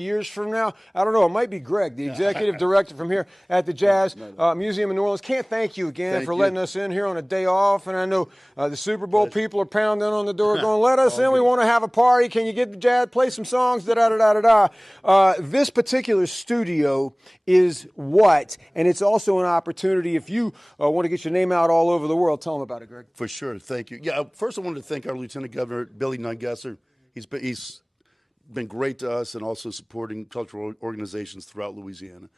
years from now? I don't know. It might be Greg, the executive director from here at the Jazz Museum in New Orleans. Can't thank you again for letting us in here on a day off. And I know the Super Bowl people are pounding on the door going, let us in. We want to have a party. Can you get the Jazz, play some songs, da-da-da-da-da. This particular studio is what? And it's also an opportunity if you want to get your name out all over the world. Tell them about it, Greg. For sure. Thank you. Yeah, first I wanted to thank our Lieutenant Governor, Billy Nungesser. He's been great to us and also supporting cultural organizations throughout Louisiana.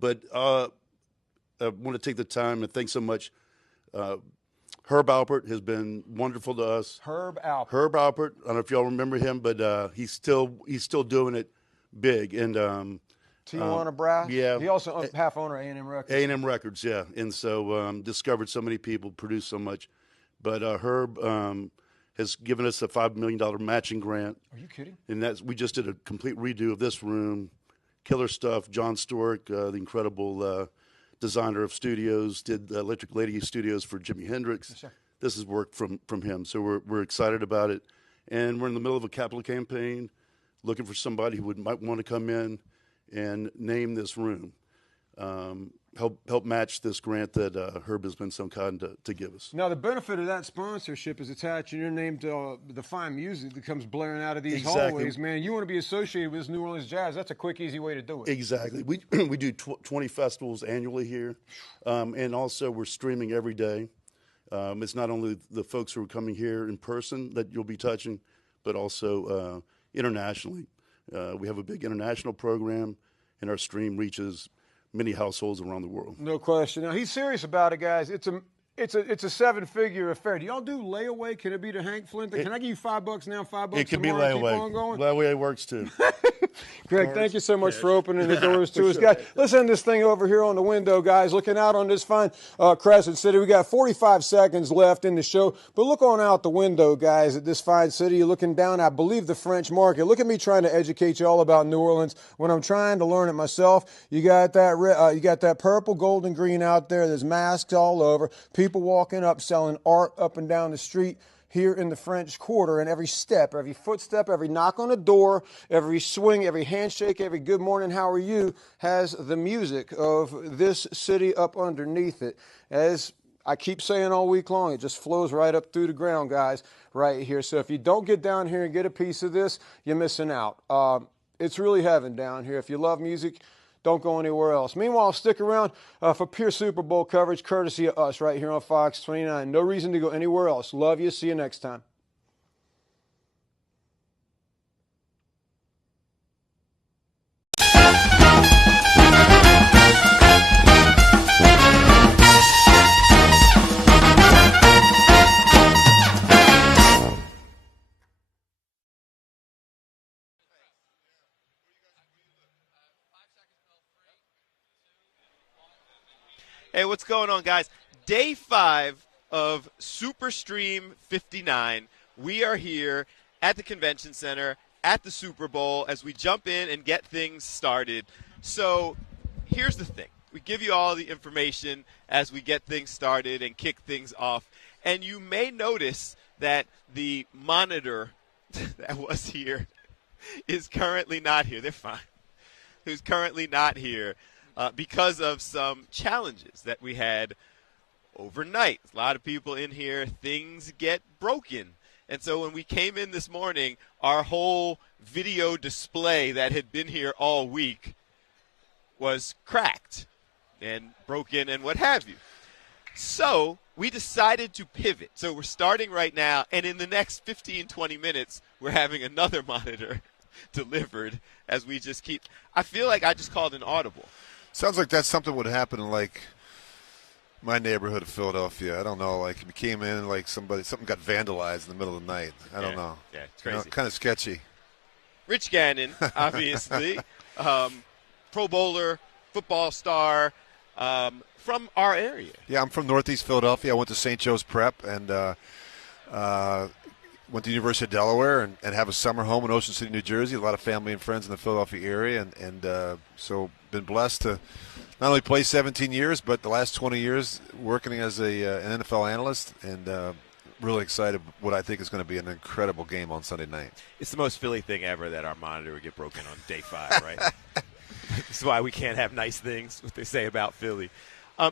But I want to take the time and thank so much. Herb Alpert has been wonderful to us. Herb Alpert. Herb Alpert. I don't know if y'all remember him, but he's still doing it big. And Tijuana Brass. Yeah. He also half owner of A&M Records. A&M Records, yeah. And so discovered so many people, produced so much. But Herb has given us a $5 million matching grant. Are you kidding? And we just did a complete redo of this room. Killer stuff. John Stork, the incredible designer of studios, did Electric Lady Studios for Jimi Hendrix. Yes, sir. This is work from him. So we're excited about it. And we're in the middle of a capital campaign, looking for somebody who might want to come in and name this room. Help match this grant that Herb has been so kind to give us. Now, the benefit of that sponsorship is attaching your name to the fine music that comes blaring out of these hallways. Man, you want to be associated with this New Orleans Jazz, that's a quick, easy way to do it. Exactly. We do 20 festivals annually here, and also we're streaming every day. It's not only the folks who are coming here in person that you'll be touching, but also internationally. We have a big international program, and our stream reaches many households around the world. No question. Now, he's serious about it, guys. It's a seven-figure affair. Do y'all do layaway? Can it be to Hank Flint? Can I give you $5 now, $5 tomorrow? It can be layaway. Layaway works too. Greg, thank you so much for opening the doors to us, guys. Let's end this thing over here on the window, guys. Looking out on this fine Crescent City. We got 45 seconds left in the show, but look on out the window, guys, at this fine city. You're looking down, I believe, the French Market. Look at me trying to educate you all about New Orleans when I'm trying to learn it myself. You got that purple, gold, and green out there. There's masks all over. People walking up, selling art up and down the street here in the French Quarter, and every step, every footstep, every knock on a door, every swing, every handshake, every good morning, how are you, has the music of this city up underneath it. As I keep saying all week long, it just flows right up through the ground, guys, right here. So if you don't get down here and get a piece of this, you're missing out. It's really heaven down here. If you love music, don't go anywhere else. Meanwhile, stick around for pure Super Bowl coverage, courtesy of us right here on Fox 29. No reason to go anywhere else. Love you. See you next time. Hey, what's going on, guys? Day 5 of Superstream 59. We are here at the Convention Center at the Super Bowl as we jump in and get things started. So here's the thing. We give you all the information as we get things started and kick things off. And you may notice that the monitor that was here is currently not here. They're fine. Who's currently not here. Because of some challenges that we had overnight. A lot of people in here, things get broken. And so when we came in this morning, our whole video display that had been here all week was cracked and broken and what have you. So we decided to pivot. So we're starting right now, and in the next 15, 20 minutes, we're having another monitor delivered as we just keep. I feel like I just called an audible. Sounds like that's something would happen in, like, my neighborhood of Philadelphia. I don't know. Like, we came in and, like, something got vandalized in the middle of the night. I don't know. Yeah, it's crazy. Kind of sketchy. Rich Gannon, obviously, Pro Bowler, football star from our area. Yeah, I'm from Northeast Philadelphia. I went to St. Joe's Prep and went to the University of Delaware and have a summer home in Ocean City, New Jersey. A lot of family and friends in the Philadelphia area, and so been blessed to not only play 17 years, but the last 20 years working as an NFL analyst, and really excited what I think is going to be an incredible game on Sunday night. It's the most Philly thing ever that our monitor would get broken on day 5, right? That's why we can't have nice things, what they say about Philly.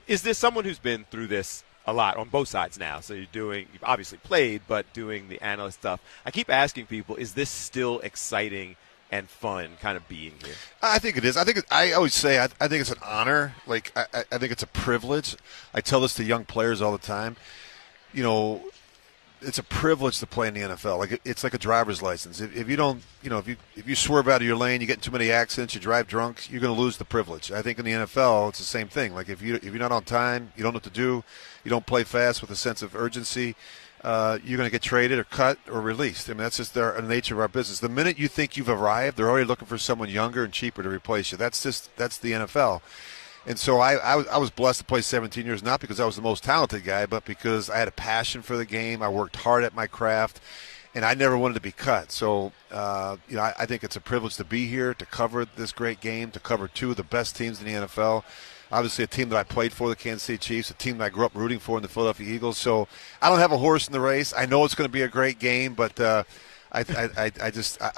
Is this someone who's been through this a lot on both sides now? So you've obviously played, but doing the analyst stuff. I keep asking people, is this still exciting and fun kind of being here? I think it is. I always say I think it's an honor. Like I think it's a privilege. I tell this to young players all the time. You know, it's a privilege to play in the NFL. Like it's like a driver's license. If you don't, if you swerve out of your lane, you get in too many accidents, you drive drunk, you're going to lose the privilege. I think in the NFL, it's the same thing. Like if you're not on time, you don't know what to do, you don't play fast with a sense of urgency, you're going to get traded or cut or released. I mean, that's just the nature of our business. The minute you think you've arrived, they're already looking for someone younger and cheaper to replace you. That's the NFL. And so I was blessed to play 17 years, not because I was the most talented guy, but because I had a passion for the game. I worked hard at my craft, and I never wanted to be cut. So, I think it's a privilege to be here, to cover this great game, to cover two of the best teams in the NFL. Obviously, a team that I played for, the Kansas City Chiefs, a team that I grew up rooting for in the Philadelphia Eagles. So I don't have a horse in the race. I know it's going to be a great game, but I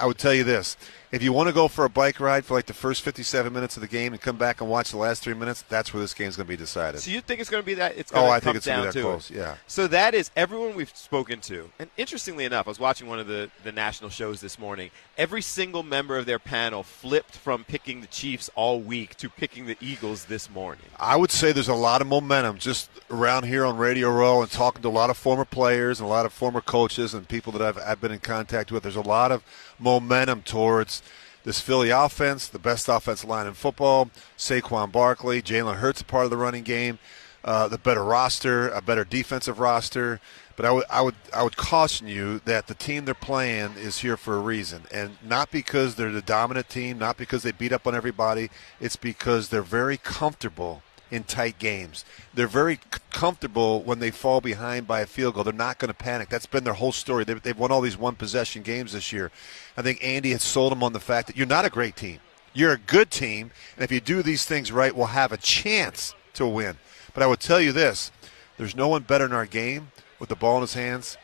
would tell you this. If you want to go for a bike ride for like the first 57 minutes of the game and come back and watch the last 3 minutes, that's where this game's going to be decided. So you think it's going to be that? It's going to come down to close. Yeah. So that is everyone we've spoken to. And interestingly enough, I was watching one of the national shows this morning. Every single member of their panel flipped from picking the Chiefs all week to picking the Eagles this morning. I would say there's a lot of momentum just around here on Radio Row and talking to a lot of former players and a lot of former coaches and people that I've been in contact with. There's a lot of momentum towards this Philly offense, the best offensive line in football, Saquon Barkley, Jalen Hurts a part of the running game, the better roster, a better defensive roster. But I would caution you that the team they're playing is here for a reason, and not because they're the dominant team, not because they beat up on everybody. It's because they're very comfortable in tight games. They're very comfortable when they fall behind by a field goal. They're not going to panic. That's been their whole story. They've won all these one-possession games this year. I think Andy has sold them on the fact that you're not a great team. You're a good team, and if you do these things right, we'll have a chance to win. But I would tell you this, there's no one better in our game with the ball in his hands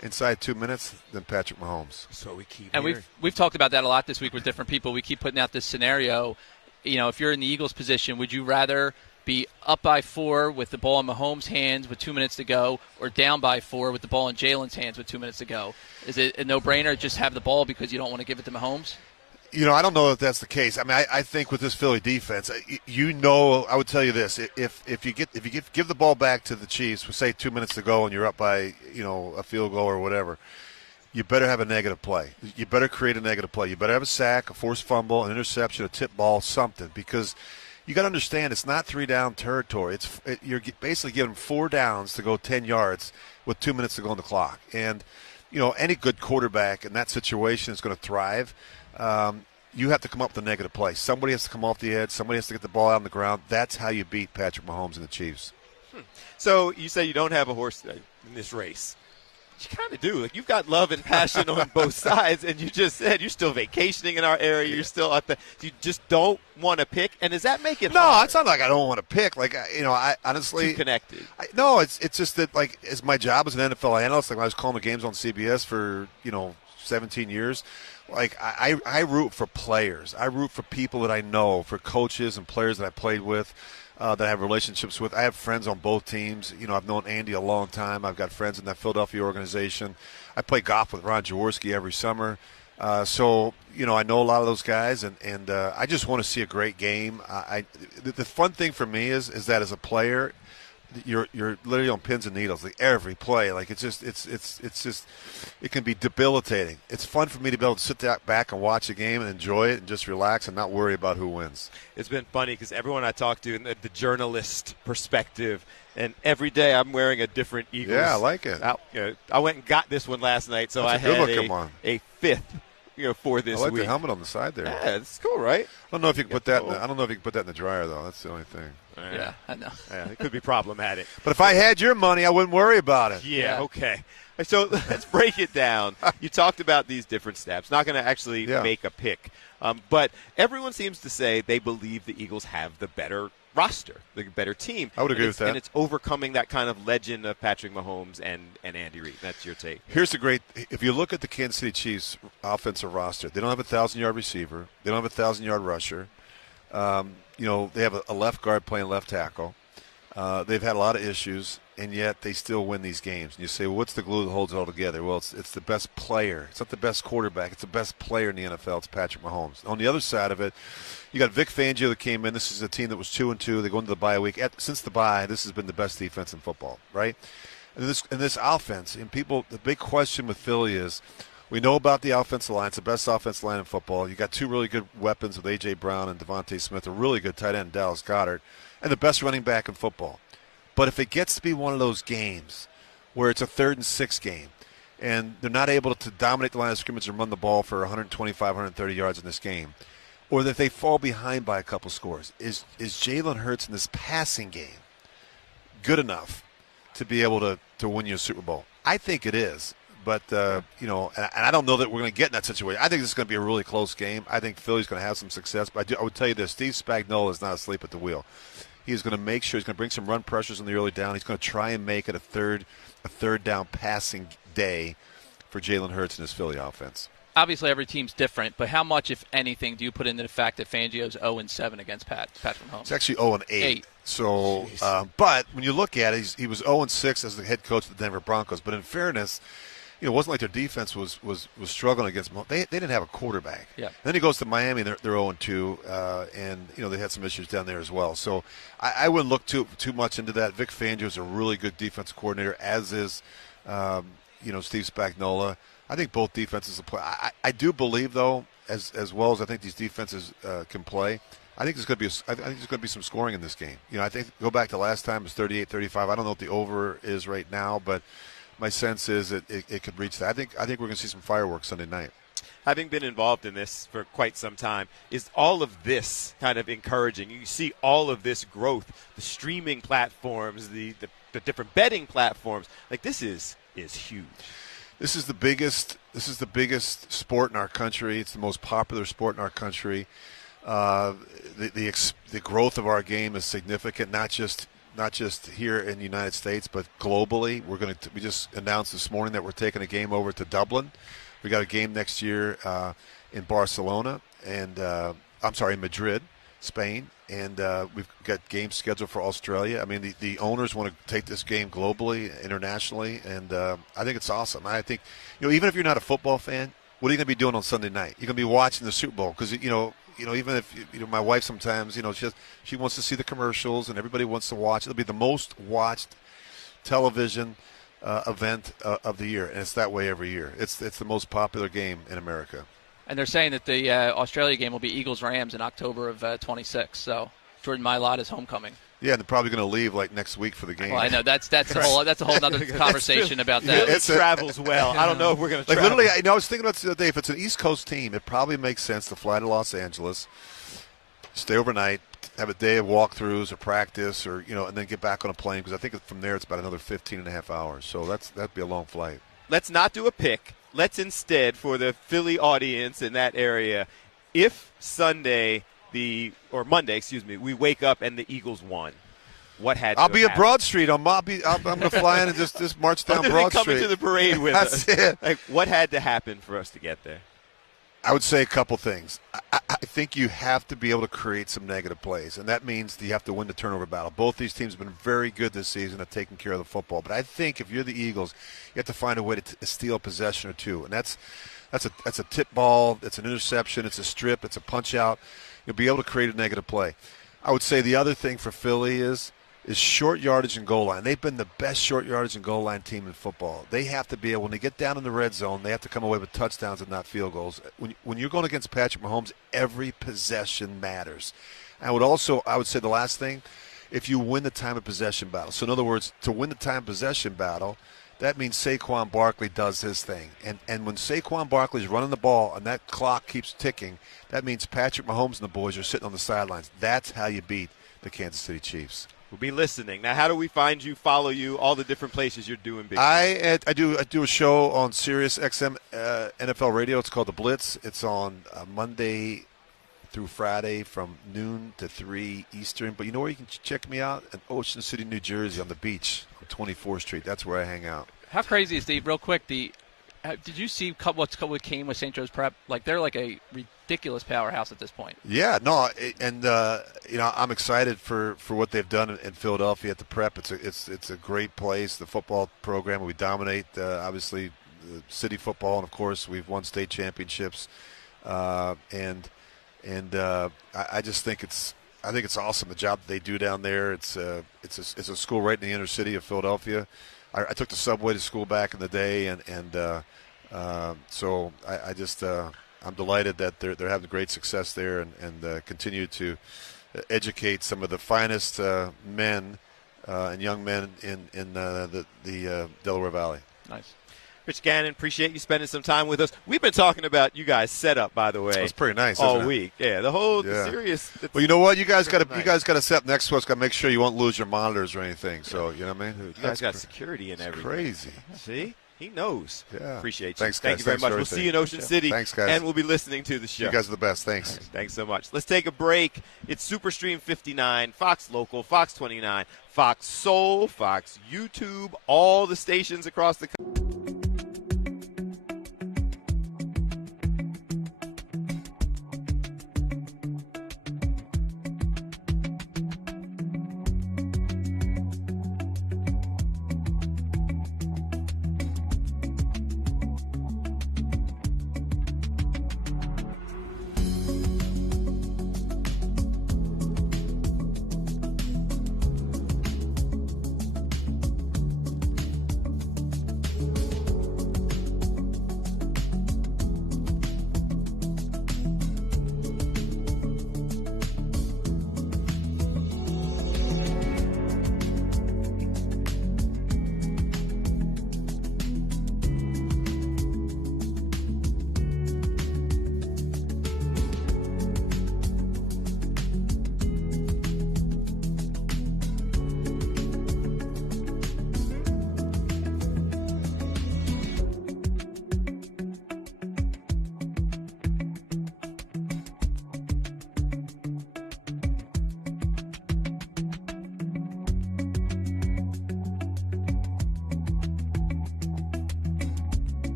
inside 2 minutes than Patrick Mahomes. So we keep and hearing. we've talked about that a lot this week with different people. We keep putting out this scenario. If you're in the Eagles' position, would you rather be up by 4 with the ball in Mahomes' hands with 2 minutes to go, or down by 4 with the ball in Jalen's hands with 2 minutes to go? Is it a no-brainer, just have the ball because you don't want to give it to Mahomes? I don't know if that's the case. I mean, I think with this Philly defense, I would tell you this: if you give the ball back to the Chiefs with say 2 minutes to go and you're up by a field goal or whatever, you better have a negative play. You better create a negative play. You better have a sack, a forced fumble, an interception, a tip ball, something, because you got to understand it's not 3-down territory. You're basically giving 4 downs to go 10 yards with 2 minutes to go on the clock. And any good quarterback in that situation is going to thrive. You have to come up with a negative play. Somebody has to come off the edge. Somebody has to get the ball out on the ground. That's how you beat Patrick Mahomes and the Chiefs. So you say you don't have a horse in this race. You kind of do. Like, you've got love and passion on both sides, and you just said you're still vacationing in our area. You're still out there. You just don't want to pick. And does that make it hard? No, it's not like I don't want to pick. Like, I honestly – too connected. No, it's just that, like, it's my job as an NFL analyst. Like, when I was calling the games on CBS for, 17 years, like, I root for players. I root for people that I know, for coaches and players that I played with. That I have relationships with. I have friends on both teams. I've known Andy a long time. I've got friends in that Philadelphia organization. I play golf with Ron Jaworski every summer. So I know a lot of those guys, and I just want to see a great game. The fun thing for me is that as a player, you're literally on pins and needles, like every play. Like it can be debilitating. It's fun for me to be able to sit back and watch a game and enjoy it and just relax and not worry about who wins. It's been funny because everyone I talk to in the journalist perspective, and every day I'm wearing a different Eagles. Yeah, I like it. I went and got this one last night, so I had a fifth. For this week. I like the helmet on the side there. Yeah, it's cool, right? I don't know if you can put that. I don't know if you can put that in the dryer though. That's the only thing. Yeah, I know. Yeah, it could be problematic. But if I had your money, I wouldn't worry about it. Yeah. Okay. So let's break it down. You talked about these different steps. Not going to actually make a pick, but everyone seems to say they believe the Eagles have the better roster, the better team. I would agree with that. And it's overcoming that kind of legend of Patrick Mahomes and Andy Reid. That's your take. Here's the great – if you look at the Kansas City Chiefs offensive roster, they don't have a 1,000-yard receiver. They don't have a 1,000-yard rusher. They have a left guard playing left tackle. They've had a lot of issues, and yet they still win these games. And you say, well, what's the glue that holds it all together? Well, it's the best player. It's not the best quarterback. It's the best player in the NFL. It's Patrick Mahomes. On the other side of it, you got Vic Fangio that came in. This is a team that was 2-2. They go into the bye week. Since the bye, this has been the best defense in football, right? And this offense, and people, the big question with Philly is, we know about the offensive line. It's the best offensive line in football. You got two really good weapons with A.J. Brown and Devontae Smith, a really good tight end, Dallas Goedert, and the best running back in football. But if it gets to be one of those games where it's a 3rd and 6 game, and they're not able to dominate the line of scrimmage and run the ball for 125, 130 yards in this game, or that they fall behind by a couple scores, is Jalen Hurts in this passing game good enough to be able to win you a Super Bowl? I think it is. But, and I don't know that we're going to get in that situation. I think this is going to be a really close game. I think Philly's going to have some success. But I would tell you this, Steve Spagnuolo is not asleep at the wheel. He's going to make sure he's going to bring some run pressures in the early down. He's going to try and make it a third down passing day for Jalen Hurts and his Philly offense. Obviously, every team's different, but how much, if anything, do you put into the fact that Fangio's 0-7 against Patrick Mahomes? It's actually 0-8. So, but when you look at it, he was 0-6 as the head coach of the Denver Broncos. But in fairness, it wasn't like their defense was struggling against Mahomes. They didn't have a quarterback. Yeah. Then he goes to Miami, and they're 0-2, and they had some issues down there as well. So I wouldn't look too much into that. Vic Fangio is a really good defensive coordinator, as is Steve Spagnuolo. I think both defenses will play. I do believe, though, as well as I think these defenses can play, I think there's going to be some scoring in this game. I think go back to last time it was 38-35. I don't know what the over is right now, but my sense is it could reach that. I think we're going to see some fireworks Sunday night. Having been involved in this for quite some time, is all of this kind of encouraging? You see all of this growth, the streaming platforms, the different betting platforms. Like, this is huge. This is the biggest sport in our country. It's the most popular sport in our country. The growth of our game is significant, not just here in the United States, but globally. We just announced this morning that we're taking a game over to Dublin. We got a game next year in Barcelona and in Madrid, Spain, and we've got games scheduled for Australia. I mean, the owners want to take this game globally, internationally, and I think it's awesome. I think, even if you're not a football fan, what are you going to be doing on Sunday night? You're going to be watching the Super Bowl because, even if my wife sometimes, she wants to see the commercials and everybody wants to watch. It'll be the most watched television event of the year, and it's that way every year. It's the most popular game in America. And they're saying that the Australia game will be Eagles-Rams in October of 26. So Jordan Mailata is homecoming. Yeah, and they're probably going to leave next week for the game. Well, I know that's a whole other conversation about that. It travels well. I don't know if we're going to travel. Literally, I was thinking about this the other day. If it's an East Coast team, it probably makes sense to fly to Los Angeles, stay overnight, have a day of walkthroughs or practice, or and then get back on a plane, because I think from there it's about another 15 and a half hours. So that'd be a long flight. Let's not do a pick. Let's instead, for the Philly audience in that area, if Monday, we wake up and the Eagles won, what had to I'll be happen? at Broad Street. I'm going to fly in and just march down Broad Street. Coming to the parade with us. That's it. Like, what had to happen for us to get there? I would say a couple things. I think you have to be able to create some negative plays, and that means you have to win the turnover battle. Both these teams have been very good this season at taking care of the football. But I think if you're the Eagles, you have to find a way to steal a possession or two. And that's a tip ball, it's an interception, it's a strip, it's a punch out. You'll be able to create a negative play. I would say the other thing for Philly is short yardage and goal line. They've been the best short yardage and goal line team in football. They have to be able, when they get down in the red zone, they have to come away with touchdowns and not field goals. When you're going against Patrick Mahomes, every possession matters. I would say the last thing, if you win the time of possession battle. So in other words, to win the time of possession battle, that means Saquon Barkley does his thing. And when Saquon Barkley's running the ball and that clock keeps ticking, that means Patrick Mahomes and the boys are sitting on the sidelines. That's how you beat the Kansas City Chiefs. We'll be listening. Now, how do we find you, follow you, all the different places you're doing big things? I do a show on Sirius XM NFL Radio. It's called The Blitz. It's on Monday through Friday from noon to 3 Eastern. But you know where you can check me out? In Ocean City, New Jersey, on the beach on 24th Street. That's where I hang out. How crazy is Steve? Real quick, did you see what came with St. Joe's Prep? Like, they're like a ridiculous powerhouse at this point. Yeah, no, I'm excited for what they've done in Philadelphia at the Prep. It's a great place. The football program, we dominate obviously city football, and of course we've won state championships. I just think it's awesome the job that they do down there. It's a school right in the inner city of Philadelphia. I took the subway to school back in the day, so I'm delighted that they're having great success there and continue to educate some of the finest men and young men in the Delaware Valley. Nice. Rich Gannon, appreciate you spending some time with us. We've been talking about you guys' setup, by the way. It's pretty nice, all isn't it? week. Yeah, the serious. Well, you know what? You guys got to set up next to us. Got to make sure you won't lose your monitors or anything. So you know what I mean. You guys got security and everything. Crazy. See, he knows. Yeah. Appreciate you. Thanks, guys. Thank you very Thanks much. for We'll see everything. you in Ocean City. Thanks, guys. And we'll be listening to the show. You guys are the best. Thanks. Thanks so much. Let's take a break. It's Superstream 59, Fox Local, Fox 29, Fox Soul, Fox YouTube, all the stations across the country.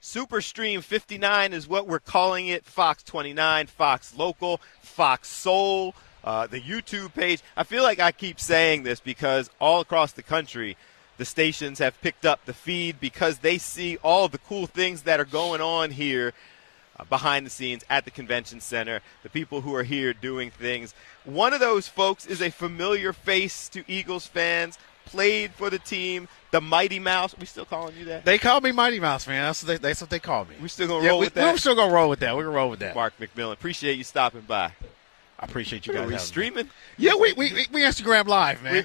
Superstream 59 is what we're calling it. Fox 29, Fox Local, Fox Soul, the YouTube page. I feel like I keep saying this because all across the country, the stations have picked up the feed because they see all the cool things that are going on here behind the scenes at the convention center, the people who are here doing things. One of those folks is a familiar face to Eagles fans, played for the team, the Mighty Mouse. We still calling you that? They call me Mighty Mouse, man. That's what they call me. We still going to roll with that? We're still going to roll with that. We're going to roll with that. Mark McMillan, appreciate you stopping by. I appreciate you guys. Are we streaming? Yeah, we Instagram Live, man.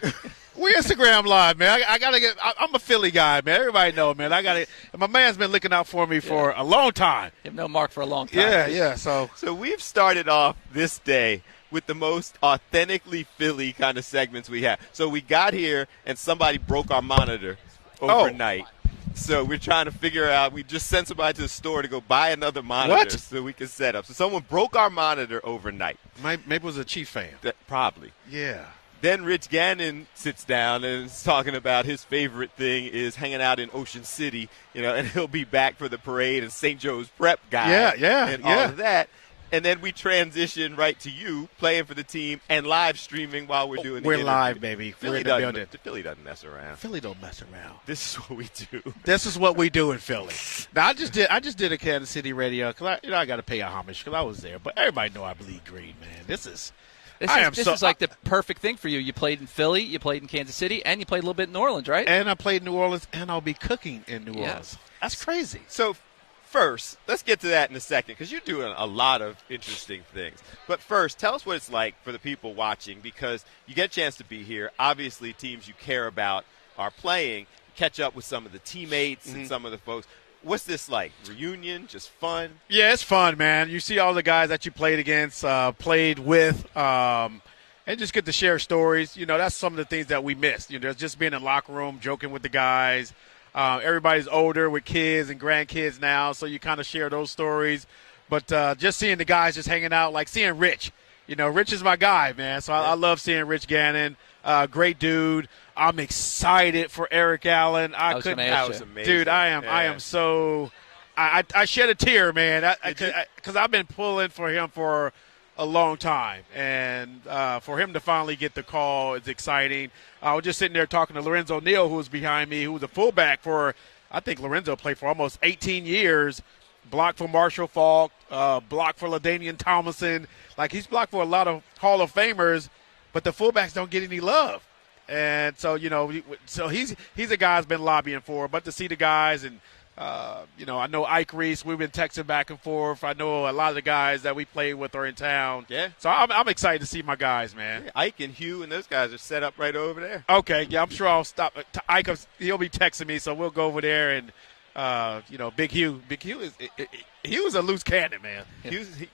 We Instagram Live, man. I gotta get. I'm a Philly guy, man. Everybody know, man. My man's been looking out for me for a long time. You've known Mark for a long time. Yeah. So we've started off this day with the most authentically Philly kind of segments we have. So we got here and somebody broke our monitor overnight. So we're trying to figure out. We just sent somebody to the store to go buy another monitor so we can set up. So someone broke our monitor overnight. Maybe it was a Chief fan. Probably. Yeah. Then Rich Gannon sits down and is talking about his favorite thing is hanging out in Ocean City, and he'll be back for the parade and St. Joe's prep guy and all of that. And then we transition right to you playing for the team and live streaming while we're doing the interview. We're live, baby. We're in the building. Philly doesn't mess around. Philly don't mess around. This is what we do. This is what we do in Philly. Now, I just did a Kansas City radio because I got to pay a homage because I was there. But everybody know I bleed green, man. This is like the perfect thing for you. You played in Philly, you played in Kansas City, and you played a little bit in New Orleans, right? And I played in New Orleans, and I'll be cooking in New Orleans. That's crazy. So first, let's get to that in a second because you're doing a lot of interesting things. But first, tell us what it's like for the people watching because you get a chance to be here. Obviously, teams you care about are playing. Catch up with some of the teammates and some of the folks. What's this like? Reunion? Just fun? Yeah, it's fun, man. You see all the guys that you played against, played with, and just get to share stories. That's some of the things that we missed. Just being in the locker room, joking with the guys. Everybody's older with kids and grandkids now, so you kind of share those stories. But just seeing the guys just hanging out, like seeing Rich. Rich is my guy, man. So I love seeing Rich Gannon. Great dude. I'm excited for Eric Allen. That was amazing. Dude, I am so – I shed a tear, man, because I've been pulling for him for a long time. And for him to finally get the call is exciting. I was just sitting there talking to Lorenzo Neal, who was behind me, who was a fullback for – I think Lorenzo played for almost 18 years, blocked for Marshall Faulk, blocked for LaDainian Tomlinson. Like, he's blocked for a lot of Hall of Famers, but the fullbacks don't get any love. And so, so he's a guy I've been lobbying for. But to see the guys and, I know Ike Reese, we've been texting back and forth. I know a lot of the guys that we played with are in town. Yeah. So I'm excited to see my guys, man. Yeah, Ike and Hugh and those guys are set up right over there. Okay. Yeah, I'm sure I'll stop. Ike, he'll be texting me, so we'll go over there and, Big Hugh. He was a loose cannon, man.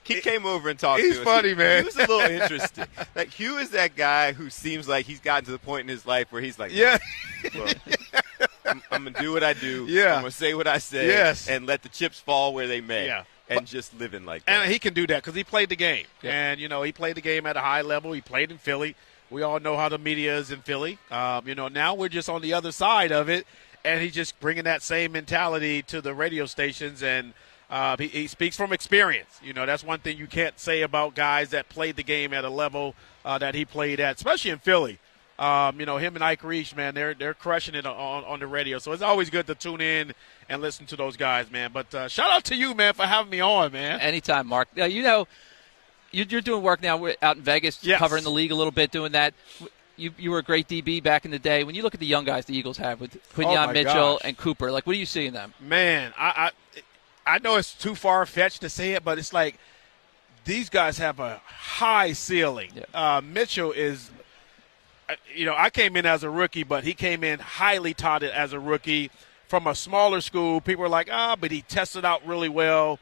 He came over and talked to us. He's funny, man. He was a little interesting. Like, Hugh is that guy who seems like he's gotten to the point in his life where he's like, yeah, look, I'm going to do what I do. Yeah. I'm going to say what I say. Yes. And let the chips fall where they may. Yeah. And just living like that. And he can do that because he played the game. Yeah. And, he played the game at a high level. He played in Philly. We all know how the media is in Philly. Now we're just on the other side of it. And he's just bringing that same mentality to the radio stations, and he speaks from experience. That's one thing you can't say about guys that played the game at a level that he played at, especially in Philly. Him and Ike Reese, man, they're crushing it on the radio. So it's always good to tune in and listen to those guys, man. But shout out to you, man, for having me on, man. Anytime, Mark. You're doing work now out in Vegas, covering the league a little bit, doing that. You were a great DB back in the day. When you look at the young guys the Eagles have with Quinyon Mitchell and Cooper, like, what do you see in them? Man, I know it's too far-fetched to say it, but it's like these guys have a high ceiling. Yeah. Mitchell is, I came in as a rookie, but he came in highly touted as a rookie from a smaller school. People were like, but he tested out really well.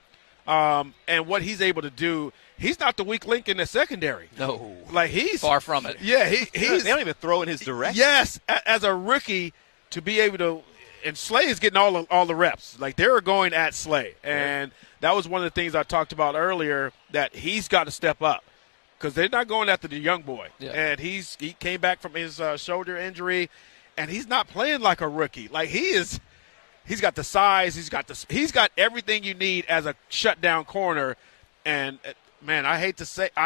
And what he's able to do, he's not the weak link in the secondary. No. Like, he's far from it. Yeah, he's they don't even throw in his direction. Yes, as a rookie to be able to, and Slay is getting all the reps. Like, they were going at Slay. And that was one of the things I talked about earlier, that he's got to step up because they're not going after the young boy. Yeah. And he came back from his shoulder injury, and he's not playing like a rookie. Like, he's got the size, he's got everything you need as a shutdown corner. And man, I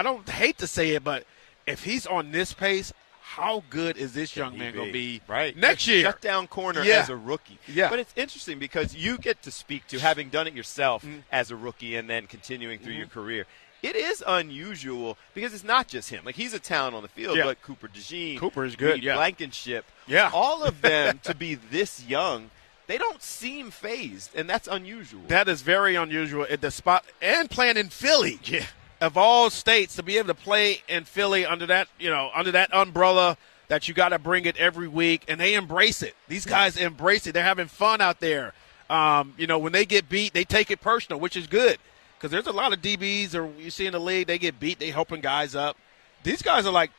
don't hate to say it, but if he's on this pace, how good is this young man going to be next year? Shutdown corner as a rookie. Yeah. But it's interesting because you get to speak to, having done it yourself as a rookie and then continuing through your career. It is unusual because it's not just him. Like, he's a talent on the field, but Cooper DeJean, Cooper is good. Reed Blankenship, all of them to be this young, they don't seem phased, and that's unusual. That is very unusual at the spot, and playing in Philly. Yeah. Of all states, to be able to play in Philly under that umbrella that you got to bring it every week, and they embrace it. These guys embrace it. They're having fun out there. When they get beat, they take it personal, which is good because there's a lot of DBs or you see in the league, they get beat, they helping guys up. these guys are like,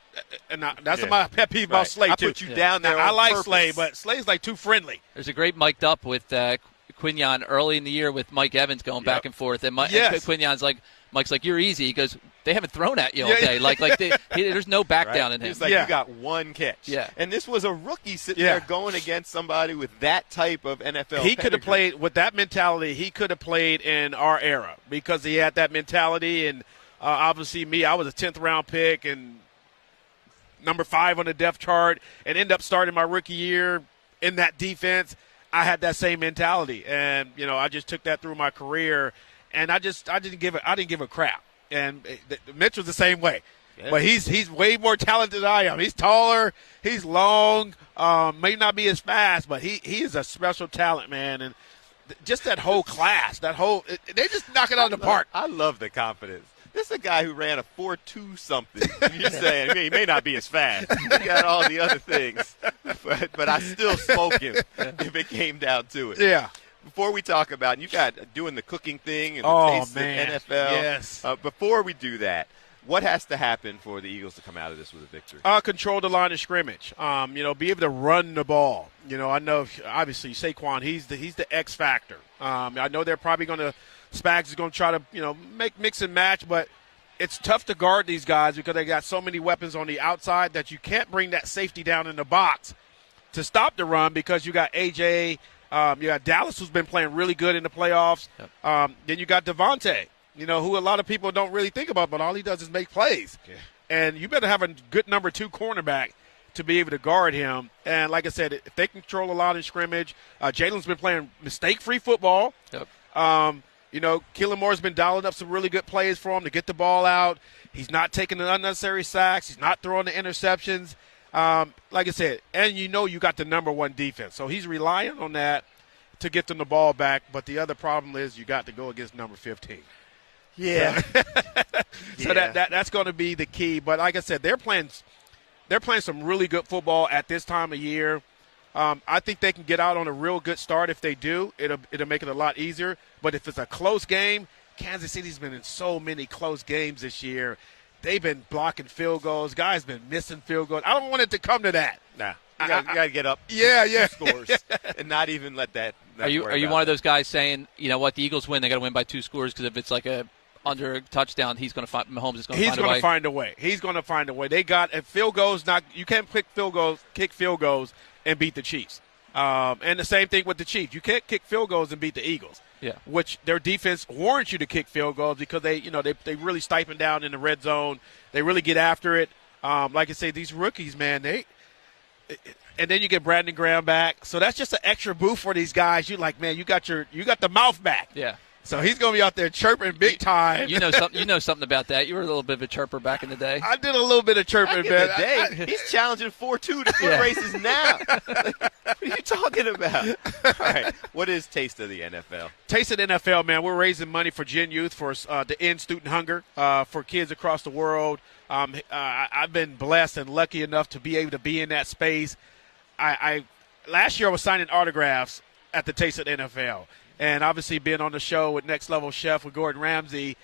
and that's my pet peeve about Slay, I too. put you down there I on like purpose. Slay, but Slay's like too friendly. There's a great mic'd up with Quinyon early in the year with Mike Evans going back and forth. And Quinyon's like, Mike's like, you're easy. He goes, they haven't thrown at you all day. There's no back down in him. He's like, you got one catch. Yeah. And this was a rookie sitting there going against somebody with that type of NFL He could have played with that mentality. He could have played in our era because he had that mentality. And obviously me, I was a 10th round pick and number 5 on the depth chart and end up starting my rookie year in that defense. I had that same mentality. And, I just took that through my career. And I didn't give a crap. And Mitchell's the same way. Yeah. But he's way more talented than I am. He's taller. He's long. May not be as fast, but he is a special talent, man. And just that whole class, they just knock it out of the park. I love the confidence. This is a guy who ran a 4.2 something. You're saying he may not be as fast. He got all the other things. But I still smoke him if it came down to it. Yeah. Before we talk about, you got doing the cooking thing and the taste of NFL. Yes. Before we do that, what has to happen for the Eagles to come out of this with a victory? Control the line of scrimmage. Be able to run the ball. I know obviously Saquon, he's the X factor. I know they're probably going to Spags is going to try to mix and match, but it's tough to guard these guys because they got so many weapons on the outside that you can't bring that safety down in the box to stop the run because you got AJ. You got Dallas, who's been playing really good in the playoffs. Yep. Then you got Devontae, who a lot of people don't really think about, but all he does is make plays. Yeah. And you better have a good number 2 cornerback to be able to guard him. And like I said, if they control a lot in scrimmage, Jalen's been playing mistake-free football. Yep. Keelan Moore's been dialing up some really good plays for him to get the ball out. He's not taking the unnecessary sacks. He's not throwing the interceptions. Like I said, and you got the number 1 defense. So he's relying on that to get them the ball back. But the other problem is you got to go against number 15. Yeah. So that's going to be the key. But like I said, they're playing some really good football at this time of year. I think they can get out on a real good start. If they do, it'll make it a lot easier. But if it's a close game, Kansas City's been in so many close games this year. They've been blocking field goals. Guys been missing field goals. I don't want it to come to that. Nah, you got to get up. Yeah. Scores and not even let that. Are you one of those guys saying, the Eagles win, they got to win by 2 scores because if it's like under a touchdown, Mahomes is going to find a way. He's going to find a way. He's going to find a way. They got field goals. You can't kick field goals and beat the Chiefs. And the same thing with the Chiefs. You can't kick field goals and beat the Eagles. Yeah. Which their defense warrants you to kick field goals because they really stipend down in the red zone. They really get after it. Like I say, these rookies, man, and then you get Brandon Graham back. So that's just an extra boost for these guys. You you got the mouth back. Yeah. So he's going to be out there chirping big time. You know something about that. You were a little bit of a chirper back in the day. I did a little bit of chirping, man. He's challenging 4-2 to foot races now. What are you talking about? All right. What is Taste of the NFL? Taste of the NFL, man. We're raising money for Gen Youth to end student hunger for kids across the world. I've been blessed and lucky enough to be able to be in that space. Last year I was signing autographs at the Taste of the NFL. And obviously being on the show with Next Level Chef with Gordon Ramsay,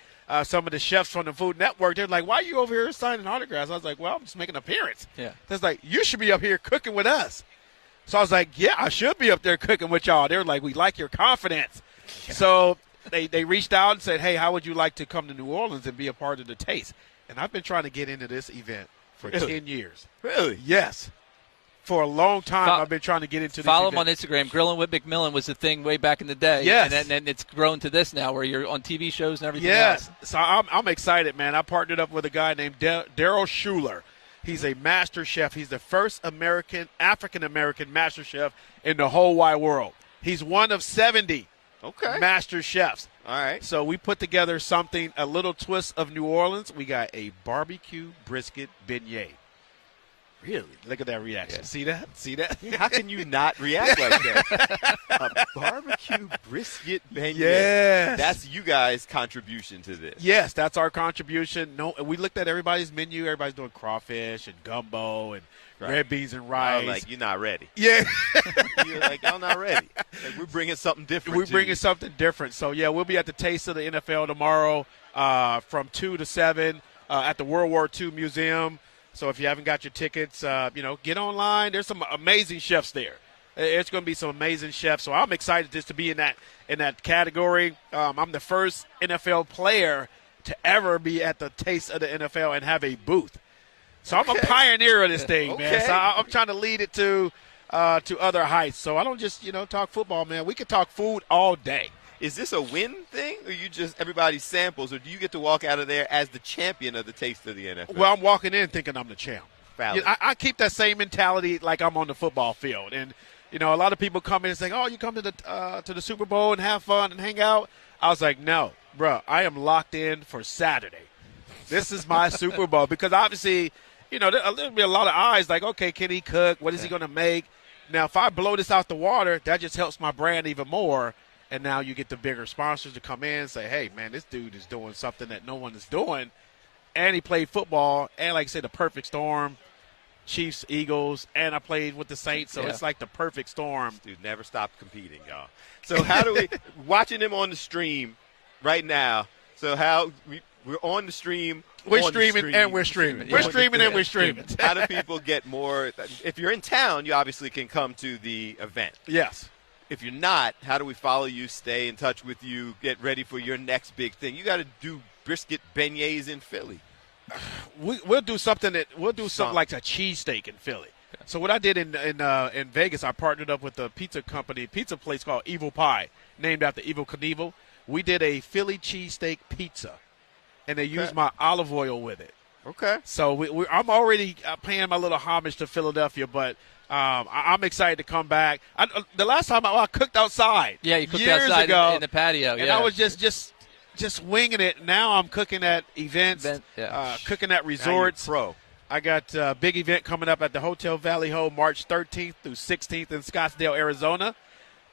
some of the chefs from the Food Network, they're like, why are you over here signing autographs? I was like, well, I'm just making an appearance. Yeah. They're like, you should be up here cooking with us. So I was like, yeah, I should be up there cooking with y'all. They were like, we like your confidence. Yeah. So they reached out and said, hey, how would you like to come to New Orleans and be a part of the Taste? And I've been trying to get into this event for 10 years. Really? Yes. For a long time, I've been trying to get into this Follow event. him on Instagram. Grilling with McMillan was the thing way back in the day. Yes. And then it's grown to this now where you're on TV shows and everything else. Yes. So I'm excited, man. I partnered up with a guy named Daryl Schuler. He's a master chef. He's the first African-American master chef in the whole wide world. He's one of 70 master chefs. All right. So we put together something, a little twist of New Orleans. We got a barbecue brisket beignet. Really? Look at that reaction. Yeah. See that? How can you not react like that? A barbecue brisket beignet. Yes. That's you guys' contribution to this. Yes, that's our contribution. No, we looked at everybody's menu. Everybody's doing crawfish and gumbo and red beans and rice. Like, you're not ready. Yeah. You're like, I'm not ready. Like, we're bringing something different. We're bringing something different. So, yeah, we'll be at the Taste of the NFL tomorrow from 2 to 7. at the World War II Museum. So if you haven't got your tickets, get online. There's some amazing chefs there. It's going to be some amazing chefs. So I'm excited just to be in that category. I'm the first NFL player to ever be at the Taste of the NFL and have a booth. So I'm a pioneer of this thing, man. So I'm trying to lead it to other heights. So I don't just, talk football, man. We can talk food all day. Is this a win thing, or you just everybody samples, or do you get to walk out of there as the champion of the Taste of the NFL? Well, I'm walking in thinking I'm the champ. Valid. I keep that same mentality like I'm on the football field. And, a lot of people come in and say, oh, you come to the Super Bowl and have fun and hang out. I was like, no, bro, I am locked in for Saturday. This is my Super Bowl because obviously, there'll be a lot of eyes like, okay, can he cook? What is he going to make? Now, if I blow this out the water, that just helps my brand even more. And now you get the bigger sponsors to come in and say, hey, man, this dude is doing something that no one is doing. And he played football. And, like I said, the perfect storm, Chiefs, Eagles, and I played with the Saints. So it's like the perfect storm. Dude, never stopped competing, y'all. So how do we – watching him on the stream right now, so how we're on the stream. We're streaming and we're streaming. We're streaming and we're streaming. How do people get more – if you're in town, you obviously can come to the event. Yes. If you're not, how do we follow you, stay in touch with you, get ready for your next big thing? You got to do brisket beignets in Philly. We'll do something like a cheesesteak in Philly. So what I did in Vegas, I partnered up with a pizza place called Evil Pie, named after Evel Knievel. We did a Philly cheesesteak pizza, and they used my olive oil with it. Okay. So I'm already paying my little homage to Philadelphia, but I'm excited to come back. The last time I cooked outside. Yeah, you cooked years outside ago, in the patio. And I was just winging it. Now I'm cooking at events, cooking at resorts. Now you're pro. I got a big event coming up at the Hotel Valley Ho March 13th through 16th in Scottsdale, Arizona.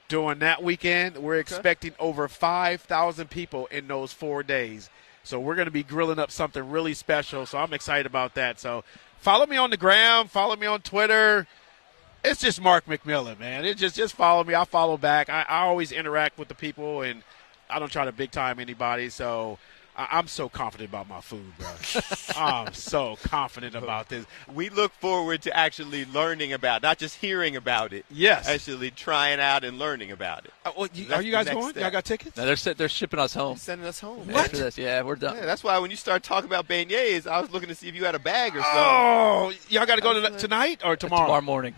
During that weekend, we're expecting over 5,000 people in those 4 days. So we're going to be grilling up something really special. So I'm excited about that. So follow me on the gram. Follow me on Twitter. It's just Mark McMillan, man. It's just follow me. I follow back. I always interact with the people, and I don't try to big-time anybody. So I'm so confident about my food, bro. I'm so confident about this. We look forward to actually learning about, not just hearing about it. Yes. Actually trying out and learning about it. Are you guys going? Step. Y'all got tickets? No, they're shipping us home. They're sending us home. What? After this, yeah, we're done. Yeah, that's why when you start talking about beignets, I was looking to see if you had a bag or something. Oh, y'all got to go tonight or tomorrow? Tomorrow morning.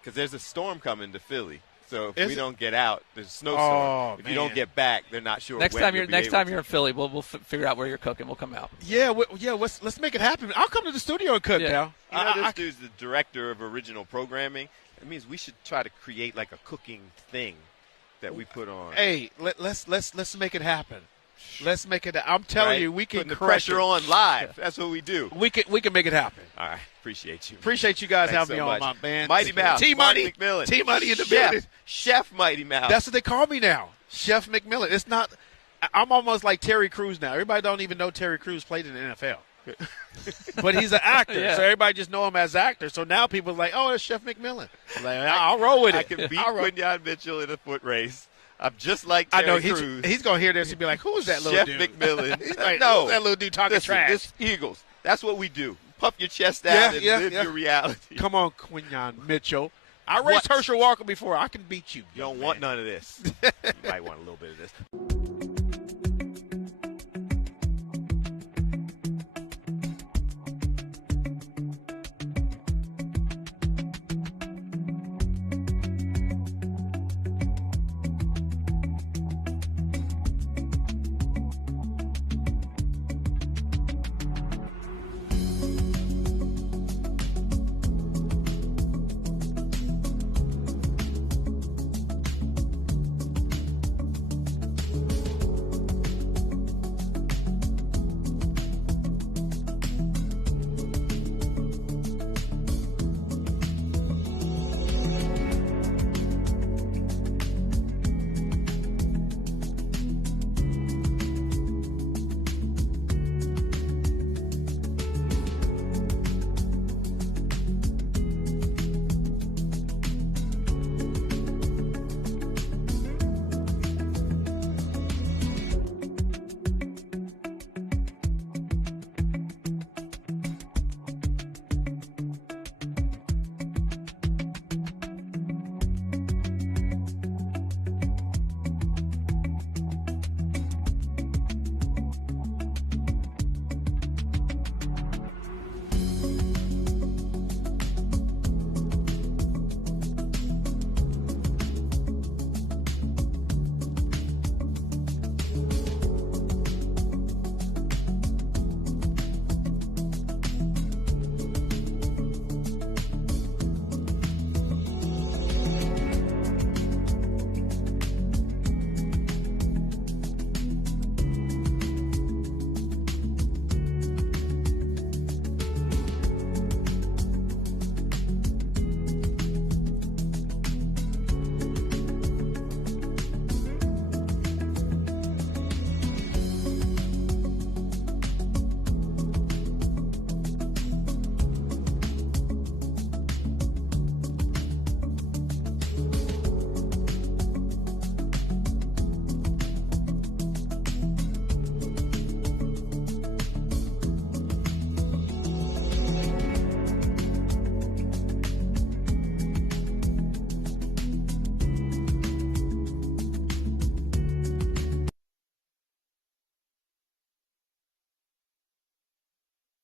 Because there's a storm coming to Philly. So if we it? don't get out, there's a snowstorm. If you don't man. get back, they're not sure. Next when time you'll you're be in Philly, we'll figure out where you're cooking. We'll come out. Yeah, let's make it happen. I'll come to the studio and cook now. You know, this dude's the director of original programming. It means we should try to create like a cooking thing that we put on. Hey, let's make it happen. Let's make it. I'm telling you, we can put the crush pressure it. on live. That's what we do. We can make it happen. All right, appreciate you. Appreciate you guys Thanks having so me on, much. my man. Mighty Mouse, T-Money, Mark McMillan. T-Money in the Chef, building. Chef Mighty Mouse. That's what they call me now, Chef McMillan. It's not. I'm almost like Terry Crews now. Everybody don't even know Terry Crews played in the NFL. But he's an actor, so everybody just know him as actor. So now people are like, oh, it's Chef McMillan. Like, I'll roll with it. I can beat Quinyon Mitchell in a foot race. I'm just like Terry I know Crews. he's going to hear this and be like, who is that little Chef dude? McMillan. He's like, no, who's that little dude talking listen, trash? This Eagles. That's what we do. Puff your chest out and live your reality. Come on, Quinyon Mitchell. I raced Herschel Walker before. I can beat you. You don't want none of this. You might want a little bit of this.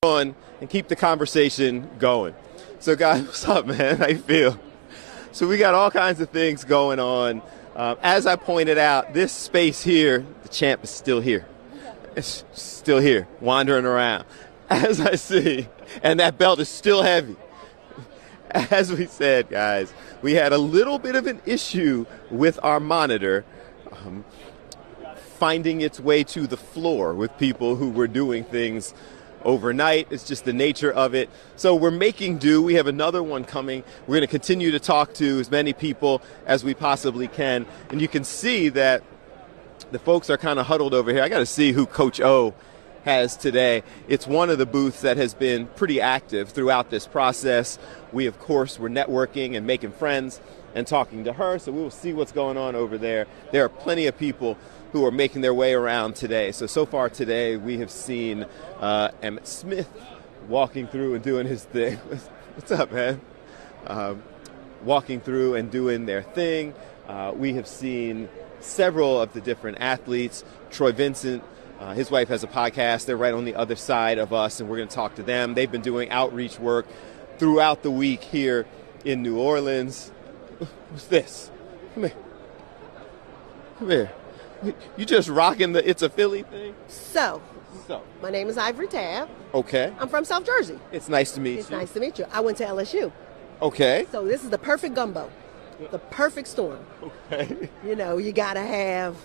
on and keep the conversation going. So, guys, what's up, man? How you feel? So we got all kinds of things going on. As I pointed out, this space here, the champ is still here. It's still here, wandering around. As I see, and that belt is still heavy. As we said, guys, we had a little bit of an issue with our monitor finding its way to the floor with people who were doing things overnight. It's just the nature of it. So we're making do. We have another one coming. We're going to continue to talk to as many people as we possibly can. And you can see that the folks are kind of huddled over here. I got to see who Coach O has today. It's one of the booths that has been pretty active throughout this process. We, of course, were networking and making friends and talking to her. So we will see what's going on over there. There are plenty of people who are making their way around today. So far today, we have seen Emmitt Smith walking through and doing his thing. What's up, man? Walking through and doing their thing. We have seen several of the different athletes. Troy Vincent, his wife has a podcast. They're right on the other side of us, and we're going to talk to them. They've been doing outreach work throughout the week here in New Orleans. What's this? Come here. Come here. You just rocking the It's a Philly thing? So, my name is Ivory Tab. Okay. I'm from South Jersey. It's nice to meet you. It's nice to meet you. I went to LSU. Okay. So this is the perfect gumbo, the perfect storm. Okay. You know, you got to have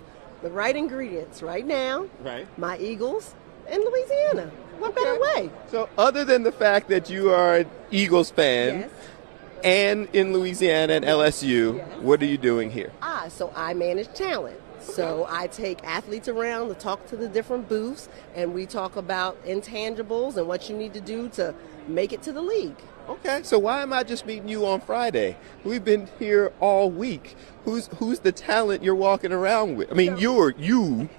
the right ingredients right now. Right. My Eagles in Louisiana. What better way? So other than the fact that you are an Eagles fan, Yes. and in Louisiana and LSU, Yes. what are you doing here? So I manage talent. So I take athletes around to talk to the different booths, and we talk about intangibles and what you need to do to make it to the league. Okay, so why am I just meeting you on Friday? We've been here all week. Who's the talent you're walking around with? I mean, you're you,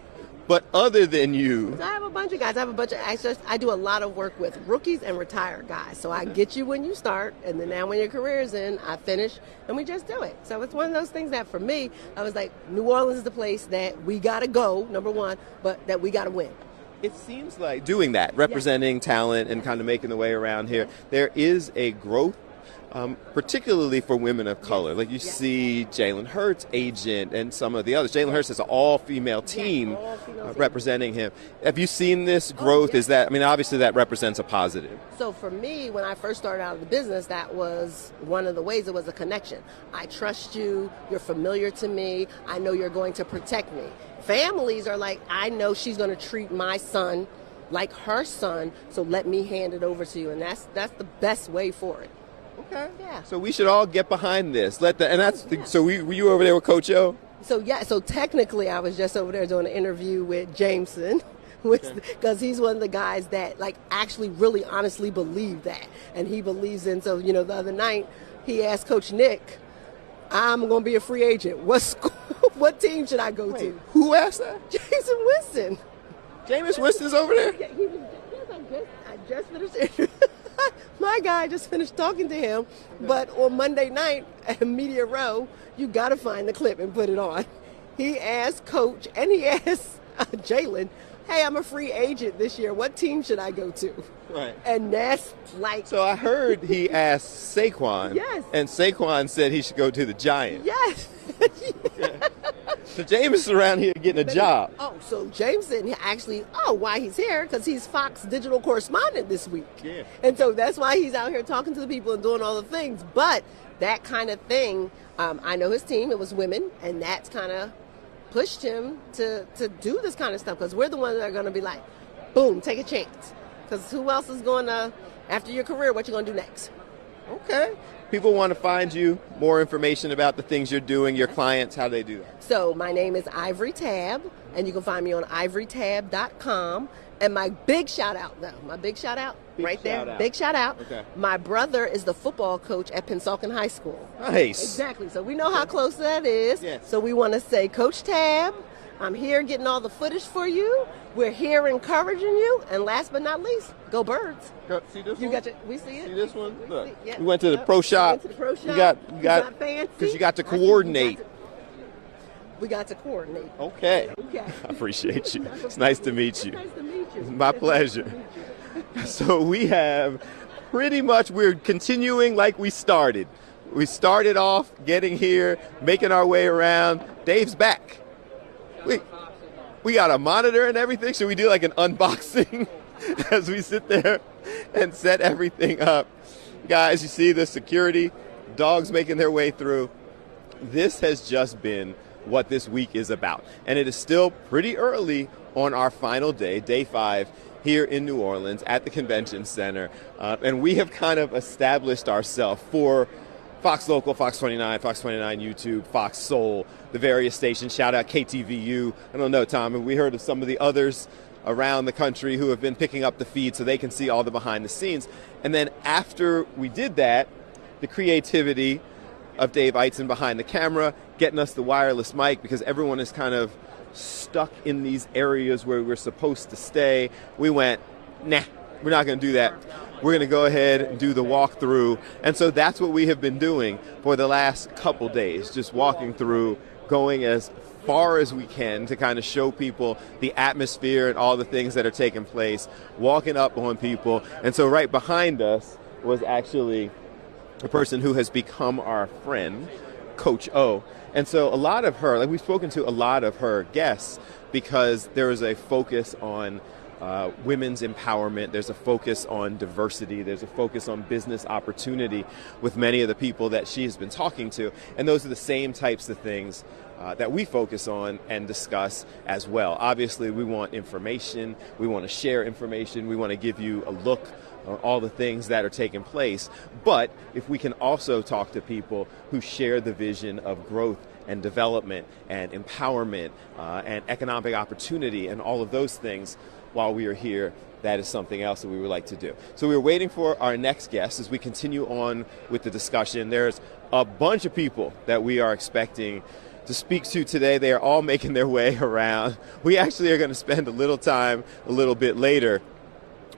but other than you. So I have a bunch of guys. I have a bunch of access. I do a lot of work with rookies and retired guys. So I get you when you start, and then now when your career is in, I finish, and we just do it. So it's one of those things that for me, I was like, New Orleans is the place that we got to go, number one, but that we got to win. It seems like doing that, representing talent and kind of making the way around here, there is a growth, particularly for women of color. Like you see Jalen Hurts' agent and some of the others. Jalen Hurts has an all-female team representing him. Have you seen this growth? Is that, I mean, obviously that represents a positive. So for me, when I first started out of the business, that was one of the ways. It was a connection. I trust you. You're familiar to me. I know you're going to protect me. Families are like, I know she's going to treat my son like her son, so let me hand it over to you. And that's the best way for it. Okay. Yeah. So we should all get behind this. So were you over there with Coach O? So technically I was just over there doing an interview with Jameson, because he's one of the guys that like actually really honestly believe that. And he believes in, so, you know, the other night he asked Coach Nick, I'm going to be a free agent. What team should I go to? Who asked that? Jason Winston. Jameis Winston's over there? Yeah, I just finished my guy just finished talking to him, but on Monday night at Media Row, you got to find the clip and put it on. He asked Coach, and he asked Jalen, hey, I'm a free agent this year. What team should I go to? Right. And that's like... So I heard he asked Saquon. Yes. And Saquon said he should go to the Giants. Yes. So James is around here getting a job. Oh, so Jameson actually, why he's here? Because he's Fox digital correspondent this week. Yeah. And so that's why he's out here talking to the people and doing all the things. But that kind of thing, I know his team, it was women, and that's kind of pushed him to do this kind of stuff, because we're the ones that are going to be like, boom, take a chance. Because who else is going to, after your career, what you going to do next? Okay. People want to find you, more information about the things you're doing, your clients, how do they do that? So my name is Ivory Tab, and you can find me on ivorytab.com. And my big shout out, though, big shout out. Okay. My brother is the football coach at Pennsauken High School. Nice. Exactly. So we know how close that is. Yes. So we want to say, Coach Tab, I'm here getting all the footage for you. We're here encouraging you. And last but not least, go Birds. See this You one? got we see it? See this one? Look. Yeah. We went to the pro shop. We went to the pro shop. You got fancy. because you got to coordinate. We got to coordinate. Okay. Okay. I appreciate you. It's nice to meet you. Nice to meet you. My pleasure. So we have pretty much, we're continuing like we started. We started off getting here, making our way around. Dave's back. We got a monitor and everything. Should we do like an unboxing as we sit there and set everything up? Guys, you see the security, dogs making their way through. This has just been what this week is about. And it is still pretty early on our final day, day 5, here in New Orleans at the Convention Center. And we have kind of established ourselves for Fox Local, Fox 29, Fox 29 YouTube, Fox Soul, the various stations. Shout out KTVU. I don't know, Tom, we heard of some of the others around the country who have been picking up the feed so they can see all the behind the scenes. And then after we did that, the creativity of Dave Eitzen behind the camera, getting us the wireless mic, because everyone is kind of stuck in these areas where we're supposed to stay. We went, nah, we're not going to do that. We're going to go ahead and do the walkthrough. And so that's what we have been doing for the last couple days, just walking through, going as far as we can to kind of show people the atmosphere and all the things that are taking place, walking up on people. And so right behind us was actually a person who has become our friend, Coach O. And so a lot of her, like we've spoken to a lot of her guests, because there is a focus on women's empowerment, there's a focus on diversity, there's a focus on business opportunity with many of the people that she has been talking to. And those are the same types of things that we focus on and discuss as well. Obviously, we want information, we want to share information, we want to give you a look on all the things that are taking place. But if we can also talk to people who share the vision of growth and development and empowerment and economic opportunity and all of those things while we are here, that is something else that we would like to do. So we're waiting for our next guest as we continue on with the discussion. There's a bunch of people that we are expecting to speak to today. They are all making their way around. We actually are going to spend a little time a little bit later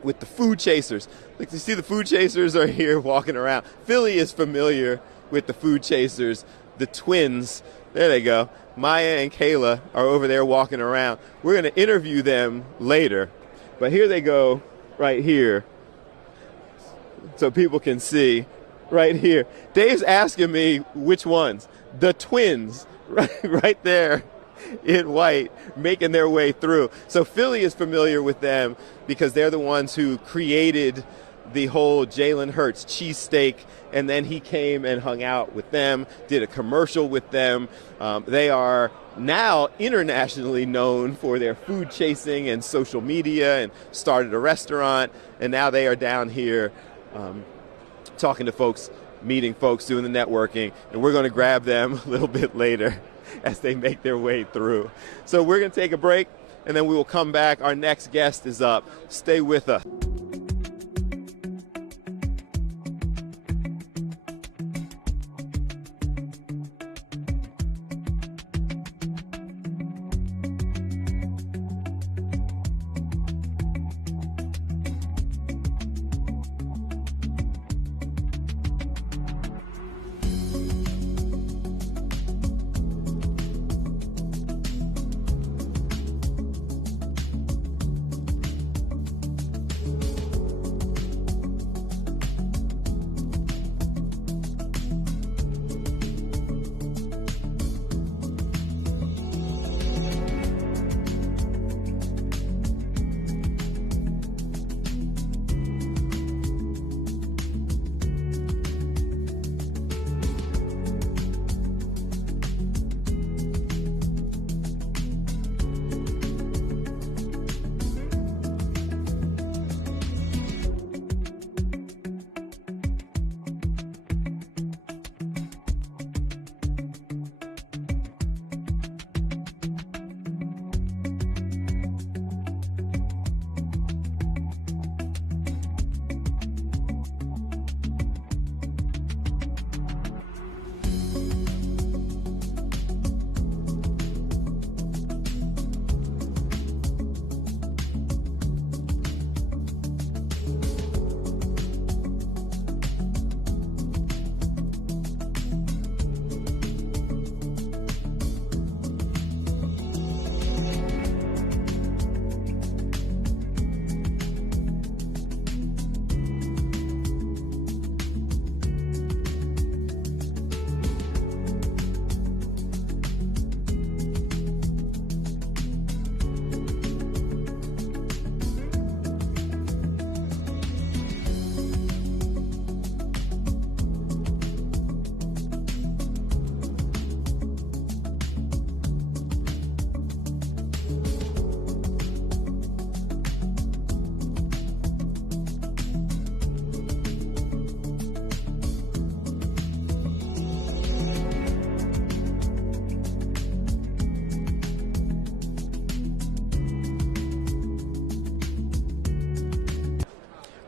with the food chasers. Like, you see the food chasers are here walking around. Philly is familiar with the food chasers. The twins, there they go. Maya and Kayla are over there walking around. We're going to interview them later. But here they go right here so people can see right here. Dave's asking me which ones. The twins right there in white making their way through. So Philly is familiar with them because they're the ones who created the whole Jalen Hurts cheesesteak, and then he came and hung out with them, did a commercial with them. They are now internationally known for their food chasing and social media, and started a restaurant, and now they are down here talking to folks, meeting folks, doing the networking, and we're going to grab them a little bit later as they make their way through. So we're going to take a break, and then we will come back. Our next guest is up. Stay with us.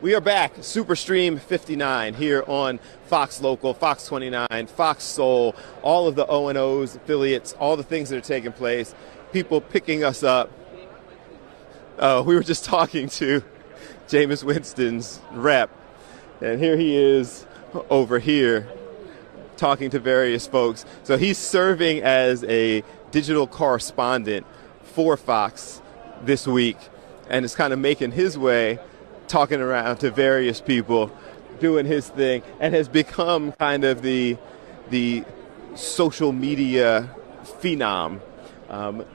We are back, Superstream 59 here on Fox Local, Fox 29, Fox Soul, all of the O&O's affiliates, all the things that are taking place, people picking us up. We were just talking to Jameis Winston's rep, and here he is over here talking to various folks. So he's serving as a digital correspondent for Fox this week, and is kind of making his way, talking around to various people, doing his thing, and has become kind of the social media phenom.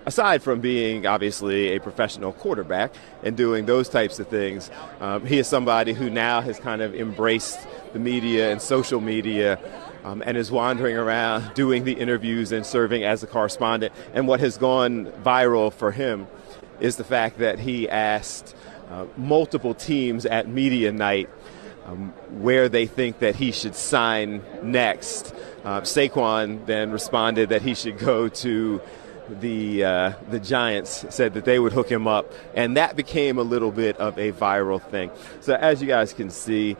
Aside from being obviously a professional quarterback and doing those types of things, he is somebody who now has kind of embraced the media and social media and is wandering around doing the interviews and serving as a correspondent. And what has gone viral for him is the fact that he asked multiple teams at media night where they think that he should sign next. Saquon then responded that he should go to the Giants, said that they would hook him up, and that became a little bit of a viral thing. So as you guys can see,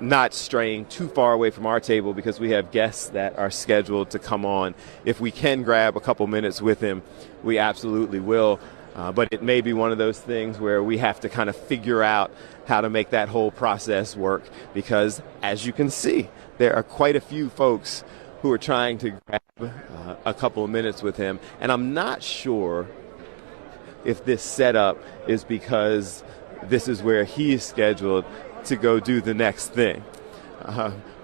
not straying too far away from our table because we have guests that are scheduled to come on. If we can grab a couple minutes with him, we absolutely will. But it may be one of those things where we have to kind of figure out how to make that whole process work because, as you can see, there are quite a few folks who are trying to grab a couple of minutes with him. And I'm not sure if this setup is because this is where he is scheduled to go do the next thing.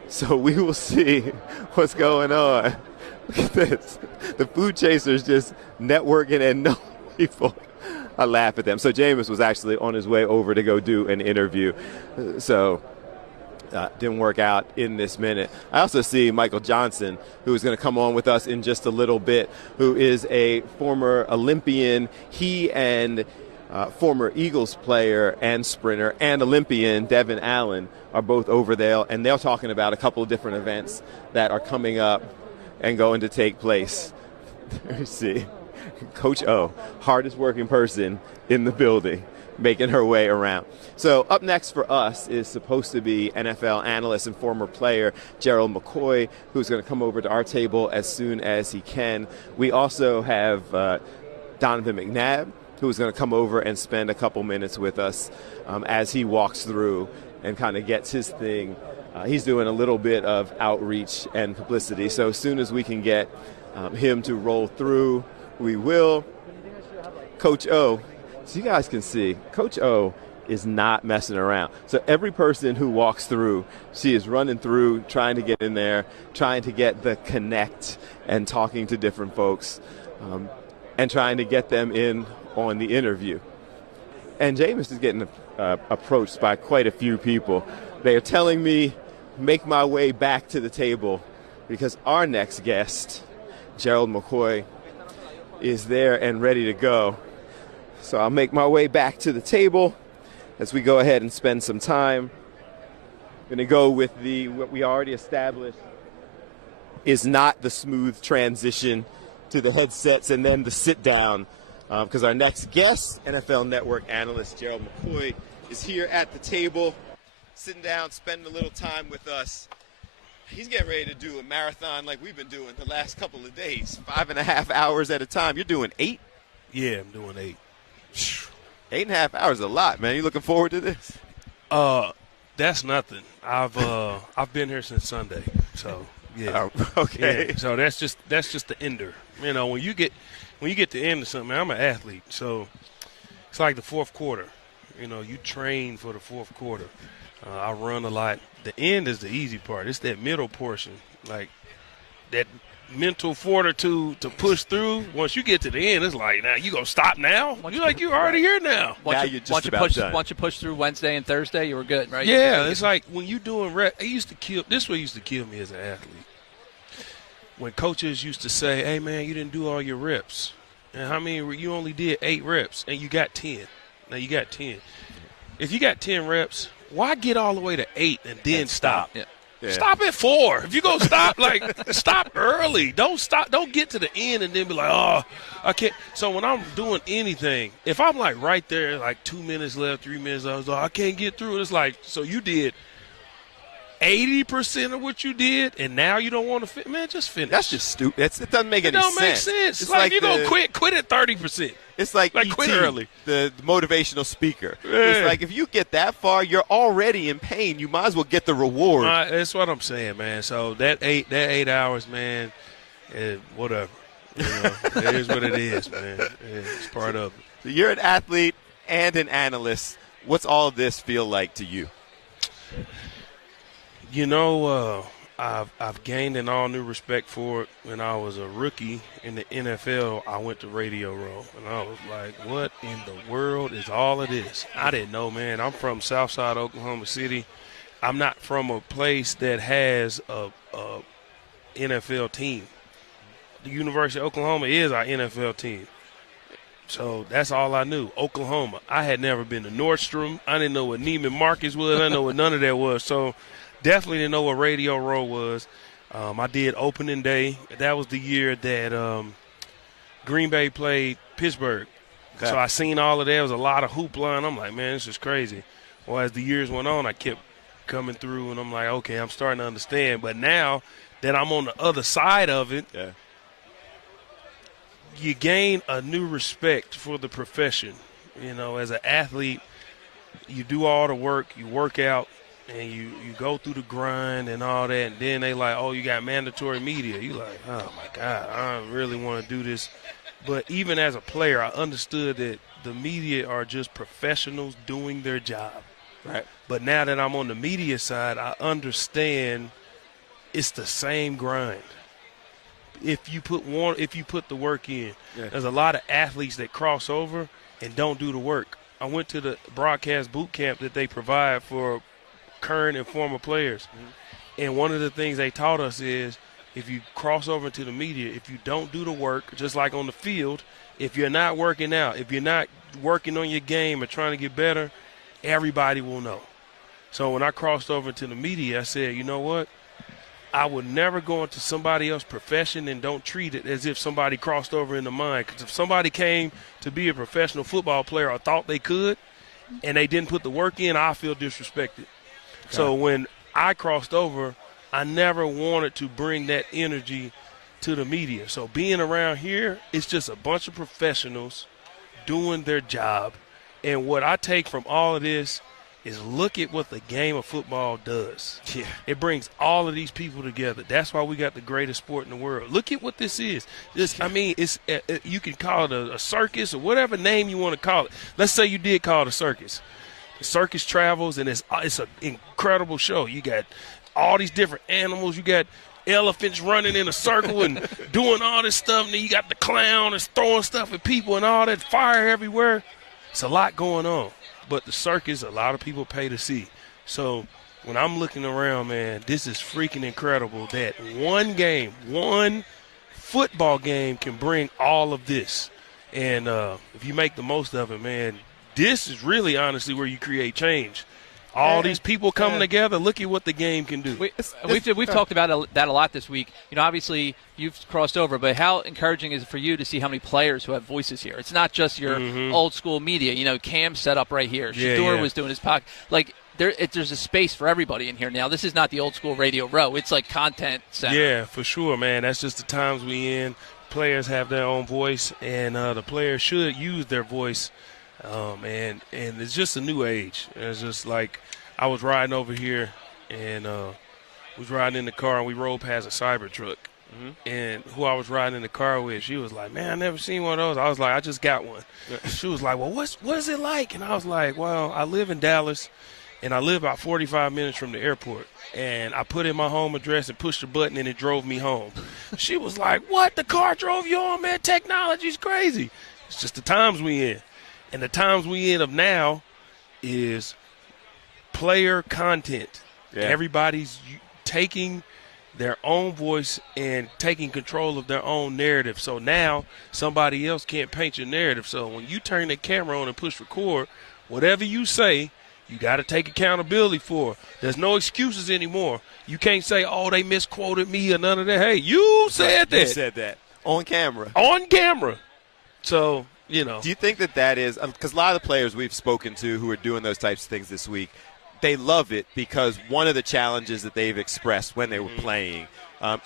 So we will see what's going on. Look at this. The food chasers just networking and no people. I laugh at them. So Jameis was actually on his way over to go do an interview. So didn't work out in this minute. I also see Michael Johnson, who is going to come on with us in just a little bit, who is a former Olympian. He and former Eagles player and sprinter and Olympian Devin Allen are both over there, and they're talking about a couple of different events that are coming up and going to take place. There you see Coach O, hardest working person in the building, making her way around. So up next for us is supposed to be NFL analyst and former player Gerald McCoy, who's going to come over to our table as soon as he can. We also have Donovan McNabb, who's going to come over and spend a couple minutes with us as he walks through and kind of gets his thing. He's doing a little bit of outreach and publicity. So as soon as we can get him to roll through, we will. Coach O, so you guys can see, Coach O is not messing around. So every person who walks through, she is running through, trying to get in there, trying to get the connect and talking to different folks and trying to get them in on the interview. And Jameis is getting approached by quite a few people. They are telling me, make my way back to the table because our next guest, Gerald McCoy, is there and ready to go. So I'll make my way back to the table as we go ahead and spend some time. I'm going to go with what we already established is not the smooth transition to the headsets and then the sit down because our next guest, NFL Network analyst Gerald McCoy, is here at the table, sitting down, spending a little time with us. He's getting ready to do a marathon like we've been doing the last couple of days, 5.5 hours at a time. You're doing 8? Yeah, I'm doing 8. 8.5 hours is a lot, man. You looking forward to this? That's nothing. I've been here since Sunday, so yeah. Okay. Yeah, so that's just the ender. You know, when you get to the end of something, man, I'm an athlete, so it's like the fourth quarter. You know, you train for the fourth quarter. I run a lot. The end is the easy part. It's that middle portion, like that mental fortitude to push through. Once you get to the end, it's like, now you gonna stop now? You're already here now. Once you push through Wednesday and Thursday, you were good, right? Yeah, it's like when you doing rep. This is what used to kill me as an athlete. When coaches used to say, "Hey man, you didn't do all your reps," and how many you only did 8 reps, and you got 10. Now you got 10. If you got 10 reps, why get all the way to 8 and then stop? Yeah. Stop at 4. If you go stop, stop early. Don't stop. Don't get to the end and then be like, oh, I can't. So when I'm doing anything, if I'm like right there, like 2 minutes left, 3 minutes left, I can't get through it. It's like, so you did 80% of what you did, and now you don't want to fit. Man, just finish. That's just stupid. It doesn't make any sense. It don't make sense. It's like you gonna quit at 30%. It's like quit early. The motivational speaker. Yeah. It's like if you get that far, you're already in pain. You might as well get the reward. That's what I'm saying, man. So that 8 hours, man, whatever. It is what it is, man. It's part of it. So you're an athlete and an analyst. What's all of this feel like to you? I've gained an all new respect for it. When I was a rookie in the NFL, I went to Radio Row, and I was like, what in the world is all of this? I didn't know, man. I'm from Southside Oklahoma City. I'm not from a place that has a NFL team. The University of Oklahoma is our NFL team. So that's all I knew, Oklahoma. I had never been to Nordstrom. I didn't know what Neiman Marcus was. I didn't know what none of that was. So definitely didn't know what Radio Row was. I did opening day. That was the year that Green Bay played Pittsburgh. Okay. So I seen all of that. There was a lot of hoopla, and I'm like, man, this is crazy. Well, as the years went on, I kept coming through, and I'm like, okay, I'm starting to understand. But now that I'm on the other side of it, you gain a new respect for the profession. As an athlete, you do all the work, you work out, and you go through the grind and all that, and then they like, oh, you got mandatory media. You like, oh, my God, I don't really want to do this. But even as a player, I understood that the media are just professionals doing their job. Right. But now that I'm on the media side, I understand it's the same grind. If you put the work in, there's a lot of athletes that cross over and don't do the work. I went to the broadcast boot camp that they provide for current and former players. And one of the things they taught us is if you cross over into the media, if you don't do the work, just like on the field, if you're not working out, if you're not working on your game or trying to get better, everybody will know. So when I crossed over into the media, I said, you know what? I would never go into somebody else's profession and don't treat it as if somebody crossed over into mine. Because if somebody came to be a professional football player or thought they could and they didn't put the work in, I feel disrespected. Okay. So when I crossed over, I never wanted to bring that energy to the media. So being around here, it's just a bunch of professionals doing their job. And what I take from all of this is look at what the game of football does. Yeah. It brings all of these people together. That's why we got the greatest sport in the world. Look at what this is. It's you can call it a circus or whatever name you want to call it. Let's say you did call it a circus. The circus travels, and it's an incredible show. You got all these different animals. You got elephants running in a circle and doing all this stuff. And then you got the clown that's throwing stuff at people and all that fire everywhere. It's a lot going on. But the circus, a lot of people pay to see. So when I'm looking around, man, this is freaking incredible that one football game can bring all of this. And if you make the most of it, man, this is really honestly where you create change. All these people coming together, look at what the game can do. We've talked about that a lot this week. Obviously you've crossed over, but how encouraging is it for you to see how many players who have voices here? It's not just your old school media. Cam's set up right here. Shador was doing his podcast. Like there's a space for everybody in here now. This is not the old school Radio Row. It's like content center. Yeah, for sure, man. That's just the times we in. Players have their own voice, and the players should use their voice. And it's just a new age. It's just like I was riding over here, and was riding in the car, and we rolled past a cyber truck. And who I was riding in the car with, she was like, man, I never seen one of those. I was like, I just got one. She was like, well, what is it like? And I was like, well, I live in Dallas, and I live about 45 minutes from the airport. And I put in my home address and pushed the button, and it drove me home. She was like, what? The car drove you home, man? Technology's crazy. It's just the times we in. And the times we in of now is player content. Yeah. Everybody's taking their own voice and taking control of their own narrative. So now somebody else can't paint your narrative. So when you turn the camera on and push record, whatever you say You got to take accountability for. There's no excuses anymore. You can't say, oh, they misquoted me or none of that. Hey, you said that. You said that. On camera. On camera. So, you know. Do you think that is – because a lot of the players we've spoken to who are doing those types of things this week, they love it because one of the challenges that they've expressed when they were playing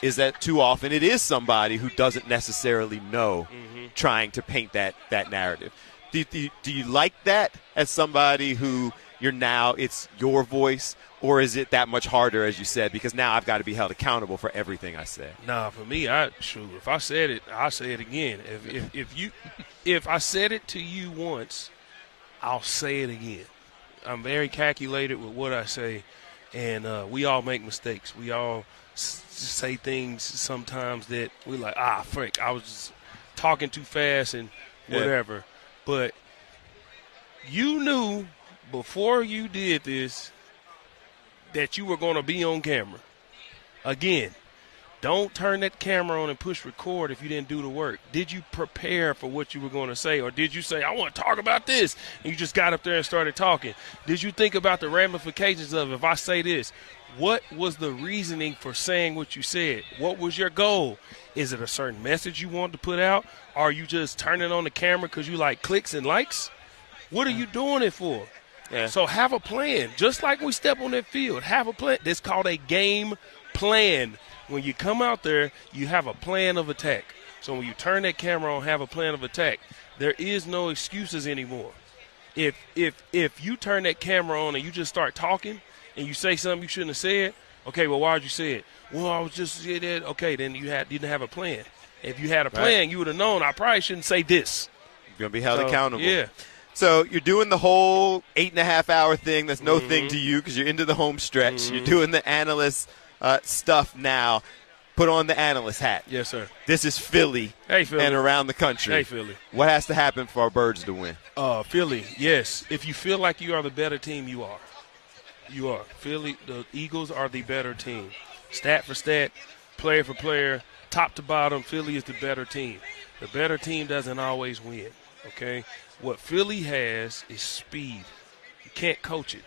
is that too often it is somebody who doesn't necessarily know trying to paint that narrative. Do you like that as somebody who you're now it's your voice, or is it that much harder, as you said, because now I've got to be held accountable for everything I say? Nah, for me, if I said it, I'll say it again. If I said it to you once, I'll say it again. I'm very calculated with what I say, and we all make mistakes. We all say things sometimes that we're like, frick, I was just talking too fast and whatever. Yeah. But you knew before you did this that you were going to be on camera. Again, don't turn that camera on and push record if you didn't do the work. Did you prepare for what you were going to say, or did you say, I want to talk about this, and you just got up there and started talking? Did you think about the ramifications of if I say this? What was the reasoning for saying what you said? What was your goal? Is it a certain message you want to put out? Are you just turning on the camera because you like clicks and likes? What are you doing it for? Yeah. So have a plan. Just like we step on that field, have a plan. It's called a game plan. When you come out there, you have a plan of attack. So when you turn that camera on, have a plan of attack. There is no excuses anymore. If you turn that camera on and you just start talking and you say something you shouldn't have said, okay, well, why did you say it? Well, I was just saying that. Okay, then you didn't have a plan. If you had a plan, you would have known I probably shouldn't say this. You're going to be held accountable. Yeah. So you're doing the whole 8.5-hour thing. That's no thing to you because you're into the home stretch. You're doing the analyst stuff now. Put on the analyst hat. Yes, sir. This is Philly, Philly. And around the country. Hey, Philly. What has to happen for our Birds to win? Philly, yes. If you feel like you are the better team, you are. You are. Philly, the Eagles are the better team. Stat for stat, player for player, top to bottom, Philly is the better team. The better team doesn't always win, okay? What Philly has is speed. You can't coach it.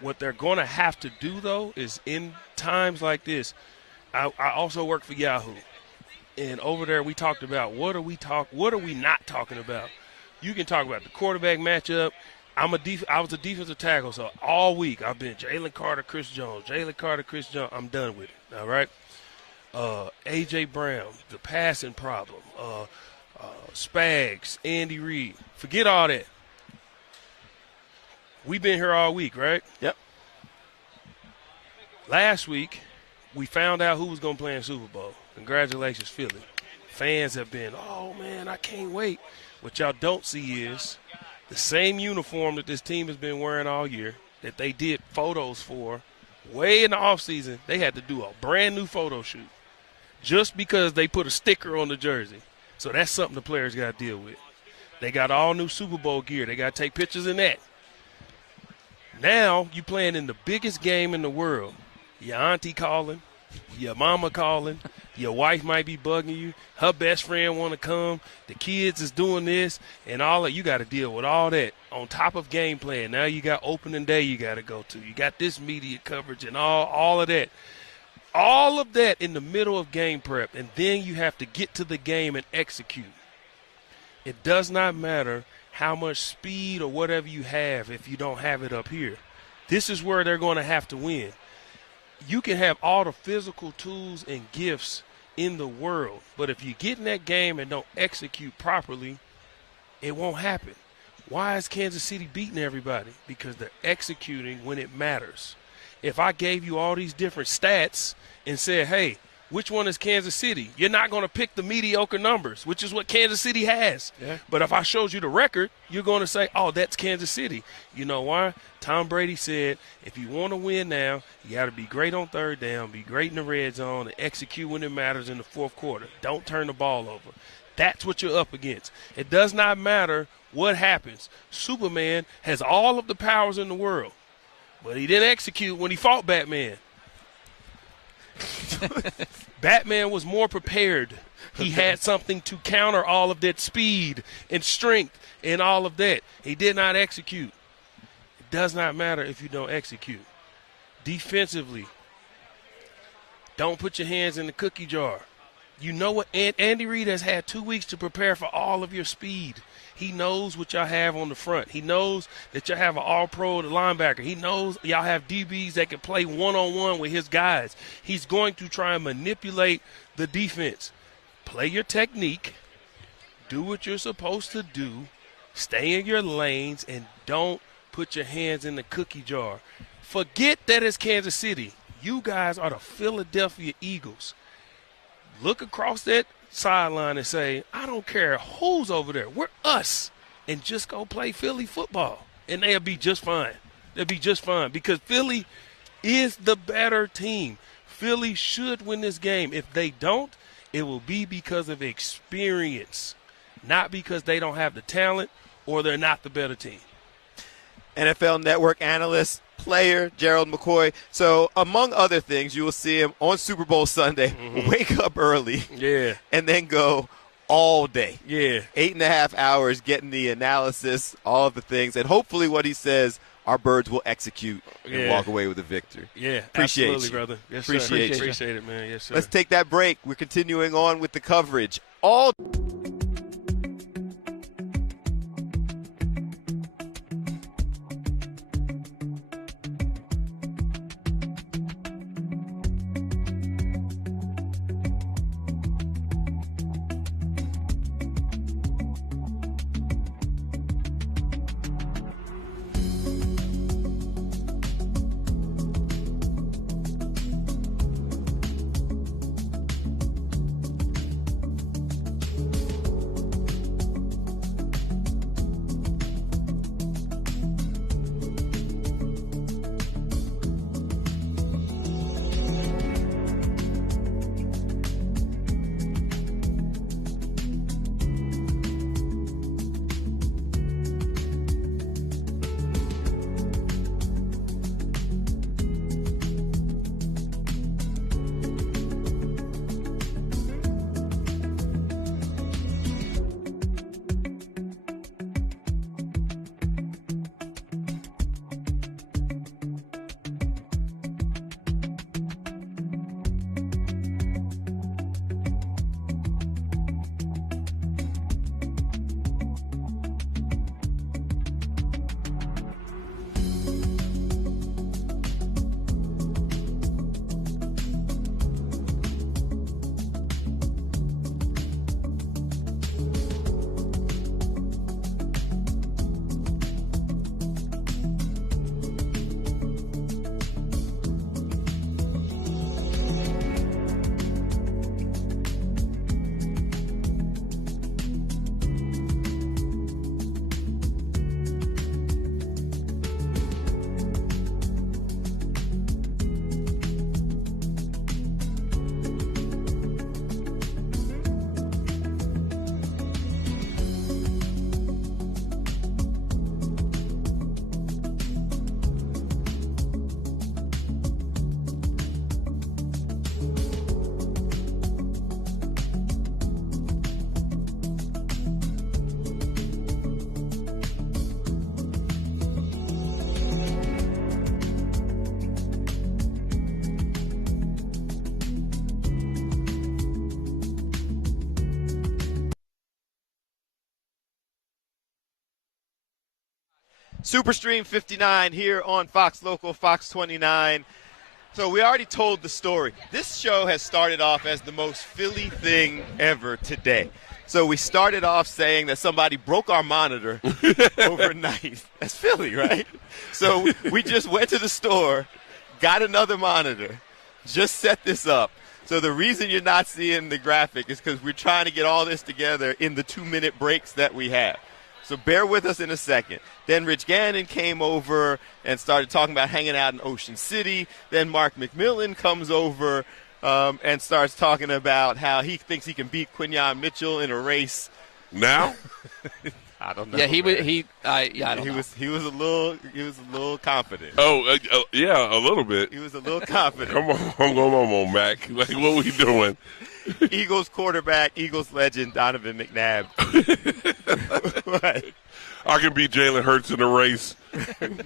What they're going to have to do, though, is in times like this, I also work for Yahoo. And over there we talked about what are we not talking about? You can talk about the quarterback matchup. I was a defensive tackle, so all week I've been Jalen Carter, Chris Jones. I'm done with it, all right? A.J. Brown, the passing problem. Spags, Andy Reid. Forget all that. We've been here all week, right? Yep. Last week, we found out who was going to play in Super Bowl. Congratulations, Philly. Fans have been, oh, man, I can't wait. What y'all don't see is the same uniform that this team has been wearing all year that they did photos for way in the offseason. They had to do a brand-new photo shoot just because they put a sticker on the jersey. So that's something the players got to deal with. They got all new Super Bowl gear. They got to take pictures in that. Now you playing in the biggest game in the world. Your auntie calling, your mama calling, your wife might be bugging you, her best friend want to come, the kids is doing this, and all that. You got to deal with all that on top of game plan. Now you got opening day you got to go to. You got this media coverage and all of that. All of that in the middle of game prep, and then you have to get to the game and execute. It does not matter how much speed or whatever you have if you don't have it up here. This is where they're going to have to win. You can have all the physical tools and gifts in the world, but if you get in that game and don't execute properly, it won't happen. Why is Kansas City beating everybody? Because they're executing when it matters. If I gave you all these different stats and said, hey, which one is Kansas City? You're not going to pick the mediocre numbers, which is what Kansas City has. Yeah. But if I showed you the record, you're going to say, oh, that's Kansas City. You know why? Tom Brady said, if you want to win now, you got to be great on third down, be great in the red zone, and execute when it matters in the fourth quarter. Don't turn the ball over. That's what you're up against. It does not matter what happens. Superman has all of the powers in the world, but he didn't execute when he fought Batman. Batman was more prepared. He had something to counter all of that speed and strength and all of that. He did not execute. It does not matter if you don't execute. Defensively, don't put your hands in the cookie jar. You know what? Andy Reid has had 2 weeks to prepare for all of your speed. He knows what y'all have on the front. He knows that y'all have an all-pro linebacker. He knows y'all have DBs that can play one-on-one with his guys. He's going to try and manipulate the defense. Play your technique. Do what you're supposed to do. Stay in your lanes, and don't put your hands in the cookie jar. Forget that it's Kansas City. You guys are the Philadelphia Eagles. Look across that sideline and say, I don't care who's over there. We're us. And just go play Philly football. And they'll be just fine. They'll be just fine because Philly is the better team. Philly should win this game. If they don't, it will be because of experience, not because they don't have the talent or they're not the better team. NFL Network analyst, player, Gerald McCoy. So, among other things, you will see him on Super Bowl Sunday, wake up early, and then go all day. 8.5 hours getting the analysis, all of the things, and hopefully what he says, our birds will execute and walk away with a victory. Appreciate absolutely, you. Brother. Yes, Appreciate sir. you. Appreciate it, man. Yes, sir. Let's take that break. We're continuing on with the coverage. Superstream 59 here on Fox Local, Fox 29. So we already told the story. This show has started off as the most Philly thing ever today. So we started off saying that somebody broke our monitor overnight. That's Philly, right? So we just went to the store, got another monitor, just set this up. So the reason you're not seeing the graphic is because we're trying to get all this together in the 2-minute breaks that we have. So bear with us in a second. Then Rich Gannon came over and started talking about hanging out in Ocean City. Then Mark McMillan comes over and starts talking about how he thinks he can beat Quinyon Mitchell in a race. Now? I don't know. Yeah, I don't know. He was a little confident. Yeah, a little bit. He was a little confident. Come on, Mac. Like, what we doing? Eagles quarterback, Eagles legend, Donovan McNabb. What? I can beat Jalen Hurts in a race.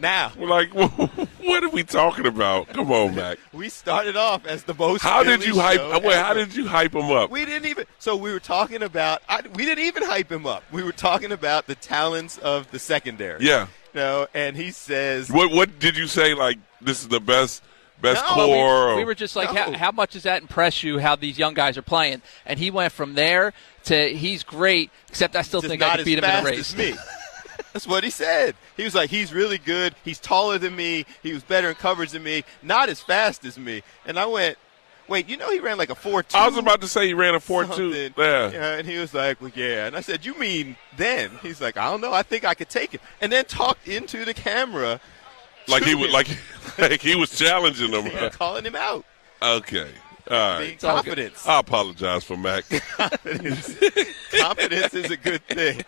Now. Like, what are we talking about? Come on, Mac. We started off as the most. How did you hype? Wait, how did you hype him up? We didn't even. So we were talking about. We didn't even hype him up. We were talking about the talents of the secondary. Yeah. And he says. What did you say? Like, this is the best No, core? We were just like, how much does that impress you? How these young guys are playing? And he went from there to he's great. Except I still think I could beat him in a race. As me. That's what he said. He was like, he's really good. He's taller than me. He was better in coverage than me. Not as fast as me. And I went, wait, you know he ran like a 4.2? I was about to say he ran a 4.2. Yeah. And he was like, well, yeah. And I said, you mean then? He's like, I don't know. I think I could take it. And then talked into the camera. Like he was like he was challenging him. Yeah, calling him out. Okay. All right. Confidence. I apologize for Mac. Confidence is a good thing.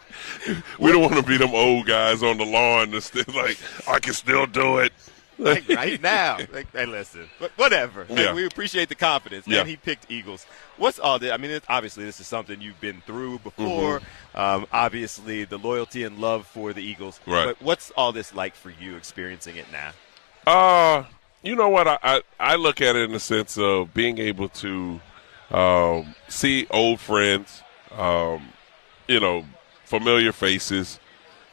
We don't want to be them old guys on the lawn that's still like, I can still do it. Like right now. Like, hey, listen. But whatever. Yeah. Like, we appreciate the confidence. Yeah. And he picked Eagles. What's all this? I mean, obviously this is something you've been through before. Obviously the loyalty and love for the Eagles. Right. But what's all this like for you experiencing it now? You know what? I look at it in the sense of being able to see old friends, familiar faces,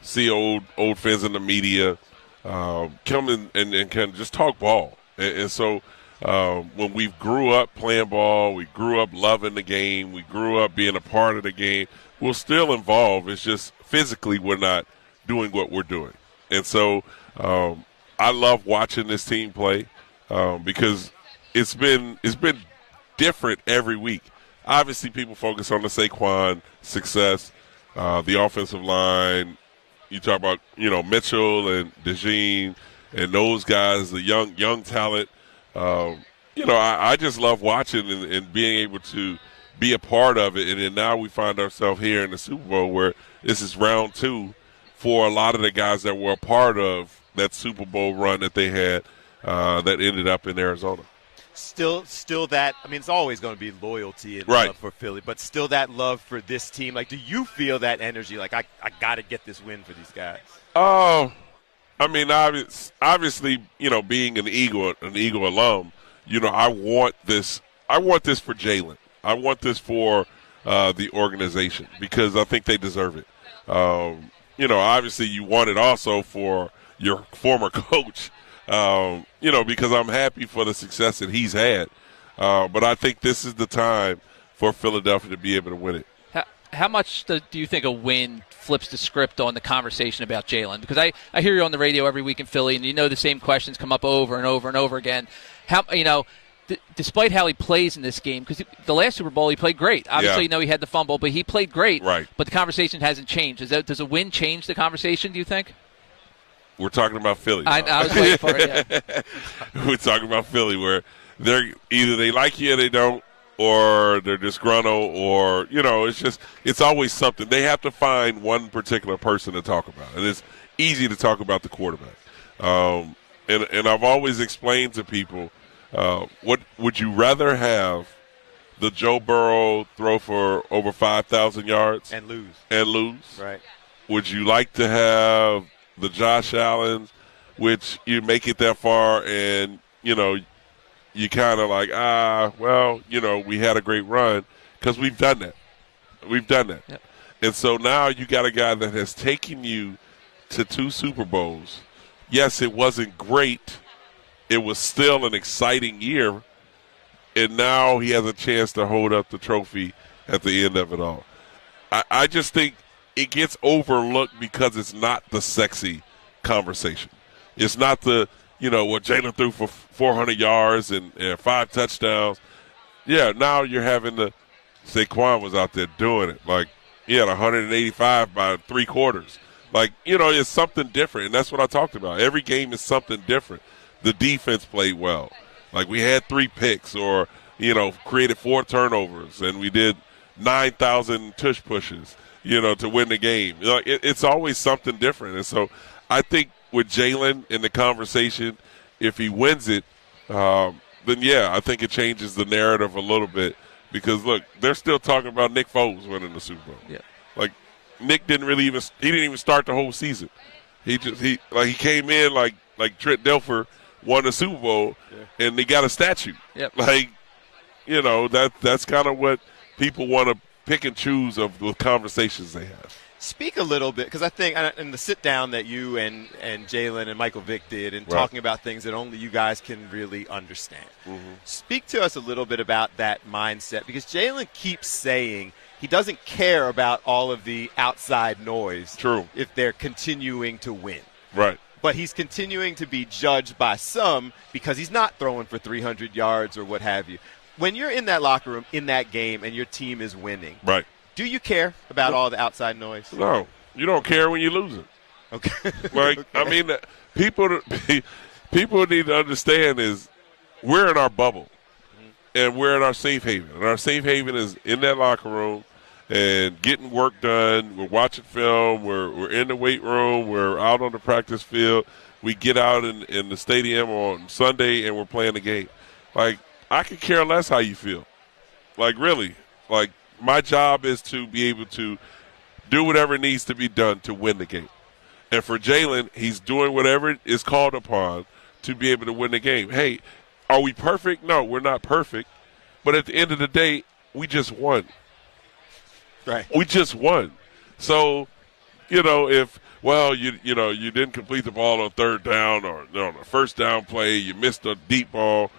see old friends in the media, come in and can just talk ball. And so when we grew up playing ball, we grew up loving the game, we grew up being a part of the game, we're still involved. It's just physically we're not doing what we're doing. And so I love watching this team play because it's been different every week. Obviously, people focus on the Saquon success, the offensive line. You talk about Mitchell and DeJean and those guys, the young talent. I just love watching and being able to be a part of it. And then now we find ourselves here in the Super Bowl where this is round 2 for a lot of the guys that were a part of that Super Bowl run that they had that ended up in Arizona. Still that, I mean, it's always going to be loyalty and right. love for Philly, but still that love for this team. Like, do you feel that energy? Like, I got to get this win for these guys. I mean, obviously, being an Eagle alum, I want this for Jalen. I want this for the organization because I think they deserve it. Obviously you want it also for your former coach, because I'm happy for the success that he's had. But I think this is the time for Philadelphia to be able to win it. How much do you think a win flips the script on the conversation about Jalen? Because I hear you on the radio every week in Philly, and the same questions come up over and over and over again. How despite how he plays in this game, because the last Super Bowl he played great. Obviously, he had the fumble, but he played great. Right. But the conversation hasn't changed. Does a win change the conversation, do you think? We're talking about Philly. I was waiting for it, yeah. We're talking about Philly where they're either they like you or they don't, or they're disgruntled, or, it's always something. They have to find one particular person to talk about. And it's easy to talk about the quarterback. And I've always explained to people, what would you rather have the Joe Burrow throw for over 5,000 yards? And lose. Right. Would Would you like to have the Josh Allen, which you make it that far and, you kind of like, we had a great run because we've done that. Yep. And so now you got a guy that has taken you to 2 Super Bowls. Yes, it wasn't great. It was still an exciting year. And now he has a chance to hold up the trophy at the end of it all. I just think it gets overlooked because it's not the sexy conversation. It's not the, what Jalen threw for 400 yards and 5 touchdowns. Yeah, now you're having Saquon was out there doing it. Like, he had 185 by 3 quarters. Like, it's something different, and that's what I talked about. Every game is something different. The defense played well. Like, we had 3 picks or, created 4 turnovers, and we did 9,000 tush pushes, to win the game. It's always something different. And so I think with Jalen in the conversation, if he wins it, then, yeah, I think it changes the narrative a little bit Because, look, they're still talking about Nick Foles winning the Super Bowl. Yeah. Like, Nick didn't even start the whole season. He came in like Trent Dilfer won the Super Bowl, and they got a statue. Yep. Like, you know, that's kind of what people want to pick and choose of the conversations they have. Speak a little bit, because I think in the sit-down that you and Jalen and Michael Vick did and talking about things that only you guys can really understand. Mm-hmm. Speak to us a little bit about that mindset, because Jalen keeps saying he doesn't care about all of the outside noise. True. If they're continuing to win. Right. But he's continuing to be judged by some because he's not throwing for 300 yards or what have you. When you're in that locker room, in that game, and your team is winning, right? Do you care about all the outside noise? No, you don't care when you're losing. Okay. Like, okay. I mean, people need to understand is we're in our bubble, and we're in our safe haven. And our safe haven is in that locker room and getting work done. We're watching film. We're in the weight room. We're out on the practice field. We get out in the stadium on Sunday, and we're playing the game. Like, I could care less how you feel. Like, really. Like, my job is to be able to do whatever needs to be done to win the game. And for Jalen, he's doing whatever is called upon to be able to win the game. Hey, are we perfect? No, we're not perfect. But at the end of the day, we just won. Right. We just won. So, you know, if, well, you didn't complete the ball on third down or on a first down play, you missed a deep ball,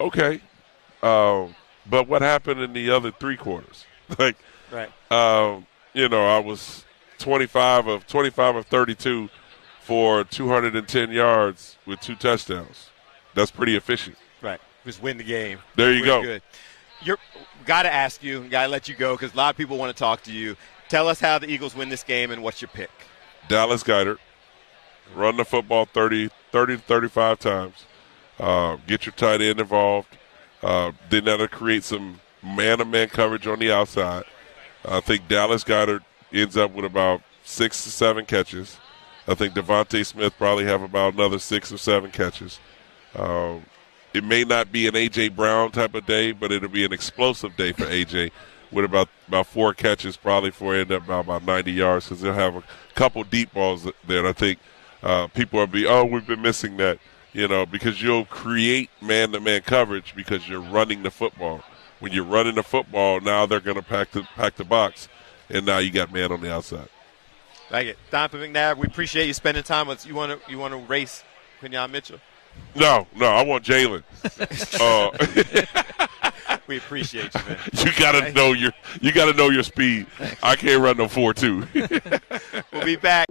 okay. But what happened in the other three quarters? Like, right. You know, I was 25 of 32 for 210 yards with 2 touchdowns. That's pretty efficient. Right. Just win the game. There you go. Good. Got to ask you, got to let you go because a lot of people want to talk to you. Tell us how the Eagles win this game and what's your pick. Dallas Goedert. Run the football 30 to 35 times. Get your tight end involved. Then that'll create some man-to-man coverage on the outside. I think Dallas Goedert ends up with about 6 to 7 catches. I think Devontae Smith probably have about another 6 or 7 catches. It may not be an A.J. Brown type of day, but it'll be an explosive day for A.J. with about 4 catches probably for end up about 90 yards because they'll have a couple deep balls there. And I think people will we've been missing that, you know, because you'll create man-to-man coverage because you're running the football. When you're running the football, now they're going to pack the box, and now you got man on the outside. Like it. Donovan McNabb, we appreciate you spending time with us. You want to race Quinyon Mitchell? No, I want Jalen. We appreciate you, man. You gotta know your speed. Thanks. I can't run no 4.2. We'll be back.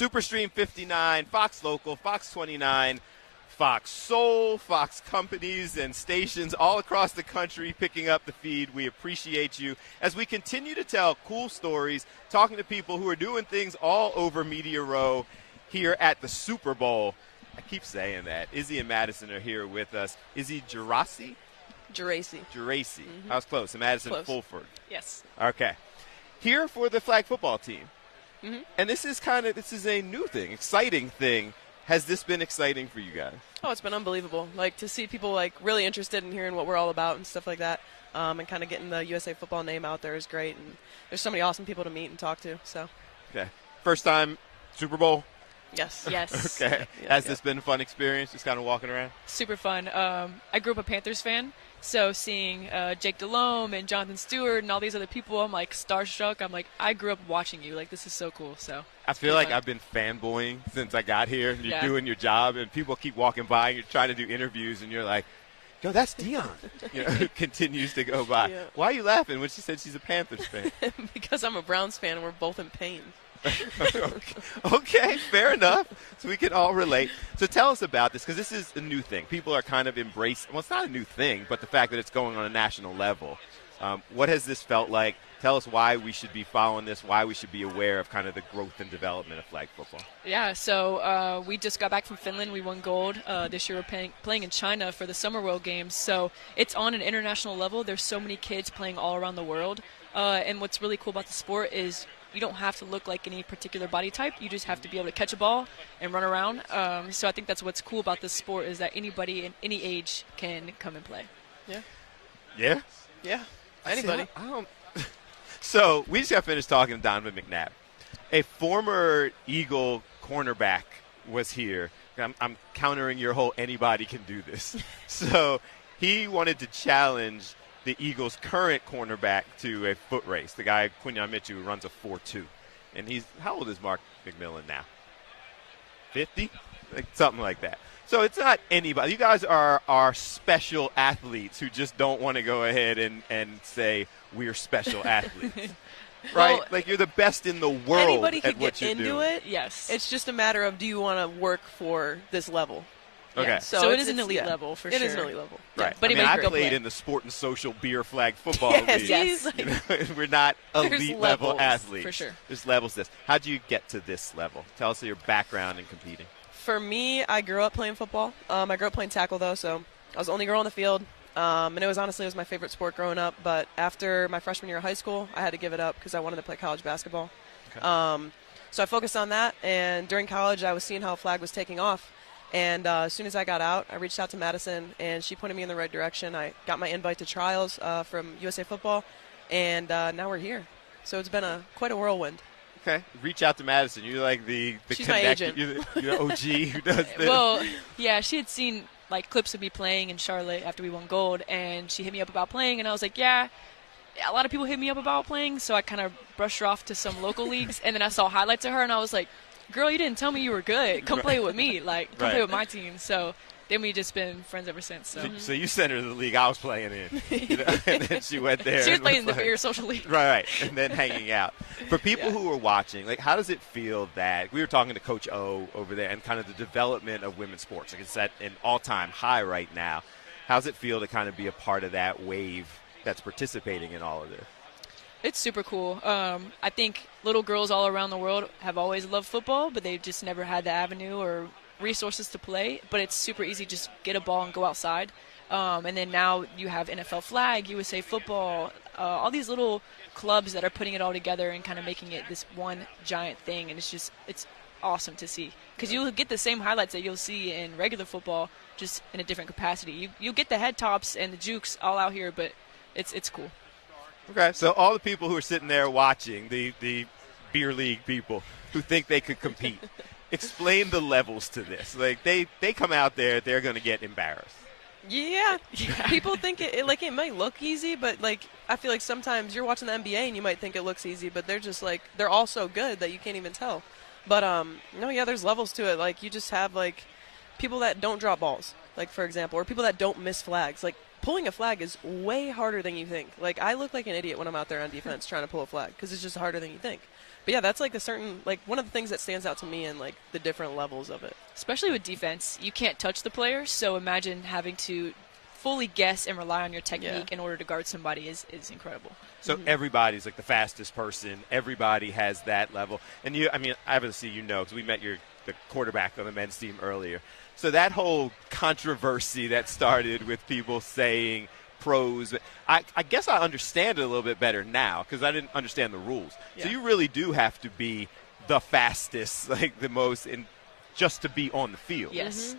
Superstream 59, Fox Local, Fox 29, Fox Soul, Fox companies and stations all across the country picking up the feed. We appreciate you as we continue to tell cool stories, talking to people who are doing things all over Media Row here at the Super Bowl. I keep saying that. Izzy and Madison are here with us. Izzy Geraci? Geraci. I was close. And Madison Close. Fulford. Yes. Okay. Here for the flag football team. And this is a new thing, exciting thing. Has this been exciting for you guys? Oh, it's been unbelievable. Like, to see people, like, really interested in hearing what we're all about and stuff like that, and kind of getting the USA Football name out there is great. And there's so many awesome people to meet and talk to, so. Okay. First time Super Bowl? Yes. Yes. Okay. Has this been a fun experience, just kind of walking around? Super fun. I grew up a Panthers fan, so seeing Jake Delhomme and Jonathan Stewart and all these other people, I'm like starstruck. I'm like, I grew up watching you. Like, this is so cool. So I feel like I've been fanboying since I got here. You're Yeah. doing your job, and people keep walking by, and you're trying to do interviews, and you're like, yo, that's Dion. You know, it continues to go by. Yeah. Why are you laughing when she said she's a Panthers fan? Because I'm a Browns fan and we're both in pain. Okay, fair enough. So we can all relate. So tell us about this, because this is a new thing. People are kind of embracing. Well, it's not a new thing, but the fact that it's going on a national level. What has this felt like? Tell us why we should be following this, why we should be aware of kind of the growth and development of flag football. yeah, so we just got back from Finland. We won gold. This year we're playing in China for the Summer World Games. So it's on an international level. There's so many kids playing all around the world. And what's really cool about the sport is you don't have to look like any particular body type. You just have to be able to catch a ball and run around. So I think that's what's cool about this sport is that anybody in any age can come and play. Yeah? Yeah. Anybody. I don't. So we just got finished talking to Donovan McNabb. A former Eagle cornerback was here. I'm countering your whole anybody can do this. So he wanted to challenge the Eagles' current cornerback to a foot race, the guy, Quinyon Mitchell, who runs a 4.2. And he's, how old is Mark McMillan now? 50? Like, something like that. So it's not anybody. You guys are special athletes who just don't want to go ahead and say we're special athletes. Right? Well, like, you're the best in the world anybody at could what get you into do. it. Yes. It's just a matter of, do you want to work for this level? Okay. Yeah. So it is an elite level for sure. It is an elite level. Right. But I mean, I go played play. in the sport and social beer flag football Yes, league. Yes. he's like- You know, we're not There's elite level levels, athletes. for sure. There's levels to this. How'd you get to this level? Tell us your background in competing. For me, I grew up playing football. I grew up playing tackle, though, so I was the only girl on the field. And it was my favorite sport growing up. But after my freshman year of high school, I had to give it up because I wanted to play college basketball. Okay. So I focused on that. And during college, I was seeing how flag was taking off. And as soon as I got out, I reached out to Madison, and she pointed me in the right direction. I got my invite to trials from USA Football, and now we're here. So it's been quite a whirlwind. Okay. Reach out to Madison. You're like the She's my agent. You're the OG who does this. Well, yeah, she had seen like clips of me playing in Charlotte after we won gold, and she hit me up about playing, and I was like, yeah, a lot of people hit me up about playing, so I kind of brushed her off to some local leagues, and then I saw highlights of her, and I was like, girl, you didn't tell me you were good. Come play with me. Like, come play with my team. So then we just been friends ever since. So you sent her to the league I was playing in. You know? And then she went there. She was and playing in the like- beer social league. Right. And then hanging out. For people who are watching, like, how does it feel that we were talking to Coach O over there and kind of the development of women's sports? Like, it's at an all-time high right now. How does it feel to kind of be a part of that wave that's participating in all of this? It's super cool. I think little girls all around the world have always loved football, but they've just never had the avenue or resources to play. But it's super easy. Just get a ball and go outside. And then now you have NFL flag, USA football, all these little clubs that are putting it all together and kind of making it this one giant thing. And it's awesome to see. Because you'll get the same highlights that you'll see in regular football, just in a different capacity. You get the head tops and the jukes all out here, but it's cool. Okay, so all the people who are sitting there watching, the beer league people who think they could compete, explain the levels to this. Like, they come out there, they're going to get embarrassed. Yeah. People think it might look easy, but, like, I feel like sometimes you're watching the NBA and you might think it looks easy, but they're just, like, they're all so good that you can't even tell. But, no, yeah, there's levels to it. Like, you just have, like, people that don't drop balls, like, for example, or people that don't miss flags. Like, pulling a flag is way harder than you think. Like, I look like an idiot when I'm out there on defense trying to pull a flag because it's just harder than you think. But yeah, that's like one of the things that stands out to me in like the different levels of it. Especially with defense, you can't touch the player, so imagine having to fully guess and rely on your technique in order to guard somebody is incredible. So everybody's like the fastest person. Everybody has that level. And obviously because we met the quarterback on the men's team earlier. So that whole controversy that started with people saying pros, I guess I understand it a little bit better now because I didn't understand the rules. Yeah. So you really do have to be the fastest, like the most, just to be on the field. Yes.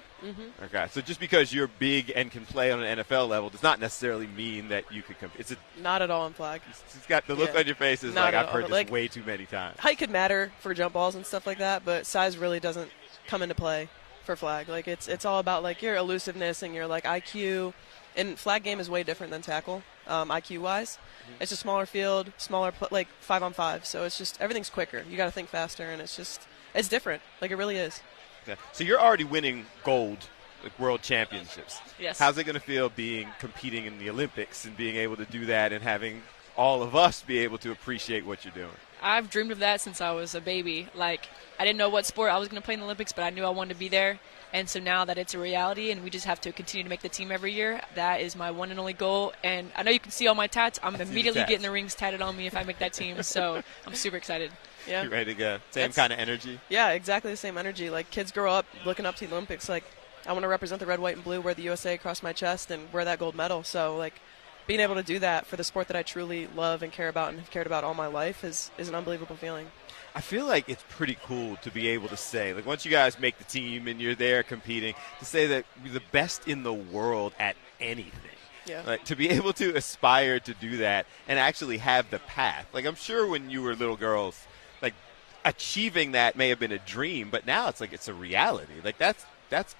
Okay, so just because you're big and can play on an NFL level does not necessarily mean that you could compete. Not at all in flag. It's got the look on your face is like I've heard this way too many times. Height could matter for jump balls and stuff like that, but size really doesn't come into play for flag. Like it's all about like your elusiveness and your like IQ. And flag game is way different than tackle, IQ-wise. It's a smaller field, smaller, like 5-on-5. So it's just everything's quicker. You got to think faster, and it's different. Like it really is. Okay. So you're already winning gold, like world championships. Yes. How's it going to feel competing in the Olympics and being able to do that and having all of us be able to appreciate what you're doing? I've dreamed of that since I was a baby. Like I didn't know what sport I was going to play in the Olympics, but I knew I wanted to be there. And so now that it's a reality and we just have to continue to make the team every year, that is my one and only goal. And I know you can see all my tats. I'm immediately getting the rings tatted on me if I make that team. So I'm super excited. Yeah. You ready to go? Same kind of energy? Yeah, exactly the same energy. Like kids grow up looking up to the Olympics. Like I want to represent the red, white, and blue, wear the USA across my chest, and wear that gold medal. So like being able to do that for the sport that I truly love and care about and have cared about all my life is an unbelievable feeling. I feel like it's pretty cool to be able to say, like, once you guys make the team and you're there competing, to say that you're the best in the world at anything. Yeah. Like, to be able to aspire to do that and actually have the path. Like, I'm sure when you were little girls, like, achieving that may have been a dream, but now it's like it's a reality. Like, that's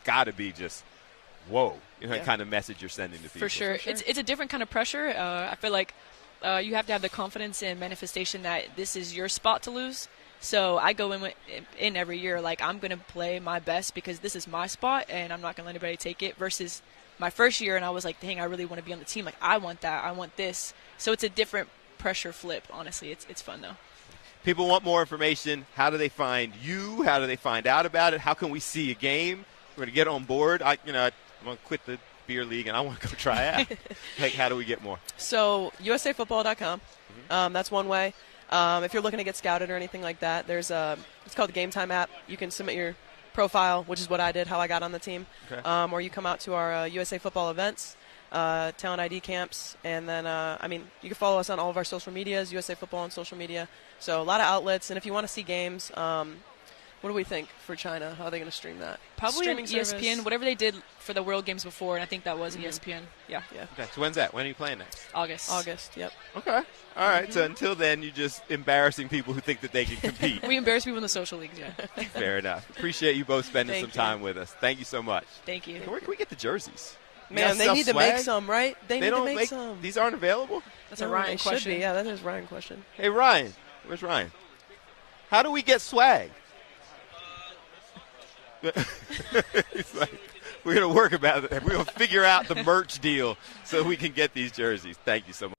got to be just, whoa, the kind of message you're sending to people. For sure. It's a different kind of pressure. I feel like you have to have the confidence and manifestation that this is your spot to lose. So I go in every year like I'm going to play my best because this is my spot and I'm not going to let anybody take it, versus my first year and I was like, dang, I really want to be on the team. Like I want that. I want this. So it's a different pressure flip, honestly. It's fun, though. People want more information. How do they find you? How do they find out about it? How can we see a game? We're going to get on board. I'm going to quit the beer league and I want to go try out. Like, how do we get more? So usafootball.com. That's one way. If you're looking to get scouted or anything like that, there's it's called the Game Time app. You can submit your profile, which is what I did, how I got on the team. Okay. Or you come out to our USA Football events, talent ID camps, and then, you can follow us on all of our social medias, USA Football on social media. So a lot of outlets, and if you want to see games, what do we think for China? How are they going to stream that? Probably on Streaming ESPN, service? whatever they did for the World Games before, and I think that was ESPN. Yeah. Okay, so when's that? When are you playing next? August, yep. Okay. All right, so until then, you're just embarrassing people who think that they can compete. We embarrass people in the social leagues, yeah. Fair enough. Appreciate you both spending some time with us. Thank you so much. Thank you. Where can we get the jerseys? Man, they need to make some, right? They need to make some. These aren't available? That's a Ryan question. Should be, yeah, that is a Ryan question. Hey, Ryan. Where's Ryan? How do we get swag? He's like, we're going to work about it. We're going to figure out the merch deal so we can get these jerseys. Thank you so much.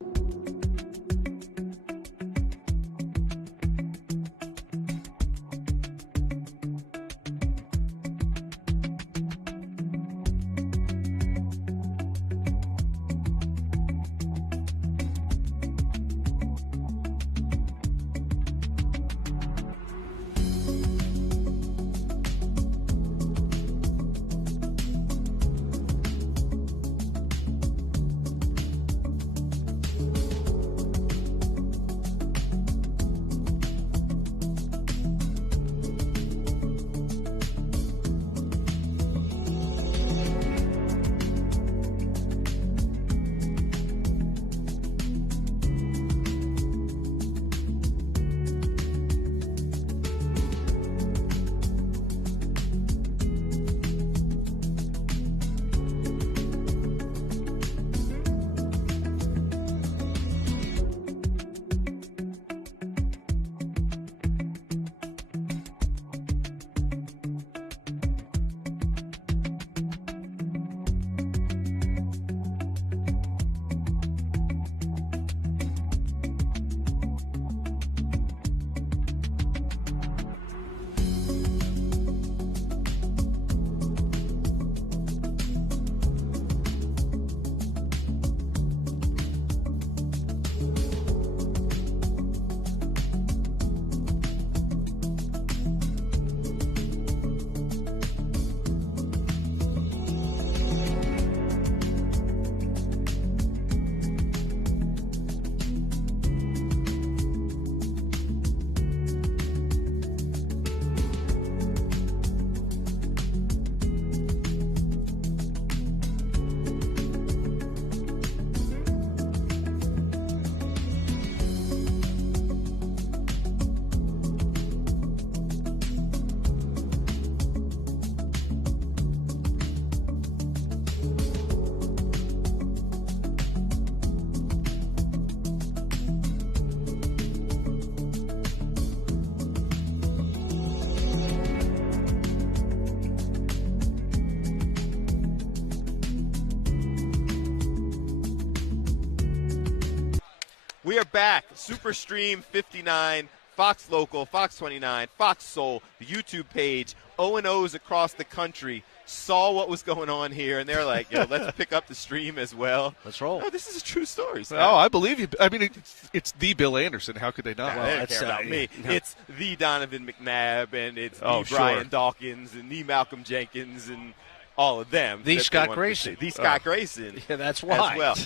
We are back. Superstream 59, Fox Local, Fox 29, Fox Soul, the YouTube page, O&Os across the country saw what was going on here, and they're like, yo, let's pick up the stream as well. Let's roll. No, this is a true story. Oh, I believe you. I mean, it's the Bill Anderson. How could they not? Well, they don't care about me. No. It's the Donovan McNabb, and it's the Brian Dawkins, and the Malcolm Jenkins, and all of them. The Scott Grayson. The Scott Grayson. Yeah, that's why. As well.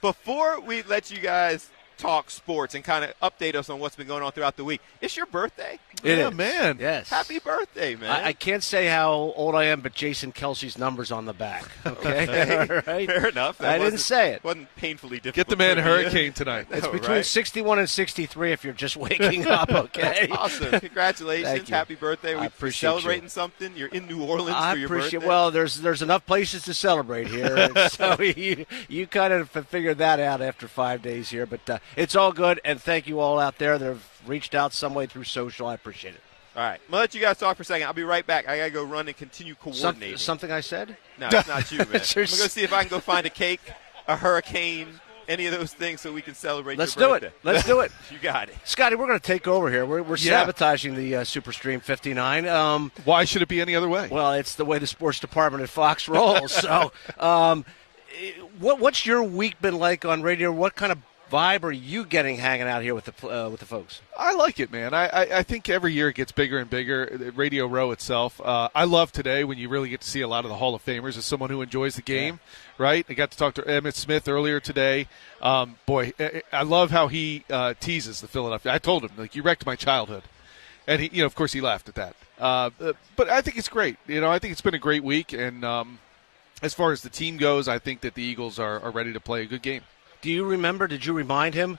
Before we let you guys talk sports and kind of update us on what's been going on throughout the week, it's your birthday. It is. Man. Yes. Happy birthday, man. I can't say how old I am, but Jason Kelsey's number's on the back. Okay? All right. Fair enough. I didn't say it. Wasn't painfully difficult. Get the man a hurricane tonight. It's between 61 and 63 if you're just waking up, okay? Awesome. Congratulations. Thank you. Happy birthday. I We're appreciate celebrating you. something. You're in New Orleans I for your appreciate. birthday. Well, there's enough places to celebrate here, and so you kind of figured that out after 5 days here. But it's all good, and thank you all out there that have reached out some way through social. I appreciate it. All right. I'm going to let you guys talk for a second. I'll be right back. I got to go run and continue coordinating. Something I said? No, it's not you, man. I'm going to go see if I can go find a cake, a hurricane, any of those things so we can celebrate Let's your do birthday. it. Let's do it. You got it. Scotty, we're going to take over here. We're sabotaging the Superstream 59. Why should it be any other way? Well, it's the way the sports department at Fox rolls. So what's your week been like on radio? What kind of vibe are you getting hanging out here with the folks? I like it, man. I think every year it gets bigger and bigger. Radio Row itself. I love today when you really get to see a lot of the Hall of Famers as someone who enjoys the game, right? I got to talk to Emmitt Smith earlier today. Boy, I love how he teases the Philadelphia. I told him, like, you wrecked my childhood. And, he, of course, he laughed at that. But I think it's great. I think it's been a great week. And as far as the team goes, I think that the Eagles are ready to play a good game. Do you remember, did you remind him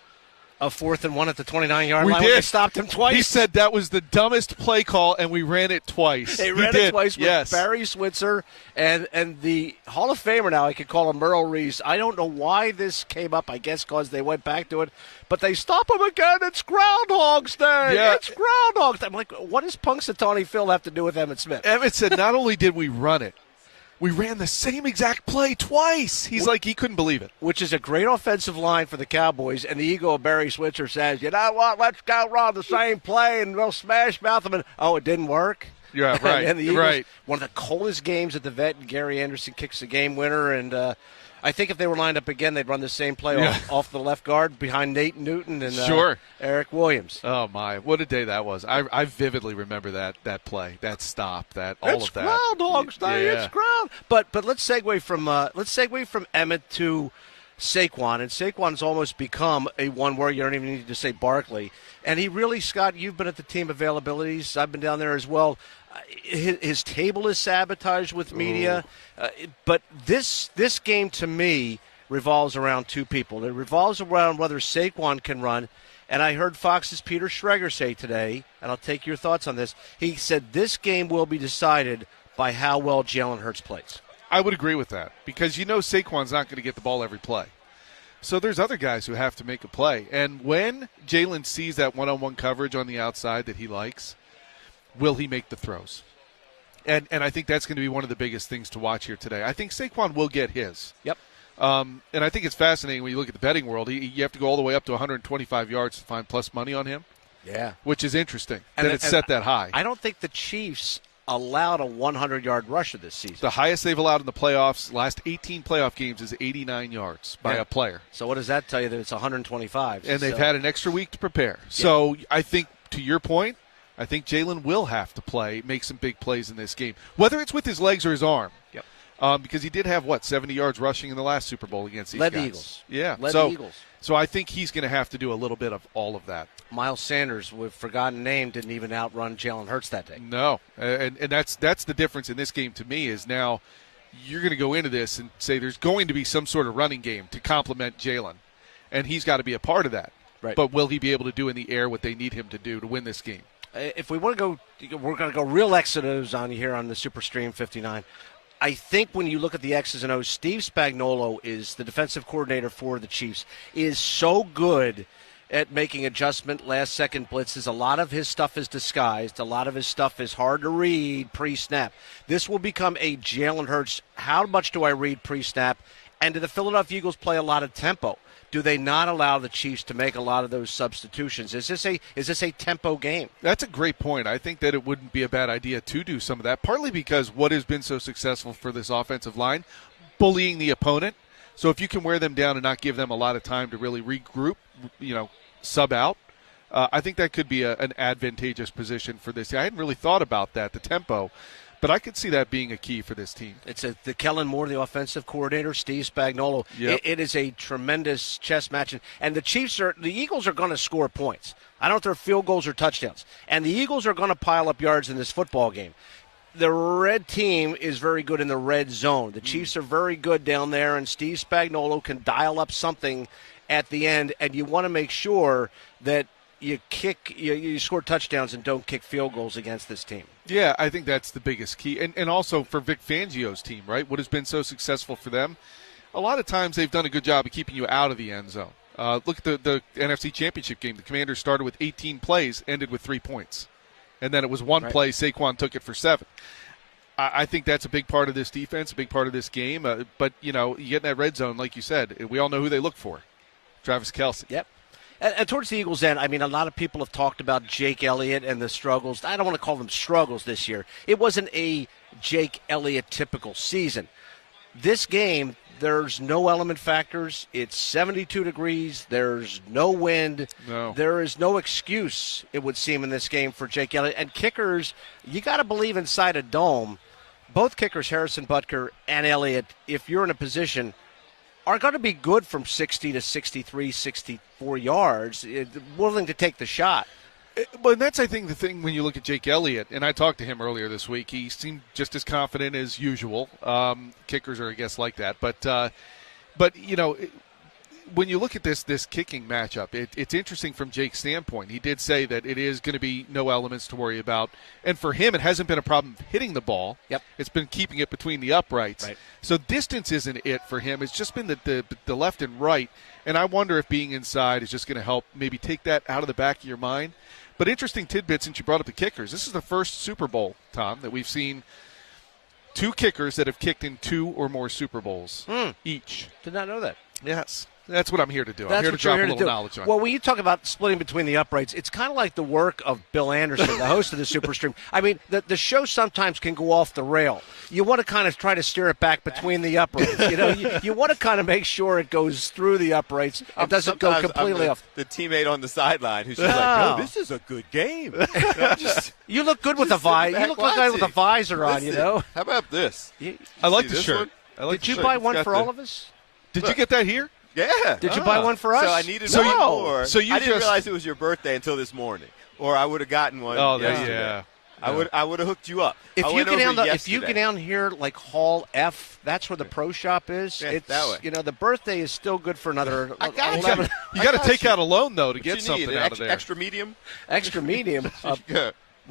of 4th and 1 at the 29-yard line? We did. When they stopped him twice? He said that was the dumbest play call, and we ran it twice. They ran it twice with Barry Switzer and the Hall of Famer now, I could call him Merle Reese. I don't know why this came up, I guess because they went back to it. But they stop him again. It's Groundhog's Day. Yeah. It's Groundhog's Day. I'm like, what does Punxsutawney Phil have to do with Emmitt Smith? Emmitt said not only did we run it, we ran the same exact play twice. He's like, he couldn't believe it. Which is a great offensive line for the Cowboys, and the ego of Barry Switzer says, you know what, let's go run the same play, and we'll smash mouth them. And, oh, it didn't work? Yeah, right, and the Eagles, right. One of the coldest games at the Vet, and Gary Anderson kicks the game winner, and I think if they were lined up again, they'd run the same play off the left guard behind Nate Newton and Eric Williams. Oh, my. What a day that was. I vividly remember that play, that stop, all of that. It's Groundhog's Day. Yeah. It's ground. But let's segue from Emmitt to Saquon, and Saquon's almost become a one where you don't even need to say Barkley. And he really, Scott, you've been at the team availabilities. I've been down there as well. His table is sabotaged with media, but this game to me revolves around two people. It revolves around whether Saquon can run, and I heard Fox's Peter Schrager say today, and I'll take your thoughts on this. He said this game will be decided by how well Jalen Hurts plays. I would agree with that because Saquon's not going to get the ball every play. So there's other guys who have to make a play. And when Jalen sees that one-on-one coverage on the outside that he likes, will he make the throws? And I think that's going to be one of the biggest things to watch here today. I think Saquon will get his. Yep. And I think it's fascinating when you look at the betting world. You have to go all the way up to 125 yards to find plus money on him. Yeah. Which is interesting that it's set that high. I don't think the Chiefs allowed a 100-yard rusher this season. The highest they've allowed in the playoffs, last 18 playoff games, is 89 yards by a player. So what does that tell you that it's 125? And they've had an extra week to prepare. So I think, to your point, I think Jalen will have to make some big plays in this game, whether it's with his legs or his arm. Yep. Because he did have, 70 yards rushing in the last Super Bowl against these guys. the Eagles. Yeah. The Eagles. So I think he's going to have to do a little bit of all of that. Miles Sanders, with forgotten name, didn't even outrun Jalen Hurts that day. No. And that's the difference in this game to me is now you're going to go into this and say there's going to be some sort of running game to complement Jalen. And he's got to be a part of that. Right. But will he be able to do in the air what they need him to do to win this game? If we want to go, we're going to go real X's on here on the Superstream 59. I think when you look at the X's and O's, Steve Spagnuolo is the defensive coordinator for the Chiefs, is so good at making adjustment, last-second blitzes. A lot of his stuff is disguised. A lot of his stuff is hard to read pre-snap. This will become a Jalen Hurts, how much do I read pre-snap, And do the Philadelphia Eagles play a lot of tempo? Do they not allow the Chiefs to make a lot of those substitutions? Is this a tempo game? That's a great point. I think that it wouldn't be a bad idea to do some of that, partly because what has been so successful for this offensive line, bullying the opponent. So if you can wear them down and not give them a lot of time to really regroup, sub out, I think that could be an advantageous position for this. I hadn't really thought about that, the tempo. But I could see that being a key for this team. It's the Kellen Moore, the offensive coordinator, Steve Spagnuolo. Yep. It is a tremendous chess match. And the Eagles are going to score points. I don't know if they're field goals or touchdowns. And the Eagles are going to pile up yards in this football game. The red team is very good in the red zone. The Chiefs are very good down there, and Steve Spagnuolo can dial up something at the end. And you want to make sure that you score touchdowns and don't kick field goals against this team. Yeah, I think that's the biggest key. And also for Vic Fangio's team, right? What has been so successful for them, a lot of times they've done a good job of keeping you out of the end zone. Look at the NFC Championship game. The Commanders started with 18 plays, ended with 3 points. And then it was one play, Saquon took it for 7. I think that's a big part of this defense, a big part of this game. But, you get in that red zone, like you said, we all know who they look for. Travis Kelce. Yep. And towards the Eagles' end, I mean, a lot of people have talked about Jake Elliott and the struggles. I don't want to call them struggles this year. It wasn't a Jake Elliott typical season. This game, there's no element factors. It's 72 degrees. There's no wind. No. There is no excuse, it would seem, in this game for Jake Elliott. And kickers, you got to believe inside a dome, both kickers, Harrison Butker and Elliott, if you're in a position, are going to be good from 60 to 63, 64 yards, willing to take the shot. But that's, I think, the thing when you look at Jake Elliott, and I talked to him earlier this week. He seemed just as confident as usual. Kickers are, I guess, like that. But when you look at this kicking matchup, it's interesting from Jake's standpoint. He did say that it is going to be no elements to worry about. And for him, it hasn't been a problem hitting the ball. Yep. It's been keeping it between the uprights. Right. So distance isn't it for him. It's just been the left and right. And I wonder if being inside is just going to help maybe take that out of the back of your mind. But interesting tidbit since you brought up the kickers. This is the first Super Bowl, Tom, that we've seen 2 kickers that have kicked in 2 or more Super Bowls each. Did not know that. Yes. That's what I'm here to do. That's I'm here to drop a little do. knowledge on. Well, when you talk about splitting between the uprights, it's kind of like the work of Bill Anderson, the host of the Superstream. I mean, the show sometimes can go off the rail. You want to kind of try to steer it back between the uprights. You want to kind of make sure it goes through the uprights. It doesn't go completely off. The teammate on the sideline who's just like, "No, this is a good game." You look good with a visor. You look good with a visor on. How about this? I like the shirt. Did you buy one for all of us? Did you get that here? Yeah. Did you buy one for us? So I needed one more. So you I didn't just realize it was your birthday until this morning, or I would have gotten one. Oh, yesterday. yeah. I would have hooked you up. If you get down here like Hall F, that's where the pro shop is. Yeah, it's that way. The birthday is still good for another. You got to take out a loan though to get something out of there. Extra medium. Extra medium.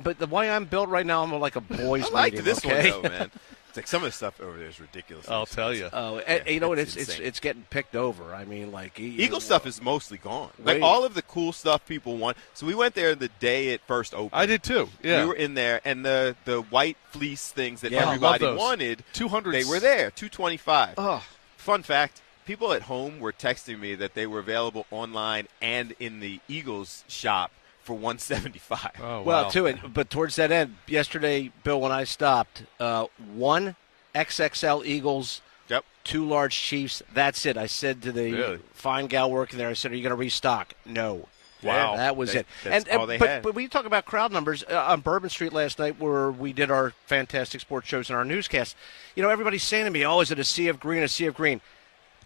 But the way I'm built right now, I'm like a boy's medium. I like this okay? one though, man. It's like some of the stuff over there is ridiculous. I'll tell you. Oh, it's getting picked over. I mean, like Eagle stuff is mostly gone. Like all of the cool stuff people want. So we went there the day it first opened. I did too. Yeah, we were in there, and the white fleece things that everybody wanted, 200. They were there, $225. Oh. Fun fact: people at home were texting me that they were available online and in the Eagles shop for $175. Oh, well, but towards that end, yesterday, Bill, when I stopped, 1 XXL Eagles, 2 large Chiefs. That's it. I said to the fine gal working there, I said, "Are you going to restock?" No. Wow, that was it. That's all they had. But when you talk about crowd numbers on Bourbon Street last night, where we did our fantastic sports shows and our newscasts, everybody's saying to me, "Oh, is it a sea of green? A sea of green?"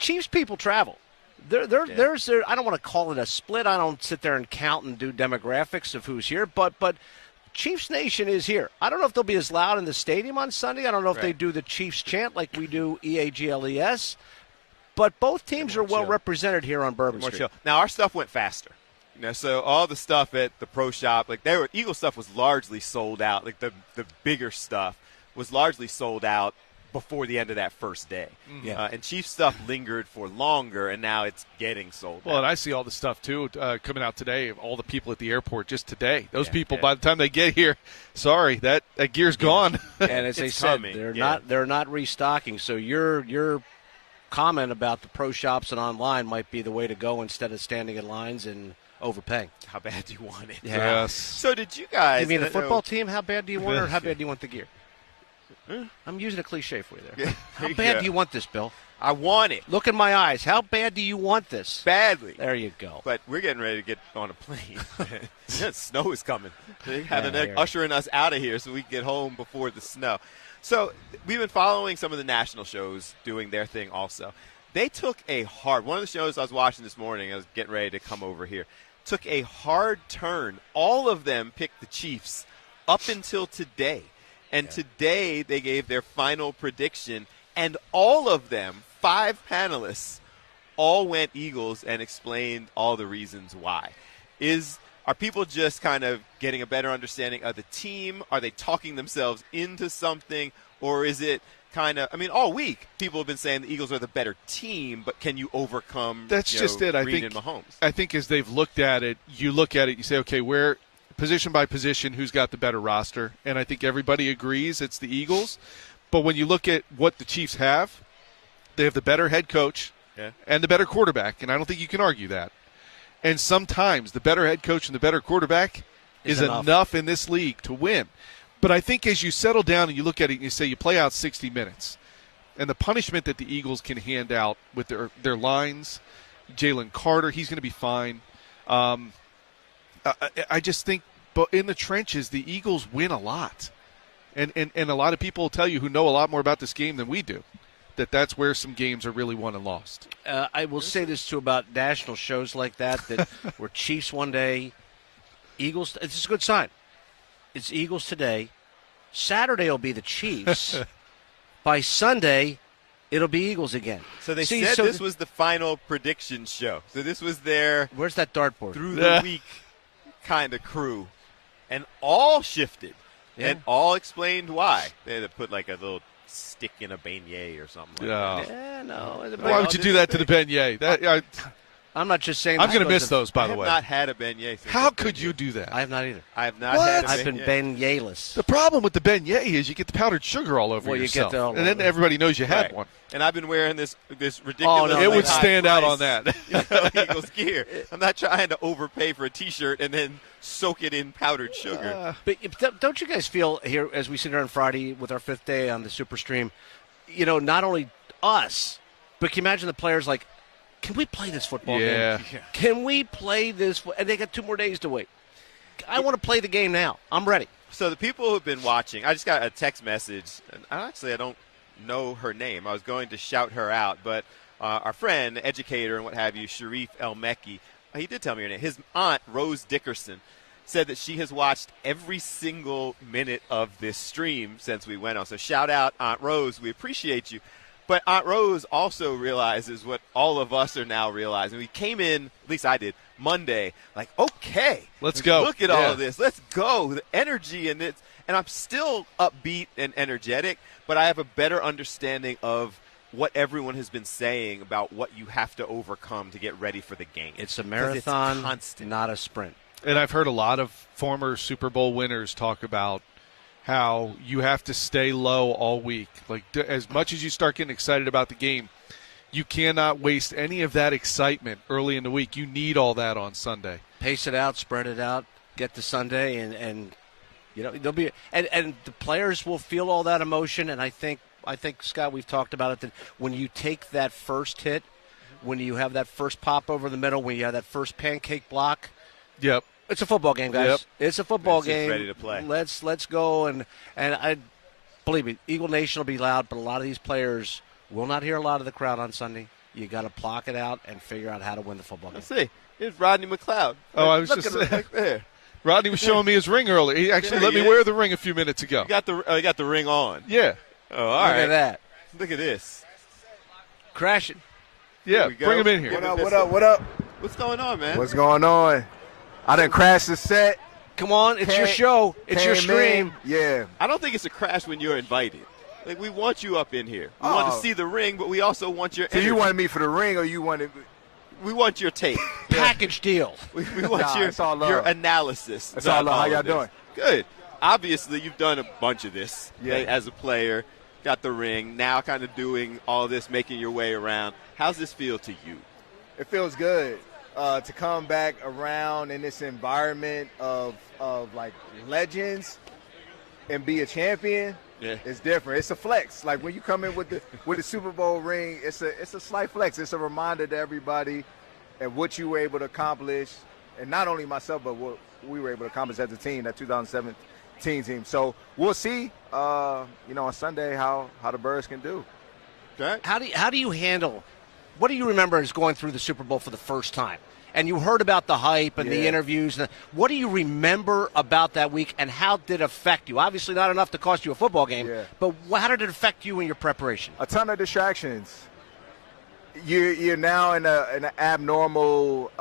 Chiefs people travel. There's I don't want to call it a split. I don't sit there and count and do demographics of who's here, but Chiefs Nation is here. I don't know if they'll be as loud in the stadium on Sunday. I don't know if they do the Chiefs chant like we do EAGLES, but both teams are well represented here on Bourbon Street. Chill. Now our stuff went faster. So all the stuff at the pro shop, like Eagle stuff was largely sold out. Like the bigger stuff was largely sold out before the end of that first day. And Chiefs stuff lingered for longer, and now it's getting sold out. Well, and I see all the stuff, too, coming out today, all the people at the airport just today. Those people, by the time they get here, sorry, that gear's gone. And as they said, they're not restocking, so your comment about the pro shops and online might be the way to go instead of standing in lines and overpaying. How bad do you want it? Yeah. Yes. So did you guys? You mean the football team? How bad do you want it, or how bad do you want the gear? I'm using a cliche for you there. How bad do you want this, Bill? I want it. Look in my eyes. How bad do you want this? Badly. There you go. But we're getting ready to get on a plane. Snow is coming. They're ushering us out of here so we can get home before the snow. So we've been following some of the national shows doing their thing also. They took one of the shows I was watching this morning, I was getting ready to come over here, took a hard turn. All of them picked the Chiefs up until today. And today they gave their final prediction, and all of them, 5 panelists, all went Eagles and explained all the reasons why. Are people just kind of getting a better understanding of the team? Are they talking themselves into something? Or is it kind of, all week people have been saying the Eagles are the better team, but can you overcome That's just it. Reed and Mahomes? I think as they've looked at it, you say, okay, where – position by position, who's got the better roster? And I think everybody agrees it's the Eagles. But when you look at what the Chiefs have, they have the better head coach and the better quarterback, and I don't think you can argue that. And sometimes the better head coach and the better quarterback is enough in this league to win. But I think as you settle down and you look at it and you say you play out 60 minutes, and the punishment that the Eagles can hand out with their lines, Jalen Carter, he's going to be fine. I just think in the trenches, the Eagles win a lot. And a lot of people will tell you who know a lot more about this game than we do, that's where some games are really won and lost. I will say this, too, about national shows like that where Chiefs one day, Eagles – it's a good sign. It's Eagles today. Saturday will be the Chiefs. By Sunday, it'll be Eagles again. So they said this was the final prediction show. So this was their – where's that dartboard? Through the week kind of crew, and all shifted and all explained why. They had to put like a little stick in a beignet or something like that. Yeah, no. Why would you do that to the beignet? I'm not just saying. I'm going to miss those, by the way. I have not had a beignet. How could you do that? I have not either. I have not had a beignet. I've been beignetless. The problem with the beignet is you get the powdered sugar all over yourself. And then everybody knows you had one. And I've been wearing this ridiculous. It would stand out on that. Eagles gear. I'm not trying to overpay for a T-shirt and then soak it in powdered sugar. But don't you guys feel here as we sit here on Friday with our 5th day on the Super Stream, not only us, but can you imagine the players like, can we play this football game? Yeah. Can we play this? And they got 2 more days to wait. I want to play the game now. I'm ready. So the people who've been watching, I just got a text message, and I don't know her name. I was going to shout her out, but our friend, educator and what have you, Sharif El-Mekki, he did tell me her name. His aunt, Rose Dickerson, said that she has watched every single minute of this stream since we went on. So shout out, Aunt Rose. We appreciate you. But Aunt Rose also realizes what all of us are now realizing. We came in, at least I did, Monday, like, okay. Let's go. Look at all of this. Let's go. The energy and it. And I'm still upbeat and energetic, but I have a better understanding of what everyone has been saying about what you have to overcome to get ready for the game. It's a marathon, it's constant. Not a sprint. And I've heard a lot of former Super Bowl winners talk about how you have to stay low all week. Like, as much as you start getting excited about the game, you cannot waste any of that excitement early in the week. You need all that on Sunday. Pace it out, spread it out, get to Sunday, and there'll be and the players will feel all that emotion. And I think Scott, we've talked about it, that when you take that first hit, when you have that first pop over the middle, when you have that first pancake block, yep. It's a football game, guys. Yep. It's a football It's game. ready to play. Let's go, and I believe me, Eagle Nation will be loud, but a lot of these players will not hear a lot of the crowd on Sunday. You got to block it out and figure out how to win the football game. Let's see. Here's Rodney McLeod. Oh, I was Look just at him there. Rodney was showing me his ring earlier. He actually let me wear the ring a few minutes ago. You got the ring on. Yeah. Oh, all right. Look at that. Look at this. Crash it. Yeah, bring him in here. What up? What's going on, man? What's going on? I done crashed the set. Come on, it's your show. It's your stream. Yeah. I don't think it's a crash when you're invited. Like, we want you up in here. We want to see the ring, but we also want your So energy. you wanted me for the ring, or you wanted? We want your take. Package deal. We want your analysis. That's all love. How y'all doing? Good. Obviously, you've done a bunch of this as a player. got the ring, now kind of doing all this, making your way around. How's this feel to you? It feels good to come back around in this environment of like legends and be a champion. Yeah. It's different. It's a flex. Like when you come in with the Super Bowl ring, it's a slight flex. It's a reminder to everybody of what you were able to accomplish, and not only myself, but what we were able to accomplish as a team, that 2017 team. So we'll see, on Sunday how the Birds can do. Okay. How do you handle? What do you remember as going through the Super Bowl for the first time? And you heard about the hype and the interviews. What do you remember about that week, and how did it affect you? Obviously not enough to cost you a football game, but how did it affect you in your preparation? A ton of distractions. You're now in an abnormal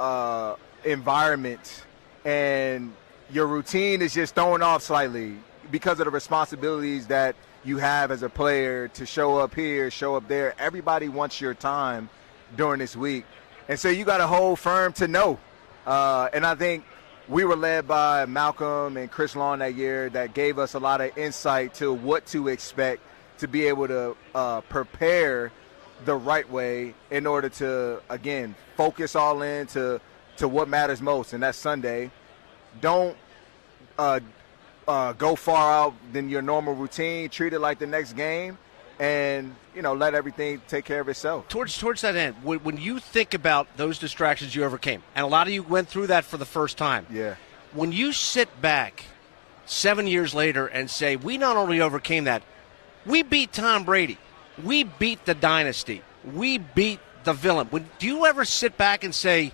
environment, and your routine is just thrown off slightly because of the responsibilities that you have as a player to show up here, show up there. Everybody wants your time during this week. And so you got to hold firm to know. And I think we were led by Malcolm and Chris Long that year that gave us a lot of insight to what to expect to be able to prepare the right way in order to, again, focus all in to what matters most, and that's Sunday. Don't go far out than your normal routine. Treat it like the next game. And, let everything take care of itself. Towards that end, when you think about those distractions you overcame, and a lot of you went through that for the first time. Yeah. When you sit back 7 years later and say, we not only overcame that, we beat Tom Brady. We beat the dynasty. We beat the villain. Do you ever sit back and say,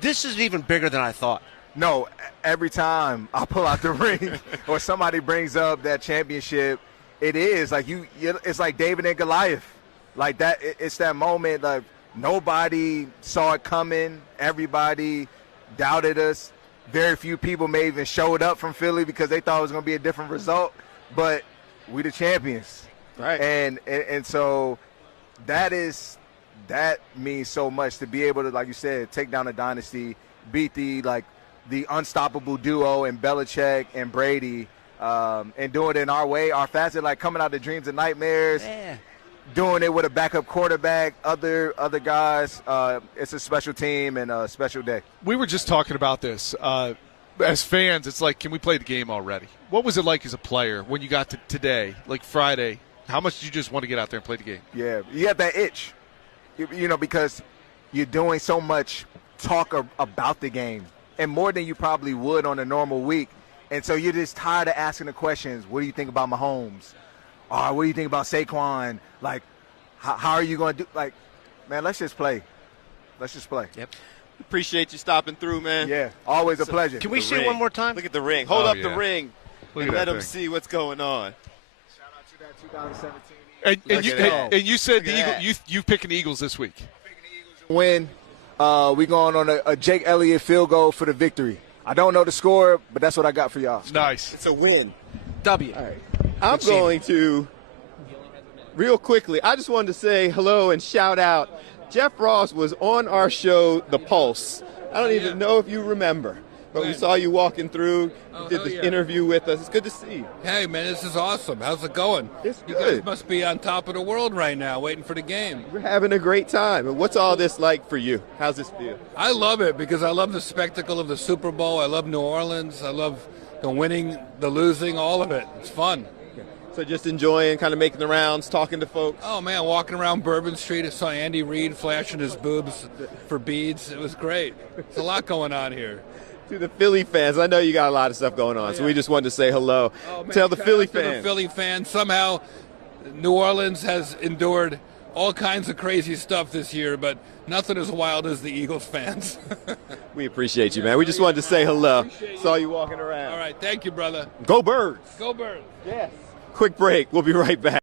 this is even bigger than I thought? No. Every time I pull out the ring or somebody brings up that championship, it is like it's like David and Goliath, like that. It's that moment. Like nobody saw it coming. Everybody doubted us. Very few people may even showed up from Philly because they thought it was going to be a different result. But we the champions, right? And so that means so much to be able to, like you said, take down a dynasty, beat the unstoppable duo in Belichick and Brady. And doing it in our way, our facet, like coming out of dreams and nightmares, doing it with a backup quarterback, other guys. It's a special team and a special day. We were just talking about this. As fans, it's like, can we play the game already? What was it like as a player when you got to today, like Friday? How much did you just want to get out there and play the game? Yeah, you have that itch, because you're doing so much talk about the game, and more than you probably would on a normal week. And so you're just tired of asking the questions. What do you think about Mahomes? What do you think about Saquon? Like, how are you going to do? Like, man, let's just play. Let's just play. Yep. Appreciate you stopping through, man. Yeah, always a pleasure. Can we see it one more time? Look at the ring. Hold up the ring Look and at let that them thing. see what's going on. Shout out to that 2017. And you said the Eagles, you picking the Eagles this week. Win. We going on a Jake Elliott field goal for the victory. I don't know the score, but that's what I got for y'all. Nice. It's a win. W. All right. I'm going to, real quickly, I just wanted to say hello and shout out. Jeff Ross was on our show, The Pulse. I don't even know if you remember, but we saw you walking through. You did the interview with us. It's good to see you. Hey, man, this is awesome. How's it going? It's You good. guys must be on top of the world right now, waiting for the game. We're having a great time. And what's all this like for you? How's this feel? I love it because I love the spectacle of the Super Bowl. I love New Orleans. I love the winning, the losing, all of it. It's fun. So just enjoying, kind of making the rounds, talking to folks. Oh, man, walking around Bourbon Street, I saw Andy Reid flashing his boobs for beads. It was great. There's a lot going on here. To the Philly fans, I know you got a lot of stuff going on, so we just wanted to say hello. Oh, man, Tell the shout Philly out to fans. The Philly fans. Somehow, New Orleans has endured all kinds of crazy stuff this year, but nothing as wild as the Eagles fans. We appreciate you, man. We just wanted to say hello. Saw you walking around. All right, thank you, brother. Go Birds. Go Birds. Yes. Quick break. We'll be right back.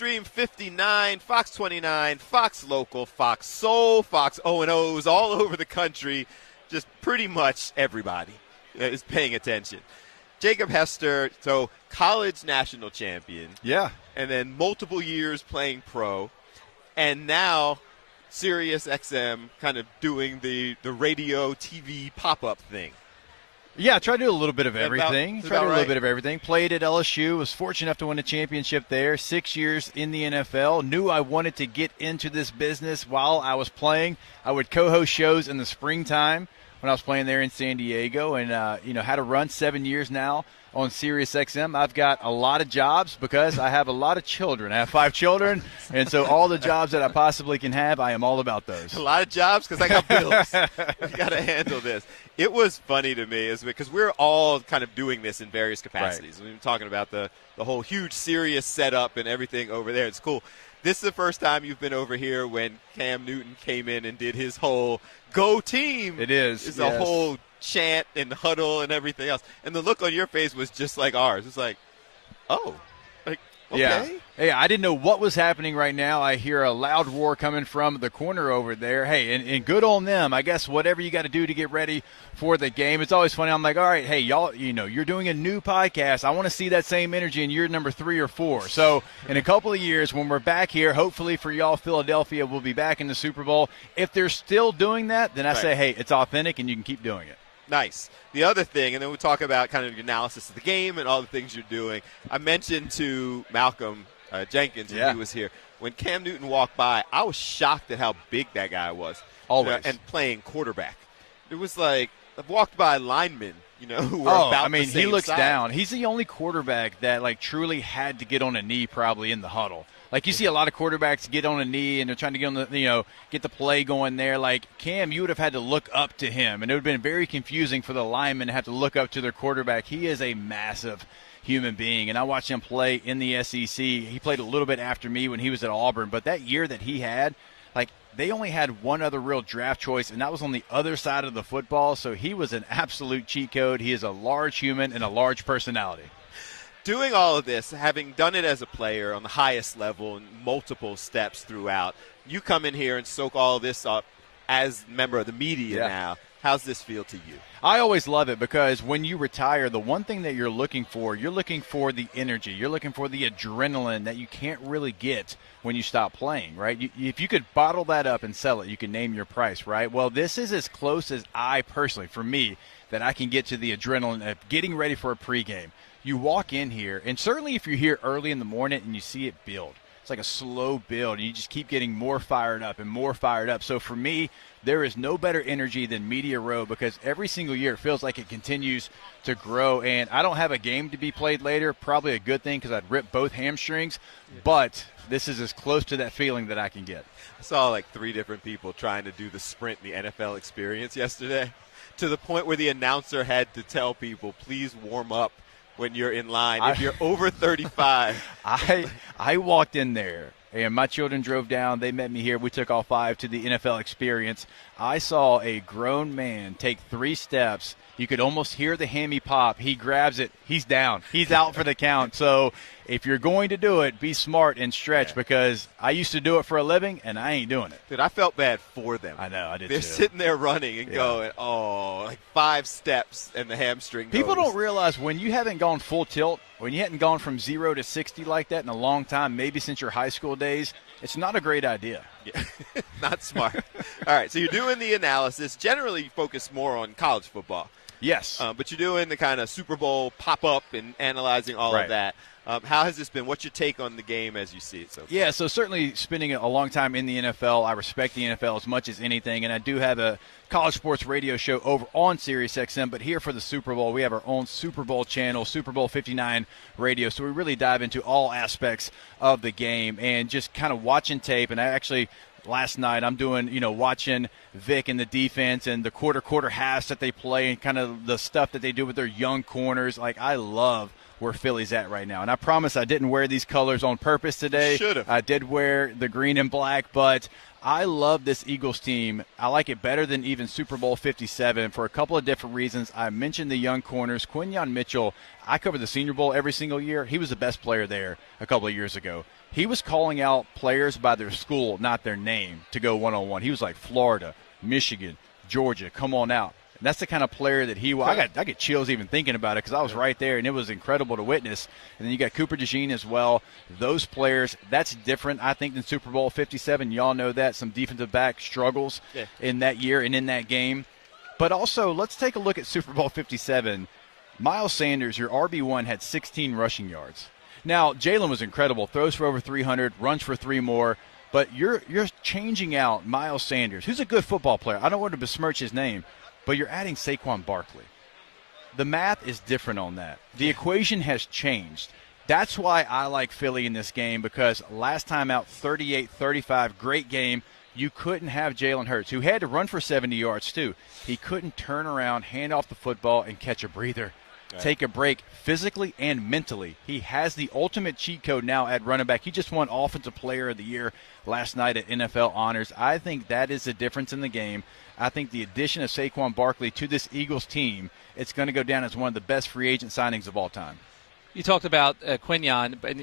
Superstream 59, Fox 29, Fox Local, Fox Soul, Fox O&Os all over the country. Just pretty much everybody is paying attention. Jacob Hester, so college national champion. Yeah. And then multiple years playing pro. And now Sirius XM kind of doing the radio TV pop-up thing. Yeah, I tried to do a little bit of everything. Played at LSU, was fortunate enough to win a championship there, 6 years in the NFL. Knew I wanted to get into this business while I was playing. I would co-host shows in the springtime when I was playing there in San Diego, and had to run 7 years now on Sirius XM. I've got a lot of jobs because I have a lot of children. I have 5 children, and so all the jobs that I possibly can have, I am all about those. A lot of jobs because I got bills. We got to handle this. It was funny to me because we're all kind of doing this in various capacities. Right. We've been talking about the whole huge Sirius setup and everything over there. It's cool. This is the first time you've been over here when Cam Newton came in and did his whole "Go Team." It is. It's a whole chant and huddle and everything else. And the look on your face was just like ours. It's like, oh, like, okay. Yeah. Hey, I didn't know what was happening right now. I hear a loud roar coming from the corner over there. Hey, and good on them. I guess whatever you got to do to get ready for the game. It's always funny. I'm like, all right, hey, y'all, you're doing a new podcast. I want to see that same energy in year number 3 or 4. So in a couple of years when we're back here, hopefully for y'all, Philadelphia will be back in the Super Bowl. If they're still doing that, then I say, hey, it's authentic and you can keep doing it. Nice. The other thing, and then we'll talk about kind of your analysis of the game and all the things you're doing. I mentioned to Malcolm Jenkins when he was here, when Cam Newton walked by, I was shocked at how big that guy was. Always. And playing quarterback. It was like, I've walked by linemen, who were about the same he looks size. down. He's the only quarterback that, truly had to get on a knee probably in the huddle. Like, you see a lot of quarterbacks get on a knee and they're trying to get on the, get the play going there. Like, Cam, you would have had to look up to him, and it would have been very confusing for the linemen to have to look up to their quarterback. He is a massive human being, and I watched him play in the SEC. He played a little bit after me when he was at Auburn, but that year that he had, they only had one other real draft choice, and that was on the other side of the football, so he was an absolute cheat code. He is a large human and a large personality. Doing all of this, having done it as a player on the highest level and multiple steps throughout, you come in here and soak all of this up as a member of the media now. How's this feel to you? I always love it because when you retire, the one thing that you're looking for the energy. You're looking for the adrenaline that you can't really get when you stop playing, right? If you could bottle that up and sell it, you can name your price, right? Well, this is as close as I personally, for me, that I can get to the adrenaline of getting ready for a pregame. You walk in here, and certainly if you're here early in the morning and you see it build, it's like a slow build, and you just keep getting more fired up and more fired up. So for me, there is no better energy than Media Row because every single year it feels like it continues to grow. And I don't have a game to be played later, probably a good thing because I'd rip both hamstrings, but this is as close to that feeling that I can get. I saw 3 different people trying to do the sprint in the NFL experience yesterday to the point where the announcer had to tell people, please warm up when you're in line. If you're over 35. I walked in there, and my children drove down. They met me here. We took all 5 to the NFL experience. I saw a grown man take 3 steps. You could almost hear the hammy pop. He grabs it. He's down. He's out for the count. So if you're going to do it, be smart and stretch because I used to do it for a living, and I ain't doing it. Dude, I felt bad for them. I know, I did They're too. sitting there running and going, 5 steps, and the hamstring goes. People don't realize when you haven't gone full tilt, when you hadn't gone from 0 to 60 like that in a long time, maybe since your high school days, it's not a great idea. Yeah. Not smart. All right, so you're doing the analysis. Generally, you focus more on college football. Yes. But you're doing the kind of Super Bowl pop-up and analyzing all of that. How has this been? What's your take on the game as you see it so far? Yeah, so certainly spending a long time in the NFL, I respect the NFL as much as anything, and I do have a college sports radio show over on Sirius XM, but here for the Super Bowl, we have our own Super Bowl channel, Super Bowl 59 radio, so we really dive into all aspects of the game and just kind of watching tape, and I actually – last night I'm doing, watching Vic and the defense and the quarter halves that they play and kind of the stuff that they do with their young corners. I love where Philly's at right now. And I promise I didn't wear these colors on purpose today. Should've. I did wear the green and black, but I love this Eagles team. I like it better than even Super Bowl 57 for a couple of different reasons. I mentioned the young corners. Quinyon Mitchell, I cover the Senior Bowl every single year. He was the best player there a couple of years ago. he was calling out players by their school, not their name, to go one-on-one. He was like, Florida, Michigan, Georgia, come on out. And that's the kind of player that he was. I get chills even thinking about it because I was right there, and it was incredible to witness. And then you got Cooper DeJean as well. Those players, that's different, I think, than Super Bowl 57. Y'all know that. Some defensive back struggles in that year and in that game. But also, let's take a look at Super Bowl 57. Miles Sanders, your RB1, had 16 rushing yards. Now, Jalen was incredible. Throws for over 300, runs for 3 more. But you're changing out Miles Sanders, who's a good football player. I don't want to besmirch his name. But you're adding Saquon Barkley. The math is different on that. The equation has changed. That's why I like Philly in this game, because last time out, 38-35, great game. You couldn't have Jalen Hurts, who had to run for 70 yards too. He couldn't turn around, hand off the football, and catch a breather. Right. Take a break physically and mentally. He has the ultimate cheat code now at running back. He just won Offensive Player of the Year last night at NFL Honors. I think that is the difference in the game. I think the addition of Saquon Barkley to this Eagles team, it's going to go down as one of the best free agent signings of all time. You talked about Quinyon, but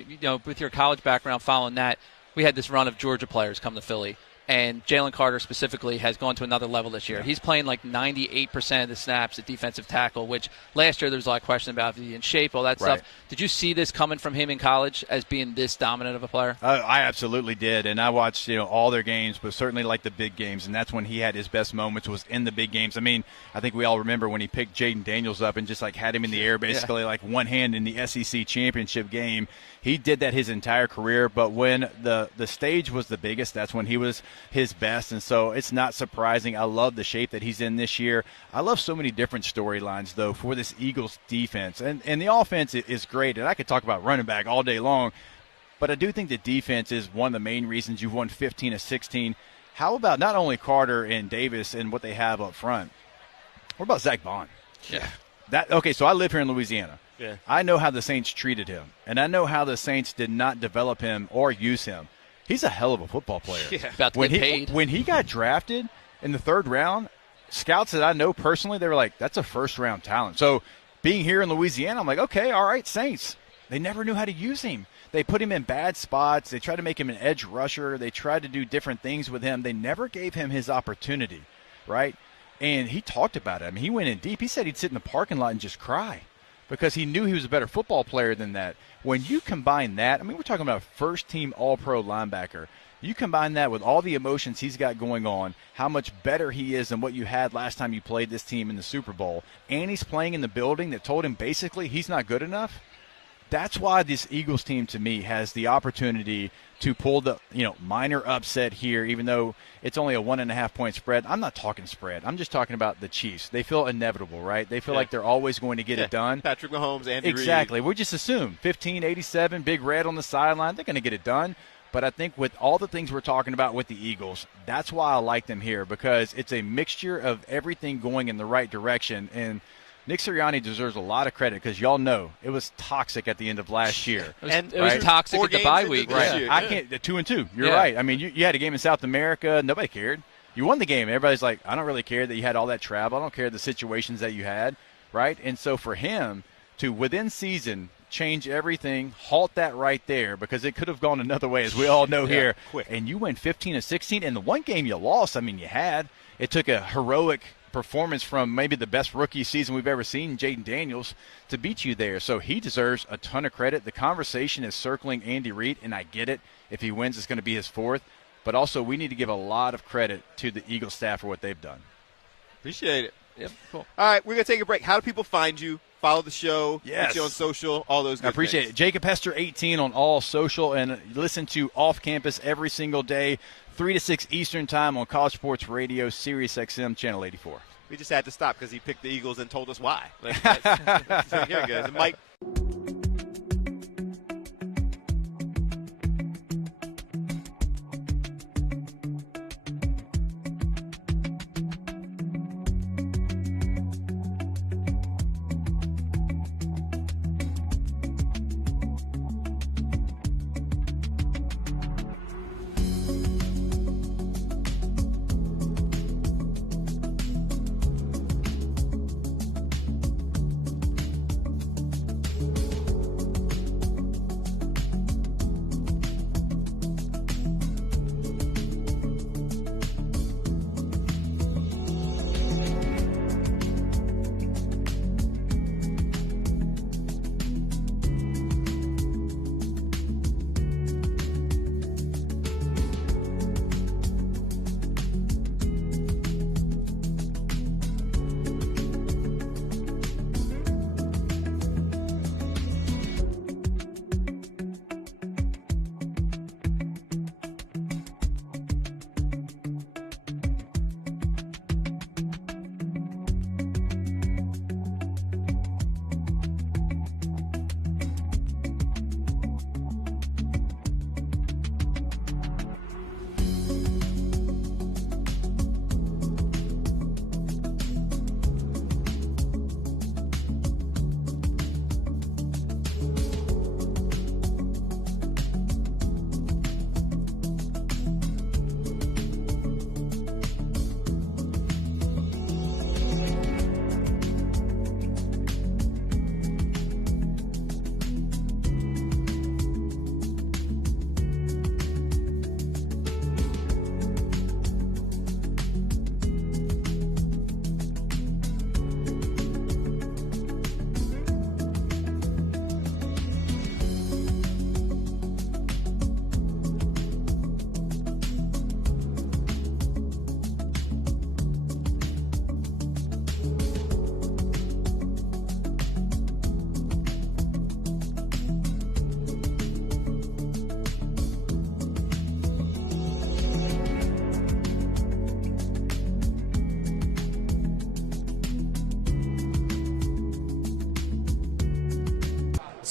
with your college background following that, we had this run of Georgia players come to Philly. And Jalen Carter specifically has gone to another level this year. He's playing like 98% of the snaps at defensive tackle, which last year there was a lot of question about if he's in shape, all that stuff. Did you see this coming from him in college as being this dominant of a player? I absolutely did, and I watched all their games, but certainly like the big games, and that's when he had his best moments was in the big games. I mean, I think we all remember when he picked Jaden Daniels up and just like had him in the air basically like one hand in the SEC championship game. He did that his entire career, but when the stage was the biggest, that's when he was his best, and so it's not surprising. I love the shape that he's in this year. I love so many different storylines, though, for this Eagles defense. And the offense is great, and I could talk about running back all day long, but I do think the defense is one of the main reasons you've won 15 of 16. How about not only Carter and Davis and what they have up front? What about Zach Bond? Yeah. Okay, so I live here in Louisiana. Yeah. I know how the Saints treated him, and I know how the Saints did not develop him or use him. He's a hell of a football player. About to get paid. When he got drafted in the 3rd round, scouts that I know personally, they were like, that's a first-round talent. So being here in Louisiana, I'm like, okay, all right, Saints. They never knew how to use him. They put him in bad spots. They tried to make him an edge rusher. They tried to do different things with him. They never gave him his opportunity, right? And he talked about it. I mean, he went in deep. He said he'd sit in the parking lot and just cry because he knew he was a better football player than that. When you combine that, I mean, we're talking about a first-team All-Pro linebacker. You combine that with all the emotions he's got going on, how much better he is than what you had last time you played this team in the Super Bowl, and he's playing in the building that told him basically he's not good enough. That's why this Eagles team, to me, has the opportunity to pull the minor upset here, even though it's only a 1.5-point spread. I'm not talking spread. I'm just talking about the Chiefs. They feel inevitable, right? They feel like they're always going to get it done. Patrick Mahomes, Andy Reid. Exactly. We just assume 15-87, Big Red on the sideline. They're going to get it done. But I think with all the things we're talking about with the Eagles, that's why I like them here, because it's a mixture of everything going in the right direction. And Nick Sirianni deserves a lot of credit because y'all know it was toxic at the end of last year. It was toxic at the bye week. Right. I can't. 2-2. You're right. I mean, you had a game in South America. Nobody cared. You won the game. Everybody's like, I don't really care that you had all that travel. I don't care the situations that you had. Right. And so for him to within season change everything, halt that right there because it could have gone another way, as we all know here. Quick. And you win 15-16. And the one game you lost, I mean, you had. It took a heroic performance from maybe the best rookie season we've ever seen, Jaden Daniels, to beat you there. So he deserves a ton of credit. The conversation is circling Andy Reid, and I get it. If he wins, it's going to be his 4th. But also we need to give a lot of credit to the Eagles staff for what they've done. Appreciate it. Yep, cool. All right, we're going to take a break. How do people find you? Follow the show, yes. Get you on social, all those good I appreciate things. it. Jacob Hester 18 on all social, and listen to Off Campus every single day, 3 to 6 Eastern time on College Sports Radio, Sirius XM, Channel 84. We just had to stop because he picked the Eagles and told us why. So here it goes. And Mike.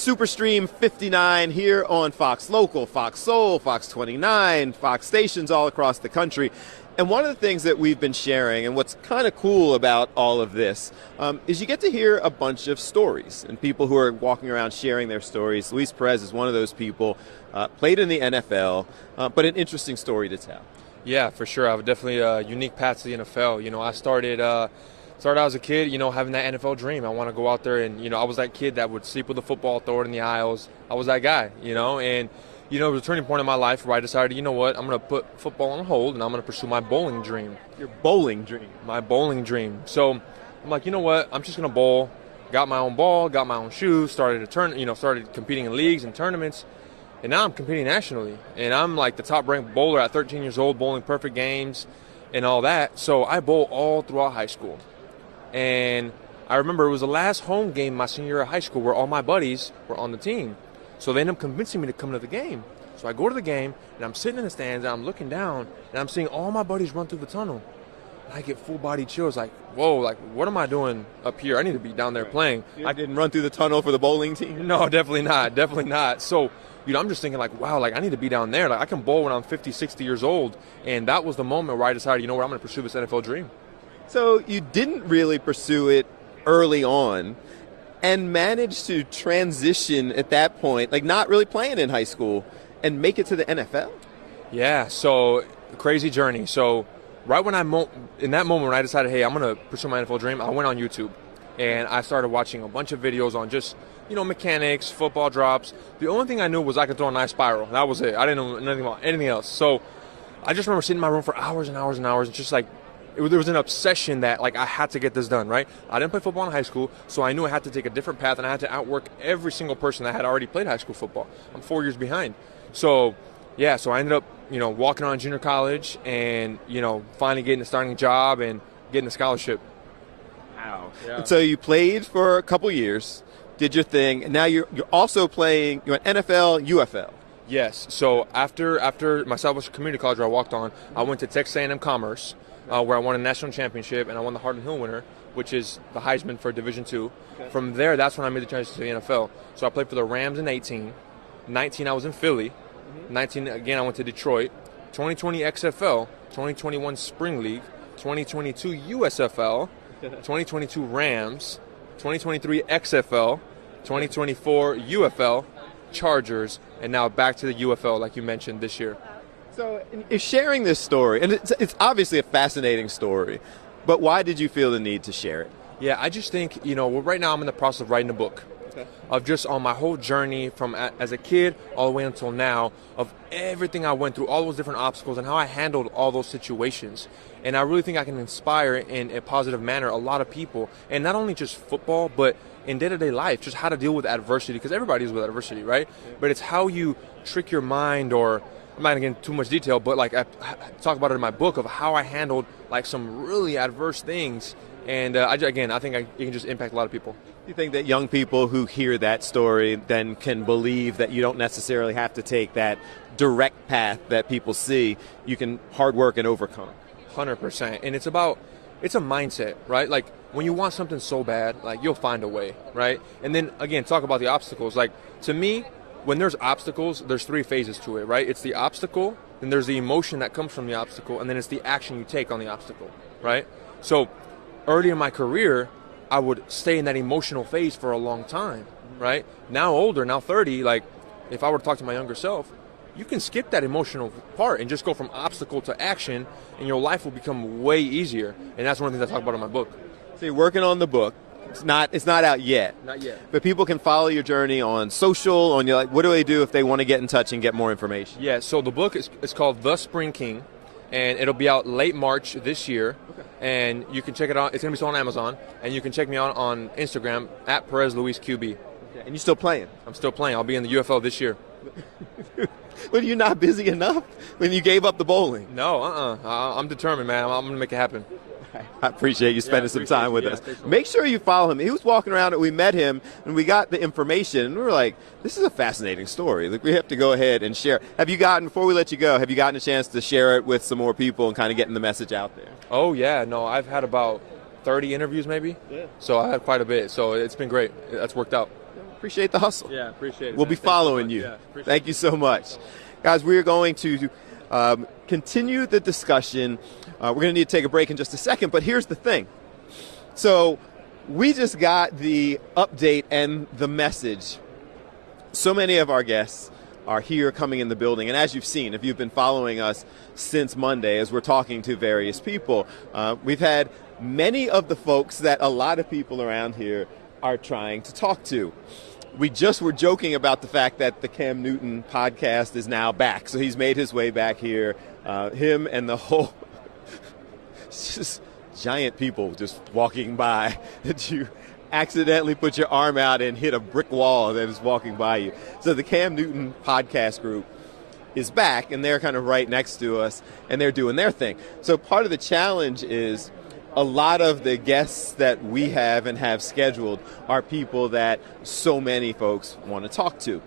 Superstream 59 here on Fox Local, Fox Soul, Fox 29, Fox stations all across the country. And one of the things that we've been sharing, and what's kind of cool about all of this, is you get to hear a bunch of stories and people who are walking around sharing their stories. Luis Perez is one of those people, played in the NFL, but an interesting story to tell. Yeah, for sure. I have definitely a unique path to the NFL. You know, I started out as a kid, you know, having that NFL dream. I want to go out there and, you know, I was that kid that would sleep with the football, throw it in the aisles. I was that guy, you know, and you know, it was a turning point in my life where I decided, you know what, I'm going to put football on hold and I'm going to pursue my bowling dream. Your bowling dream? My bowling dream. So I'm like, you know what, I'm just going to bowl. Got my own ball, got my own shoes, started competing in leagues and tournaments, and now I'm competing nationally. And I'm like the top-ranked bowler at 13 years old, bowling perfect games and all that. So I bowl all throughout high school. And I remember it was the last home game my senior year of high school where all my buddies were on the team. So they ended up convincing me to come to the game. So I go to the game, and I'm sitting in the stands, and I'm looking down, and I'm seeing all my buddies run through the tunnel. And I get full-body chills, like, whoa, like, what am I doing up here? I need to be down there playing. I didn't run through the tunnel for the bowling team? No, definitely not. So, you know, I'm just thinking, like, wow, like, I need to be down there. Like, I can bowl when I'm 50, 60 years old. And that was the moment where I decided, you know what, I'm going to pursue this NFL dream. So you didn't really pursue it early on, and managed to transition at that point, like not really playing in high school, and make it to the NFL? Yeah, so crazy journey. So right when in that moment when I decided, hey, I'm going to pursue my NFL dream, I went on YouTube, and I started watching a bunch of videos on just, you know, mechanics, football drops. The only thing I knew was I could throw a nice spiral. That was it. I didn't know nothing about anything else. So I just remember sitting in my room for hours and hours and hours, and just like, there was an obsession that, like, I had to get this done, right? I didn't play football in high school, so I knew I had to take a different path, and I had to outwork every single person that had already played high school football. I'm 4 years behind. So, yeah, so I ended up, you know, walking on junior college and, you know, finally getting a starting job and getting a scholarship. Wow. Yeah. And so you played for a couple years, did your thing, and now you're also playing, you're at NFL, UFL. Yes. So after my Southwestern Community College where I walked on, I went to Texas A&M Commerce, where I won a national championship, and I won the Hardin Hill winner, which is the Heisman for Division II. Okay. From there, that's when I made the transition to the NFL. So I played for the Rams in 18. 19, I was in Philly. 19, again, I went to Detroit. 2020 XFL. 2021 Spring League. 2022 USFL. 2022 Rams. 2023 XFL. 2024 UFL. Chargers. And now back to the UFL, like you mentioned, this year. So in sharing this story, and it's obviously a fascinating story, but why did you feel the need to share it? Yeah, I just think, you know, right now I'm in the process of writing a book. Okay. Of just on my whole journey from as a kid all the way until now, of everything I went through, all those different obstacles, and how I handled all those situations. And I really think I can inspire in a positive manner a lot of people, and not only just football, but in day-to-day life, just how to deal with adversity, because everybody deals with adversity, right? Yeah. But it's how you trick your mind, or I'm not going to get into too much detail, but like I talk about it in my book of how I handled like some really adverse things. And I think it can just impact a lot of people. You think that young people who hear that story then can believe that you don't necessarily have to take that direct path that people see. You can hard work and overcome. 100%. And it's a mindset, right? Like when you want something so bad, like you'll find a way, right? And then again, talk about the obstacles. Like to me, when there's obstacles, there's three phases to it, right? It's the obstacle, then there's the emotion that comes from the obstacle, and then it's the action you take on the obstacle, right? So early in my career, I would stay in that emotional phase for a long time, right? Now older, now 30, like if I were to talk to my younger self, you can skip that emotional part and just go from obstacle to action, and your life will become way easier. And that's one of the things I talk about in my book. So you're working on the book. It's not out yet. Not yet. But people can follow your journey on social, on your, like, what do they do if they want to get in touch and get more information? Yeah, so the book is called The Spring King, and it'll be out late March this year. Okay. And you can check it out. It's going to be sold on Amazon, and you can check me out on Instagram at Perez Luis QB. Okay. And you're still playing? I'm still playing. I'll be in the UFL this year. But you're not busy enough when you gave up the bowling? No, I'm determined, man. I'm going to make it happen. I appreciate you spending some time with us. Make sure you follow him. He was walking around and we met him and we got the information and we were like, this is a fascinating story. Like, we have to go ahead and share. Before we let you go, have you gotten a chance to share it with some more people and kind of getting the message out there? Oh, yeah. No, I've had about 30 interviews maybe. Yeah. So I had quite a bit. So it's been great. That's worked out. Appreciate the hustle. Yeah, appreciate it. We'll man. be Thanks so following much. you. Yeah, appreciate Thank you so much. Guys, we are going to continue the discussion. We're going to need to take a break in just a second, but here's the thing. So we just got the update and the message. So many of our guests are here coming in the building, and as you've seen, if you've been following us since Monday as we're talking to various people, we've had many of the folks that a lot of people around here are trying to talk to. We just were joking about the fact that the Cam Newton podcast is now back. So he's made his way back here. Him and the whole just giant people just walking by that you accidentally put your arm out and hit a brick wall that is walking by you. So the Cam Newton podcast group is back, and they're kind of right next to us, and they're doing their thing. So part of the challenge is a lot of the guests that we have and have scheduled are people that so many folks want to talk to.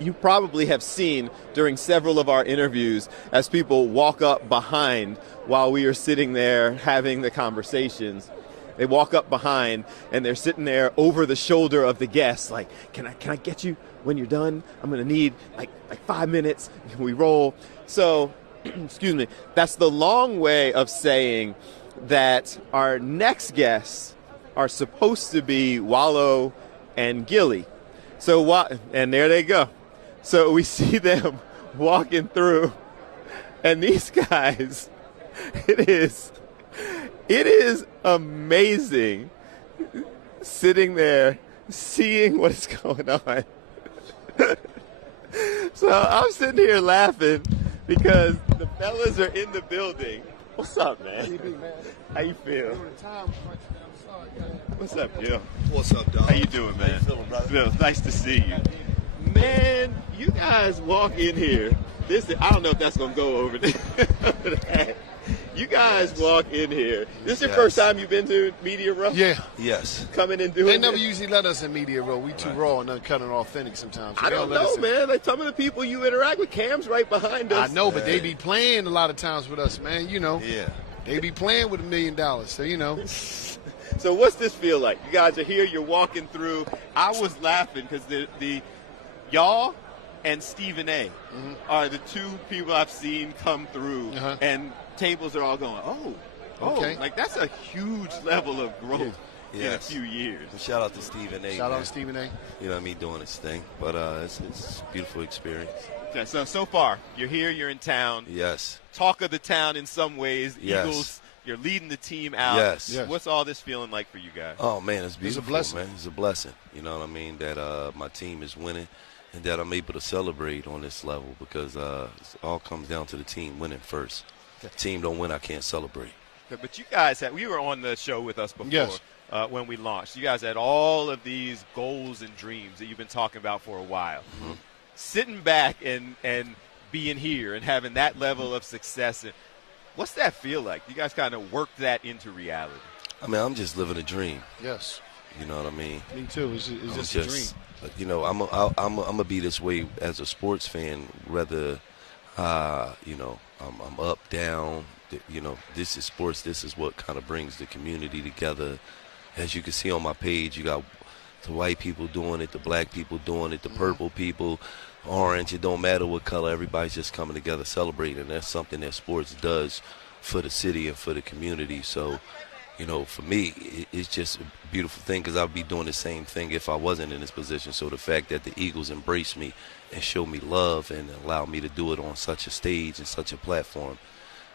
You probably have seen during several of our interviews as people walk up behind while we are sitting there having the conversations. They walk up behind and they're sitting there over the shoulder of the guests like, can I get you when you're done? I'm going to need like 5 minutes. We roll. So, excuse me, that's the long way of saying that our next guests are supposed to be Wallow and Gilly. So and there they go. So we see them walking through, and these guys, it is amazing sitting there seeing what is going on. So I'm sitting here laughing because the fellas are in the building. What's up, man? How you feel? What's up, Gil? What's up, dog? How you doing, man? How you feeling, brother? Phil, nice to see you. Man, you guys walk in here. I don't know if that's gonna go over there. You guys walk in here. This is your first time you've been to Media Row? Yeah. Yes. Coming and doing They never this? usually let us in Media Row. We too raw and uncut and authentic sometimes. So I don't know, man. Like some of the people you interact with, Cam's right behind us. I know, but they be playing a lot of times with us, man. You know. Yeah. They be playing with $1 million, so you know. So what's this feel like? You guys are here. You're walking through. I was laughing because the y'all and Stephen A. Are the two people I've seen come through, and tables are all going, Okay. Like that's a huge level of growth in a few years. Shout out to Stephen A. Shout out to Stephen A. You know what I mean, doing his thing. But it's a beautiful experience. Okay, so far, you're here, you're in town. Yes. Talk of the town in some ways. Yes. Eagles, you're leading the team out. Yes. What's all this feeling like for you guys? Oh, man, it's beautiful, It's a blessing. man. It's a blessing. You know what I mean? That my team is winning and that I'm able to celebrate on this level because it all comes down to the team winning first. If the team don't win, I can't celebrate. But you guys we were on the show with us before when we launched. You guys had all of these goals and dreams that you've been talking about for a while. Mm-hmm. Sitting back and being here and having that level of success, what's that feel like? You guys kind of worked that into reality. I mean, I'm just living a dream. Yes. You know what I mean? Me too. It's just a dream. You know, I'm gonna be this way as a sports fan. Whether, you know, I'm up, down. You know, this is sports. This is what kind of brings the community together. As you can see on my page, you got the white people doing it, the black people doing it, the purple people, orange. It don't matter what color. Everybody's just coming together, celebrating. That's something that sports does for the city and for the community. So, you know, for me, it's just a beautiful thing because I'd be doing the same thing if I wasn't in this position. So the fact that the Eagles embrace me and show me love and allow me to do it on such a stage and such a platform,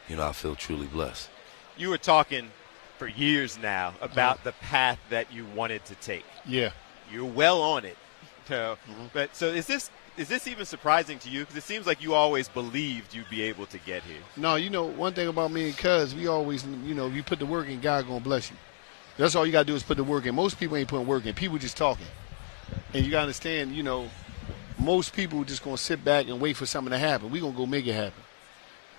you know, I feel truly blessed. You were talking for years now about the path that you wanted to take. Yeah. You're well on it. But so is this even surprising to you? Because it seems like you always believed you'd be able to get here. No, you know, one thing about me and Cuz, we always, you know, if you put the work in, God going to bless you. That's all you got to do is put the work in. Most people ain't putting work in. People just talking. And you got to understand, you know, most people just going to sit back and wait for something to happen. We going to go make it happen.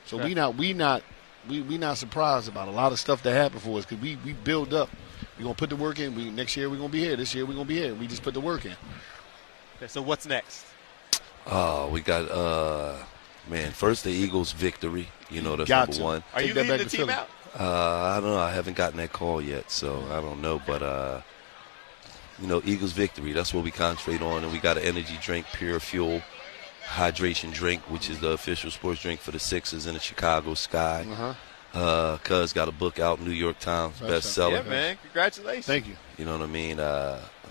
So we not surprised about a lot of stuff that happened for us because we build up. We're going to put the work in. Next year we're going to be here. This year we're going to be here. We just put the work in. Okay, so what's next? We got, man, first the Eagles victory. You know, that's Got number to. one. Are you leading the team out? I don't know. I haven't gotten that call yet, so I don't know. But Eagles victory. That's what we concentrate on. And we got an energy drink, Pure Fuel hydration drink, which is the official sports drink for the Sixers in the Chicago Sky. Cuz got a book out, New York Times bestseller. Yeah, man. Congratulations. Thank you. You know what I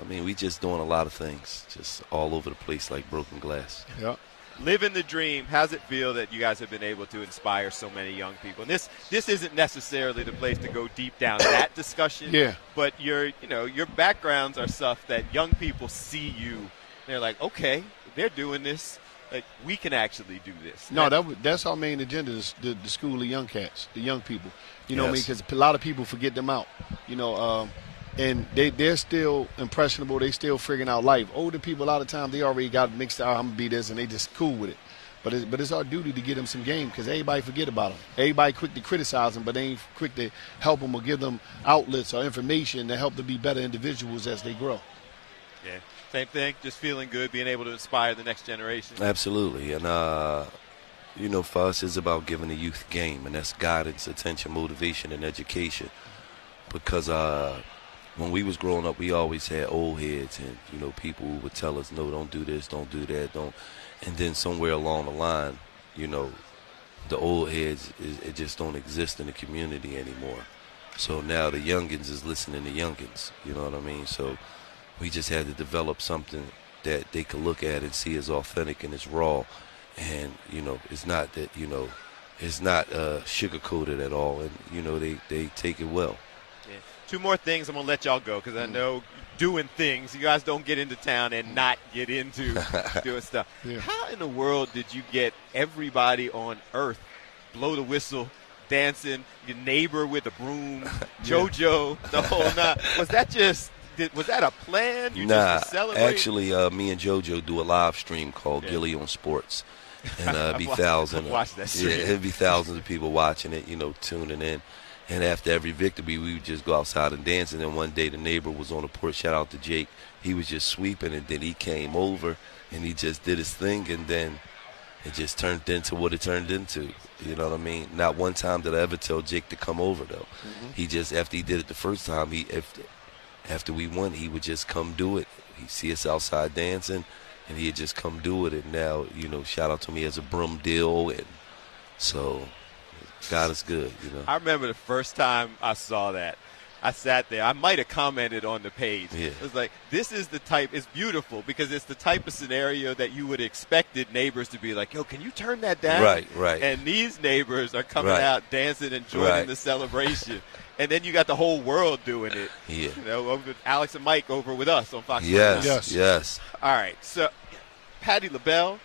mean? We just doing a lot of things, just all over the place like broken glass. Yep. Living the dream. How's it feel that you guys have been able to inspire so many young people? And this isn't necessarily the place to go deep down that discussion. Yeah. But your backgrounds are stuff that young people see you. They're like, okay, they're doing this. Like, we can actually do this. No, that's our main agenda, is the school of young cats, the young people. You know what I mean? Yes. Because a lot of people forget them out. And they're still impressionable. They still figuring out life. Older people, a lot of times, they already got mixed out. I'm going to be this, and they just cool with it. But it's our duty to get them some game, because everybody forget about them. Everybody quick to criticize them, but they ain't quick to help them or give them outlets or information to help them be better individuals as they grow. Yeah. Same thing, just feeling good, being able to inspire the next generation. Absolutely. And, for us, it's about giving the youth game, and that's guidance, attention, motivation, and education. Because when we was growing up, we always had old heads and, people who would tell us, no, don't do this, don't do that, don't. And then somewhere along the line, the old heads, it just don't exist in the community anymore. So now the youngins is listening to youngins, you know what I mean? So we just had to develop something that they could look at and see as authentic and as raw. And, it's not that, it's not sugar-coated at all. And, they take it well. Yeah. Two more things. I'm going to let y'all go, because I know doing things, you guys don't get into town and not get into doing stuff. Yeah. How in the world did you get everybody on earth blow the whistle, dancing, your neighbor with a broom, JoJo, the whole nine? Was that a plan? You just celebrate? Actually, me and JoJo do a live stream called Gilly on Sports. And it'd be thousands. It'd be thousands of people watching it, tuning in. And after every victory, we would just go outside and dance. And then one day the neighbor was on the porch. Shout out to Jake. He was just sweeping, and then he came over and he just did his thing, and then it just turned into what it turned into. You know what I mean? Not one time did I ever tell Jake to come over, though. He just, after he did it the first time, after we won, he would just come do it. He'd see us outside dancing, and he'd just come do it. And now, shout out to me as a broom deal. And so God is good, I remember the first time I saw that. I sat there. I might have commented on the page. Yeah. It was like, this is the type, it's beautiful, because it's the type of scenario that you would expected neighbors to be like, yo, can you turn that down? Right. And these neighbors are coming out dancing and joining the celebration. And then you got the whole world doing it. Yeah. Over with Alex and Mike over with us on Fox. Yes. All right. So, Patti LaBelle.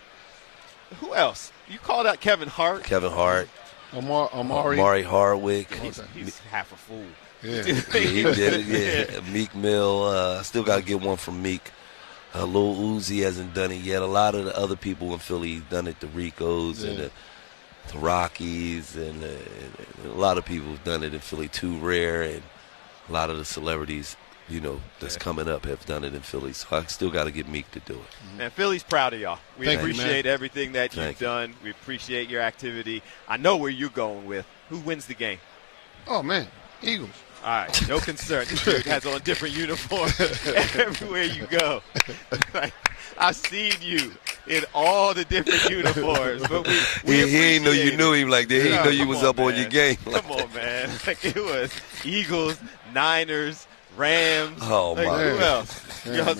Who else? You called out Kevin Hart. Amari Hardwick. He's half a fool. Yeah. He did it, yeah. Meek Mill. Still got to get one from Meek. Lil Uzi hasn't done it yet. A lot of the other people in Philly done it, the Ricos and the Rockies, and a lot of people have done it in Philly. Too Rare, and a lot of the celebrities, that's coming up have done it in Philly. So I still got to get Meek to do it. Man, Philly's proud of y'all. We appreciate everything that you've done. We appreciate your activity. I know where you're going with. Who wins the game? Oh, man, Eagles. All right, no concern. This dude has on different uniforms everywhere you go. I've seen you in all the different uniforms. But we he ain't know you knew him like that. He didn't know you was up on your game. Come on, man. It was Eagles, Niners, Rams. Oh, my Who God. else? Yeah,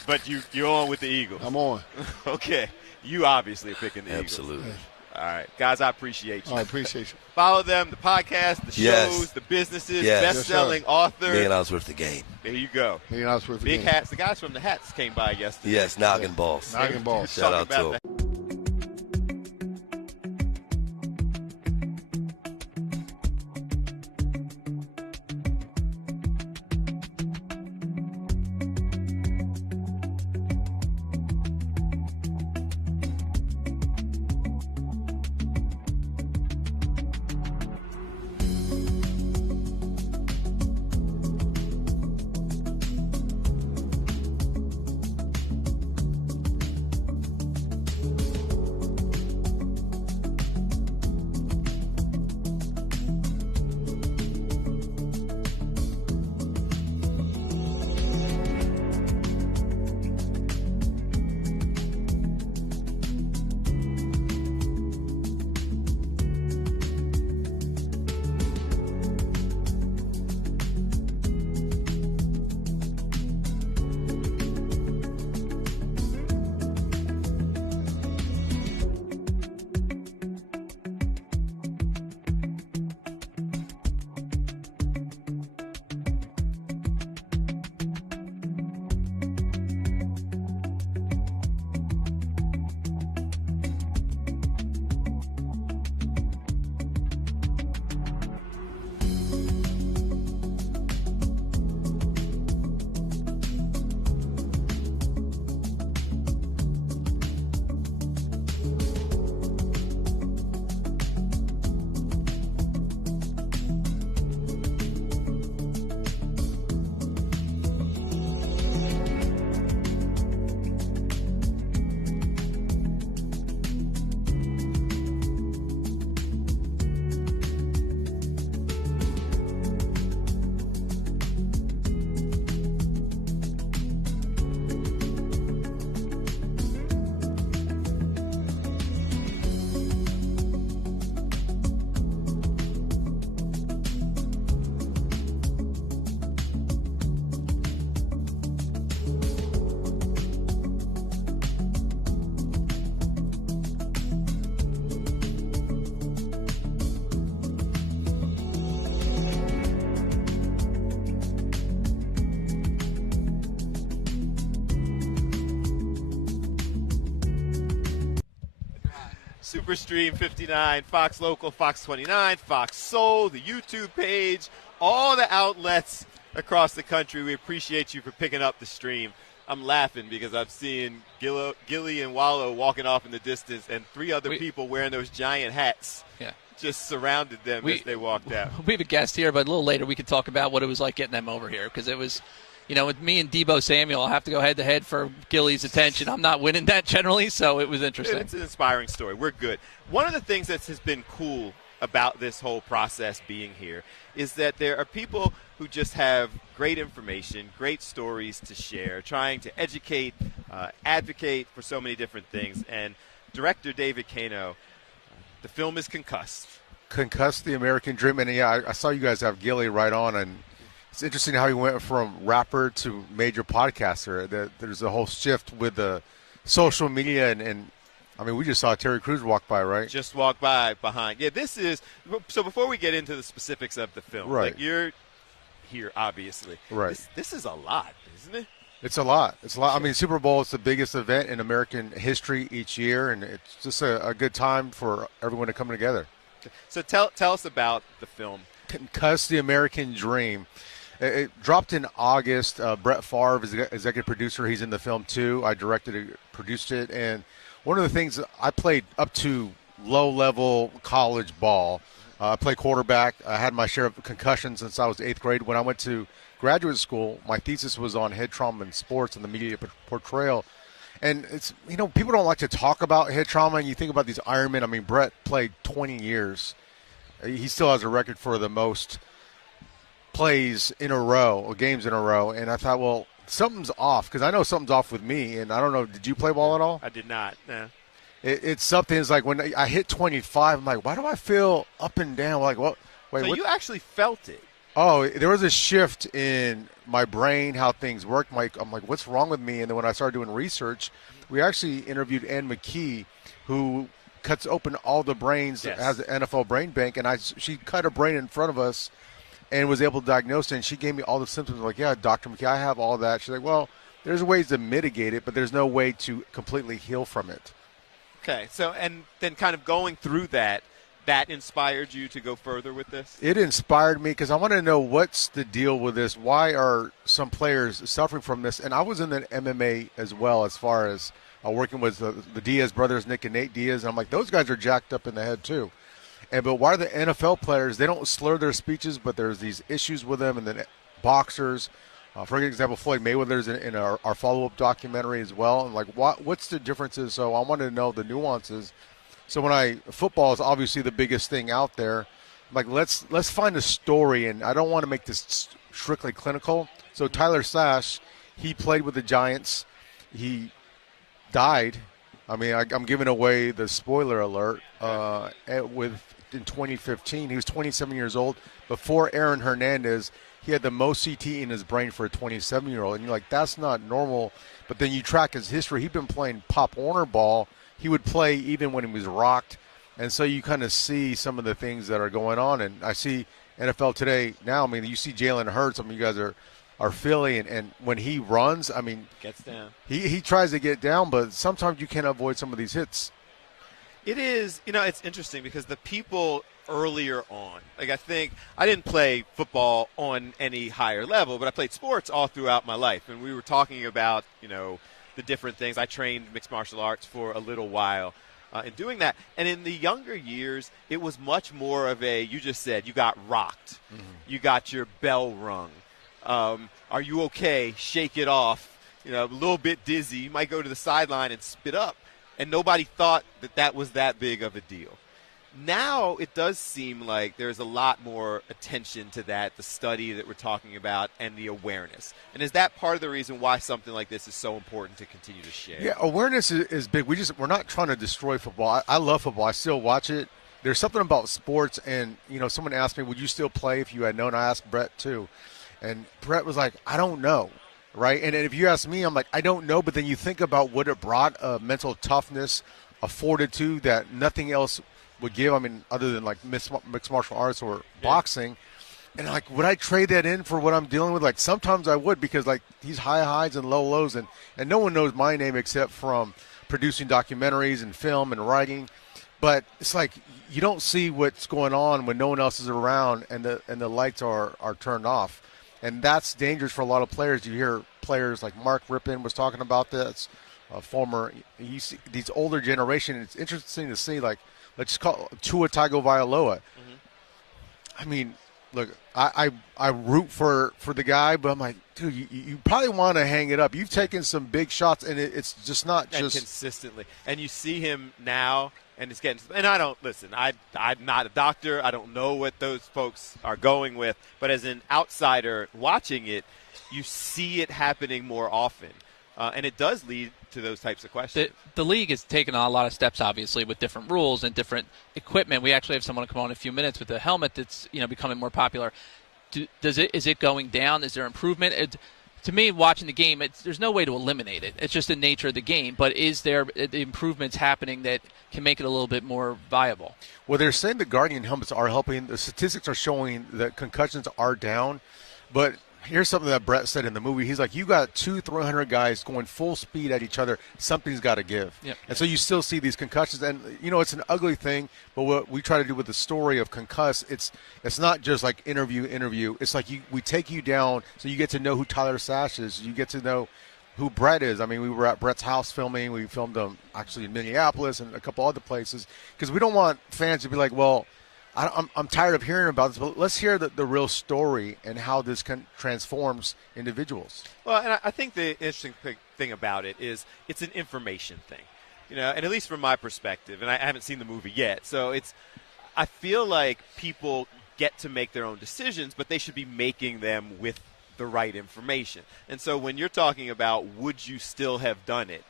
but you're on with the Eagles. I'm on. Okay. You obviously are picking the Eagles. Absolutely. All right. Guys, I appreciate you. I appreciate you. Follow them, the podcast, the shows, the businesses, best-selling author. $1 million worth of game. There you go. $1 million worth of Big game. hats. The guys from the hats came by yesterday. Yes, Noggin Boss. Noggin Boss. Shout out to him. Superstream 59, Fox Local, Fox 29, Fox Soul, the YouTube page, all the outlets across the country. We appreciate you for picking up the stream. I'm laughing because I'm seeing Gilly and Wallow walking off in the distance, and 3 other people wearing those giant hats just surrounded them as they walked out. We have a guest here, but a little later we can talk about what it was like getting them over here, because it was, with me and Debo Samuel, I'll have to go head-to-head for Gilly's attention. I'm not winning that generally, so it was interesting. It's an inspiring story. We're good. One of the things that has been cool about this whole process being here is that there are people who just have great information, great stories to share, trying to educate, advocate for so many different things. And director David Kano, the film is Concussed. Concussed, the American Dream. And, I saw you guys have Gilly right on, and it's interesting how he went from rapper to major podcaster. There's a whole shift with the social media, and I mean, we just saw Terry Crews walk by, right? Just walk by behind. Yeah, this is – so before we get into the specifics of the film, right. Like you're here, obviously. Right. This is a lot, isn't it? It's a lot. It's a lot. I mean, Super Bowl is the biggest event in American history each year, and it's just a good time for everyone to come together. So tell us about the film. Concussed, the American Dream. It dropped in August. Brett Favre is the executive producer. He's in the film, too. I directed it, produced it, and one of the things, I played up to low-level college ball. I played quarterback. I had my share of concussions since I was 8th grade. When I went to graduate school, my thesis was on head trauma in sports and the media portrayal. And it's, people don't like to talk about head trauma, and you think about these Ironmen. I mean, Brett played 20 years. He still has a record for the most plays in a row, or games in a row. And I thought, well, something's off, because I know something's off with me. And I don't know, did you play ball at all? I did not, no. It's something, it's like when I hit 25, I'm like, why do I feel up and down? Like, what? Wait, so what? You actually felt it. Oh, there was a shift in my brain, how things worked. I'm like, what's wrong with me? And then when I started doing research, we actually interviewed Ann McKee, who cuts open all the brains, has the NFL brain bank, and she cut a brain in front of us and was able to diagnose it, and she gave me all the symptoms. I'm like, yeah, Dr. McKee, I have all that. She's like, well, there's ways to mitigate it, but there's no way to completely heal from it. Okay, so and then kind of going through that inspired you to go further with this? It inspired me because I want to know what's the deal with this. Why are some players suffering from this? And I was in the MMA as well, as far as working with the Diaz brothers, Nick and Nate Diaz. And I'm like, those guys are jacked up in the head too. But why are the NFL players, they don't slur their speeches, but there's these issues with them. And then boxers, for example, Floyd Mayweather's in our follow-up documentary as well. And like, what's the differences? So I wanted to know the nuances. So football is obviously the biggest thing out there. I'm like, let's find a story, and I don't want to make this strictly clinical. So Tyler Slash, he played with the Giants. He died. I mean, I'm giving away the spoiler alert. In 2015, he was 27 years old. Before Aaron Hernandez, he had the most CT in his brain for a 27-year-old. And you're like, that's not normal. But then you track his history. He'd been playing Pop Warner ball. He would play even when he was rocked. And so you kind of see some of the things that are going on. And I see NFL today now, I mean, you see Jalen Hurts. I mean, you guys are Philly. And when he runs, I mean, gets down. He tries to get down, but sometimes you can't avoid some of these hits. It is, it's interesting because the people earlier on, like I think I didn't play football on any higher level, but I played sports all throughout my life. And we were talking about, the different things. I trained mixed martial arts for a little while in doing that. And in the younger years, it was much more of you just said, you got rocked. Mm-hmm. You got your bell rung. Are you okay? Shake it off. A little bit dizzy. You might go to the sideline and spit up. And nobody thought that was that big of a deal. Now it does seem like there's a lot more attention to that, the study that we're talking about, and the awareness. And is that part of the reason why something like this is so important to continue to share? Yeah, awareness is big. We're not trying to destroy football. I love football. I still watch it. There's something about sports, and, someone asked me, would you still play if you had known? I asked Brett, too. And Brett was like, I don't know, right? And if you ask me, I'm like, I don't know. But then you think about what it brought, mental toughness, a fortitude that nothing else would give. I mean, other than like mixed martial arts or boxing. And like, would I trade that in for what I'm dealing with? Like, sometimes I would, because like these high highs and low lows, and no one knows my name except from producing documentaries and film and writing. but it's like you don't see what's going on when no one else is around and the lights are turned off. And that's dangerous for a lot of players. You hear players like Mark Rippon was talking about this, you see these older generation. It's interesting to see, like, let's call Tua Tagovailoa. I mean, look, I root for the guy, but I'm like, dude, you probably want to hang it up. You've taken some big shots, and it's just not and just consistently. And you see him now, and it's getting. And I don't listen. I'm not a doctor. I don't know what those folks are going with. But as an outsider watching it, you see it happening more often, and it does lead to those types of questions. The league has taken on a lot of steps, obviously, with different rules and different equipment. We actually have someone come on in a few minutes with a helmet that's becoming more popular. Is it going down? Is there improvement? To me, watching the game, there's no way to eliminate it. It's just the nature of the game. But is there improvements happening that can make it a little bit more viable? Well, they're saying the Guardian helmets are helping. The statistics are showing that concussions are down. But here's something that Brett said in the movie. He's like, you got 200-300 guys going full speed at each other. Something's got to give. Yep. And so you still see these concussions. And, it's an ugly thing. But what we try to do with the story of concuss, it's not just like interview. It's like we take you down so you get to know who Tyler Sash is. You get to know who Brett is. I mean, we were at Brett's house filming. We filmed him actually in Minneapolis and a couple other places because we don't want fans to be like, well, I'm tired of hearing about this, but let's hear the real story and how this transforms individuals. Well, and I think the interesting thing about it is it's an information thing, and at least from my perspective, and I haven't seen the movie yet, so I feel like people get to make their own decisions, but they should be making them with the right information. And so when you're talking about would you still have done it,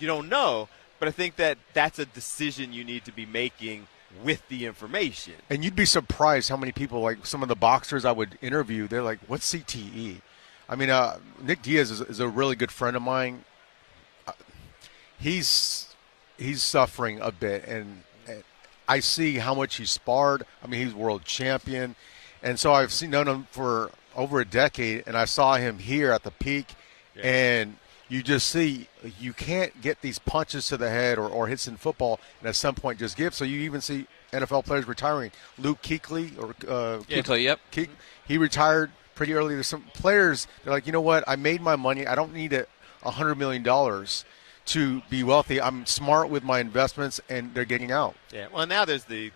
you don't know, but I think that's a decision you need to be making with the information. And you'd be surprised how many people, like some of the boxers I would interview, they're like, what's CTE? I mean, Nick Diaz is a really good friend of mine. He's suffering a bit, and I see how much he sparred. I mean, he's world champion. And so I've known him for over a decade, and I saw him here at the peak, and you just see you can't get these punches to the head or hits in football and at some point just give. So you even see NFL players retiring. Luke Kuechly, he retired pretty early. There's some players, they're like, you know what, I made my money. I don't need $100 million to be wealthy. I'm smart with my investments, and they're getting out. Yeah, well, now there's the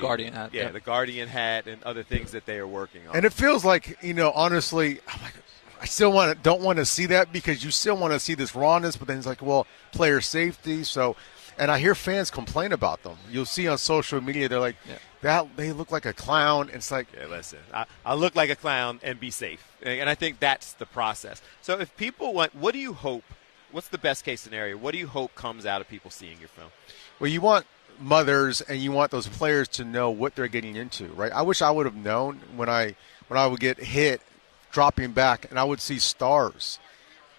Guardian hat. Yeah, the Guardian hat and other things that they are working on. And it feels like, honestly, I'm like, I still don't want to see that because you still want to see this rawness, but then it's like, well, player safety. So, and I hear fans complain about them. You'll see on social media, they're like, that they look like a clown. It's like, listen, I look like a clown and be safe. And I think that's the process. So if people what do you hope, what's the best case scenario? What do you hope comes out of people seeing your film? Well, you want mothers and you want those players to know what they're getting into, right? I wish I would have known when I would get hit dropping back and I would see stars.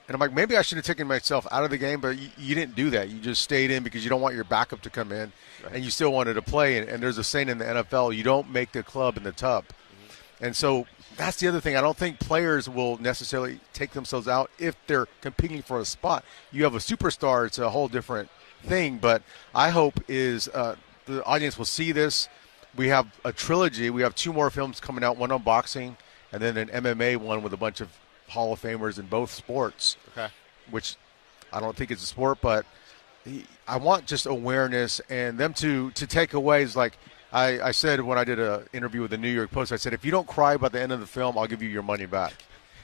And I'm like, maybe I should have taken myself out of the game, but you didn't do that. You just stayed in because you don't want your backup to come in, and you still wanted to play. And there's a saying in the NFL, you don't make the club in the tub. Mm-hmm. And so that's the other thing. I don't think players will necessarily take themselves out if they're competing for a spot. You have a superstar, it's a whole different thing. But I hope is the audience will see this. We have a trilogy. We have 2 more films coming out, one on boxing and then an MMA one with a bunch of Hall of Famers in both sports, which I don't think is a sport, but I want just awareness and them to take away is like I said when I did an interview with the New York Post, I said, if you don't cry by the end of the film, I'll give you your money back.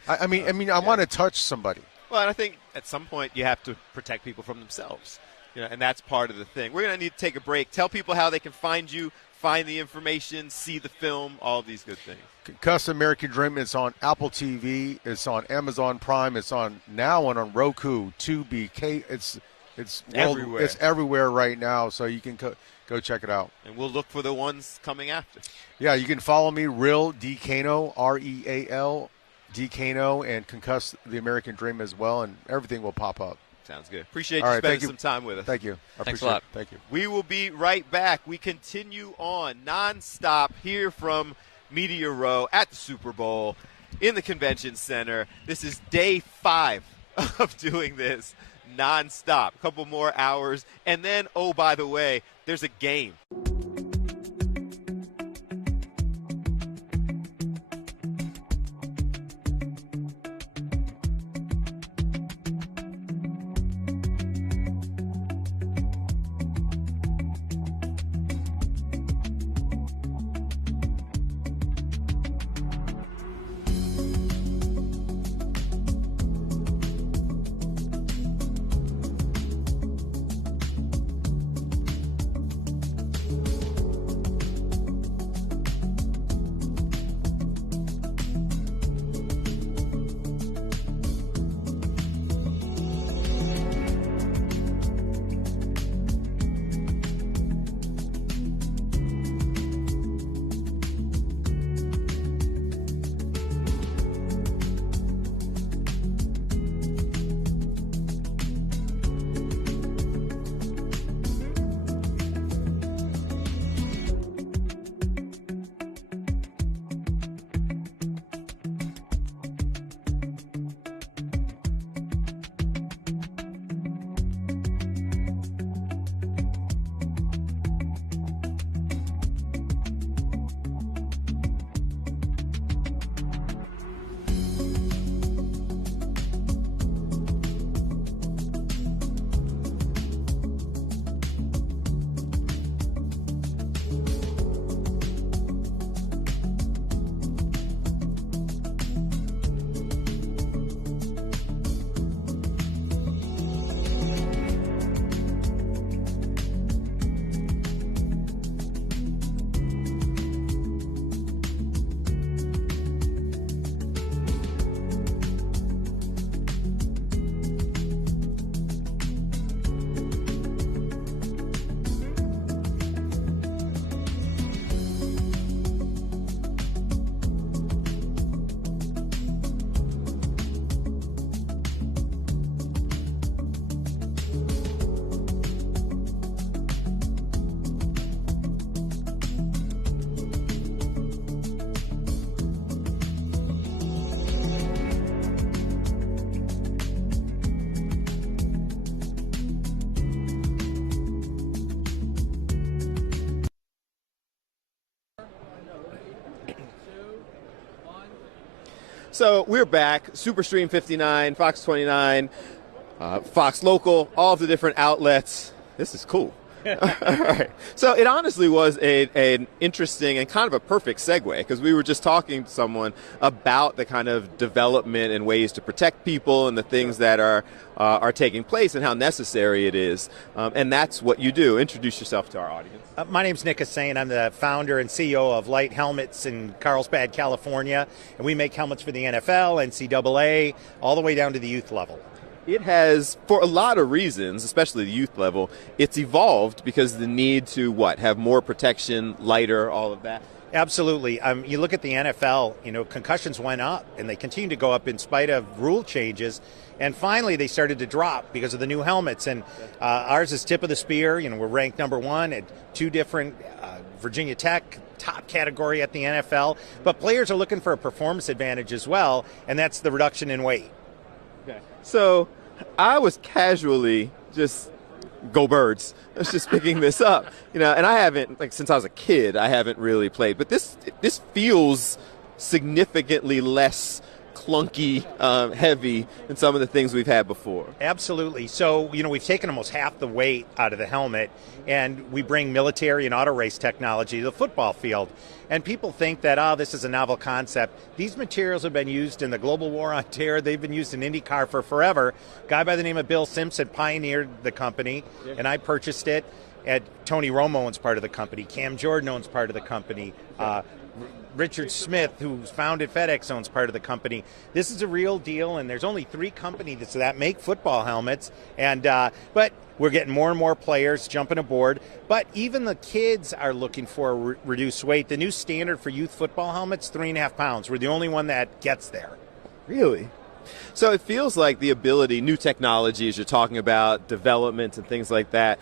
I want to touch somebody. Well, and I think at some point you have to protect people from themselves, and that's part of the thing. We're going to need to take a break. Tell people how they can find you, find the information, see the film, all of these good things. Concuss American Dream. It's on Apple TV. It's on Amazon Prime. It's on Roku, Tubi. It's everywhere. It's everywhere right now, so you can go check it out. And we'll look for the ones coming after. Yeah, you can follow me, Real DeCano, Real DeCano, and Concuss the American Dream as well, and everything will pop up. Sounds good. Appreciate you spending some time with us. Thank you. Thanks a lot. Thank you. We will be right back. We continue on nonstop here from Media Row at the Super Bowl in the Convention Center. This is day 5 of doing this nonstop. A couple more hours. And then, oh, by the way, there's a game. So we're back. Superstream 59, Fox 29, Fox Local, all of the different outlets. This is cool. All right. So it honestly was an interesting and kind of a perfect segue, because we were just talking to someone about the kind of development and ways to protect people and the things that are taking place and how necessary it is. And that's what you do. Introduce yourself to our audience. My name's Nick Hussain. I'm the founder and CEO of Light Helmets in Carlsbad, California. And we make helmets for the NFL, NCAA, all the way down to the youth level. It has, for a lot of reasons, especially the youth level, it's evolved because the need to, have more protection, lighter, all of that? Absolutely. You look at the NFL, concussions went up, and they continue to go up in spite of rule changes. And finally, they started to drop because of the new helmets. And ours is tip of the spear. We're ranked number one at 2 different Virginia Tech, top category at the NFL. But players are looking for a performance advantage as well, and that's the reduction in weight. Okay. So I was casually just go Birds. I was just picking this up, and I haven't, since I was a kid, I haven't really played. But this feels significantly less clunky, heavy than some of the things we've had before. Absolutely. So, we've taken almost half the weight out of the helmet, and we bring military and auto race technology to the football field. And people think that, this is a novel concept. These materials have been used in the global war on terror. They've been used in IndyCar for forever. A guy by the name of Bill Simpson pioneered the company, and I purchased it. Tony Romo owns part of the company. Cam Jordan owns part of the company. Richard Smith, who's founded FedEx, owns part of the company. This is a real deal, and there's only 3 companies that make football helmets. And but we're getting more and more players jumping aboard. But even the kids are looking for reduced weight. The new standard for youth football helmets, 3.5 pounds. We're the only one that gets there. Really? So it feels like the ability, new technologies you're talking about, development and things like that,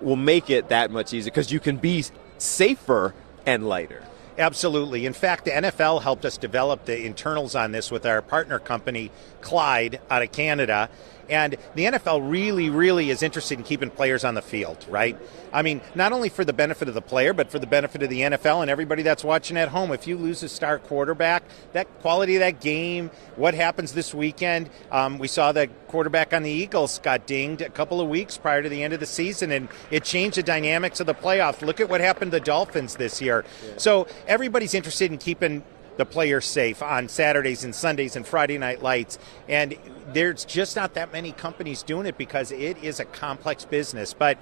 will make it that much easier because you can be safer and lighter. Absolutely. In fact, the NFL helped us develop the internals on this with our partner company, Clyde, out of Canada. And the NFL really, really is interested in keeping players on the field, right? I mean, not only for the benefit of the player, but for the benefit of the NFL and everybody that's watching at home. If you lose a star quarterback, that quality of that game, what happens this weekend? We saw the quarterback on the Eagles got dinged a couple of weeks prior to the end of the season, and it changed the dynamics of the playoffs. Look at what happened to the Dolphins this year. Yeah. So everybody's interested in keeping the players safe on Saturdays and Sundays and Friday night lights. And there's just not that many companies doing it because it is a complex business. But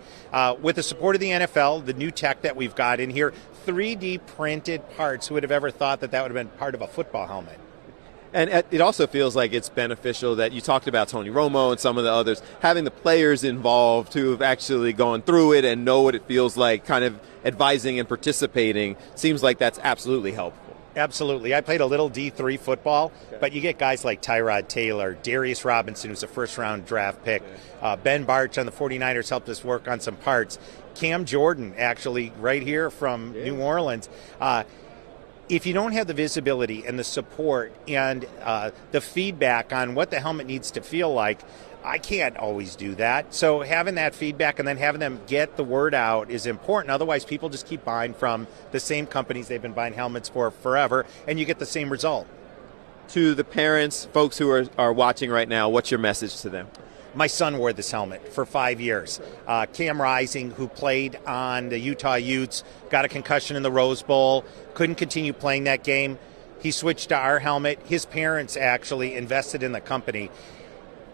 with the support of the NFL, the new tech that we've got in here, 3D printed parts, who would have ever thought that that would have been part of a football helmet? And it also feels like it's beneficial that you talked about Tony Romo and some of the others, having the players involved who have actually gone through it and know what it feels like, kind of advising and participating, seems like that's absolutely helpful. Absolutely. I played a little D3 football, but you get guys like Tyrod Taylor, Darius Robinson, who's a first-round draft pick, Ben Barch on the 49ers helped us work on some parts, Cam Jordan, actually, right here from New Orleans. If you don't have the visibility and the support and the feedback on what the helmet needs to feel like, I can't always do that. So having that feedback and then having them get the word out is important. Otherwise, people just keep buying from the same companies they've been buying helmets for forever, and you get the same result. To the parents, folks who are watching right now, what's your message to them? My son wore this helmet for 5 years. Cam Rising, who played on the Utah Utes, got a concussion in the Rose Bowl, couldn't continue playing that game. He switched to our helmet. His parents actually invested in the company.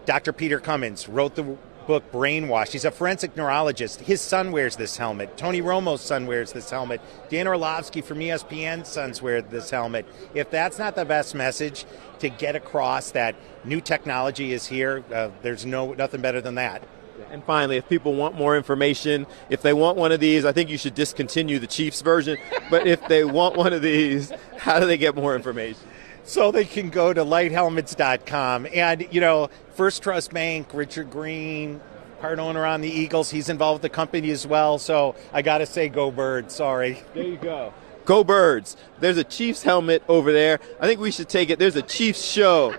Dr. Peter Cummins wrote the book Brainwash. He's a forensic neurologist. His son wears this helmet. Tony Romo's son wears this helmet. Dan Orlovsky from ESPN's sons wear this helmet. If that's not the best message to get across that new technology is here, there's nothing better than that. And finally, if people want more information, if they want one of these, I think you should discontinue the Chiefs version. But if they want one of these, how do they get more information? So they can go to lighthelmets.com. And, you know, First Trust Bank, Richard Green, part owner on the Eagles, he's involved with the company as well. So I got to say, go Birds. Sorry. There you go. Go Birds. There's a Chiefs helmet over there. I think we should take it. There's a Chiefs show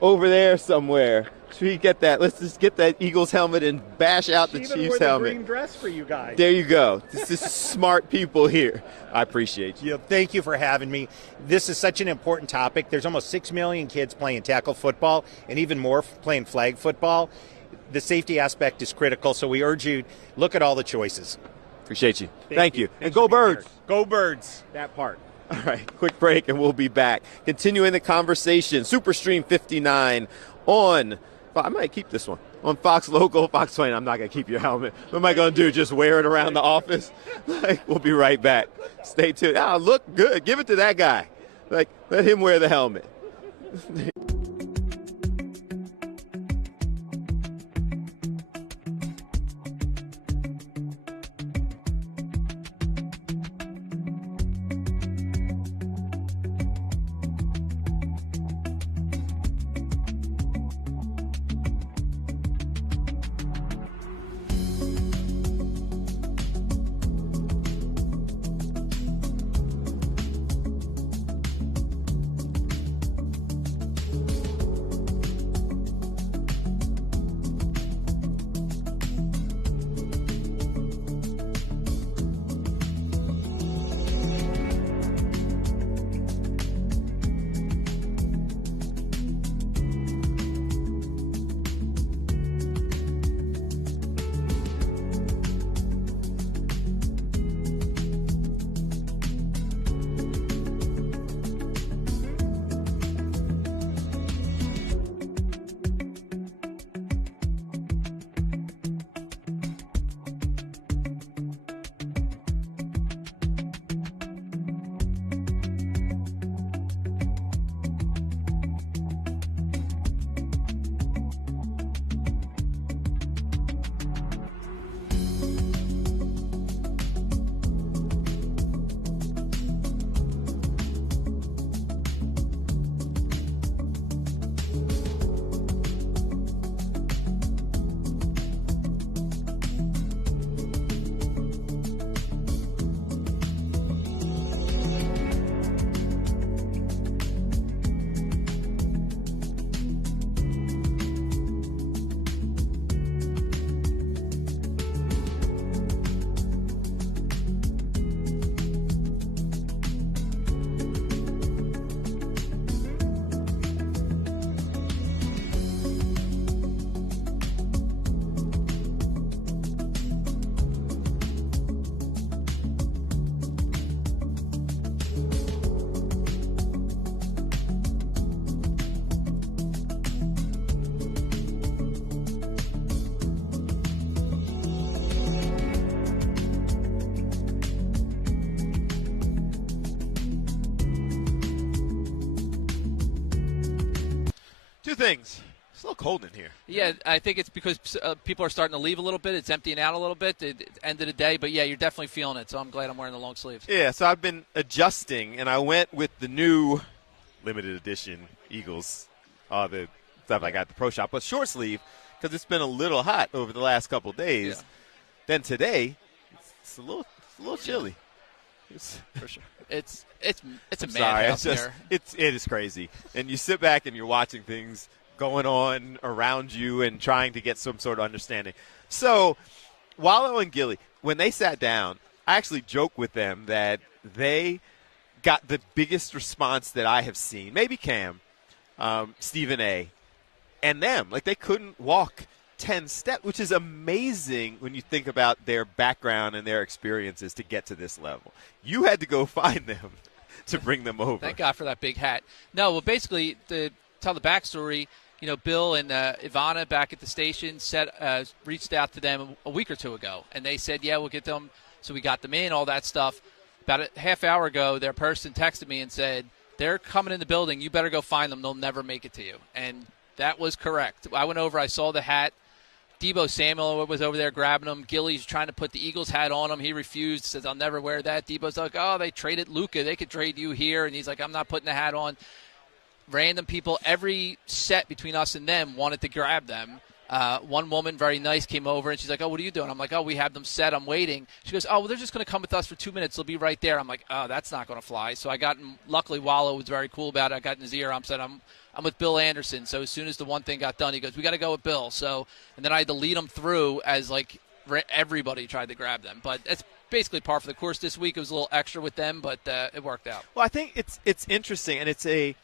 over there somewhere. Should we get that? Let's just get that Eagles helmet and bash out the Chiefs helmet. Green dress for you guys. There you go. This is smart people here. I appreciate you. Yeah, thank you for having me. This is such an important topic. There's almost 6 million kids playing tackle football and even more playing flag football. The safety aspect is critical, so we urge you, look at all the choices. Appreciate you. Thank you. And go Birds. Go Birds. That part. All right, quick break and we'll be back. Continuing the conversation, Superstream 59 on, I might keep this one, on Fox Local, Fox 20. I'm not going to keep your helmet. What am I going to do, just wear it around the office? We'll be right back. Stay tuned. Look good. Give it to that guy. Let him wear the helmet. Two things. It's a little cold in here. Yeah, I think it's because people are starting to leave a little bit. It's emptying out a little bit at the end of the day. But, yeah, you're definitely feeling it, so I'm glad I'm wearing the long sleeves. Yeah, so I've been adjusting, and I went with the new limited edition Eagles, the stuff I got at the Pro Shop, but short sleeve because it's been a little hot over the last couple of days. Yeah. Then today, it's a little chilly. For sure. It's a Sorry, madhouse here. it is crazy. And you sit back and you're watching things going on around you and trying to get some sort of understanding. So, Wallow and Gilly, when they sat down, I actually joked with them that they got the biggest response that I have seen. Maybe Cam, Stephen A., and them. Like, they couldn't walk 10 steps, which is amazing when you think about their background and their experiences to get to this level. You had to go find them to bring them over. Thank God for that big hat. No, well, basically, to tell the backstory, Bill and Ivana back at the station reached out to them a week or two ago, and they said, yeah, we'll get them. So we got them in, all that stuff. About a half hour ago, their person texted me and said, they're coming in the building. You better go find them. They'll never make it to you. And that was correct. I went over. I saw the hat. Debo Samuel was over there grabbing him. Gilly's trying to put the Eagles hat on him. He refused. Says, I'll never wear that. Debo's like, oh, they traded Luka. They could trade you here. And he's like, I'm not putting the hat on. Random people, every set between us and them wanted to grab them. One woman, very nice, came over, and she's like, oh, what are you doing? I'm like, oh, we have them set. I'm waiting. She goes, oh, well, they're just going to come with us for 2 minutes. They'll be right there. I'm like, oh, that's not going to fly. So I got in. Luckily, Wallow was very cool about it. I got in his ear. I'm said, I'm with Bill Anderson. So as soon as the one thing got done, he goes, we got to go with Bill. So, and then I had to lead them through as, like, everybody tried to grab them. But it's basically par for the course this week. It was a little extra with them, but it worked out. Well, I think it's interesting, and it's a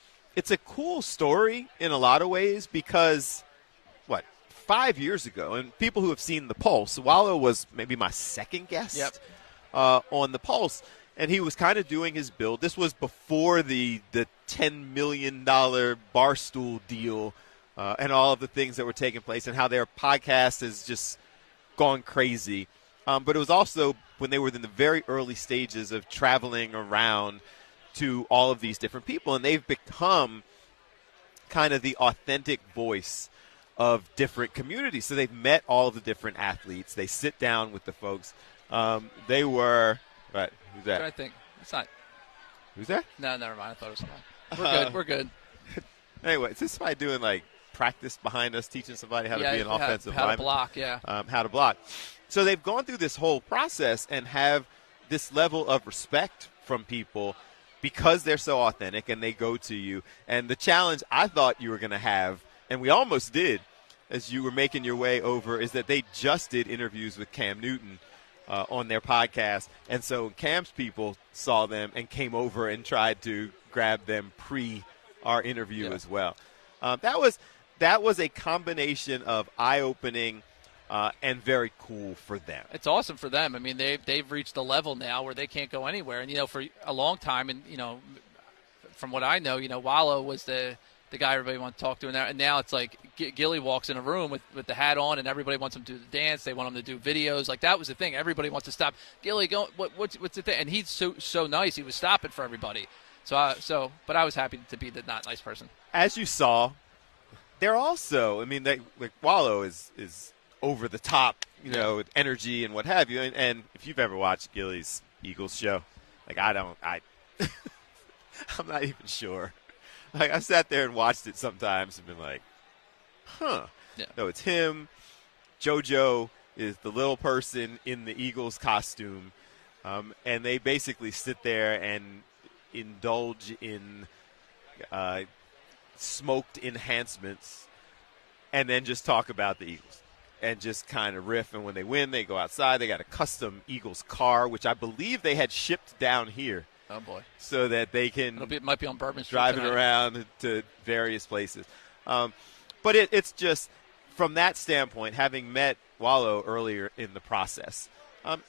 cool story in a lot of ways because, 5 years ago, and people who have seen The Pulse, Wallow was maybe my second guest on The Pulse, and he was kind of doing his build. This was before the $10 million Barstool deal and all of the things that were taking place and how their podcast has just gone crazy. But it was also when they were in the very early stages of traveling around to all of these different people, and they've become kind of the authentic voice of different communities. So they've met all the different athletes. They sit down with the folks. They were right. Who's that? I think it's not. Who's that? No, never mind. I thought it was someone. We're good. Anyway, is this somebody doing like practice behind us, teaching somebody how to be an offensive lineman? How to block, how to block. So they've gone through this whole process and have this level of respect from people because they're so authentic and they go to you. And the challenge I thought you were going to have, and we almost did as you were making your way over, is that they just did interviews with Cam Newton on their podcast. And so Cam's people saw them and came over and tried to grab them pre our interview as well. That was a combination of eye-opening and very cool for them. It's awesome for them. I mean, they've reached a level now where they can't go anywhere. And, for a long time, and, from what I know, Wallow was the guy everybody wanted to talk to in there. And now it's like Gilly walks in a room with the hat on, and everybody wants him to do the dance. They want him to do videos. Like, that was the thing. Everybody wants to stop. Gilly, go. What's the thing? And he's so nice. He was stopping for everybody. But I was happy to be the not nice person. As you saw, they're also, Wallow is over the top, with energy and what have you. And if you've ever watched Gilly's Eagles show, I'm not even sure. I sat there and watched it sometimes and been like, huh. Yeah. No, it's him. JoJo is the little person in the Eagles costume. And they basically sit there and indulge in smoked enhancements and then just talk about the Eagles and just kind of riff. And when they win, they go outside. They got a custom Eagles car, which I believe they had shipped down here. Oh, boy. So that they can it might be on Bourbon Street drive it tonight. around to various places. But it's just, from that standpoint, having met Wallow earlier in the process,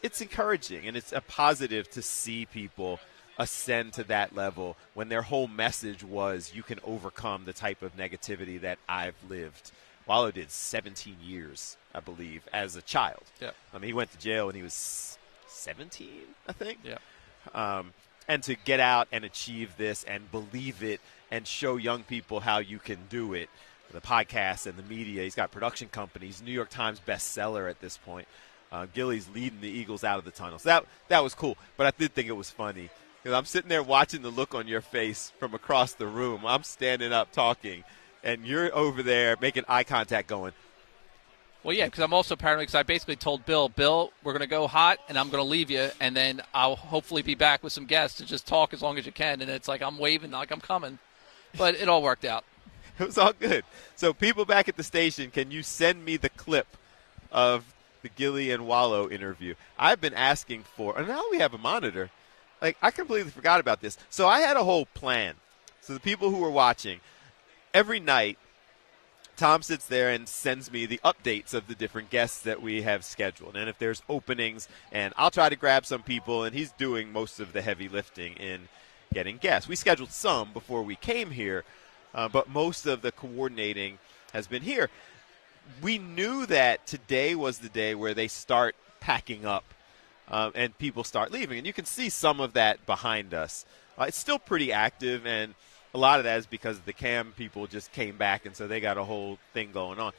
it's encouraging and it's a positive to see people ascend to that level when their whole message was you can overcome the type of negativity that I've lived. Wallow did 17 years, I believe, as a child. Yeah. He went to jail when he was 17, I think. Yeah. And to get out and achieve this and believe it and show young people how you can do it, the podcasts and the media. He's got production companies, New York Times bestseller at this point. Gilly's leading the Eagles out of the tunnel. So that was cool. But I did think it was funny because I'm sitting there watching the look on your face from across the room. I'm standing up talking, and you're over there making eye contact going, well, yeah, because I'm also paranoid because I basically told Bill, we're going to go hot, and I'm going to leave you, and then I'll hopefully be back with some guests to just talk as long as you can. And it's like I'm waving like I'm coming. But it all worked out. It was all good. So people back at the station, can you send me the clip of the Gilly and Wallow interview? I've been asking for, and now we have a monitor. Like, I completely forgot about this. So I had a whole plan. So the people who were watching, every night, Tom sits there and sends me the updates of the different guests that we have scheduled. And if there's openings, and I'll try to grab some people, and he's doing most of the heavy lifting in getting guests. We scheduled some before we came here, but most of the coordinating has been here. We knew that today was the day where they start packing up and people start leaving. And you can see some of that behind us. It's still pretty active, and a lot of that is because the cam people just came back, and so they got a whole thing going on.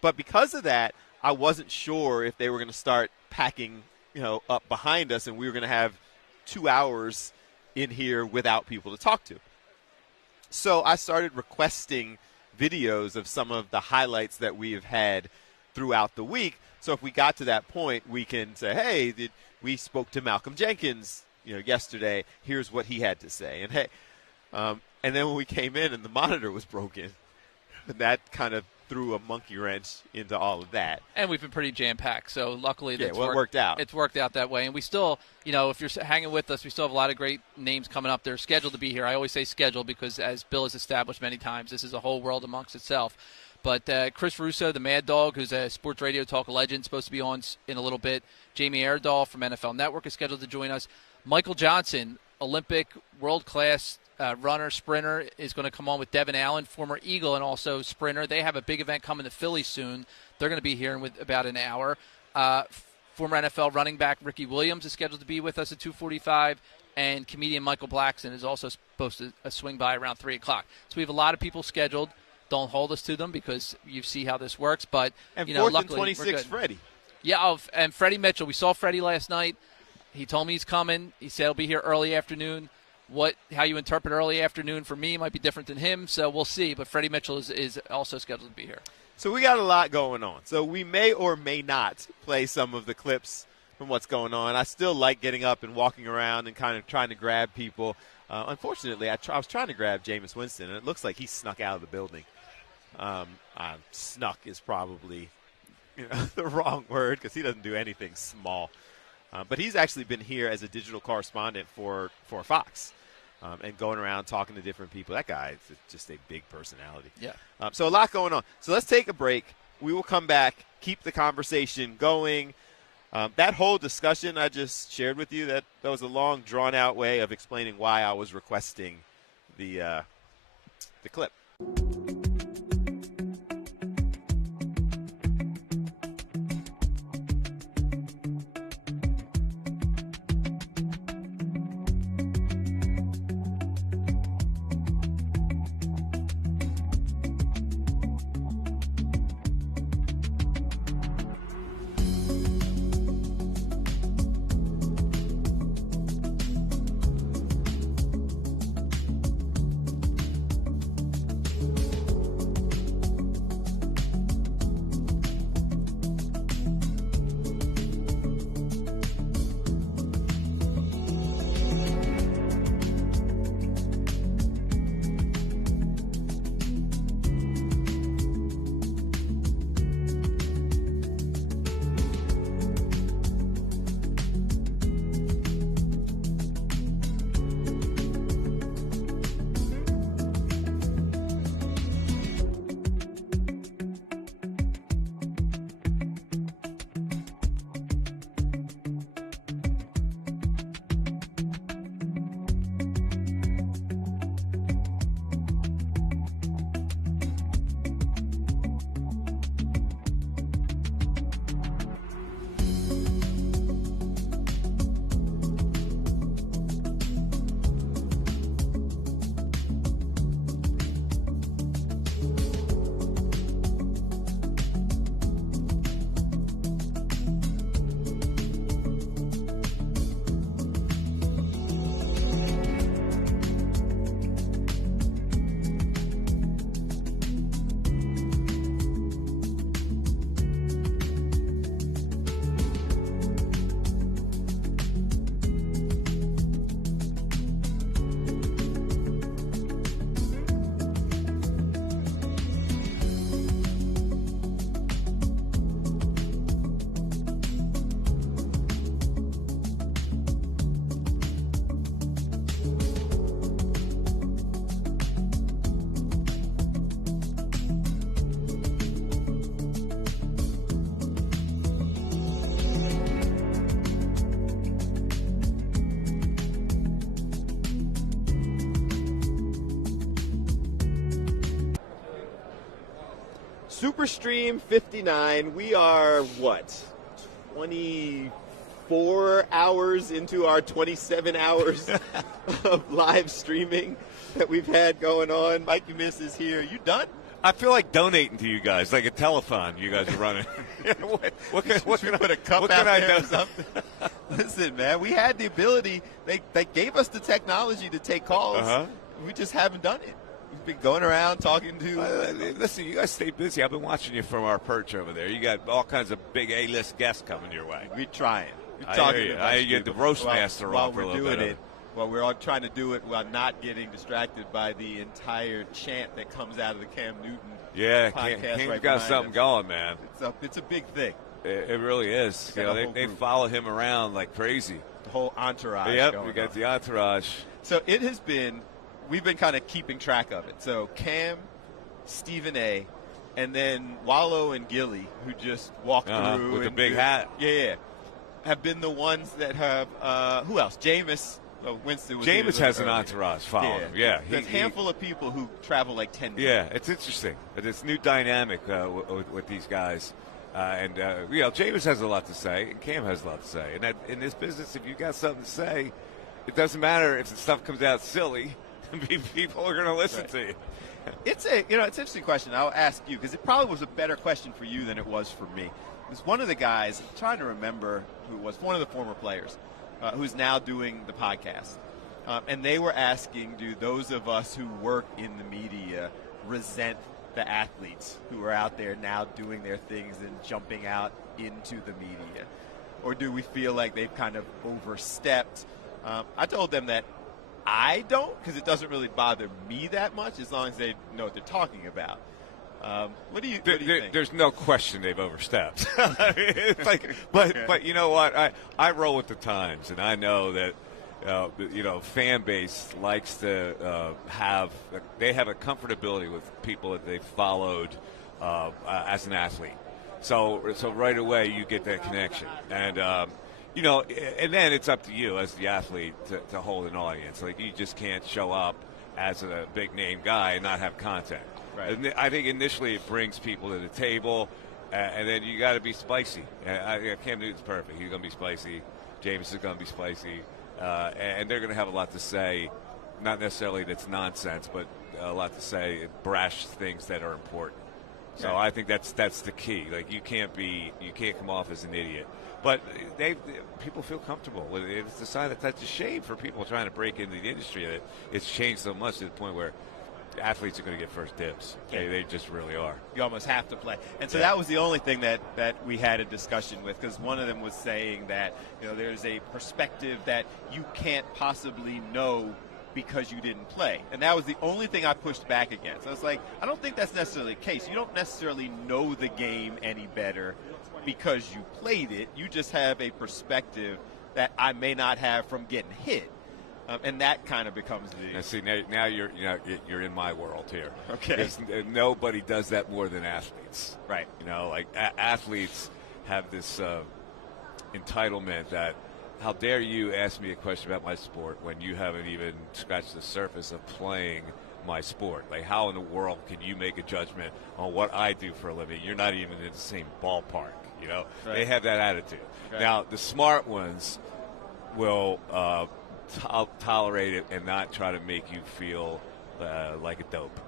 But because of that, I wasn't sure if they were going to start packing, up behind us, and we were going to have 2 hours in here without people to talk to. So I started requesting videos of some of the highlights that we have had throughout the week. So if we got to that point, we can say, hey, we spoke to Malcolm Jenkins, yesterday. Here's what he had to say. And hey, and then when we came in and the monitor was broken, that kind of threw a monkey wrench into all of that. And we've been pretty jam-packed, so luckily it worked out. It's worked out that way. And we still, if you're hanging with us, we still have a lot of great names coming up. They're scheduled to be here. I always say scheduled because, as Bill has established many times, this is a whole world amongst itself. But Chris Russo, the Mad Dog, who's a sports radio talk legend, supposed to be on in a little bit. Jamie Erdahl from NFL Network is scheduled to join us. Michael Johnson, Olympic world-class runner, sprinter, is going to come on with Devin Allen, former Eagle and also sprinter. They have a big event coming to Philly soon. They're going to be here in about an hour. Former NFL running back Ricky Williams is scheduled to be with us at 2:45, and comedian Michael Blackson is also supposed to swing by around 3 o'clock. So we have a lot of people scheduled. Don't hold us to them because you see how this works. But, and luckily, and 26, Freddie. Yeah, and Freddy Mitchell. We saw Freddie last night. He told me he's coming. He said he'll be here early afternoon. How you interpret early afternoon for me might be different than him, so we'll see. But Freddie Mitchell is also scheduled to be here. So we got a lot going on. So we may or may not play some of the clips from what's going on. I still like getting up and walking around and kind of trying to grab people. Unfortunately, I was trying to grab Jameis Winston, and it looks like he snuck out of the building. Snuck is probably the wrong word because he doesn't do anything small. But he's actually been here as a digital correspondent for Fox. And going around talking to different people. That guy is just a big personality. Yeah. So a lot going on. So let's take a break. We will come back, keep the conversation going. That whole discussion I just shared with you, that was a long, drawn-out way of explaining why I was requesting the clip. Superstream 59. We are, 24 hours into our 27 hours of live streaming that we've had going on. Mikey Miss is here. You done? I feel like donating to you guys, like a telethon you guys are running. what can put a cup out there or something? Listen, man, we had the ability. They gave us the technology to take calls. Uh-huh. We just haven't done it. We've been going around talking to. Listen, you guys stay busy. I've been watching you from our perch over there. You got all kinds of big A-list guests coming your way. We're trying. I hear you. I get the roast master while on for a we're little doing bit. it. Well, we're all trying to do it while not getting distracted by the entire chant that comes out of the Cam Newton podcast. Cam's right got something us. going, man. It's a big thing. It really is. You know, they follow him around like crazy. The whole entourage. Yep, we got the entourage. So it has been. We've been kind of keeping track of it. So Cam, Stephen A., and then Wallow and Gilly, who just walked through with the big hat. Yeah, have been the ones that have. Who else? Jameis. Winston was Jameis has an entourage following him. Yeah, there's a handful of people who travel like 10 minutes. Yeah, it's interesting. It's new dynamic with these guys. And Jameis has a lot to say, and Cam has a lot to say. And in this business, if you got something to say, it doesn't matter if the stuff comes out silly. People are going to listen to you. It's an interesting question. I'll ask you because it probably was a better question for you than it was for me. Because one of the guys, I'm trying to remember who it was, one of the former players, who's now doing the podcast. And they were asking, do those of us who work in the media resent the athletes who are out there now doing their things and jumping out into the media? Or do we feel like they've kind of overstepped? I told them that I don't, because it doesn't really bother me that much as long as they know what they're talking about. What do you think? There's no question they've overstepped. But you know what? I roll with the times, and I know that fan base likes to have a comfortability with people that they've followed as an athlete. So right away you get that connection, and and then it's up to you as the athlete to hold an audience. Like, you just can't show up as a big name guy and not have content. Right. And I think initially it brings people to the table, and then you got to be spicy. Cam Newton's perfect. He's going to be spicy. James is going to be spicy. And they're going to have a lot to say, not necessarily that's nonsense, but a lot to say, brash things that are important. So Yeah. I think that's the key. Like, you can't come off as an idiot. But people feel comfortable with it. It's a sign that's a shame for people trying to break into the industry. That it's changed so much to the point where athletes are going to get first dibs. Yeah. They just really are. You almost have to play. And so Yeah. that was the only thing that we had a discussion with, because one of them was saying that, there's a perspective that you can't possibly know because you didn't play. And that was the only thing I pushed back against. I was like, I don't think that's necessarily the case. You don't necessarily know the game any better because you played it. You just have a perspective that I may not have from getting hit. And that kind of becomes the. And see, now you're in my world here. Okay. Because nobody does that more than athletes. Right. Athletes have this entitlement that, how dare you ask me a question about my sport when you haven't even scratched the surface of playing my sport? Like, how in the world can you make a judgment on what I do for a living? You're not even in the same ballpark. Right. They have that attitude. Right. Now, the smart ones will tolerate it and not try to make you feel like a dope.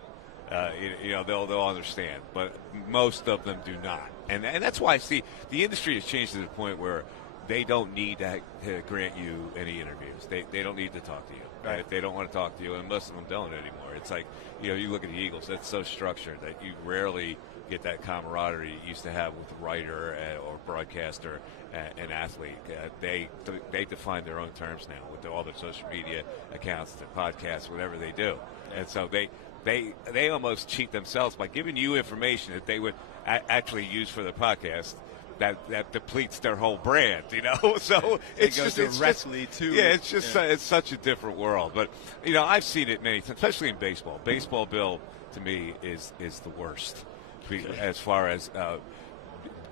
They'll understand, but most of them do not, and that's why I see the industry has changed to the point where they don't need to grant you any interviews. They don't need to talk to you. Right. If they don't want to talk to you, and most of them don't anymore. It's like, you look at the Eagles, that's so structured that you rarely get that camaraderie you used to have with a writer or broadcaster and athlete. They define their own terms now with all their social media accounts, their podcasts, whatever they do. And so they almost cheat themselves by giving you information that they would actually use for their podcast. That depletes their whole brand, So it's such a different world. But I've seen it many times, especially in baseball. Baseball, Bill, to me is the worst as far as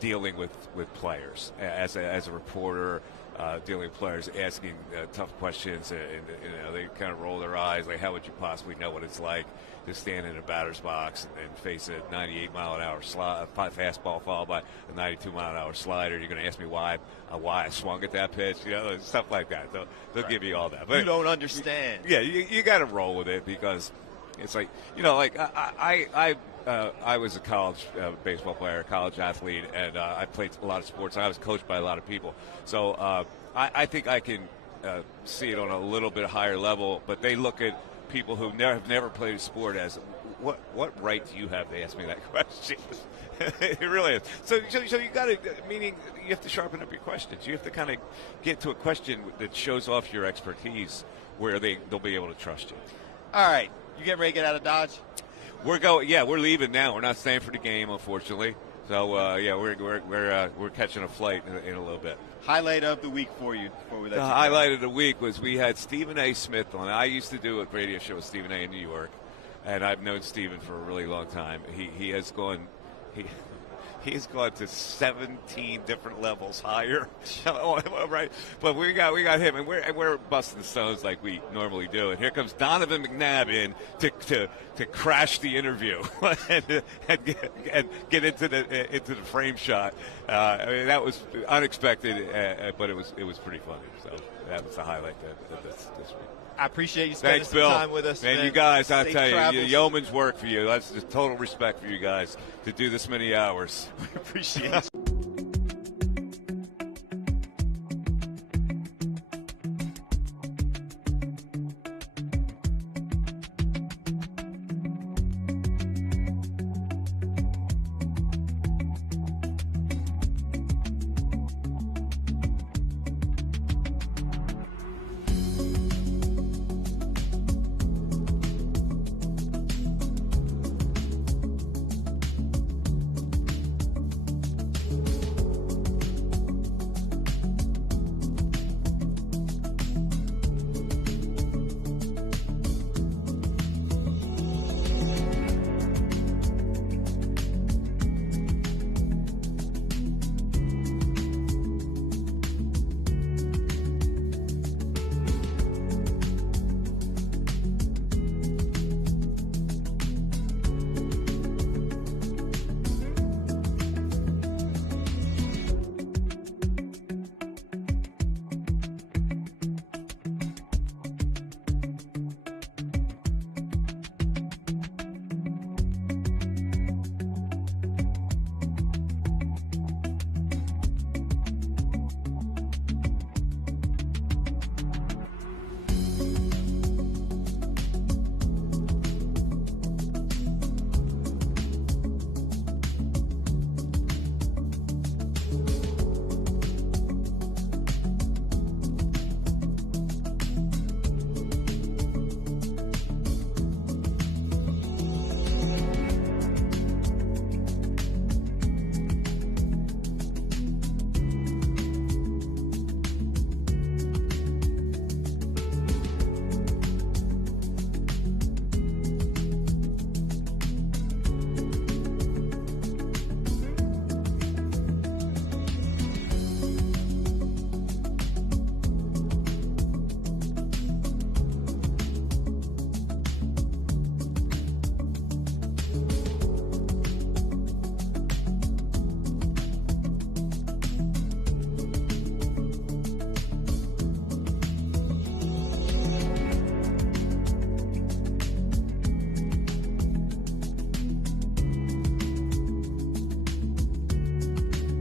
dealing with players as a reporter. dealing with players asking tough questions, and they kind of roll their eyes, like, how would you possibly know what it's like to stand in a batter's box and face a 98-mile-an-hour fastball followed by a 92-mile-an-hour slider? You're going to ask me why I swung at that pitch, stuff like that. They'll give you all that. But you don't understand. Yeah, you got to roll with it, because it's like, like I was a college baseball player, college athlete, and I played a lot of sports. I was coached by a lot of people. So I think I can see it on a little bit higher level, but they look at people who have never played a sport as, what right do you have to ask me that question? It really is. So you got to, meaning you have to sharpen up your questions. You have to kind of get to a question that shows off your expertise where they'll be able to trust you. All right. You getting ready to get out of Dodge? We're leaving now. We're not staying for the game, unfortunately. So we're catching a flight in a little bit. Highlight of the week for you before we let you go. Highlight of the week was we had Stephen A. Smith on. I used to do a radio show with Stephen A. in New York, and I've known Stephen for a really long time. He has gone to 17 different levels higher, right? But we got him, and we're busting the stones like we normally do. And here comes Donovan McNabb in to crash the interview and get into the frame shot. I mean, that was unexpected, but it was pretty funny. So that was the highlight of this week. I appreciate you spending some Bill. time with us. Man, you guys, I'll tell you, yeoman's work for you. That's just total respect for you guys to do this many hours. We appreciate it.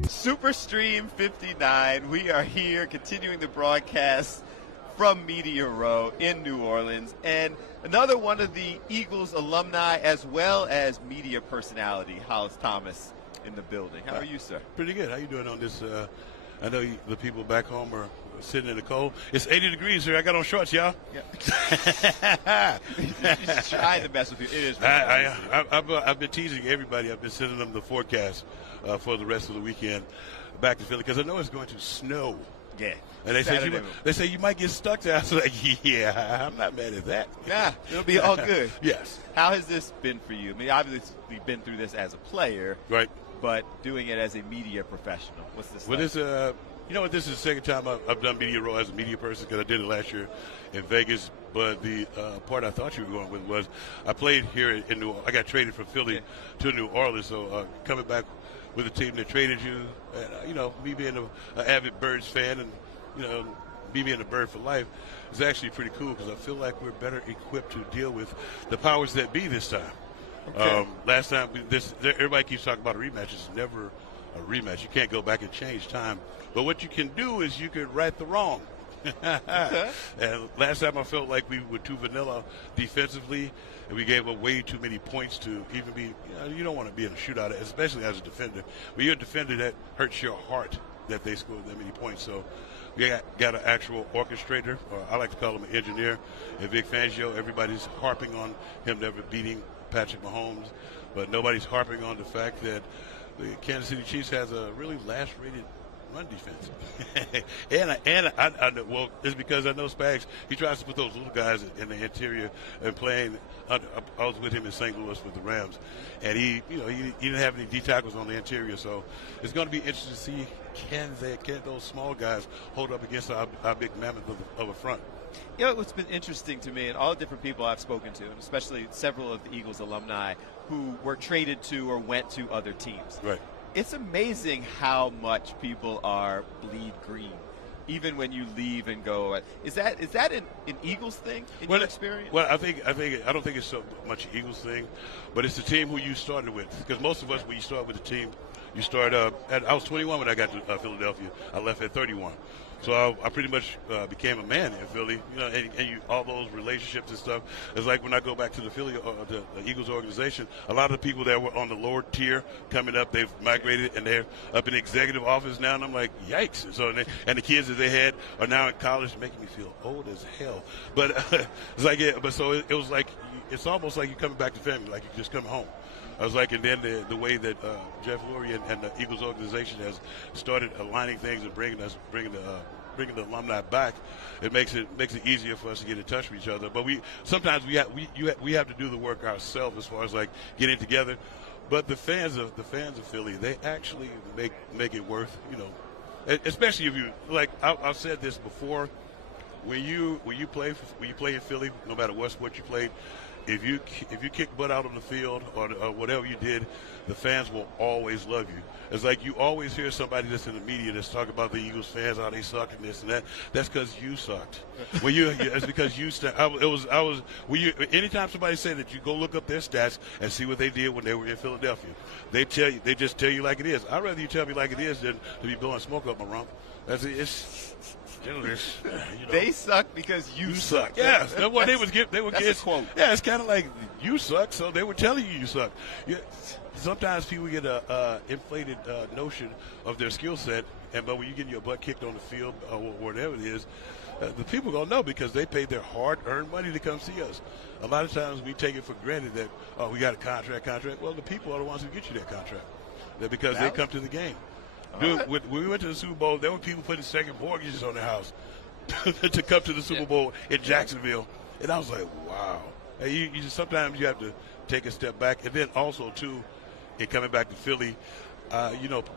Superstream 59. We are here continuing the broadcast from Media Row in New Orleans. And another one of the Eagles alumni as well as media personality, Hollis Thomas, in the building. How are you, sir? Pretty good. How you doing on this? I know the people back home are sitting in the cold. It's 80 degrees here. I got on shorts, y'all. Yeah. He's trying to mess with you. It is. I've been teasing everybody. I've been sending them the forecast for the rest of the weekend back to Philly because I know it's going to snow. Yeah. And they say you might get stuck there. I was like, yeah, I'm not mad at that. Yeah, it'll be all good. Yes. How has this been for you? I mean, obviously you've been through this as a player, right? But doing it as a media professional, what's this well, like? You know what? This is the second time I've done Media Row as a media person because I did it last year in Vegas. But the part I thought you were going with was I played here in New Orleans. I got traded from Philly to New Orleans. So coming back with a team that traded you, and, me being an avid Birds fan and, me being a Bird for life is actually pretty cool because I feel like we're better equipped to deal with the powers that be this time. Okay. Last time, everybody keeps talking about a rematch. It's never a rematch. You can't go back and change time. But what you can do is you can right the wrong. And last time I felt like we were too vanilla defensively, and we gave up way too many points to even be. You don't want to be in a shootout, especially as a defender. When you're a defender, that hurts your heart that they scored that many points. So we got an actual orchestrator, or I like to call him an engineer, and Vic Fangio. Everybody's harping on him never beating Patrick Mahomes, but nobody's harping on the fact that the Kansas City Chiefs has a really last-rated run defense. and I know, well, it's because I know Spags, he tries to put those little guys in the interior and playing. I was with him in St. Louis with the Rams, and he didn't have any D tackles on the interior, so it's going to be interesting to see can those small guys hold up against our big mammoth of a front. You know what's been interesting to me, and all the different people I've spoken to, and especially several of the Eagles alumni who were traded to or went to other teams. Right. It's amazing how much people are bleed green, even when you leave and go. Is that an Eagles thing in your experience? Well, I don't think it's so much an Eagles thing, but it's the team who you started with. Because most of us, when you start with a team, you start. I was 21 when I got to Philadelphia. I left at 31. So I pretty much became a man in Philly, and all those relationships and stuff. It's like when I go back to the Philly, the Eagles organization, a lot of the people that were on the lower tier coming up, they've migrated and they're up in the executive office now, and I'm like, yikes! And so and the kids that they had are now in college, making me feel old as hell. But it's like, it was like it's almost like you're coming back to family, like you just come home. I was like, and then the way that Jeff Lurie and the Eagles organization has started aligning things and bringing the alumni back, it makes it easier for us to get in touch with each other. But sometimes we have to do the work ourselves as far as like getting together. But the fans of Philly, they actually make it worth, especially if you like. I've said this before. When you play in Philly, no matter what sport you played, if you kick butt out on the field or whatever you did, the fans will always love you. It's like you always hear somebody that's in the media that's talking about the Eagles fans, how they suck and this and that. That's because you sucked. It's because you. Anytime somebody said that, you go look up their stats and see what they did when they were in Philadelphia. They just tell you like it is. I'd rather you tell me like it is than to be blowing smoke up my rump. They suck because you suck. Yes, that's what they would get. They would That's get. a quote. Yeah, it's kind of like you suck, so they were telling you suck. Sometimes people get a inflated notion of their skill set, but when you get your butt kicked on the field or whatever it is, the people gonna know because they paid their hard-earned money to come see us. A lot of times we take it for granted that we got a contract. Well, the people are the ones who get you that contract. Because they come to the game. Dude, when we went to the Super Bowl, there were people putting second mortgages on their house to come to the Super Bowl in Jacksonville. And I was like, wow. And sometimes you have to take a step back. And then also, too, in coming back to Philly,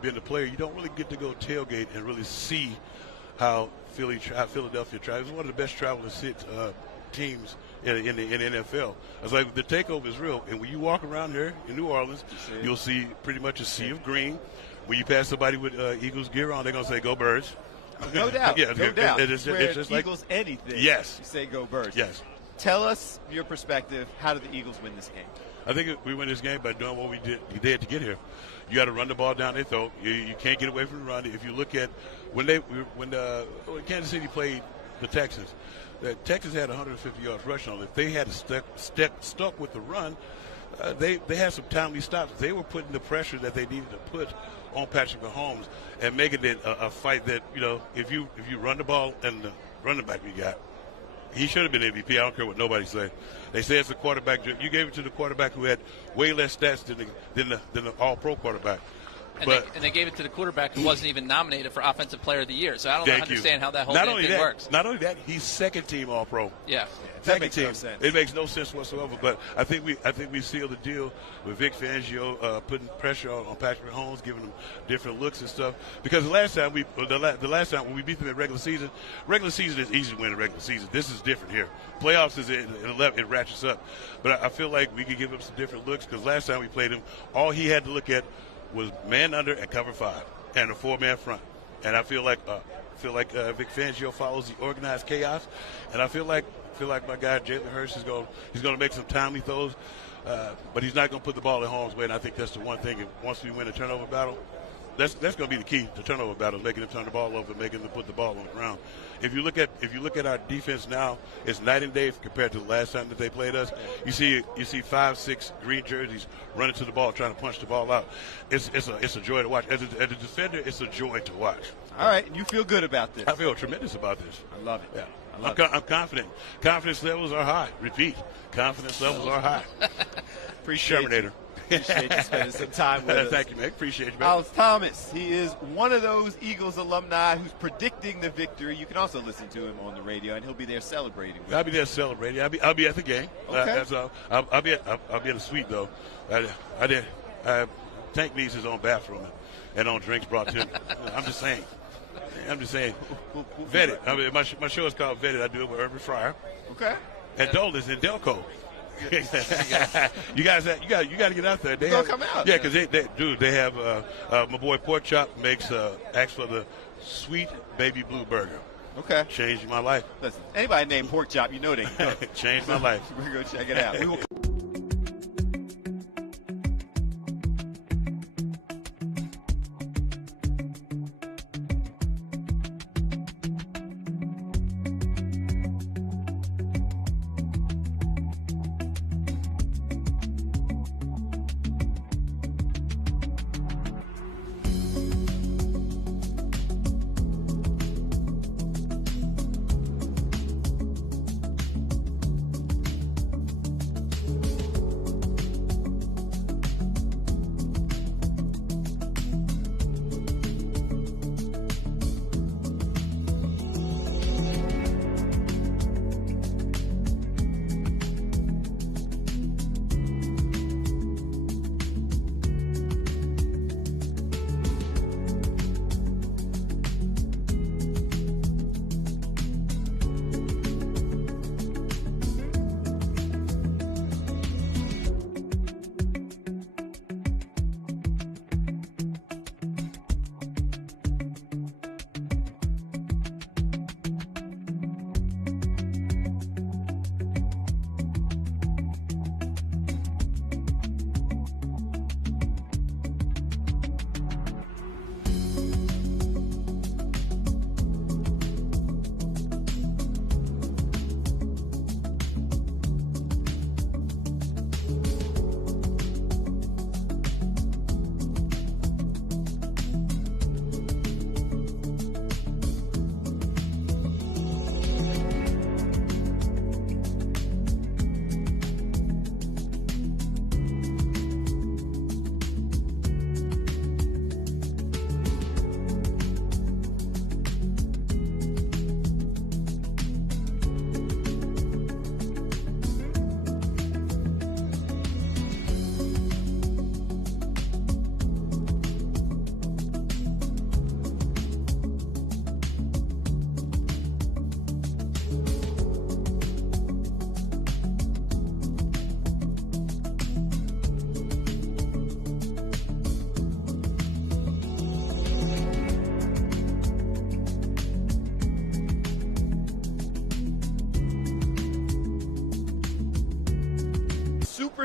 being a player, you don't really get to go tailgate and really see how Philadelphia travels. It's one of the best traveling teams in the NFL. It's like the takeover is real. And when you walk around here in New Orleans, you'll see pretty much a sea of green. When you pass somebody with Eagles gear on, they're going to say, go Birds. No doubt. Yeah, no doubt. It's just Eagles like anything. Yes. You say go Birds. Yes. Tell us your perspective. How did the Eagles win this game? I think we win this game by doing what we did to get here. You got to run the ball down their throat. You can't get away from the run. If you look at when Kansas City played the Texans, Texas had 150 yards rushing on it. If they had stuck with the run, they had some timely stops. They were putting the pressure that they needed to put on Patrick Mahomes and making it a fight that, if you run the ball and the running back you got, he should have been MVP. I don't care what nobody say. They say it's the quarterback. You gave it to the quarterback who had way less stats than the all-pro quarterback. And they gave it to the quarterback who wasn't even nominated for Offensive Player of the Year. So I don't understand how that whole thing works. Not only that, he's second team All-Pro. Yeah. Second makes team. No sense. It makes no sense whatsoever. But I think we sealed the deal with Vic Fangio putting pressure on Patrick Mahomes, giving him different looks and stuff. Because the last time when we beat them in regular season is easy to win in regular season. This is different here. Playoffs is it ratchets up. But I feel like we could give him some different looks because last time we played him, all he had to look at was man under and cover 5 and a 4-man front. And I feel like Vic Fangio follows the organized chaos, and I feel like my guy Jalen Hurts he's going to make some timely throws, but he's not going to put the ball in harm's way. And I think that's the one thing. Once we win a turnover battle, that's going to be the key to turnover battles, making them turn the ball over, making them put the ball on the ground. If you look at our defense now, it's night and day compared to the last time that they played us. You see 5-6 green jerseys running to the ball, trying to punch the ball out. It's a joy to watch. As a defender, it's a joy to watch. All right, and you feel good about this? I feel tremendous about this. I love it. Yeah. I'm confident. Confidence levels are high. Repeat. Confidence levels are high. Appreciate Terminator. Appreciate you spending some time with us. Thank you, man. Appreciate you, man. Hollis Thomas, he is one of those Eagles alumni who's predicting the victory. You can also listen to him on the radio, and he'll be there celebrating. I'll be there celebrating. I'll be at the game. Okay. I'll be at the suite though. Tank needs his own bathroom and own drinks brought to him. I'm just saying. Vetted. I mean, my show is called Vetted. I do it with Urban Fryer. Okay. And Dolan's in Delco. you guys got to get out there. They come out. Yeah, because they have my boy Pork Chop asks for the sweet baby blue burger. Okay. Changed my life. Listen, anybody named Pork Chop, you know they can cook. Changed my life. We're going to check it out. We will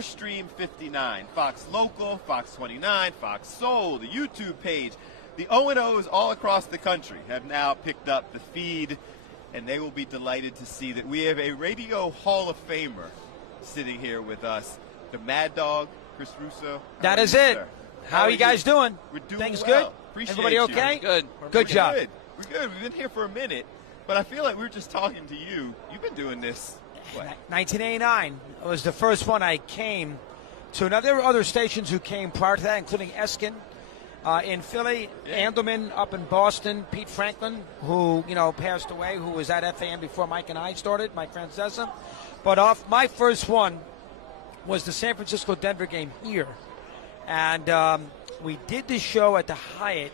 Stream 59, Fox Local, Fox 29, Fox Soul, the YouTube page. The O&Os all across the country have now picked up the feed, and they will be delighted to see that we have a Radio Hall of Famer sitting here with us, the Mad Dog, Chris Russo. That is it. Sir? How are you guys doing? We're doing Things well. good? Appreciate Everybody you. okay? Good. Good job. We're good. We've been here for a minute, but I feel like we were just talking to you. You've been doing this, what? 1989 was the first one I came to. Now, there were other stations who came prior to that, including Eskin In Philly, Andelman up in Boston, Pete Franklin, who passed away, who was at FAM before Mike and I started, Mike Francesa. But my first one was the San Francisco-Denver game here. And we did the show at the Hyatt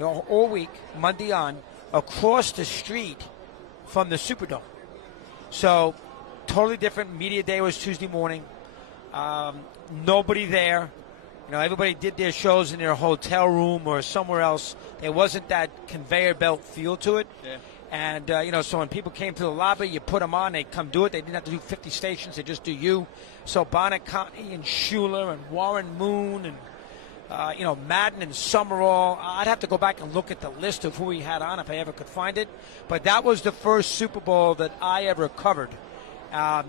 all week, Monday on, across the street from the Superdome. So totally different. Media day was Tuesday morning. Nobody there. Everybody did their shows in their hotel room or somewhere else. There wasn't that conveyor belt feel to it. Yeah. And, so when people came to the lobby, you put them on, they come do it. They didn't have to do 50 stations. They just do you. So Bonnet Conti and Schuler and Warren Moon and, Madden and Summerall. I'd have to go back and look at the list of who we had on if I ever could find it. But that was the first Super Bowl that I ever covered. And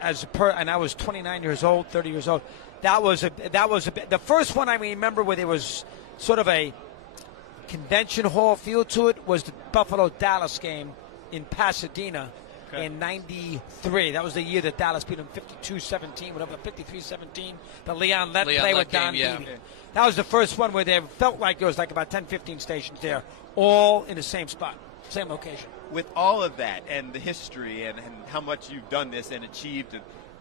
I was 29 years old, 30 years old. That was the first one I remember where there was sort of a convention hall feel to it was the Buffalo-Dallas game in Pasadena in 93. That was the year that Dallas beat them 52-17, whatever, 53-17. The Leon Lett play with Don Beebe. That was the first one where they felt like there was like about 10, 15 stations there, all in the same spot, same location. With all of that and the history and how much you've done this and achieved,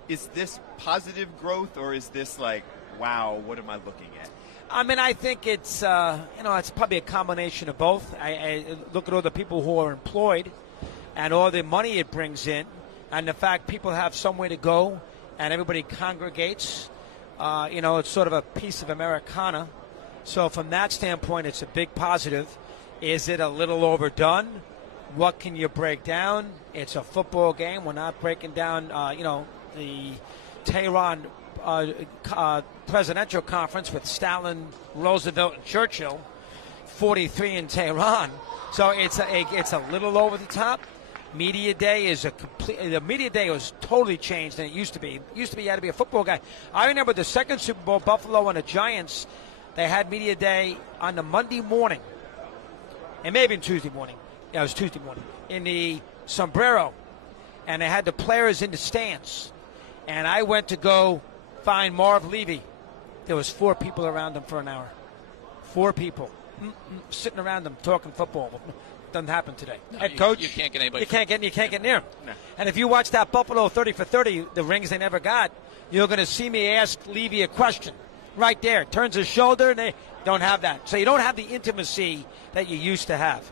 is this positive growth or is this like, wow, what am I looking at? I mean, I think it's, it's probably a combination of both. I look at all the people who are employed and all the money it brings in and the fact people have somewhere to go and everybody congregates. It's sort of a piece of Americana. So from that standpoint, it's a big positive. Is it a little overdone? What can you break down? It's a football game. We're not breaking down, the Tehran presidential conference with Stalin, Roosevelt, and Churchill, 43 in Tehran. So it's a little over the top. Media day is the media day was totally changed than it used to be. It used to be you had to be a football guy. I remember the second Super Bowl, Buffalo and the Giants, they had media day on the Monday morning. It may have been Tuesday morning. Yeah, it was Tuesday morning. In the sombrero. And they had the players in the stands. And I went to go find Marv Levy. There was 4 people around him for an hour. 4 people sitting around him talking football. Doesn't happen today. No, Head coach, you can't get anybody. You can't get near him. No. And if you watch that Buffalo 30 for 30, the rings they never got, you're going to see me ask Levy a question right there. Turns his shoulder, and they don't have that. So you don't have the intimacy that you used to have.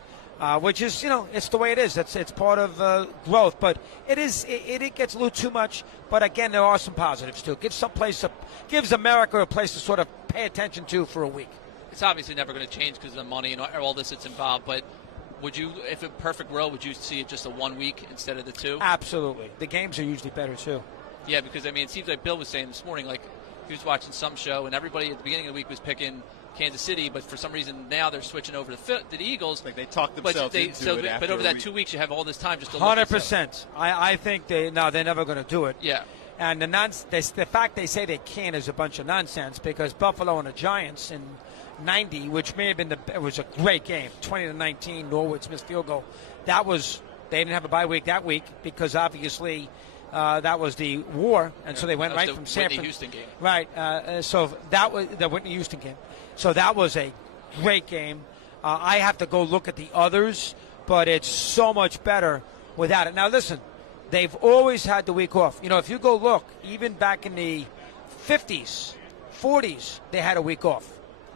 Which is, it's the way it is. It's part of growth, but it gets a little too much. But again, there are some positives too. Gives America a place to sort of pay attention to for a week. It's obviously never going to change because of the money and all this that's involved. But would you, if a perfect world, would you see it just a 1 week instead of the 2? Absolutely. The games are usually better too. Yeah, because it seems like Bill was saying this morning, like he was watching some show and everybody at the beginning of the week was picking Kansas City, but for some reason now they're switching over to the Eagles. Like they talk themselves into it. But over that 2 weeks, you have all this time just to 100%. I think they're never going to do it. Yeah. And the fact they say they can't is a bunch of nonsense because Buffalo and the Giants in '90, which may have been it was a great game, 20-19, Norwood's missed field goal. They didn't have a bye week that week because obviously. That was the war, and so they went right from San Francisco. Houston game. Right. So that was the Whitney Houston game. So that was a great game. I have to go look at the others, but it's so much better without it. Now, listen, they've always had the week off. If you go look, even back in the 50s, 40s, they had a week off.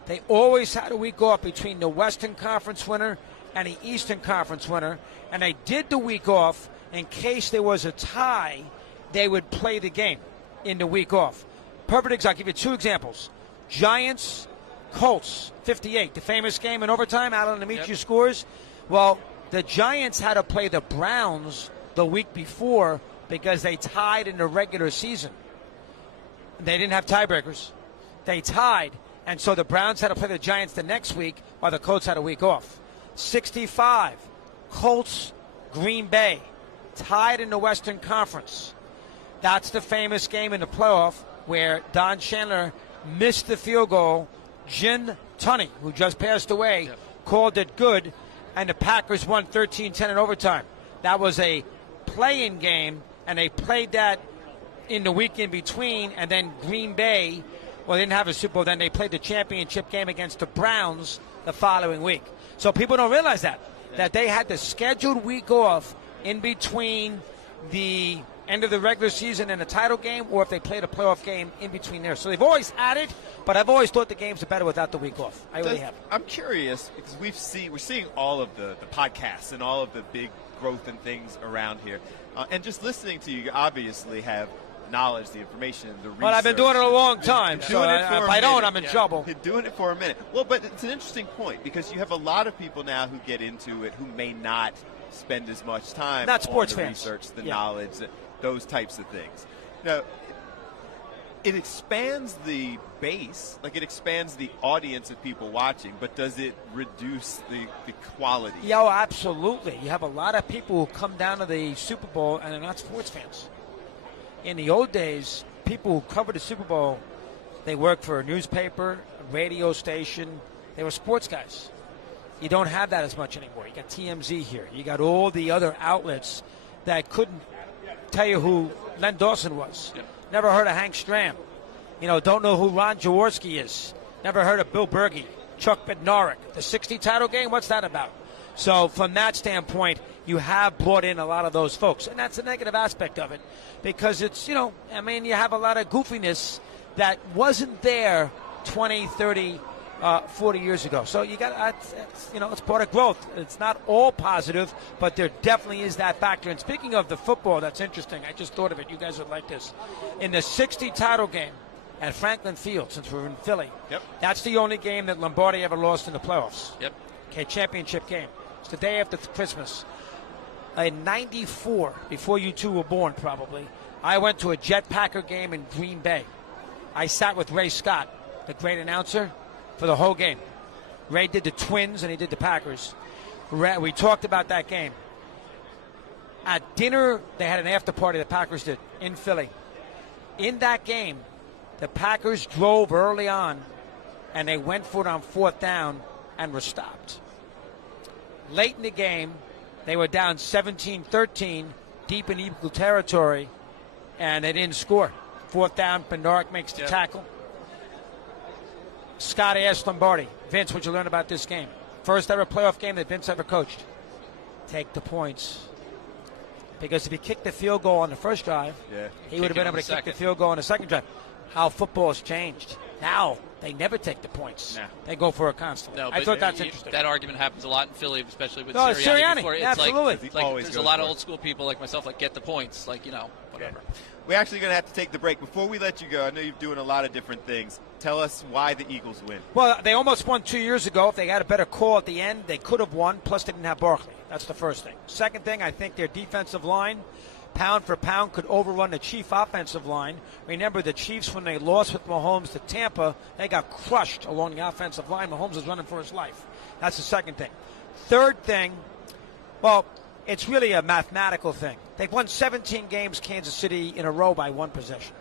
They always had a week off between the Western Conference winner and the Eastern Conference winner, and they did the week off in case there was a tie, they would play the game in the week off. Perfect example. I'll give you 2 examples. Giants, Colts, 58. The famous game in overtime, Alan Amici scores. Well, the Giants had to play the Browns the week before because they tied in the regular season. They didn't have tiebreakers. They tied, and so the Browns had to play the Giants the next week while the Colts had a week off. 65. Colts, Green Bay. Tied in the Western Conference. That's the famous game in the playoff where Don Chandler missed the field goal. Jim Tunney, who just passed away, called it good, and the Packers won 13-10 in overtime. That was a play-in game, and they played that in the week in between, and then Green Bay Well, they didn't have a Super Bowl. Then they played the championship game against the Browns the following week. So people don't realize that they had the scheduled week off in between the end of the regular season and the title game, or if they played a playoff game in between there. So they've always had it, but I've always thought the games are better without the week off. I really have. I'm curious because we're seeing all of the podcasts and all of the big growth and things around here, and just listening to you, obviously have knowledge, the information, the research. Well, I've been doing it a long time, so if I don't, I'm in trouble. Been doing it for a minute. Well, but it's an interesting point because you have a lot of people now who get into it who may not spend as much time not sports on the fans. research, the knowledge, those types of things. Now, it expands the base, like it expands the audience of people watching, but does it reduce the quality? Yeah, oh, absolutely. You have a lot of people who come down to the Super Bowl and they're not sports fans. In the old days, people who covered the Super Bowl, they worked for a newspaper, a radio station. They were sports guys. You don't have that as much anymore. You got TMZ here. You got all the other outlets that couldn't tell you who Len Dawson was. Yep. Never heard of Hank Stram. Don't know who Ron Jaworski is. Never heard of Bill Berge, Chuck Bednarik. The 60 title game, what's that about? So from that standpoint, you have brought in a lot of those folks. And that's a negative aspect of it because it's, you have a lot of goofiness that wasn't there 20, 30, 40 years ago. So you got, it's part of growth. It's not all positive, but there definitely is that factor. And speaking of the football, that's interesting. I just thought of it. You guys would like this. In the 60 title game at Franklin Field, since we're in Philly, that's the only game that Lombardi ever lost in the playoffs. Okay, championship game. It's the day after Christmas. In 94, before you two were born probably, I went to a Jet Packer game in Green Bay. I sat with Ray Scott, the great announcer, for the whole game. Ray did the Twins and he did the Packers. We talked about that game. At dinner, they had an after party, the Packers did, in Philly. In that game, the Packers drove early on and they went for it on 4th down and were stopped. Late in the game, they were down 17-13, deep in equal territory, and they didn't score. 4th down, Bednarik makes the tackle. Scott asked Lombardi, Vince, what'd you learn about this game? First ever playoff game that Vince ever coached. Take the points. Because if he kicked the field goal on the first drive, he would have been able to kick the field goal on the second drive. How football has changed. Now, they never take the points. They go for it constantly. I thought that's interesting. That argument happens a lot in Philly, especially with Sirianni. Sirianni. Before. It's Absolutely. There's a lot of old school people like myself, get the points, whatever. We're actually going to have to take the break. Before we let you go, I know you're doing a lot of different things. Tell us why the Eagles win. Well, they almost won 2 years ago. If they had a better call at the end, they could have won. Plus, they didn't have Barkley. That's the first thing. Second thing, I think their defensive line, pound for pound, could overrun the Chief offensive line. Remember, the Chiefs, when they lost with Mahomes to Tampa, they got crushed along the offensive line. Mahomes was running for his life. That's the second thing. Third thing, well, it's really a mathematical thing. They've won 17 games, Kansas City, in a row by one possession.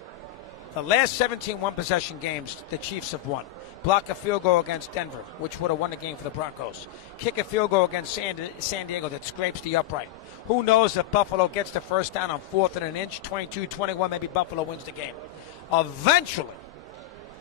The last 17 one-possession games, the Chiefs have won. Block a field goal against Denver, which would have won the game for the Broncos. Kick a field goal against San Diego that scrapes the upright. Who knows if Buffalo gets the first down on 4th and an inch, 22-21, maybe Buffalo wins the game. Eventually,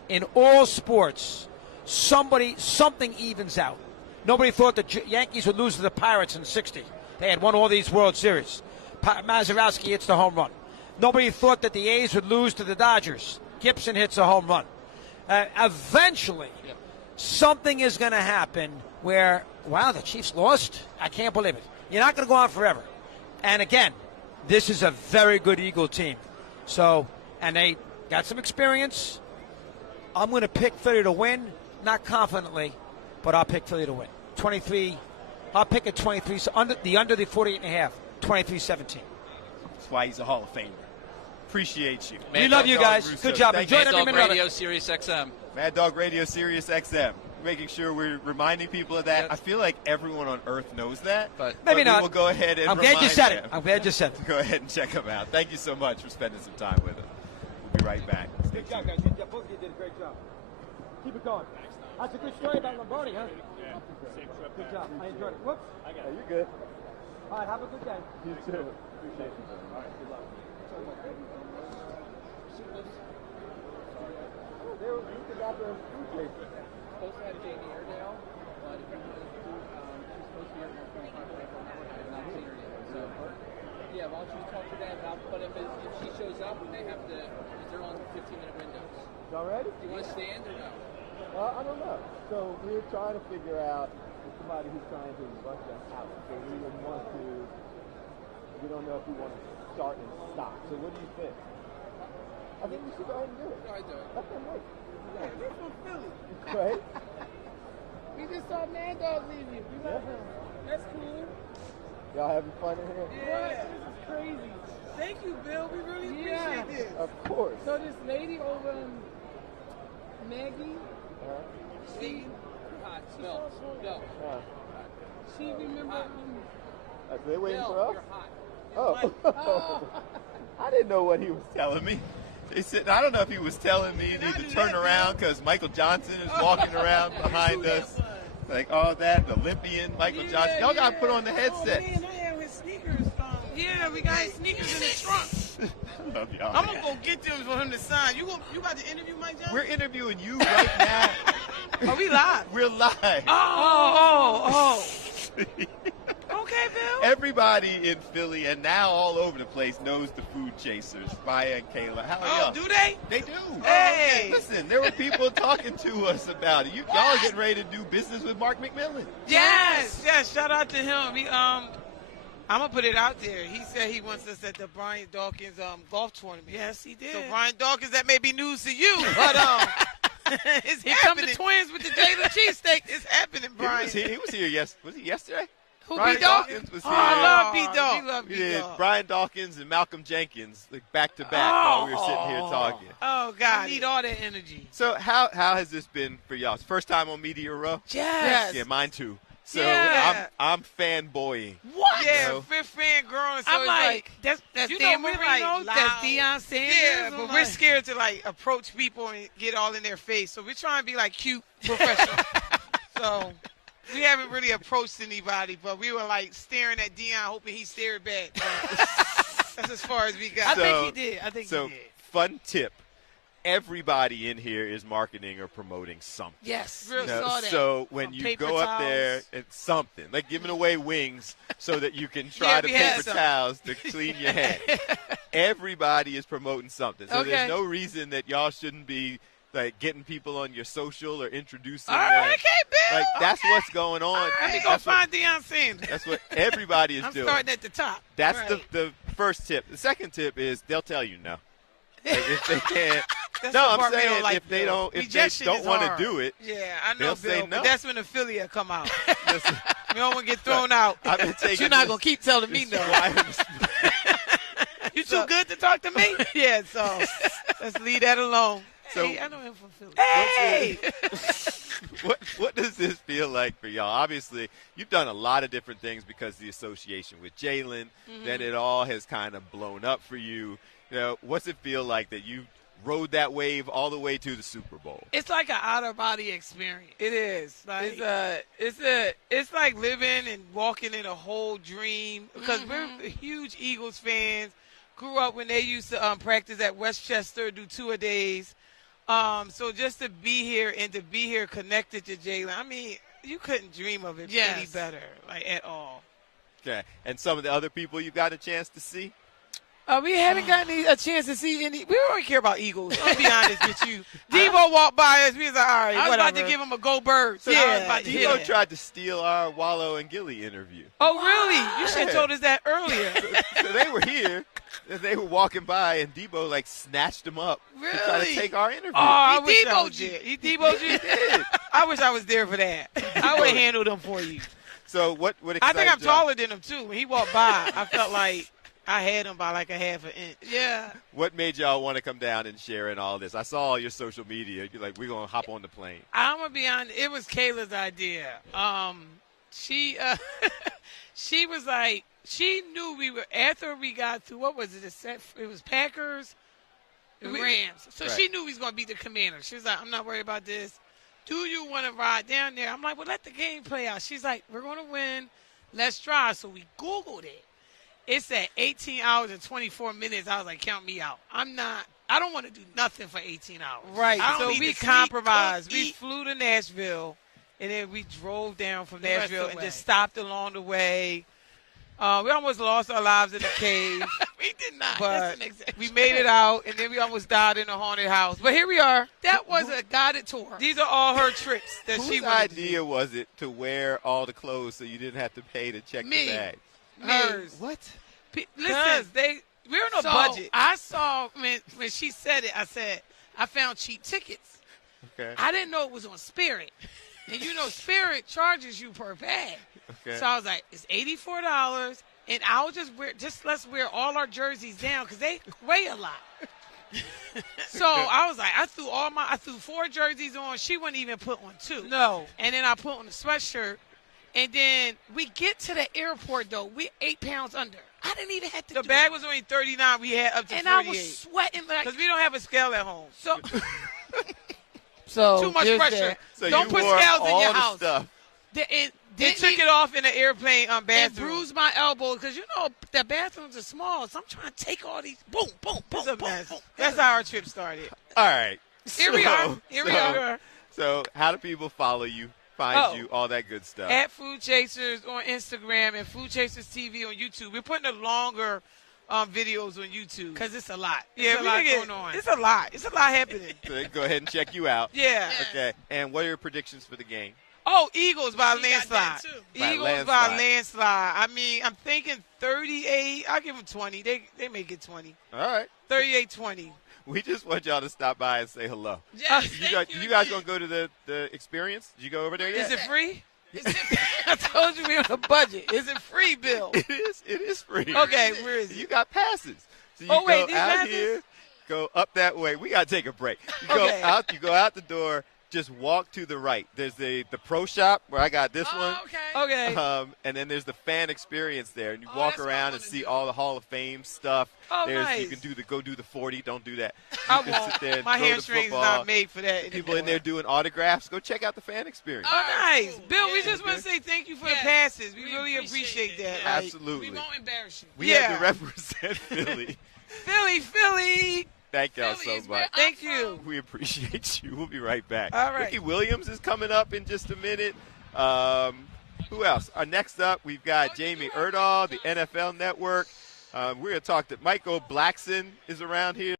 in all sports, something evens out. Nobody thought the Yankees would lose to the Pirates in 60. They had won all these World Series. Mazeroski hits the home run. Nobody thought that the A's would lose to the Dodgers. Gibson hits a home run. Eventually, something is going to happen where, wow, the Chiefs lost? I can't believe it. You're not going to go on forever. And again, this is a very good Eagle team. So, and they got some experience. I'm going to pick Philly to win, not confidently, but I'll pick Philly to win. 23, I'll pick a 23, so under the 48.5, 23-17. That's why he's a Hall of Famer. Appreciate you. We love you guys. Good job. Enjoyed every minute of it. Radio, Sirius XM. Mad Dog Radio, Sirius XM. Making sure we're reminding people of that. Yep. I feel like everyone on Earth knows that. But maybe not. We'll go ahead and I'm glad you said it. I'm glad you said it. Go ahead and check them out. Thank you so much for spending some time with us. We'll be right back. Good job, guys. Both of you did a great job. Keep it going. That's a good story about Lombardi, huh? Yeah. Good job. I enjoyed it. Whoops. I got it. You're good. All right, have a good day. You too. Appreciate you. All right, good luck. There we go. got the food chaser? Supposed to have Jamie Erdahl, but if you want to do, she's supposed to be here at 1:25 I have not seen her yet. So, yeah, why don't you talk to them? But if she shows up, they have to, because they're on 15-minute windows. Y'all ready? Do you want to stand or no? I don't know. So we're trying to figure out somebody who's trying to rush us out. So we don't want to. We don't know if we want to start and stop. So what do you think? I think we should go ahead and do it. Go ahead, do it. Let them wait. Yeah, we're from Philly. Right? We just saw Mad Dog leave you. We love him. That's cool. Y'all having fun in here? Yeah. This is crazy. Thank you, Bill. We really appreciate this. Of course. So this lady over in Maggie, she hot. Smell. Go. She remember. They waiting Bill, for us? you're hot. Oh. I didn't know what he was telling me. He said, I don't know if he was telling me you need to turn around because Michael Johnson is walking around behind us. Like all that, the Olympian Michael Johnson. Y'all got to put on the headset. Oh, man, I have his sneakers. Yeah, we got his sneakers in the trunk. I love y'all. I'm gonna go get them for him to sign. You about to interview Mike Johnson? We're interviewing you right now. Are we live? We're live. Oh. Okay, Bill. Everybody in Philly and now all over the place knows the Food Chasers, Maya and Kayla. How are y'all? Do they? They do. Hey. Listen, there were people talking to us about it. Y'all are getting ready to do business with Mark McMillan. Yes. Shout out to him. I'm gonna put it out there. He said he wants us at the Brian Dawkins golf tournament. Yes, he did. So Brian Dawkins, that may be news to you, but it's Here happening. come the twins with the Jalen cheesesteak. It's happening, Brian. He was here was he yesterday? Who, Brian B-Dawg? Dawkins was Oh, here. I love B-Dawg. We love We did B-Dawg. Brian Dawkins and Malcolm Jenkins back to back while we were sitting here talking. Oh God, I need all that energy. So how has this been for y'all? It's first time on Media Row? Yes. Yeah, mine too. So Yeah. I'm fanboying. What? Yeah, You know? we're fan-growing, so I'm it's like, that's you Dan know, we're Marino, like that's loud. Deion Sanders. Yeah, but we're scared to approach people and get all in their face. So we're trying to be cute professional. So we haven't really approached anybody, but we were staring at Deion, hoping he stared back. That's as far as we got. I think he did. I think he did. Fun tip. Everybody in here is marketing or promoting something. Yes, real saw that. So when you paper go up there, towels. it's something like giving away wings so that you can try the paper towels to clean your head. Everybody is promoting something, so there's no reason that y'all shouldn't be getting people on your social or introducing All them. right, okay, Bill. That's what's going on. Let me go find Deion Sanders. That's what everybody is I'm doing. starting at the top. That's Right. the first tip. The second tip is they'll tell you no. If they can't. That's No, the I'm part we saying don't like, if they Bill. don't want to hard. do it, Yeah, I know, they'll Bill, say no. but that's when the affiliate come out. We don't want to get thrown out. I've been But taking you're not this- going to keep telling me no. You too good to talk to me? Yeah, so let's leave that alone. So- Hey, I know him from Philly. Hey! What does this feel like for y'all? Obviously, you've done a lot of different things because of the association with Jalen. Then it all has kind of blown up for you. What's it feel like that you rode that wave all the way to the Super Bowl? It's like an out-of-body experience. It is. It's like living and walking in a whole dream because we're huge Eagles fans. Grew up when they used to practice at Westchester, do two-a-days. So just to be here and to be here connected to Jalen, I mean, you couldn't dream of it any better, at all. Okay. And some of the other people you got a chance to see? We haven't gotten a chance to see any. We don't care about Eagles. I'll be honest with you. Debo walked by us. We was like, all right, I was about to give him a go bird. So I was about to hit Debo him. tried to steal our Wallow and Gilly interview. Oh, really? You should have Yeah. told us that earlier. So they were here, and they were walking by, and Debo snatched them up to try to take our interview. Oh, I He wish I was Debo'd you. there. He Debo'd you? He did. I wish I was there for that. I would handle them for you. So what I excites think I'm y'all? taller than him, too. When he walked by, I felt like I had him by a half an inch. Yeah. What made y'all want to come down and share in all this? I saw all your social media. You're like, we're going to hop on the plane. I'm going to be honest. It was Kayla's idea. She was like, she knew we were, after we got through, what was it? It was Packers and Rams. So she knew we was going to beat the Commanders. She was like, I'm not worried about this. Do you want to ride down there? I'm like, well, let the game play out. She's like, we're going to win. Let's try. So we Googled it. It said 18 hours and 24 minutes. I was like, count me out. I'm not I don't want to do nothing for 18 hours. Right. I don't So need we to sleep, compromised. cook, We eat. flew to Nashville, and then we drove down from The rest Nashville of the and way. just stopped along the way. We almost lost our lives in the cave. We did not. But That's an exaggeration. we made it out, and then we almost died in a haunted house. But here we are. That was a guided tour. These are all her trips that she Whose wanted to do. idea was it to wear all the clothes so you didn't have to pay to check Me. the bag? Hers. What? Listen, we're on a so budget. I saw when she said it, I said, I found cheap tickets. Okay. I didn't know it was on Spirit. And you know Spirit charges you per bag. Okay. So I was like, it's $84, and I'll let's wear all our jerseys down because they weigh a lot. So I was like, I threw 4 jerseys on. She wouldn't even put on 2. No. And then I put on a sweatshirt. And then we get to the airport though. We 8 pounds under. I didn't even have to. The bag was only 39. We had up to and 48. I was sweating like Because we don't have a scale at home. so. So Too much there's pressure. that. So Don't you put wore scales in all your the house. stuff. They took it off in the airplane and bathroom. bruised my elbow because you know the bathrooms are small, so I'm trying to take all these boom, boom, boom, It's a boom, mess. boom. That's how our trip started. All right. Here we are. Here we are. So how do people follow you, find Oh. you, all that good stuff? At Food Chasers on Instagram and Food Chasers TV on YouTube. We're putting the longer videos on YouTube. Because it's a lot. Yeah, It's a we lot can get- going on. It's a lot. It's a lot happening. So go ahead and check you out. Yeah. Okay. And what are your predictions for the game? Oh, Eagles by She got that landslide. too. By Eagles landslide. by landslide. I mean, I'm thinking 38. I'll give them 20. They may get 20. All right. 38-20. We just want y'all to stop by and say hello. Yes, You guys gonna go to the experience? Did you go over there yet? Is it free? I told you we're on a budget. Is it free, Bill? It is. It is free. Okay, where is it? You got passes. So you Oh, wait, go these out passes? here, go up that way. We gotta take a break. You go Okay. out. You go out the door. Just walk to the right. There's the pro shop where I got this one. Okay. And then there's the fan experience there, and you Oh, walk that's what I around and wanna see do. all the Hall of Fame stuff. Oh, There's nice. you can do the 40. Don't do that. You I can won't. sit there and My throw the hamstring's football. not made for that. People in anymore. there doing autographs. Go check out the fan experience. Oh, nice. cool. Bill, we Yeah. just want to say thank you for Yeah. the passes. We We really appreciate appreciate it. that. Like, Absolutely. We won't embarrass you. We had Yeah. to represent Philly. Philly. Thank y'all Philly so is where much. I'm Thank you. We appreciate you. We'll be right back. All right. Ricky Williams is coming up in just a minute. Who else? Next up, we've got Jamie Erdahl, the NFL Network. We're going to talk to Michael Blackson is around here.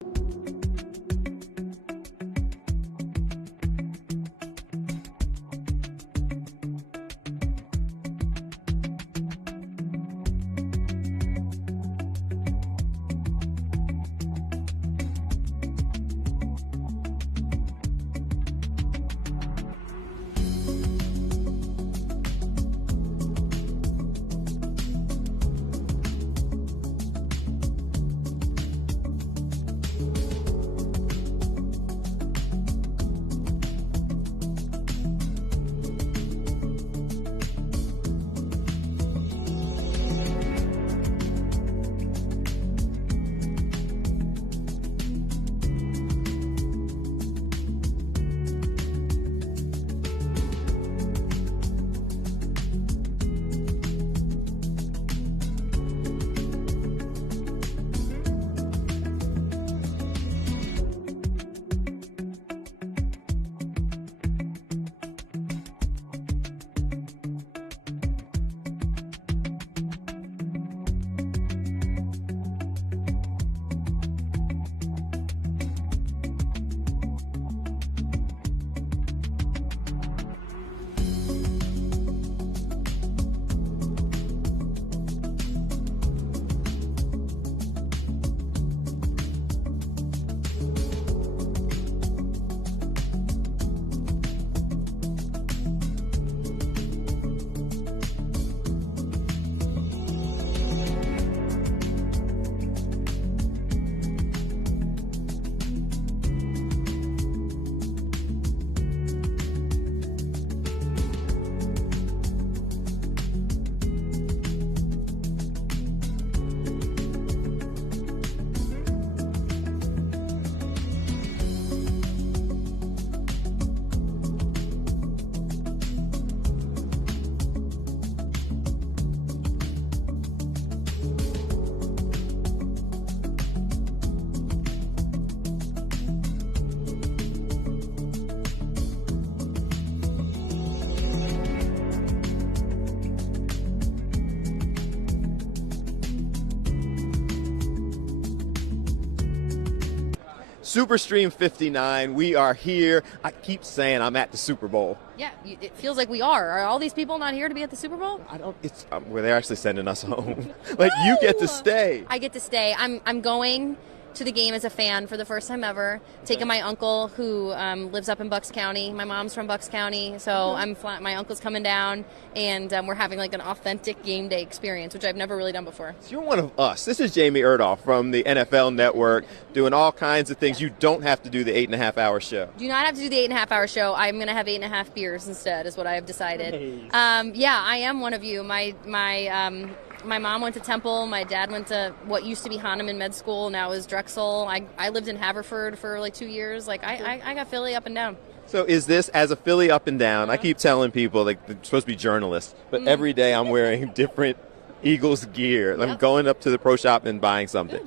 Superstream 59. We are here. I keep saying I'm at the Super Bowl. Yeah, it feels like we are. Are all these people not here to be at the Super Bowl? I don't. It's well, they're actually sending us home. Like you get to stay. I get to stay. I'm going to the game as a fan for the first time ever. Taking my uncle who lives up in Bucks County. My mom's from Bucks County, so my uncle's coming down, and we're having like an authentic game day experience, which I've never really done before. So you're one of us. This is Jamie Erdahl from the NFL Network, doing all kinds of things. You don't have to do the 8.5-hour show. Do not have to do the 8.5-hour show. I'm going to have 8.5 beers instead, is what I have decided. Nice. Yeah, I am one of you. My mom went to Temple. My dad went to what used to be Hahnemann Med School, now is Drexel. I lived in Haverford for like 2 years. Like I got Philly up and down. So is this, as a Philly up and down, I keep telling people, like, they're supposed to be journalists, but every day I'm wearing different Eagles gear. I'm going up to the pro shop and buying something.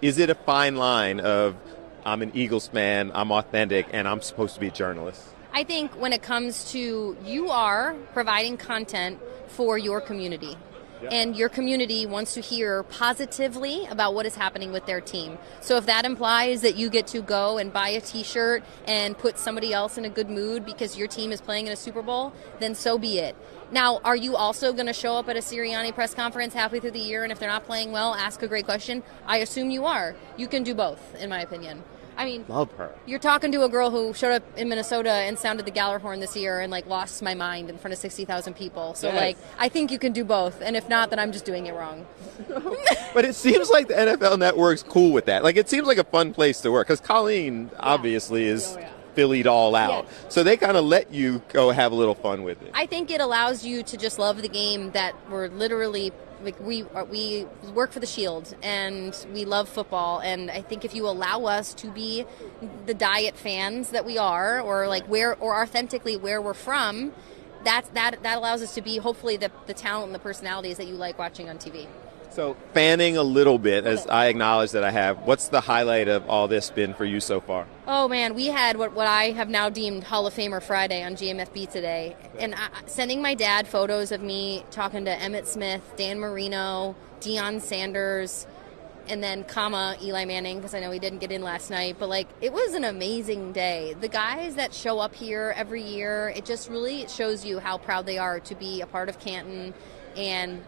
Is it a fine line of I'm an Eagles fan, I'm authentic, and I'm supposed to be a journalist? I think when it comes to you are providing content for your community. And your community wants to hear positively about what is happening with their team. So if that implies that you get to go and buy a T-shirt and put somebody else in a good mood because your team is playing in a Super Bowl, then so be it. Now, are you also going to show up at a Sirianni press conference halfway through the year, and if they're not playing well, ask a great question? I assume you are. You can do both, in my opinion. I mean, love her. You're talking to a girl who showed up in Minnesota and sounded the Gallarhorn this year and like lost my mind in front of 60,000 people. So like, I think you can do both, and if not, then I'm just doing it wrong. But it seems like the NFL Network's cool with that. Like, it seems like a fun place to work because Colleen obviously is Phillied all out. So they kind of let you go have a little fun with it. I think it allows you to just love the game that we're literally. Like we work for the Shield and we love football, and I think if you allow us to be the diet fans that we are, or like authentically where we're from, that allows us to be hopefully the talent and the personalities that you like watching on TV. So fanning a little bit, as I acknowledge that I have, what's the highlight of all this been for you so far? Oh, man, we had what I have now deemed Hall of Famer Friday on GMFB today. And sending my dad photos of me talking to Emmitt Smith, Dan Marino, Deion Sanders, and then Eli Manning, because I know he didn't get in last night. But, like, it was an amazing day. The guys that show up here every year, it just really shows you how proud they are to be a part of Canton and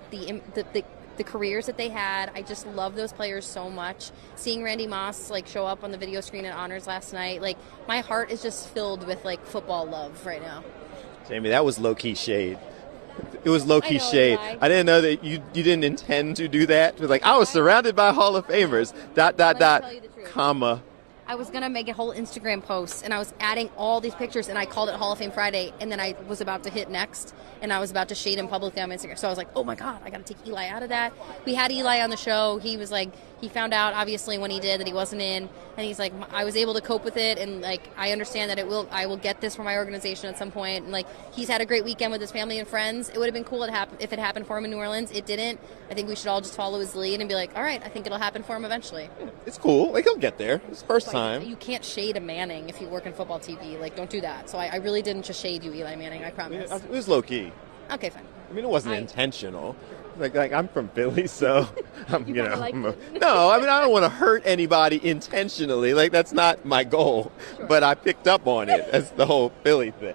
the careers that they had. I just love those players so much. Seeing Randy Moss like show up on the video screen at Honors last night, like my heart is just filled with like football love right now. Jamie, that was low-key shade. It was low-key shade. I didn't know that you didn't intend to do that. It was like, I was surrounded by Hall of Famers, ... comma. I was going to make a whole Instagram post, and I was adding all these pictures, and I called it Hall of Fame Friday, and then I was about to hit next, and I was about to shade him publicly on Instagram. So I was like, oh, my God, I got to take Eli out of that. We had Eli on the show. He was like, he found out, obviously, when he did that he wasn't in, and he's like, I was able to cope with it, and, like, I understand that I will get this for my organization at some point. And, like, he's had a great weekend with his family and friends. It would have been cool if it happened for him in New Orleans. It didn't. I think we should all just follow his lead and be like, all right, I think it'll happen for him eventually. It's cool. Like, he'll get there. It's first time. You can't shade a Manning if you work in football TV. Like, don't do that. So I really didn't just shade you, Eli Manning, I promise. It was low-key. Okay, fine. I mean, it wasn't intentional. Like I'm from Philly, so I'm, No, I mean, I don't want to hurt anybody intentionally. Like, that's not my goal. Sure. But I picked up on it as the whole Philly thing.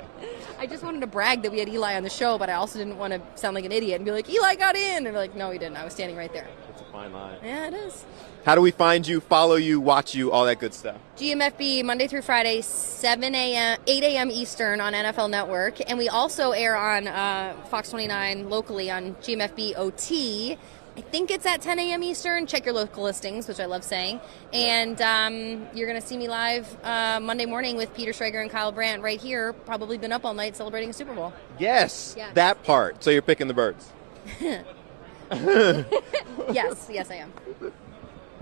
I just wanted to brag that we had Eli on the show, but I also didn't want to sound like an idiot and be like, Eli got in. And be like, no, he didn't. I was standing right there. It's a fine line. Yeah, it is. How do we find you, follow you, watch you, all that good stuff? GMFB, Monday through Friday, 8 a.m. Eastern on NFL Network. And we also air on Fox 29 locally on GMFB OT. I think it's at 10 a.m. Eastern. Check your local listings, which I love saying. And you're going to see me live Monday morning with Peter Schrager and Kyle Brandt right here. Probably been up all night celebrating a Super Bowl. Yes, that part. So you're picking the birds. Yes, I am.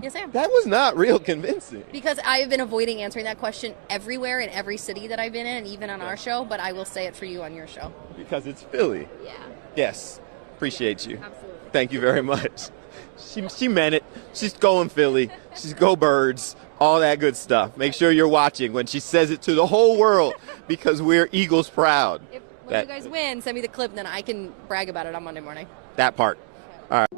Yes, I am. That was not real convincing. Because I have been avoiding answering that question everywhere in every city that I've been in, even on our show, but I will say it for you on your show. Because it's Philly. Yeah. Yes. Appreciate you. Absolutely. Thank you very much. She meant it. She's going Philly. She's go Birds. All that good stuff. Make sure you're watching when she says it to the whole world because we're Eagles proud. When you guys win, send me the clip, then I can brag about it on Monday morning. That part. All right.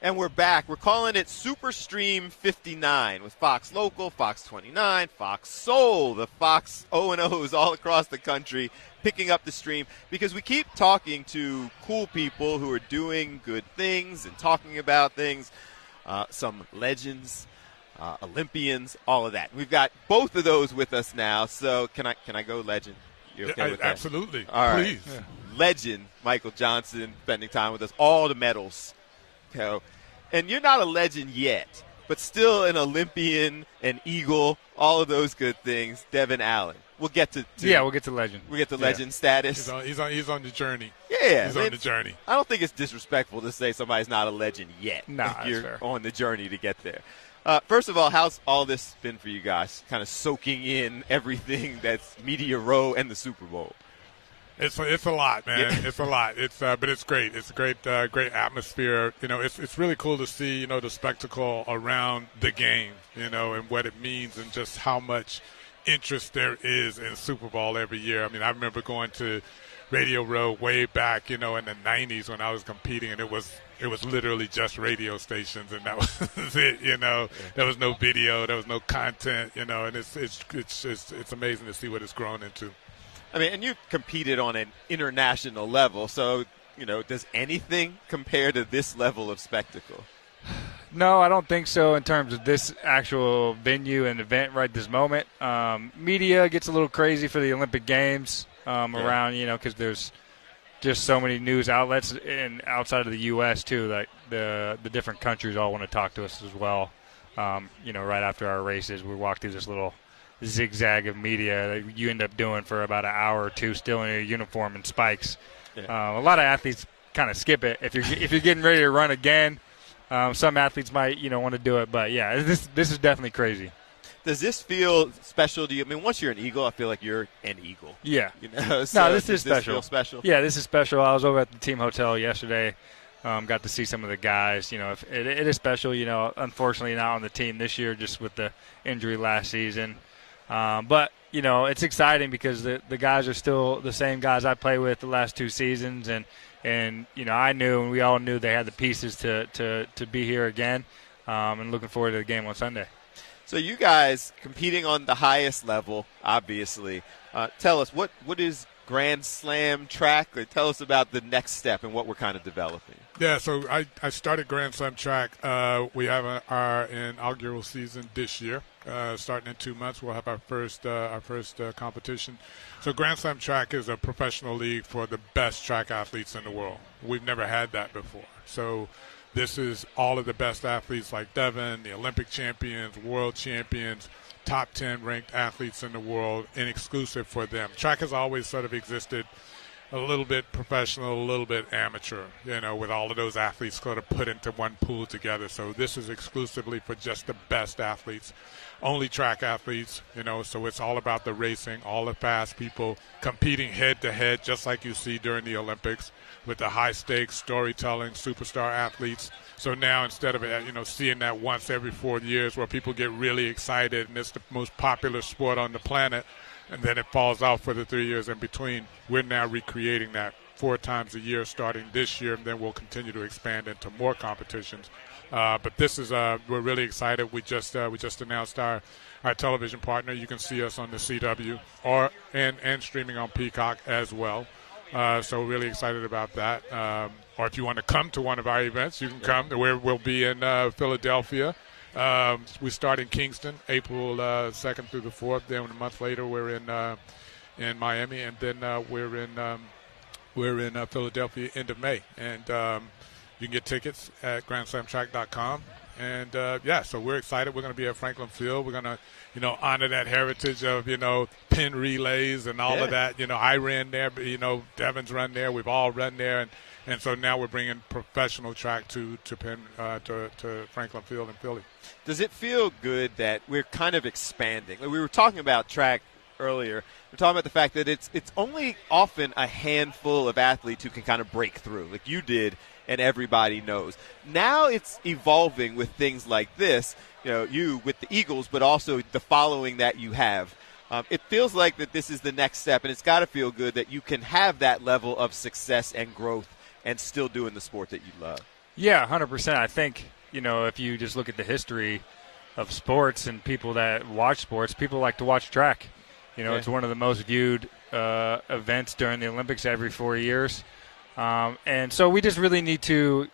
And we're back. We're calling it Super Stream 59 with Fox Local, Fox 29, Fox Soul, the Fox O&Os all across the country picking up the stream because we keep talking to cool people who are doing good things and talking about things, some legends, Olympians, all of that. We've got both of those with us now. So can I go legend? You okay with that? Absolutely. All right. Please. Yeah. Legend Michael Johnson spending time with us, all the medals. And you're not a legend yet, but still an Olympian, an Eagle, all of those good things. Devin Allen. We'll get to we'll get to legend. We get to legend status. He's on the journey. Yeah, he's on the journey. I don't think it's disrespectful to say somebody's not a legend yet. No, that's you're fair. on the journey to get there. First of all, how's all this been for you guys? Kind of soaking in everything that's Media Row and the Super Bowl. It's a lot, man. It's a lot. But it's great. It's a great atmosphere. It's really cool to see the spectacle around the game. And what it means and just how much interest there is in Super Bowl every year. I mean, I remember going to Radio Row way back, in the 90s when I was competing, and it was literally just radio stations, and that was it. There was no video, there was no content. And it's amazing to see what it's grown into. I mean, and you competed on an international level, so, does anything compare to this level of spectacle? No, I don't think so in terms of this actual venue and event right this moment. Media gets a little crazy for the Olympic Games around, because there's just so many news outlets and outside of the U.S. too. Like the different countries all want to talk to us as well. Right after our races, we walk through this little zigzag of media that you end up doing for about an hour or two, still in your uniform and spikes. Yeah. A lot of athletes kind of skip it if you're getting ready to run again. Some athletes might want to do it, but yeah, this is definitely crazy. Does this feel special to you? I mean, once you're an Eagle, I feel like you're an Eagle. Yeah. So no, this is special. This feel special? Yeah, this is special. I was over at the team hotel yesterday. Got to see some of the guys. It is special. Unfortunately not on the team this year, just with the injury last season. But it's exciting because the guys are still the same guys I played with the last two seasons, and I knew and we all knew they had the pieces to be here again, and looking forward to the game on Sunday. So you guys competing on the highest level, obviously. Tell us what is Grand Slam track? Or tell us about the next step and what we're kind of developing. Yeah, so I started Grand Slam track. We have our inaugural season this year. Starting in 2 months, we'll have our first competition. So Grand Slam track is a professional league for the best track athletes in the world. We've never had that before. So this is all of the best athletes like Devin, the Olympic champions, world champions, top 10 ranked athletes in the world, and exclusive for them. Track has always sort of existed a little bit professional, a little bit amateur, with all of those athletes sort of put into one pool together. So this is exclusively for just the best athletes, only track athletes, so it's all about the racing, all the fast people competing head-to-head, just like you see during the Olympics with the high-stakes storytelling superstar athletes. So now instead of, seeing that once every 4 years where people get really excited and it's the most popular sport on the planet, and then it falls off for the 3 years in between, we're now recreating that 4 times a year starting this year, and then we'll continue to expand into more competitions. But this is we're really excited. We just announced our television partner. You can see us on the CW and streaming on Peacock as well. So really excited about that. Or if you want to come to one of our events, you can come. We'll be in Philadelphia. We start in Kingston, April 2nd through the 4th. Then a month later, we're in Miami, and then we're in Philadelphia end of May. And you can get tickets at GrandSlamTrack.com. And so we're excited. We're going to be at Franklin Field. We're going to honor that heritage of pin relays and all of that. I ran there, but Devin's run there. We've all run there, and so now we're bringing professional track to Franklin Field in Philly. Does it feel good that we're kind of expanding? Like we were talking about track earlier. We're talking about the fact that it's only often a handful of athletes who can kind of break through, like you did, and everybody knows. Now it's evolving with things like this. You with the Eagles, but also the following that you have. It feels like that this is the next step, and it's got to feel good that you can have that level of success and growth and still doing the sport that you love. Yeah, 100%. I think, if you just look at the history of sports and people that watch sports, people like to watch track. It's one of the most viewed events during the Olympics every 4 years. And so we just really need to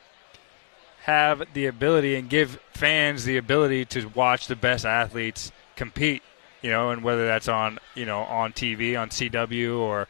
have the ability and give fans the ability to watch the best athletes compete, and whether that's on TV, on CW or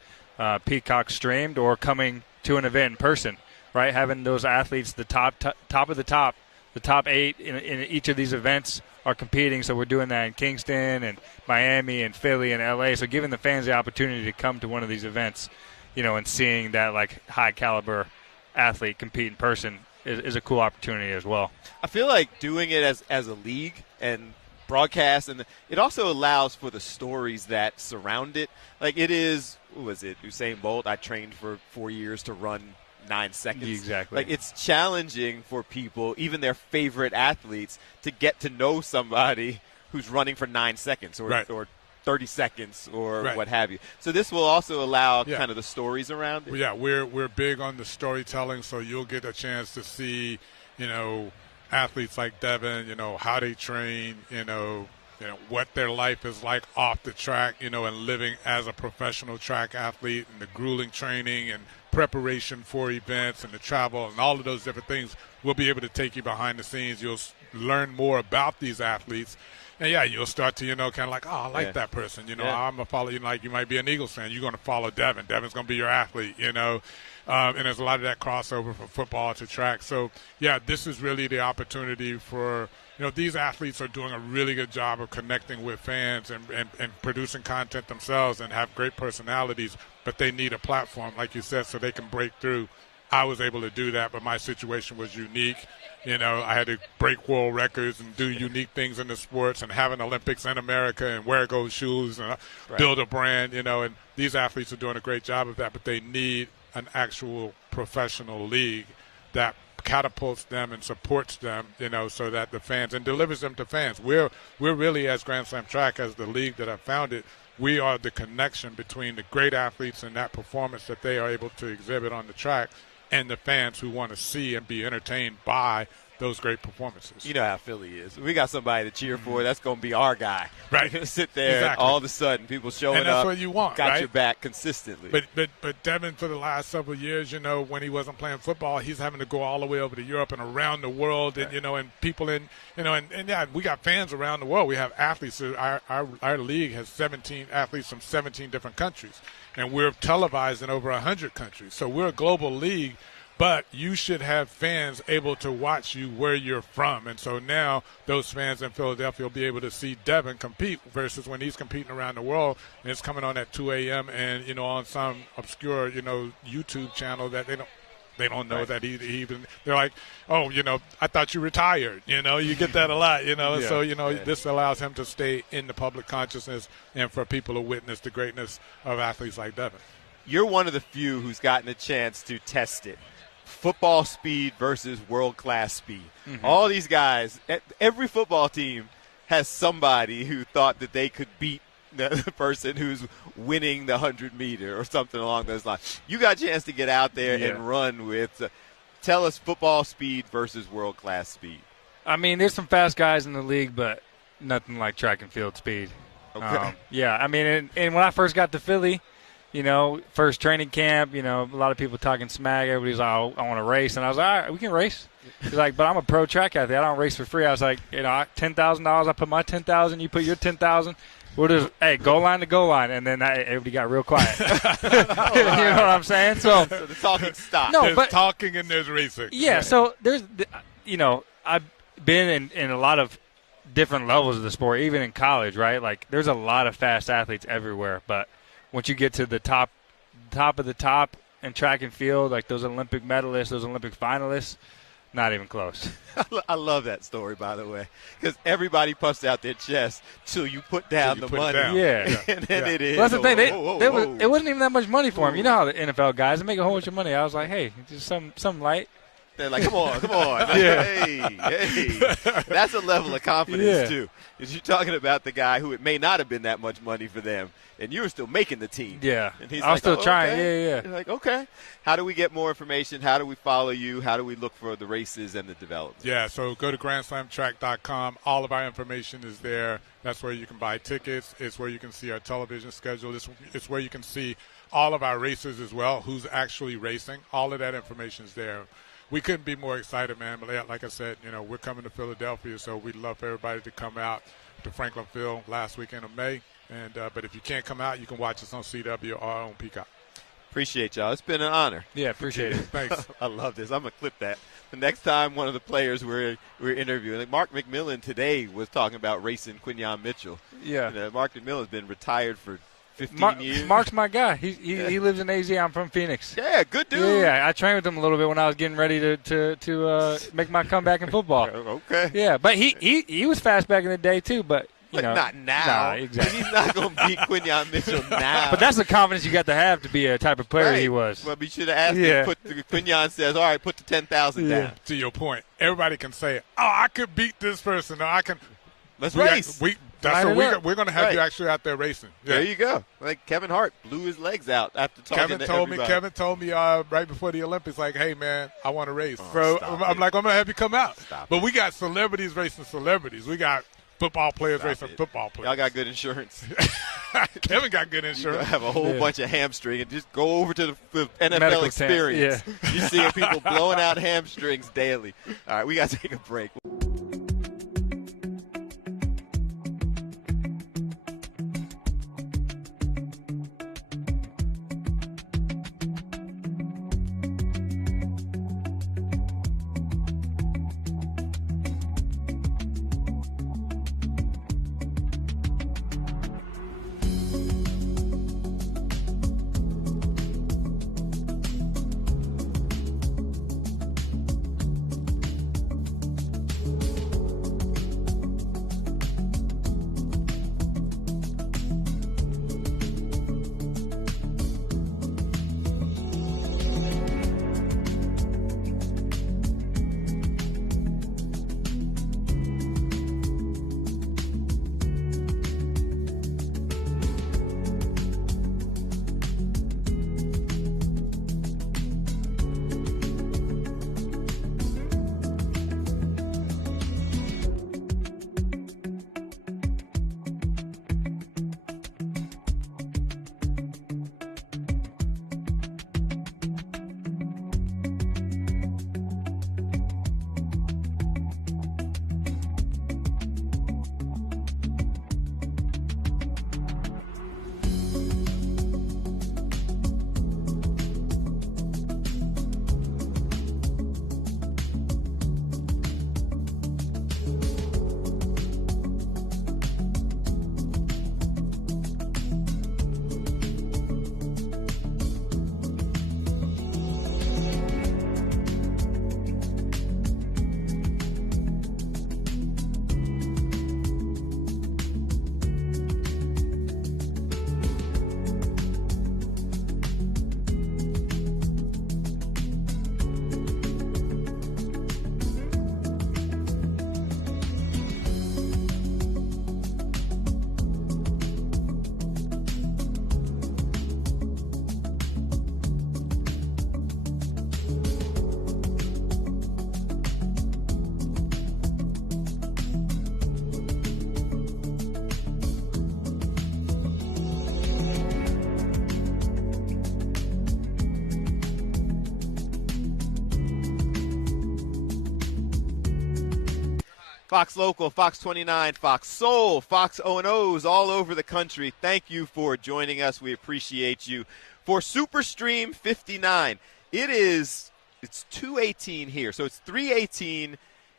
Peacock streamed, or coming to an event in person, right? Having those athletes, the top of the top 8 in each of these events are competing. So we're doing that in Kingston and Miami and Philly and LA. So giving the fans the opportunity to come to one of these events, and seeing that like high caliber athlete compete in person is a cool opportunity as well. I feel like doing it as a league and broadcast, and it also allows for the stories that surround it. Like it is, who was it? Usain Bolt. I trained for 4 years to run 9 seconds. Exactly. Like it's challenging for people, even their favorite athletes, to get to know somebody who's running for 9 seconds or 30 seconds or what have you. So this will also allow kind of the stories around it. Well, yeah, we're big on the storytelling, so you'll get a chance to see, athletes like Devin, how they train, what their life is like off the track, and living as a professional track athlete, and the grueling training and preparation for events and the travel and all of those different things. We'll be able to take you behind the scenes. You'll learn more about these athletes. And, you'll start to, kind of like, I like that person. I'm going to follow you. Like you might be an Eagles fan. You're going to follow Devin. Devin's going to be your athlete, and there's a lot of that crossover from football to track. So, this is really the opportunity for, these athletes are doing a really good job of connecting with fans and producing content themselves and have great personalities, but they need a platform, like you said, so they can break through. I was able to do that, but my situation was unique. I had to break world records and do unique things in the sports and have an Olympics in America and wear gold shoes and build a brand, and these athletes are doing a great job of that, but they need an actual professional league that catapults them and supports them, so that the fans and delivers them to fans. We're really, as Grand Slam Track, as the league that I founded, we are the connection between the great athletes and that performance that they are able to exhibit on the track and the fans who want to see and be entertained by those great performances. You know how Philly is. We got somebody to cheer for. That's going to be our guy. Right. You're going to sit there and all of a sudden people showing and that's up. what you want, got right? your back consistently. But Devin, for the last several years, when he wasn't playing football, he's having to go all the way over to Europe and around the world, and and people in we got fans around the world. We have athletes. Our league has 17 athletes from 17 different countries, and we're televised in over 100 countries. So we're a global league. But you should have fans able to watch you where you're from. And so now those fans in Philadelphia will be able to see Devin compete versus when he's competing around the world and it's coming on at 2 a.m. and, on some obscure, YouTube channel that they don't know that he even – they're like, oh, I thought you retired. You get that a lot, So, this allows him to stay in the public consciousness and for people to witness the greatness of athletes like Devin. You're one of the few who's gotten a chance to test it. Football speed versus world-class speed. Mm-hmm. All these guys, every football team has somebody who thought that they could beat the person who's winning the 100-meter or something along those lines. You got a chance to get out there and run with. Tell us football speed versus world-class speed. I mean, there's some fast guys in the league, but nothing like track and field speed. Okay. And when I first got to Philly, first training camp, a lot of people talking smack. Everybody's like, I want to race. And I was like, all right, we can race. He's like, but I'm a pro track athlete. I don't race for free. I was like, $10,000. I put my $10,000. You put your $10,000. We'll just, goal line to goal line. And then everybody got real quiet. You know what I'm saying? So the talking stopped. There's talking and there's racing. Yeah, so there's, I've been in a lot of different levels of the sport, even in college, right? Like, there's a lot of fast athletes everywhere. But once you get to the top of the top in track and field, like those Olympic medalists, those Olympic finalists, not even close. I love that story, by the way, because everybody puffs out their chest till you put down the money. Yeah. And then it is. Well, that's the thing. It wasn't even that much money for them. You know how the NFL guys, they make a whole bunch of money. I was like, hey, just some light. They're like, come on. Yeah. Hey. That's a level of confidence, too. Because you're talking about the guy who it may not have been that much money for them, and you were still making the team. Yeah. And he's I'm like, still trying. Okay. Yeah. You're like, okay. How do we get more information? How do we follow you? How do we look for the races and the development? Yeah, so go to GrandSlamTrack.com. All of our information is there. That's where you can buy tickets. It's where you can see our television schedule. It's where you can see all of our racers as well, who's actually racing. All of that information is there. We couldn't be more excited, man. But like I said, we're coming to Philadelphia, so we'd love for everybody to come out to Franklin Field last weekend of May. And but if you can't come out, you can watch us on CW or on Peacock. Appreciate y'all. It's been an honor. Yeah, appreciate it. Thanks. I love this. I'm going to clip that. The next time one of the players we're interviewing, like Mark McMillan today was talking about racing Quinyon Mitchell. Yeah. Mark McMillan's been retired for 15 years. Mark's my guy. He lives in AZ. I'm from Phoenix. Yeah, good dude. Yeah, I trained with him a little bit when I was getting ready to make my comeback in football. Okay. Yeah, but he was fast back in the day too, but not now. Nah, exactly. He's not going to beat Quinyon Mitchell now. But that's the confidence you got to have to be a type of player he was. Well, we should have asked him. Quinyon says, all right, put the 10,000 down. To your point, everybody can say, I could beat this person, or I can. Let's race. We're going to have you actually out there racing. Yeah. There you go. Like Kevin Hart blew his legs out after talking to everybody. Kevin told me right before the Olympics, like, hey, man, I want to race. Bro, I'm like, I'm going to have you come out. But we got celebrities racing celebrities. We got football players racing football players. Y'all got good insurance. Kevin got good insurance. You have a whole bunch of hamstring and just go over to the NFL Medical experience. Yeah. You're seeing people blowing out hamstrings daily. All right, we got to take a break. Fox Local, Fox 29, Fox Soul, Fox O&Os all over the country. Thank you for joining us. We appreciate you. For Super Stream 59, it's 2:18 here, so it's 3:18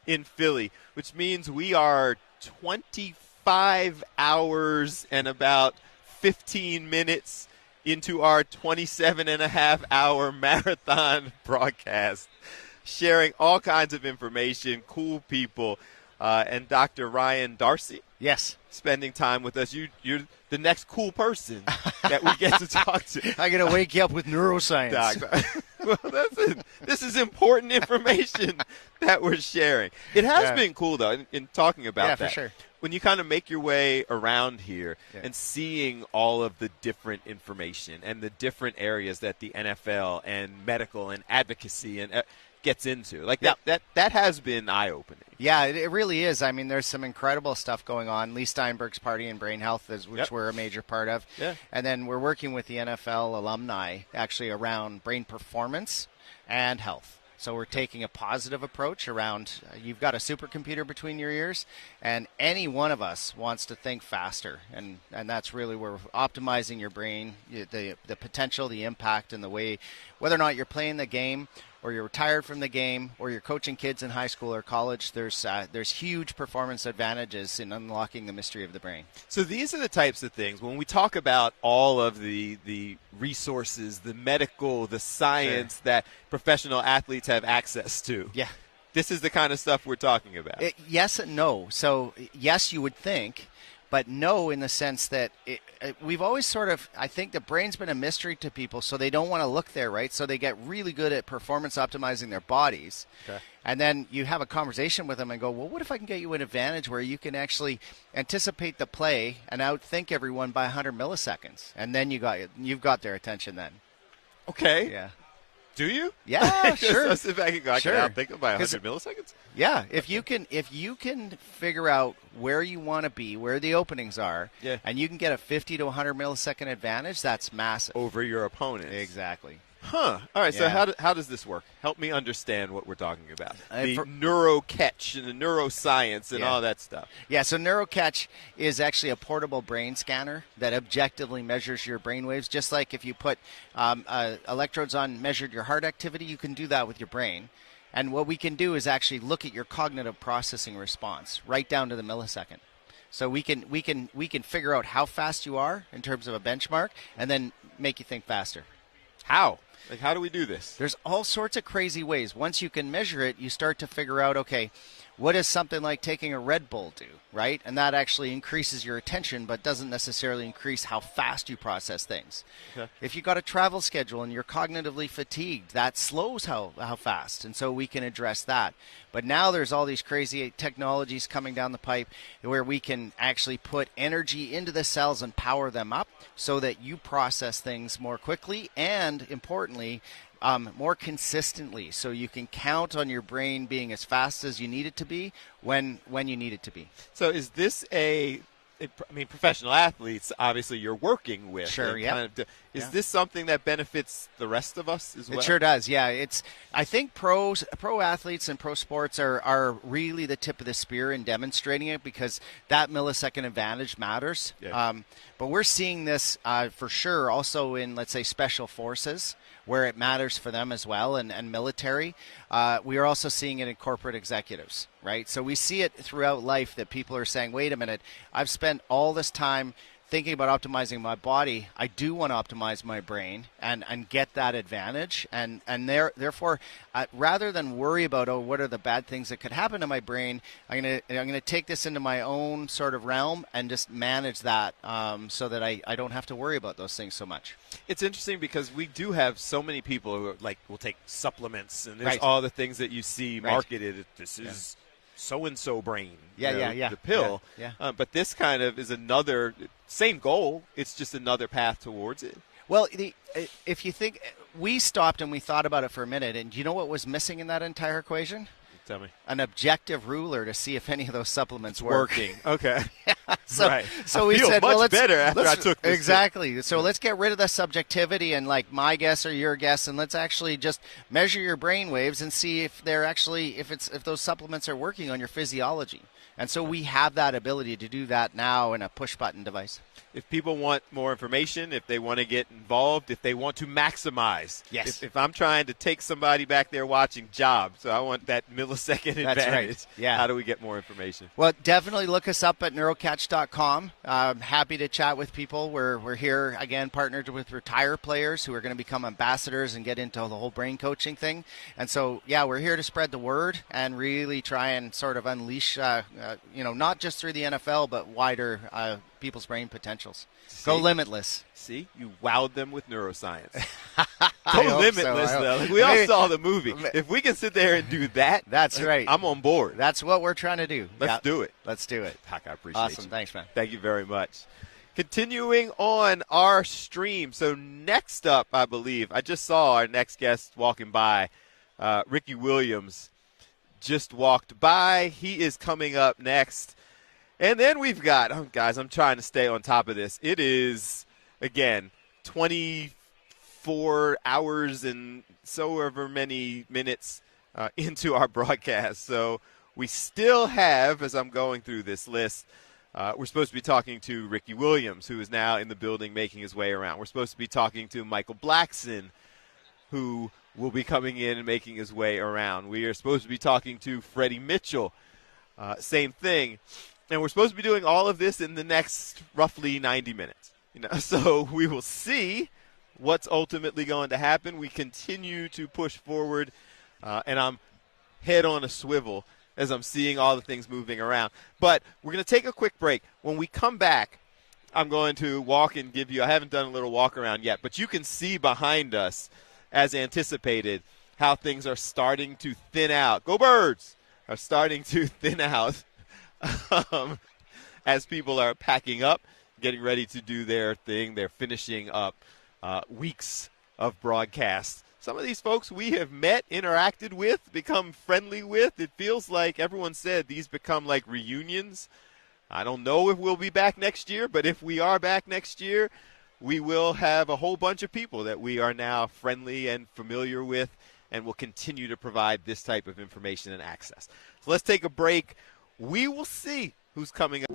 in Philly, which means we are 25 hours and about 15 minutes into our 27-and-a-half-hour marathon broadcast, sharing all kinds of information, cool people, and Dr. Ryan Darcy. Yes. Spending time with us. You're the next cool person that we get to talk to. I got to wake you up with neuroscience. Well, this is important information that we're sharing. It has been cool, though, in talking about that. Yeah, for sure. When you kind of make your way around here and seeing all of the different information and the different areas that the NFL and medical and advocacy and gets into, like that has been eye-opening. Yeah, it really is. I mean, there's some incredible stuff going on. Lee Steinberg's Party in Brain Health, which we're a major part of. Yeah. And then we're working with the NFL alumni actually around brain performance and health. So we're taking a positive approach around you've got a supercomputer between your ears, and any one of us wants to think faster. And that's really where we're optimizing your brain, the potential, the impact, and the way, whether or not you're playing the game or you're retired from the game or you're coaching kids in high school or college, there's huge performance advantages in unlocking the mystery of the brain. So these are the types of things, when we talk about all of the resources, the medical, the science that professional athletes have access to. Yeah. This is the kind of stuff we're talking about. Yes and no. So, yes, you would think, but no in the sense that we've always sort of, I think the brain's been a mystery to people, so they don't want to look there, right? So they get really good at performance optimizing their bodies. Okay. And then you have a conversation with them and go, well, what if I can get you an advantage where you can actually anticipate the play and outthink everyone by 100 milliseconds? And then you've got their attention then. Okay. Yeah. Do you? Yeah, sure. So sit back and go, I can outthink them by 100 milliseconds? Yeah, if you can figure out where you want to be, where the openings are, and you can get a 50 to 100 millisecond advantage, that's massive. Over your opponents. Exactly. Huh. All right, so how does this work? Help me understand what we're talking about. The Neuro-catch and the neuroscience and all that stuff. Yeah, so Neuro-catch is actually a portable brain scanner that objectively measures your brain waves. Just like if you put electrodes on, measured your heart activity, you can do that with your brain. And what we can do is actually look at your cognitive processing response right down to the millisecond. So we can figure out how fast you are in terms of a benchmark and then make you think faster. How? Like, how do we do this? There's all sorts of crazy ways. Once you can measure it, you start to figure out, okay, what does something like taking a Red Bull do, right? And that actually increases your attention, but doesn't necessarily increase how fast you process things. Okay. If you got a travel schedule and you're cognitively fatigued, that slows how fast, and so we can address that. But now there's all these crazy technologies coming down the pipe where we can actually put energy into the cells and power them up so that you process things more quickly and, importantly, more consistently, so you can count on your brain being as fast as you need it to be when you need it to be. So is this professional athletes, obviously you're working with. Sure, yeah. Is this something that benefits the rest of us as well? It sure does, yeah. I think pro athletes and pro sports are really the tip of the spear in demonstrating it because that millisecond advantage matters. Yeah. But we're seeing this for sure also in, let's say, special forces, where it matters for them as well, and military. We are also seeing it in corporate executives, right? So we see it throughout life that people are saying, wait a minute, I've spent all this time thinking about optimizing my body. I do want to optimize my brain and get that advantage. And therefore, rather than worry about, what are the bad things that could happen to my brain, I'm gonna take this into my own sort of realm and just manage that so that I don't have to worry about those things so much. It's interesting because we do have so many people who will take supplements, and there's Right. all the things that you see Right. marketed. This is so-and-so brain. Yeah. The pill. Yeah. But this kind of is another, same goal. It's just another path towards it. Well, if you think, we stopped and we thought about it for a minute, and do you know what was missing in that entire equation? Tell me. An objective ruler to see if any of those supplements work. Working. Okay. So, right. so I we feel said, much well, let's better after I took this. Exactly. So let's get rid of the subjectivity and like my guess or your guess, and let's actually just measure your brain waves and see if they're actually if those supplements are working on your physiology. And so we have that ability to do that now in a push-button device. If people want more information, if they want to get involved, if they want to maximize. Yes. If I'm trying to take somebody back there watching Job, so I want that millisecond That's advantage. right. Yeah. How do we get more information? Well, definitely look us up at neurocatch.com. Happy to chat with people. We're here, again, partnered with Retire players who are going to become ambassadors and get into the whole brain coaching thing. And so, yeah, we're here to spread the word and really try and sort of unleash not just through the NFL, but wider people's brain potentials. Go limitless. See, you wowed them with neuroscience. I Go hope limitless, so. though. Like, we all saw the movie. If we can sit there and do that, that's right. I'm on board. That's what we're trying to do. Let's do it. Let's do it. Pac, I appreciate Awesome. you. Thanks, man. Thank you very much. Continuing on our stream. So next up, I believe, I just saw our next guest walking by. Ricky Williams just walked by. He is coming up next. And then we've got, guys, I'm trying to stay on top of this. It is, again, 24 hours and so ever many minutes into our broadcast. So we still have, as I'm going through this list, we're supposed to be talking to Ricky Williams, who is now in the building making his way around. We're supposed to be talking to Michael Blackson, who will be coming in and making his way around. We are supposed to be talking to Freddy Mitchell. Same thing. And we're supposed to be doing all of this in the next roughly 90 minutes. So we will see what's ultimately going to happen. We continue to push forward, and I'm head on a swivel as I'm seeing all the things moving around. But we're going to take a quick break. When we come back, I'm going to walk and give you – I haven't done a little walk around yet, but you can see behind us, as anticipated, how things are starting to thin out. Go Birds! Are starting to thin out as people are packing up, getting ready to do their thing. They're finishing up weeks of broadcast. Some of these folks we have met, interacted with, become friendly with. It feels like everyone said these become like reunions. I don't know if we'll be back next year, but if we are back next year, we will have a whole bunch of people that we are now friendly and familiar with, and will continue to provide this type of information and access. So let's take a break. We will see who's coming up.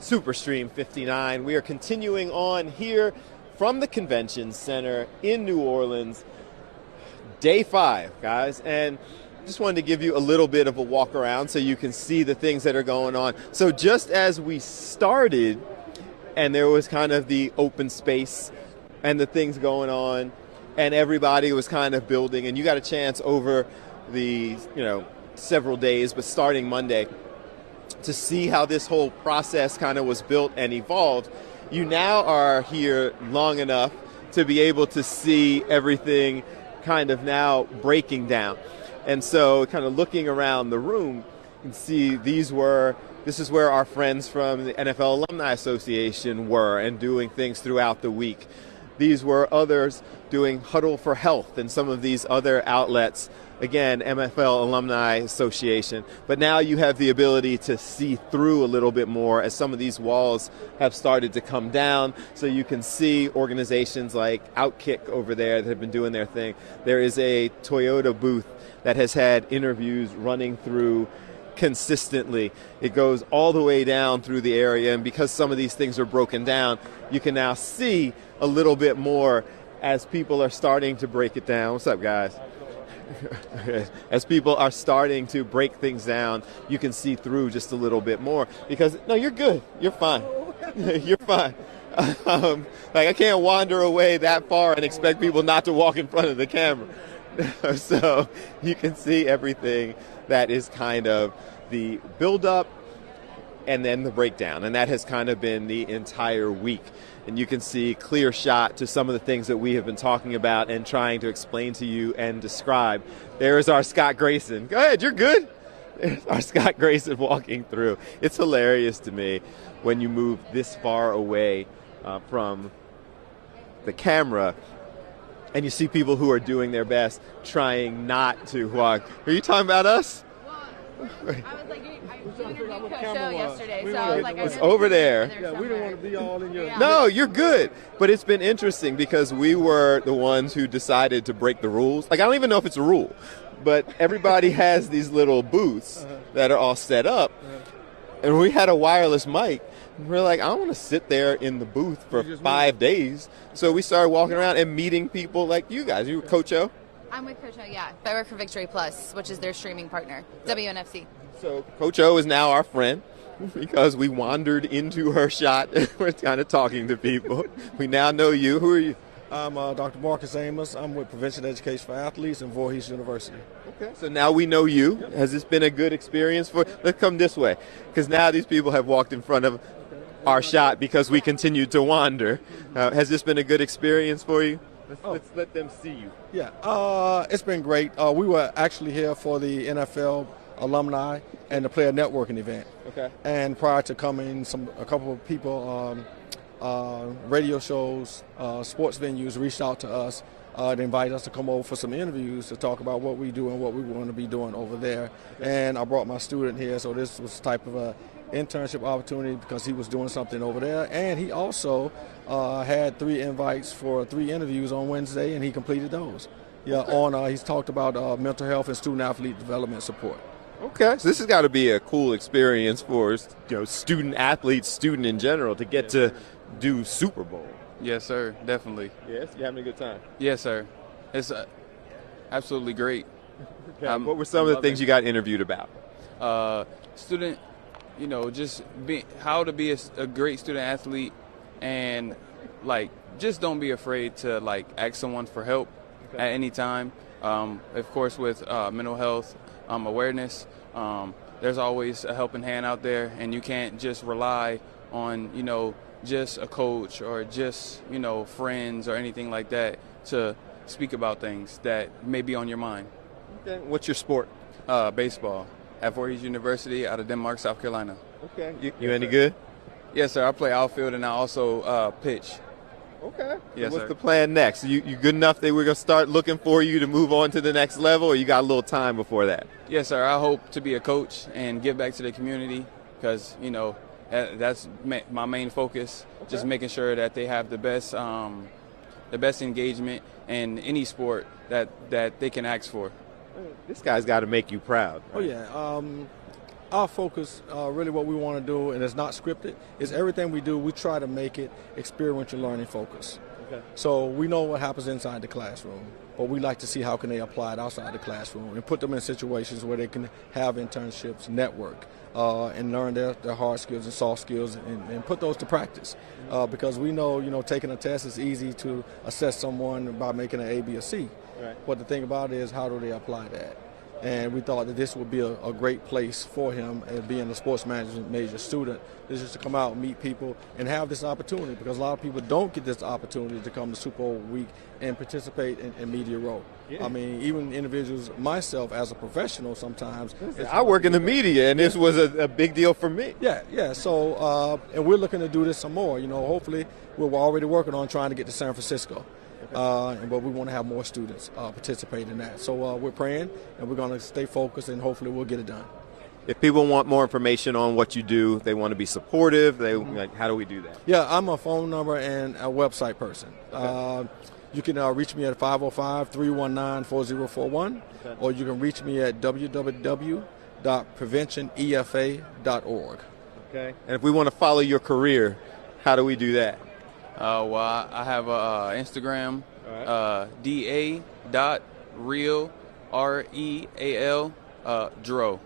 Superstream 59. We are continuing on here from the Convention Center in New Orleans. Day 5, guys, and just wanted to give you a little bit of a walk around so you can see the things that are going on. So just as we started, and there was kind of the open space and the things going on, and everybody was kind of building, and you got a chance over the, several days, but starting Monday, to see how this whole process kind of was built and evolved, you now are here long enough to be able to see everything kind of now breaking down. And so kind of looking around the room, you can see this is where our friends from the NFL Alumni Association were and doing things throughout the week. These were others doing Huddle for Health and some of these other outlets. Again, MFL Alumni Association. But now you have the ability to see through a little bit more as some of these walls have started to come down. So you can see organizations like Outkick over there that have been doing their thing. There is a Toyota booth that has had interviews running through consistently. It goes all the way down through the area, and because some of these things are broken down, you can now see a little bit more as people are starting to break it down. What's up, guys? As people are starting to break things down, you can see through just a little bit more because, no, you're good. You're fine. You're fine. Like, I can't wander away that far and expect people not to walk in front of the camera. So you can see everything that is kind of the build-up and then the breakdown. And that has kind of been the entire week. And you can see clear shot to some of the things that we have been talking about and trying to explain to you and describe. There is our Scott Grayson. Go ahead, you're good. There's our Scott Grayson walking through. It's hilarious to me when you move this far away from the camera and you see people who are doing their best trying not to walk. Are you talking about us? I was like, I was doing your show yesterday, so I was like, it's over there. Yeah, we don't want to be all in your. No, you're good. But it's been interesting because we were the ones who decided to break the rules. Like, I don't even know if it's a rule, but everybody has these little booths that are all set up. And we had a wireless mic. We're like, I don't want to sit there in the booth for 5 days. So we started walking around and meeting people like you guys. You were Coach O? I'm with Coach O, yeah. I work for Victory Plus, which is their streaming partner, WNFC. So Coach O is now our friend because we wandered into her shot. We're kind of talking to people. We now know you. Who are you? I'm Dr. Marcus Amos. I'm with Prevention Education for Athletes in Voorhees University. Okay. So now we know you. Yep. Has this been a good experience for? Let's come this way, because now these people have walked in front of our shot because we continued to wander. Has this been a good experience for you? Let's let them see you. Yeah, it's been great. We were actually here for the NFL alumni and the player networking event. Okay. And prior to coming, a couple of people, radio shows, sports venues reached out to us to invite us to come over for some interviews to talk about what we do and what we want to be doing over there. And I brought my student here, so this was type of a internship opportunity because he was doing something over there. And he also had 3 invites for 3 interviews on Wednesday, and he completed those. Yeah, he's talked about mental health and student athlete development support. Okay, so this has got to be a cool experience for student athletes, student in general, to get to do Super Bowl. Yes, sir, definitely. Yes, you having a good time? Yes, sir. It's absolutely great. Okay. What were some of the things you got interviewed about? Student, just how to be a great student athlete, and just don't be afraid to ask someone for help at any time. Of course, with mental health awareness, there's always a helping hand out there, and you can't just rely on just a coach or just friends or anything like that to speak about things that may be on your mind. Okay. What's your sport? Baseball at Voorhees University out of Denmark, South Carolina. Okay. You any good? Yes, sir. I play outfield and I also pitch. Okay. Yes, What's sir. the plan next? You good enough that we're going to start looking for you to move on to the next level, or you got a little time before that? Yes, sir. I hope to be a coach and give back to the community because, that's my main focus, just making sure that they have the best engagement in any sport that they can ask for. This guy's got to make you proud. Right? Oh, yeah. Our focus, really what we want to do, and it's not scripted, is everything we do, we try to make it experiential learning focus. Okay. So we know what happens inside the classroom, but we like to see how can they apply it outside the classroom and put them in situations where they can have internships, network, and learn their hard skills and soft skills and put those to practice. Because we know, taking a test is easy to assess someone by making an A, B, or C. Right. But the thing about it is, how do they apply that? And we thought that this would be a great place for him, and being a sports management major student, is just to come out and meet people and have this opportunity, because a lot of people don't get this opportunity to come to Super Bowl week and participate in media row. Yeah. I mean, even individuals, myself as a professional, sometimes. I work in the media, and this was a big deal for me. Yeah. So, and we're looking to do this some more. Hopefully, we're already working on trying to get to San Francisco. But we want to have more students participate in that. So we're praying, and we're going to stay focused, and hopefully we'll get it done. If people want more information on what you do, they want to be supportive, how do we do that? Yeah, I'm a phone number and a website person. Okay. You can reach me at 505-319-4041, or you can reach me at www.preventionefa.org. Okay. And if we want to follow your career, how do we do that? Well, I have Instagram, da.real, R-E-A-L, Dro.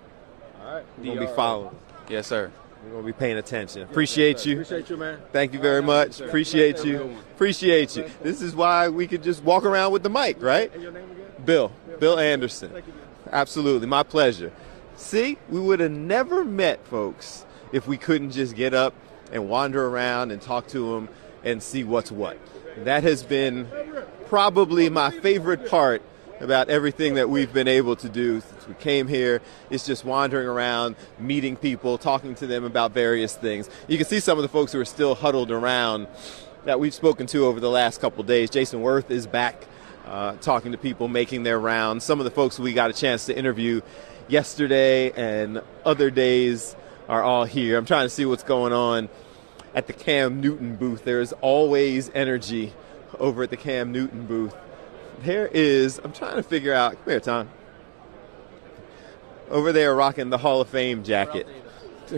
All right. We're going to be following. Yes, sir. We're going to be paying attention. Appreciate you. Appreciate you, man. Thank you very much. Appreciate you. Appreciate you. This is why we could just walk around with the mic, right? And your name again? Bill Anderson. Thank you. Absolutely. My pleasure. See, we would have never met, folks, if we couldn't just get up and wander around and talk to them and see what's what. That has been probably my favorite part about everything that we've been able to do since we came here. Is just wandering around, meeting people, talking to them about various things. You can see some of the folks who are still huddled around that we've spoken to over the last couple of days. Jason Worth is back talking to people, making their rounds. Some of the folks we got a chance to interview yesterday and other days are all here. I'm trying to see what's going on at the Cam Newton booth. There's always energy over at the Cam Newton booth. There is, I'm trying to figure out, come here, Tom. Over there rocking the Hall of Fame jacket.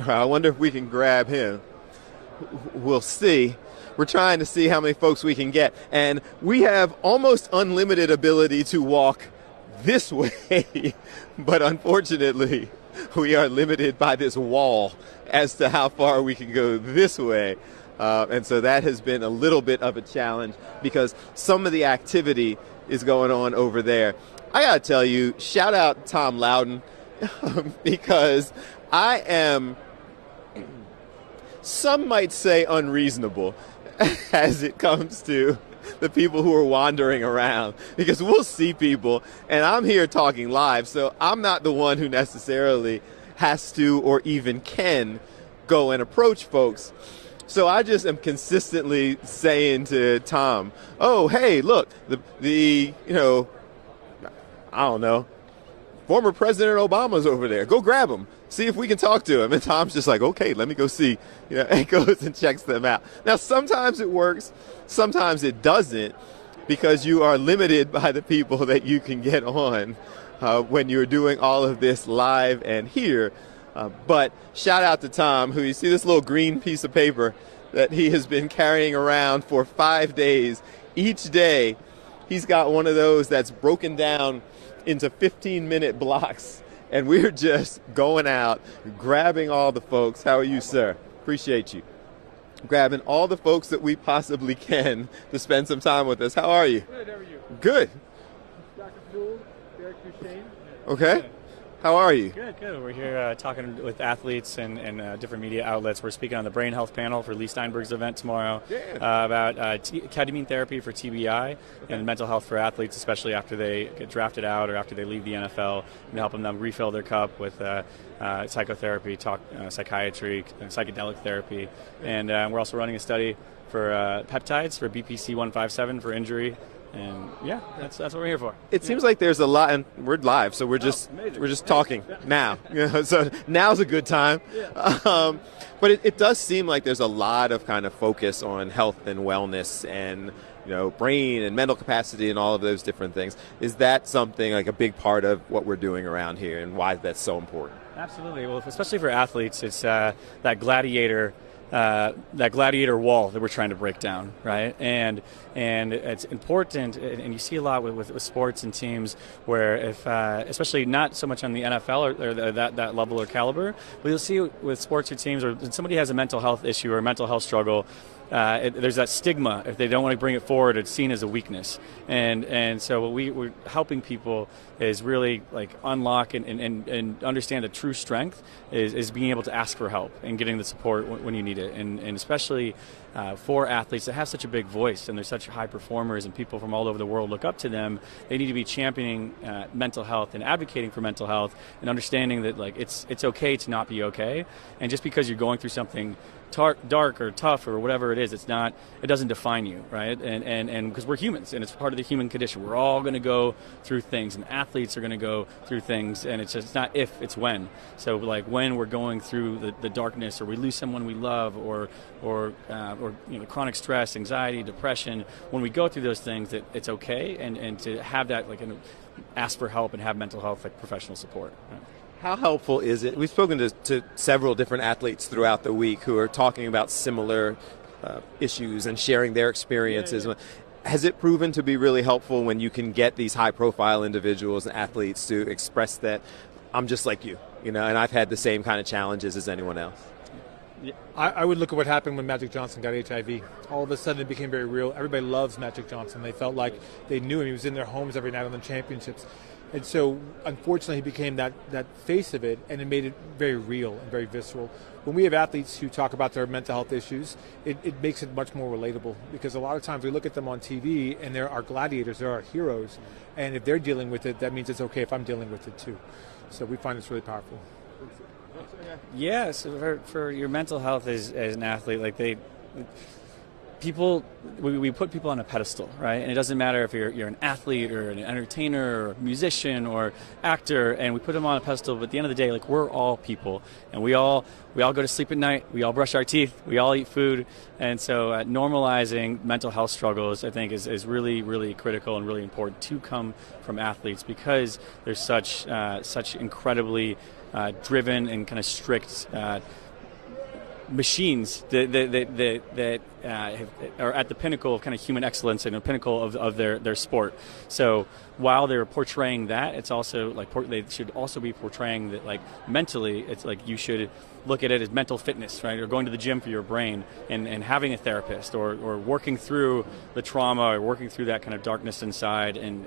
I wonder if we can grab him. We'll see. We're trying to see how many folks we can get. And we have almost unlimited ability to walk this way, but unfortunately, we are limited by this wall as to how far we can go this way. And so that has been a little bit of a challenge because some of the activity is going on over there. I got to tell you, shout out Tom Loudon because I am, some might say, unreasonable as it comes to the people who are wandering around, because we'll see people, and I'm here talking live, so I'm not the one who necessarily has to or even can go and approach folks. So I just am consistently saying to Tom, oh, hey, look, the I don't know, former President Obama's over there. Go grab him. See if we can talk to him. And Tom's just like, okay, let me go see. And goes and checks them out. Now, sometimes it works. Sometimes it doesn't, because you are limited by the people that you can get on when you're doing all of this live and here. But shout out to Tom, who, you see this little green piece of paper that he has been carrying around for 5 days. Each day, he's got one of those that's broken down into 15-minute blocks. And we're just going out, grabbing all the folks. How are you, sir? Appreciate you. Grabbing all the folks that we possibly can to spend some time with us. How are you? Good, how are you? Good. Dr. Poole, Derek Duchesne. Okay. How are you? Good. We're here talking with athletes and different media outlets. We're speaking on the Brain Health panel for Lee Steinberg's event tomorrow about ketamine therapy for TBI and mental health for athletes, especially after they get drafted out or after they leave the NFL, and helping them refill their cup with psychotherapy, psychiatry, psychedelic therapy. And we're also running a study for peptides for BPC 157 for injury. And yeah, that's what we're here for. It seems like there's a lot, and we're live, so we're just talking now. So now's a good time. But it does seem like there's a lot of kind of focus on health and wellness and brain and mental capacity and all of those different things. Is that something like a big part of what we're doing around here, and why that's so important? Absolutely. Well, especially for athletes, it's that gladiator wall that we're trying to break down, right? And it's important, and you see a lot with sports and teams where if, especially not so much on the NFL or that level or caliber, but you'll see with sports or teams, or when somebody has a mental health issue or a mental health struggle, there's that stigma. If they don't want to bring it forward, it's seen as a weakness. And so what we're helping people is really like unlock and understand that true strength is being able to ask for help and getting the support when you need it. And especially for athletes that have such a big voice and they're such high performers and people from all over the world look up to them, they need to be championing mental health and advocating for mental health and understanding that like it's okay to not be okay. And just because you're going through something dark or tough or whatever it is, it doesn't define you, right? And because we're humans and it's part of the human condition. We're all going to go through things, and athletes are going to go through things, and it's not if, it's when. So like when we're going through the darkness, or we lose someone we love, or chronic stress, anxiety, depression, when we go through those things, that it's okay, and to have that ask for help and have mental health professional support. Right? How helpful is it? We've spoken to several different athletes throughout the week who are talking about similar issues and sharing their experiences. Yeah. Has it proven to be really helpful when you can get these high-profile individuals and athletes to express that I'm just like you, and I've had the same kind of challenges as anyone else? Yeah. I would look at what happened when Magic Johnson got HIV. All of a sudden it became very real. Everybody loves Magic Johnson. They felt like they knew him. He was in their homes every night on the championships. And so, unfortunately, he became that face of it, and it made it very real and very visceral. When we have athletes who talk about their mental health issues, it makes it much more relatable, because a lot of times we look at them on TV, and they're our gladiators, they're our heroes, and if they're dealing with it, that means it's okay if I'm dealing with it too. So we find it's really powerful. Yeah, so for your mental health as an athlete, we put people on a pedestal, right? And it doesn't matter if you're an athlete or an entertainer or a musician or actor, and we put them on a pedestal, but at the end of the day, we're all people, and we all go to sleep at night, we all brush our teeth, we all eat food, and so normalizing mental health struggles, I think, is really, really critical and really important to come from athletes, because there's such incredibly driven and kind of strict machines that are at the pinnacle of kind of human excellence and the pinnacle of their sport. So while they're portraying that, it's also they should also be portraying that mentally, it's you should look at it as mental fitness, right? Or going to the gym for your brain and having a therapist or working through the trauma or working through that kind of darkness inside and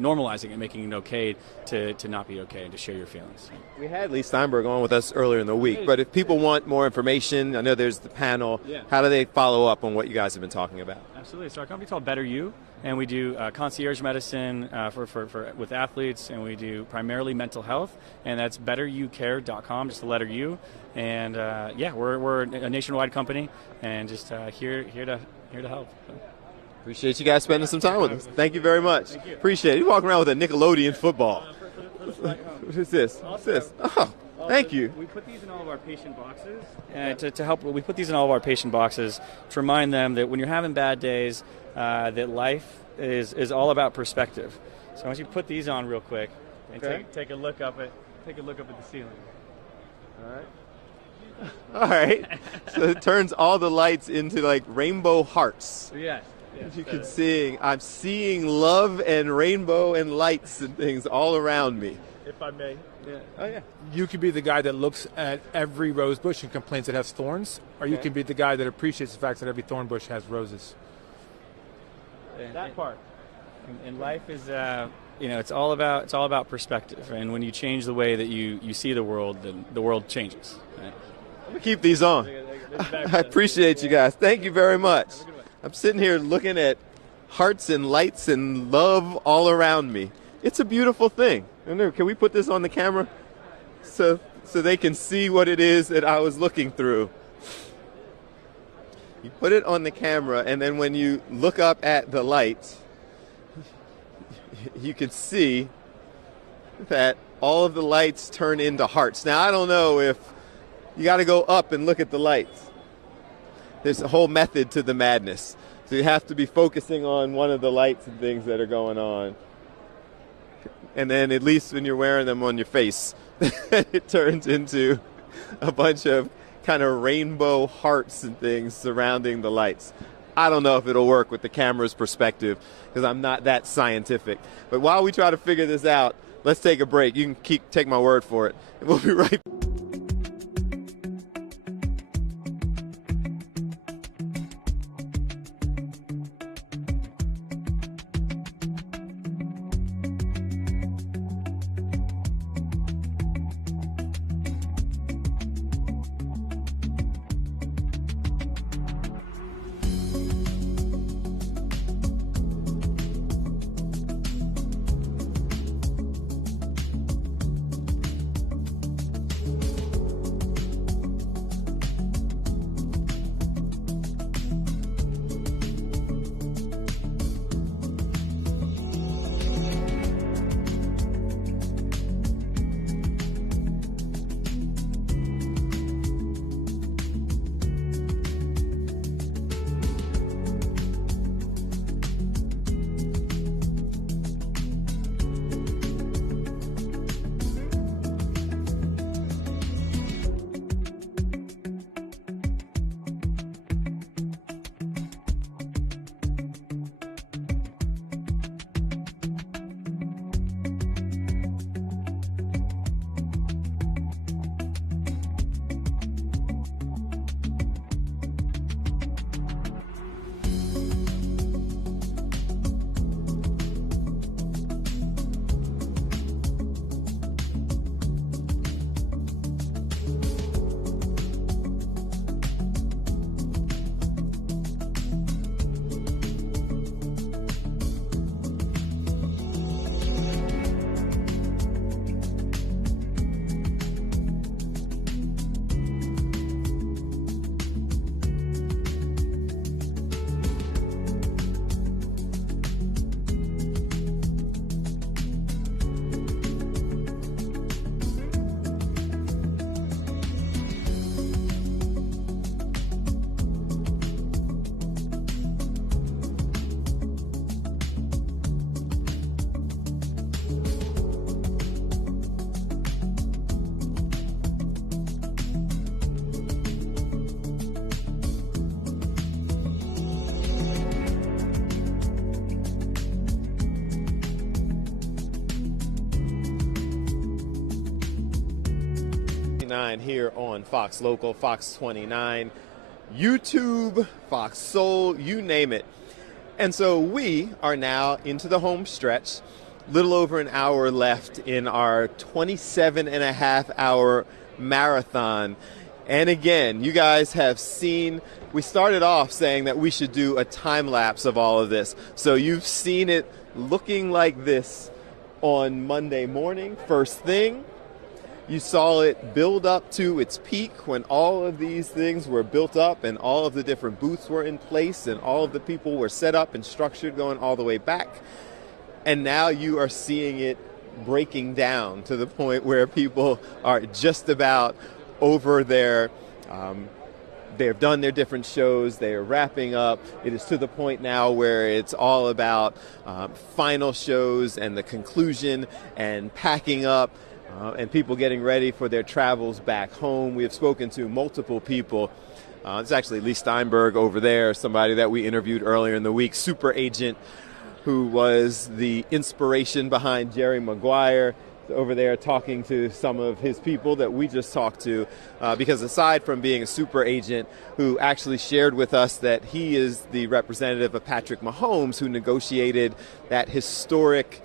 normalizing it, making it okay to not be okay and to share your feelings. We had Lee Steinberg on with us earlier in the week, but if people want more information, I know there's the panel. Yeah. How do they follow up on what you guys have been talking about? Absolutely. So our company's called Better You, and we do concierge medicine with athletes, and we do primarily mental health, and that's betteryoucare.com, just the letter U. And we're a nationwide company, and just here to help. So. Appreciate you guys spending some time with us. Thank you very much. Appreciate it. You're walking around with a Nickelodeon football. What is this? What's this? Oh, thank you. We put these in all of our patient boxes to help. We put these in all of our patient boxes to remind them that when you're having bad days, that life is all about perspective. So I want you to put these on real quick and take a look up at the ceiling. All right. So it turns all the lights into rainbow hearts. Yes. You can see, I'm seeing love and rainbow and lights and things all around me. If I may. Yeah. Oh, yeah. You could be the guy that looks at every rose bush and complains it has thorns, or you can be the guy that appreciates the fact that every thorn bush has roses. That part. And life is, it's all about perspective. And when you change the way that you see the world, then the world changes. Right? I'm going to keep these on. I appreciate you guys. Thank you very much. I'm sitting here looking at hearts and lights and love all around me. It's a beautiful thing. Can we put this on the camera so they can see what it is that I was looking through? You put it on the camera, and then when you look up at the light, you can see that all of the lights turn into hearts. Now, I don't know if you got to go up and look at the lights. There's a whole method to the madness. So you have to be focusing on one of the lights and things that are going on. And then at least when you're wearing them on your face, it turns into a bunch of kind of rainbow hearts and things surrounding the lights. I don't know if it'll work with the camera's perspective because I'm not that scientific. But while we try to figure this out, let's take a break. You can take my word for it. And we'll be right back. 59 here on Fox Local, Fox 29, YouTube, Fox Soul, you name it. And so we are now into the home stretch. Little over an hour left in our 27-and-a-half-hour marathon. And again, you guys have seen, we started off saying that we should do a time lapse of all of this. So you've seen it looking like this on Monday morning, first thing. You saw it build up to its peak when all of these things were built up and all of the different booths were in place and all of the people were set up and structured going all the way back. And now you are seeing it breaking down to the point where people are just about over their, they've done their different shows, they are wrapping up. It is to the point now where it's all about final shows and the conclusion and packing up. And people getting ready for their travels back home. We have spoken to multiple people. It's actually Lee Steinberg over there, somebody that we interviewed earlier in the week, super agent who was the inspiration behind Jerry Maguire, over there talking to some of his people that we just talked to. Because aside from being a super agent who actually shared with us that he is the representative of Patrick Mahomes, who negotiated that historic,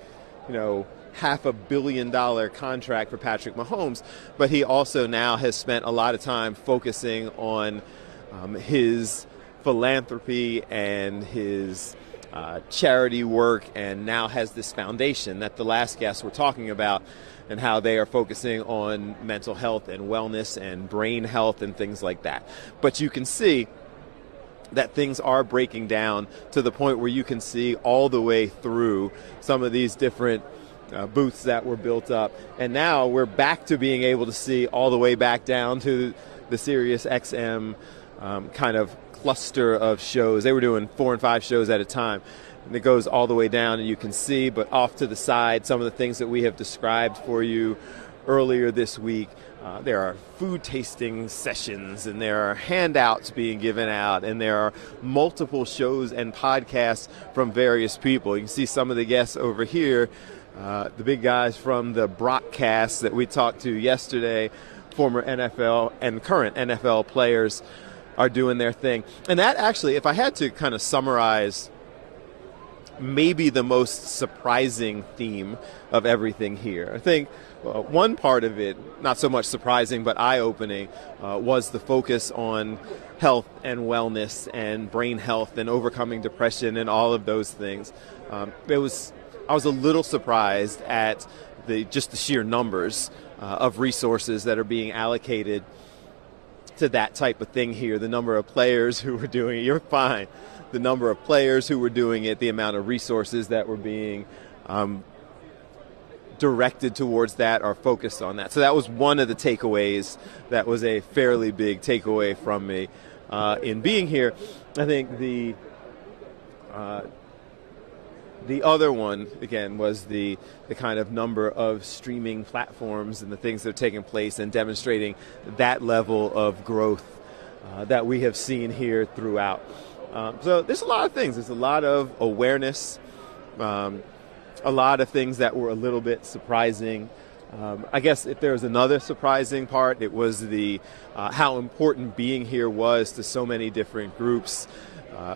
$500 million contract for Patrick Mahomes, but he also now has spent a lot of time focusing on his philanthropy and his charity work, and now has this foundation that the last guests were talking about and how they are focusing on mental health and wellness and brain health and things like that. But you can see that things are breaking down to the point where you can see all the way through some of these different booths that were built up, and now we're back to being able to see all the way back down to the Sirius XM kind of cluster of shows. They were doing 4 and 5 shows at a time, and it goes all the way down, and you can see, but off to the side, some of the things that we have described for you earlier this week. There are food tasting sessions, and there are handouts being given out, and there are multiple shows and podcasts from various people. You can see some of the guests over here. The big guys from the broadcast that we talked to yesterday, former NFL and current NFL players, are doing their thing. And that actually, if I had to kind of summarize maybe the most surprising theme of everything here, I think one part of it, not so much surprising but eye-opening, was the focus on health and wellness and brain health and overcoming depression and all of those things. I was a little surprised at the sheer numbers of resources that are being allocated to that type of thing here. The number of players who were doing it, you're fine. The number of players who were doing it, the amount of resources that were being directed towards that or focused on that. So that was one of the takeaways. That was a fairly big takeaway from me in being here. I think the other one, again, was the kind of number of streaming platforms and the things that are taking place and demonstrating that level of growth that we have seen here throughout. So there's a lot of things. There's a lot of awareness, a lot of things that were a little bit surprising. I guess if there was another surprising part, it was the how important being here was to so many different groups,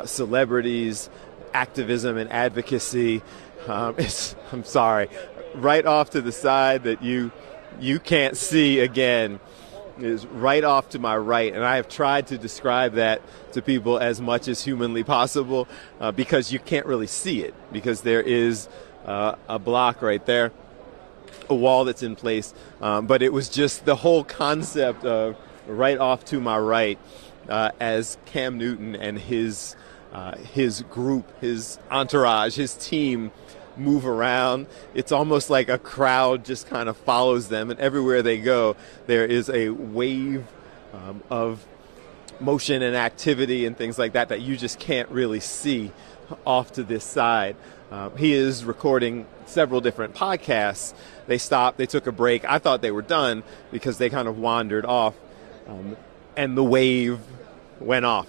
celebrities, activism and advocacy. I'm sorry, right off to the side that you can't see again is right off to my right, and I have tried to describe that to people as much as humanly possible because you can't really see it because there is a block right there, a wall that's in place, but it was just the whole concept of right off to my right as Cam Newton and his group, his entourage, his team move around. It's almost like a crowd just kind of follows them, and everywhere they go, there is a wave of motion and activity and things like that that you just can't really see off to this side. He is recording several different podcasts. They stopped, they took a break. I thought they were done because they kind of wandered off, and the wave went off.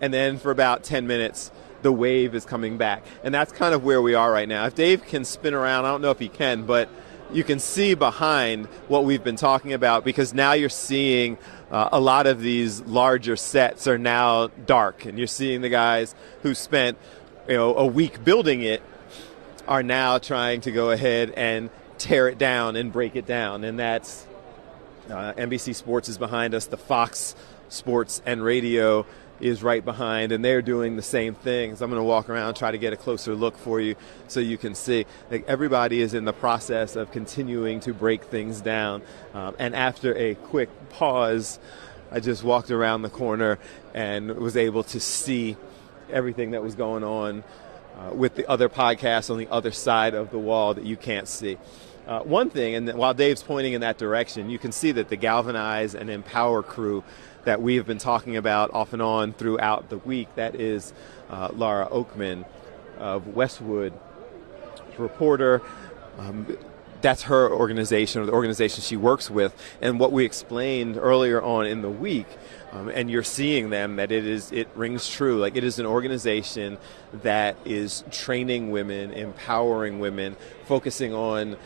And then for about 10 minutes, the wave is coming back. And that's kind of where we are right now. If Dave can spin around, I don't know if he can, but you can see behind what we've been talking about, because now you're seeing a lot of these larger sets are now dark, and you're seeing the guys who spent a week building it are now trying to go ahead and tear it down and break it down. And that's NBC Sports is behind us. The Fox Sports and Radio is right behind, and they're doing the same things. I'm going to walk around and try to get a closer look for you so you can see. Like, everybody is in the process of continuing to break things down. And after a quick pause, I just walked around the corner and was able to see everything that was going on with the other podcasts on the other side of the wall that you can't see. One thing, and while Dave's pointing in that direction, you can see that the Galvanize and Empower crew that we have been talking about off and on throughout the week, that is Laura Oakman of Westwood, reporter. That's her organization, or the organization she works with. And what we explained earlier on in the week, and you're seeing them, that it rings true. Like, it is an organization that is training women, empowering women, focusing on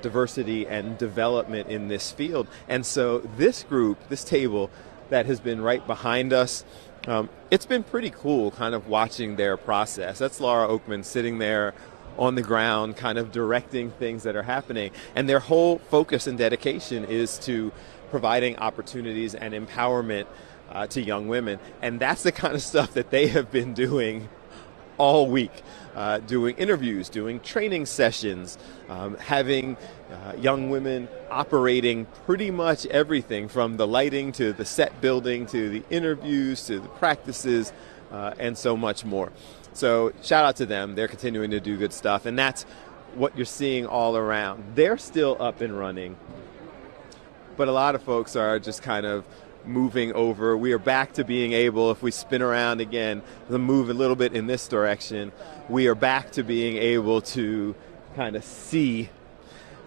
diversity and development in this field. And so this group, this table that has been right behind us, it's been pretty cool kind of watching their process. That's Laura Oakman sitting there on the ground, kind of directing things that are happening. And their whole focus and dedication is to providing opportunities and empowerment to young women. And that's the kind of stuff that they have been doing all week, doing interviews, doing training sessions, having young women operating pretty much everything from the lighting to the set building to the interviews to the practices and so much more. So shout out to them. They're continuing to do good stuff, and that's what you're seeing all around. They're still up and running, but a lot of folks are just kind of moving over. We are back to being able, if we spin around again, to move a little bit in this direction, we are back to being able to kind of see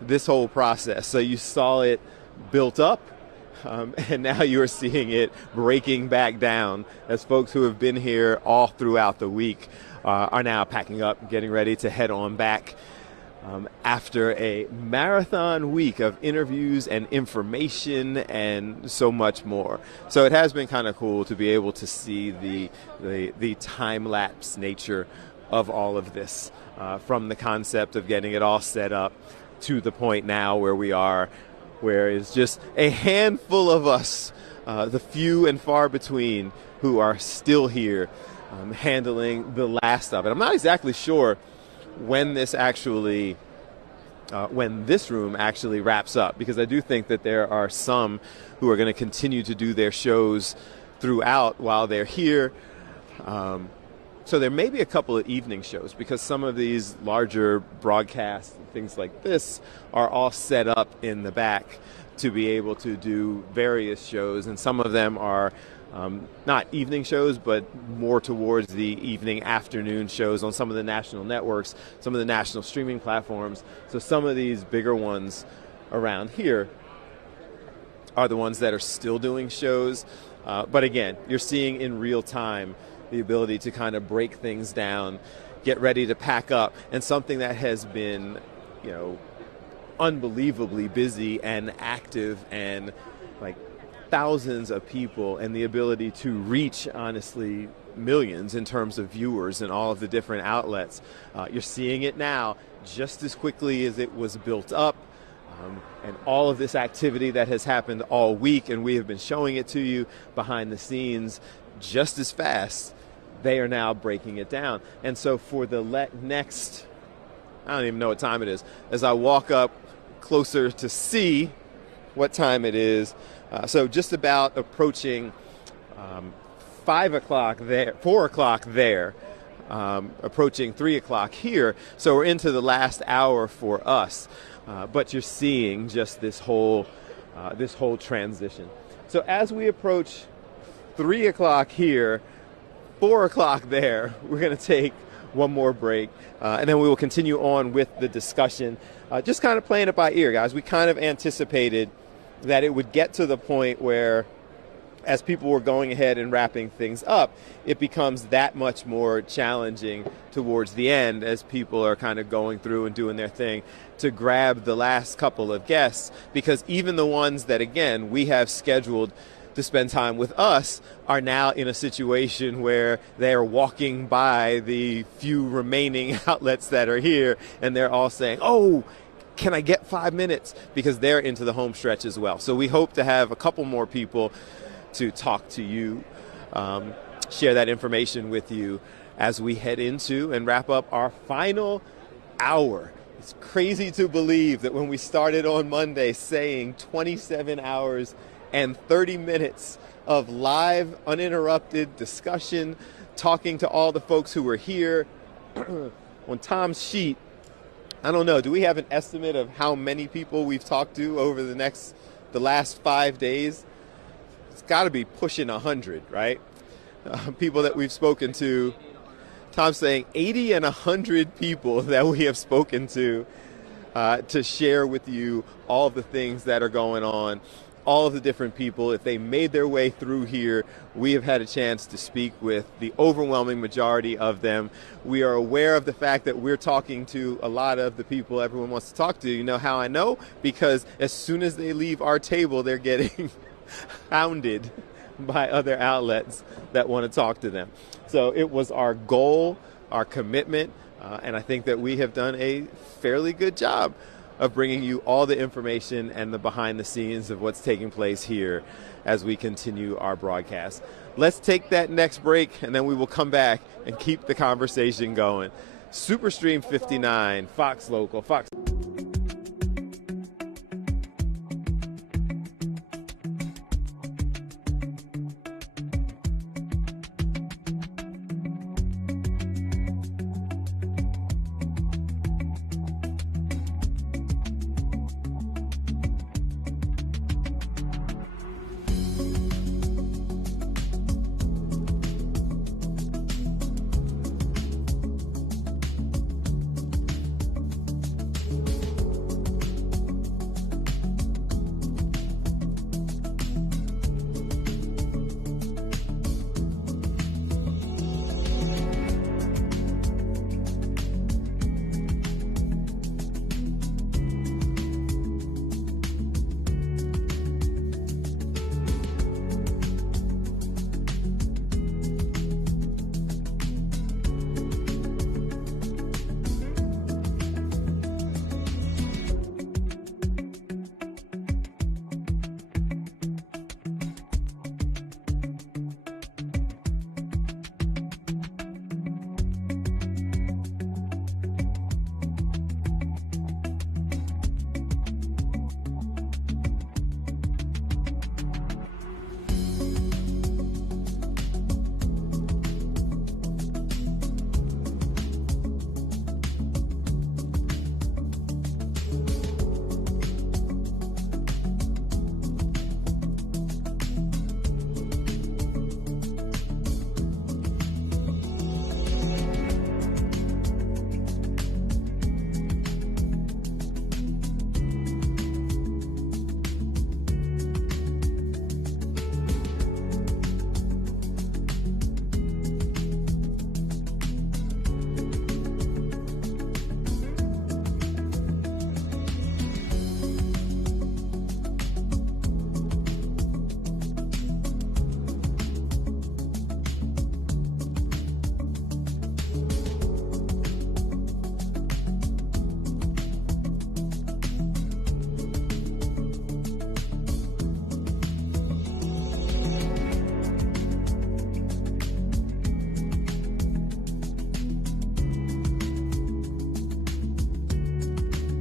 this whole process. So you saw it built up, and now you're seeing it breaking back down as folks who have been here all throughout the week are now packing up, getting ready to head on back after a marathon week of interviews and information and so much more. So it has been kind of cool to be able to see the time-lapse nature of all of this, from the concept of getting it all set up to the point now where we are, where it's just a handful of us, the few and far between, who are still here handling the last of it. I'm not exactly sure when this room actually wraps up, because I do think that there are some who are going to continue to do their shows throughout while they're here. So there may be a couple of evening shows, because some of these larger broadcasts, things like this, are all set up in the back to be able to do various shows, and some of them are not evening shows, but more towards the evening afternoon shows on some of the national networks, some of the national streaming platforms. So some of these bigger ones around here are the ones that are still doing shows. But again, you're seeing in real time the ability to kind of break things down, get ready to pack up, and something that has been, unbelievably busy and active, and like thousands of people, and the ability to reach, honestly, millions in terms of viewers and all of the different outlets. You're seeing it now just as quickly as it was built up, and all of this activity that has happened all week, and we have been showing it to you behind the scenes just as fast. They are now breaking it down. And so for the next, I don't even know what time it is, as I walk up closer to see what time it is, so just about approaching 5 o'clock there, 4 o'clock there, approaching 3 o'clock here. So we're into the last hour for us. But you're seeing just this whole transition. So as we approach 3 o'clock here, 4 o'clock there, we're going to take one more break, and then we will continue on with the discussion. Just kind of playing it by ear, guys. We kind of anticipated that it would get to the point where as people were going ahead and wrapping things up, it becomes that much more challenging towards the end as people are kind of going through and doing their thing to grab the last couple of guests, because even the ones that, again, we have scheduled to spend time with us are now in a situation where they're walking by the few remaining outlets that are here, and they're all saying, oh, can I get 5 minutes? Because they're into the home stretch as well. So we hope to have a couple more people to talk to you, share that information with you as we head into and wrap up our final hour. It's crazy to believe that when we started on Monday saying 27 hours and 30 minutes of live, uninterrupted discussion, talking to all the folks who were here on Tom's sheet. I don't know, do we have an estimate of how many people we've talked to over the last 5 days? It's got to be pushing 100, right? People that we've spoken to. Tom's saying 80 and 100 people that we have spoken to share with you all of the things that are going on, all of the different people. If they made their way through here, we have had a chance to speak with the overwhelming majority of them. We are aware of the fact that we're talking to a lot of the people everyone wants to talk to. You know how I know? Because as soon as they leave our table, they're getting hounded by other outlets that want to talk to them. So it was our goal, our commitment, and I think that we have done a fairly good job of bringing you all the information and the behind the scenes of what's taking place here as we continue our broadcast. Let's take that next break, and then we will come back and keep the conversation going. Superstream 59, Fox Local, Fox.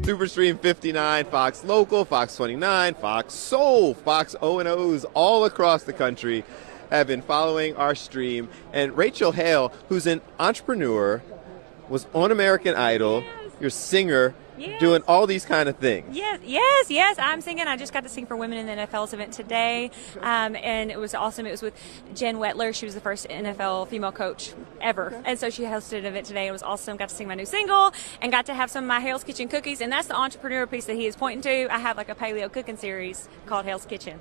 Superstream 59, Fox Local, Fox 29, Fox Soul, Fox O&Os all across the country have been following our stream. And Rachel Hale, who's an entrepreneur, was on American Idol, your singer, doing all these kind of things. Yes. I'm singing. I just got to sing for Women in the NFL's event today, and it was awesome. It was with Jen Wetler. She was the first NFL female coach ever, and so she hosted an event today. It was awesome. Got to sing my new single and got to have some of my Hell's Kitchen cookies, and that's the entrepreneur piece that he is pointing to. I have like a paleo cooking series called Hell's Kitchen.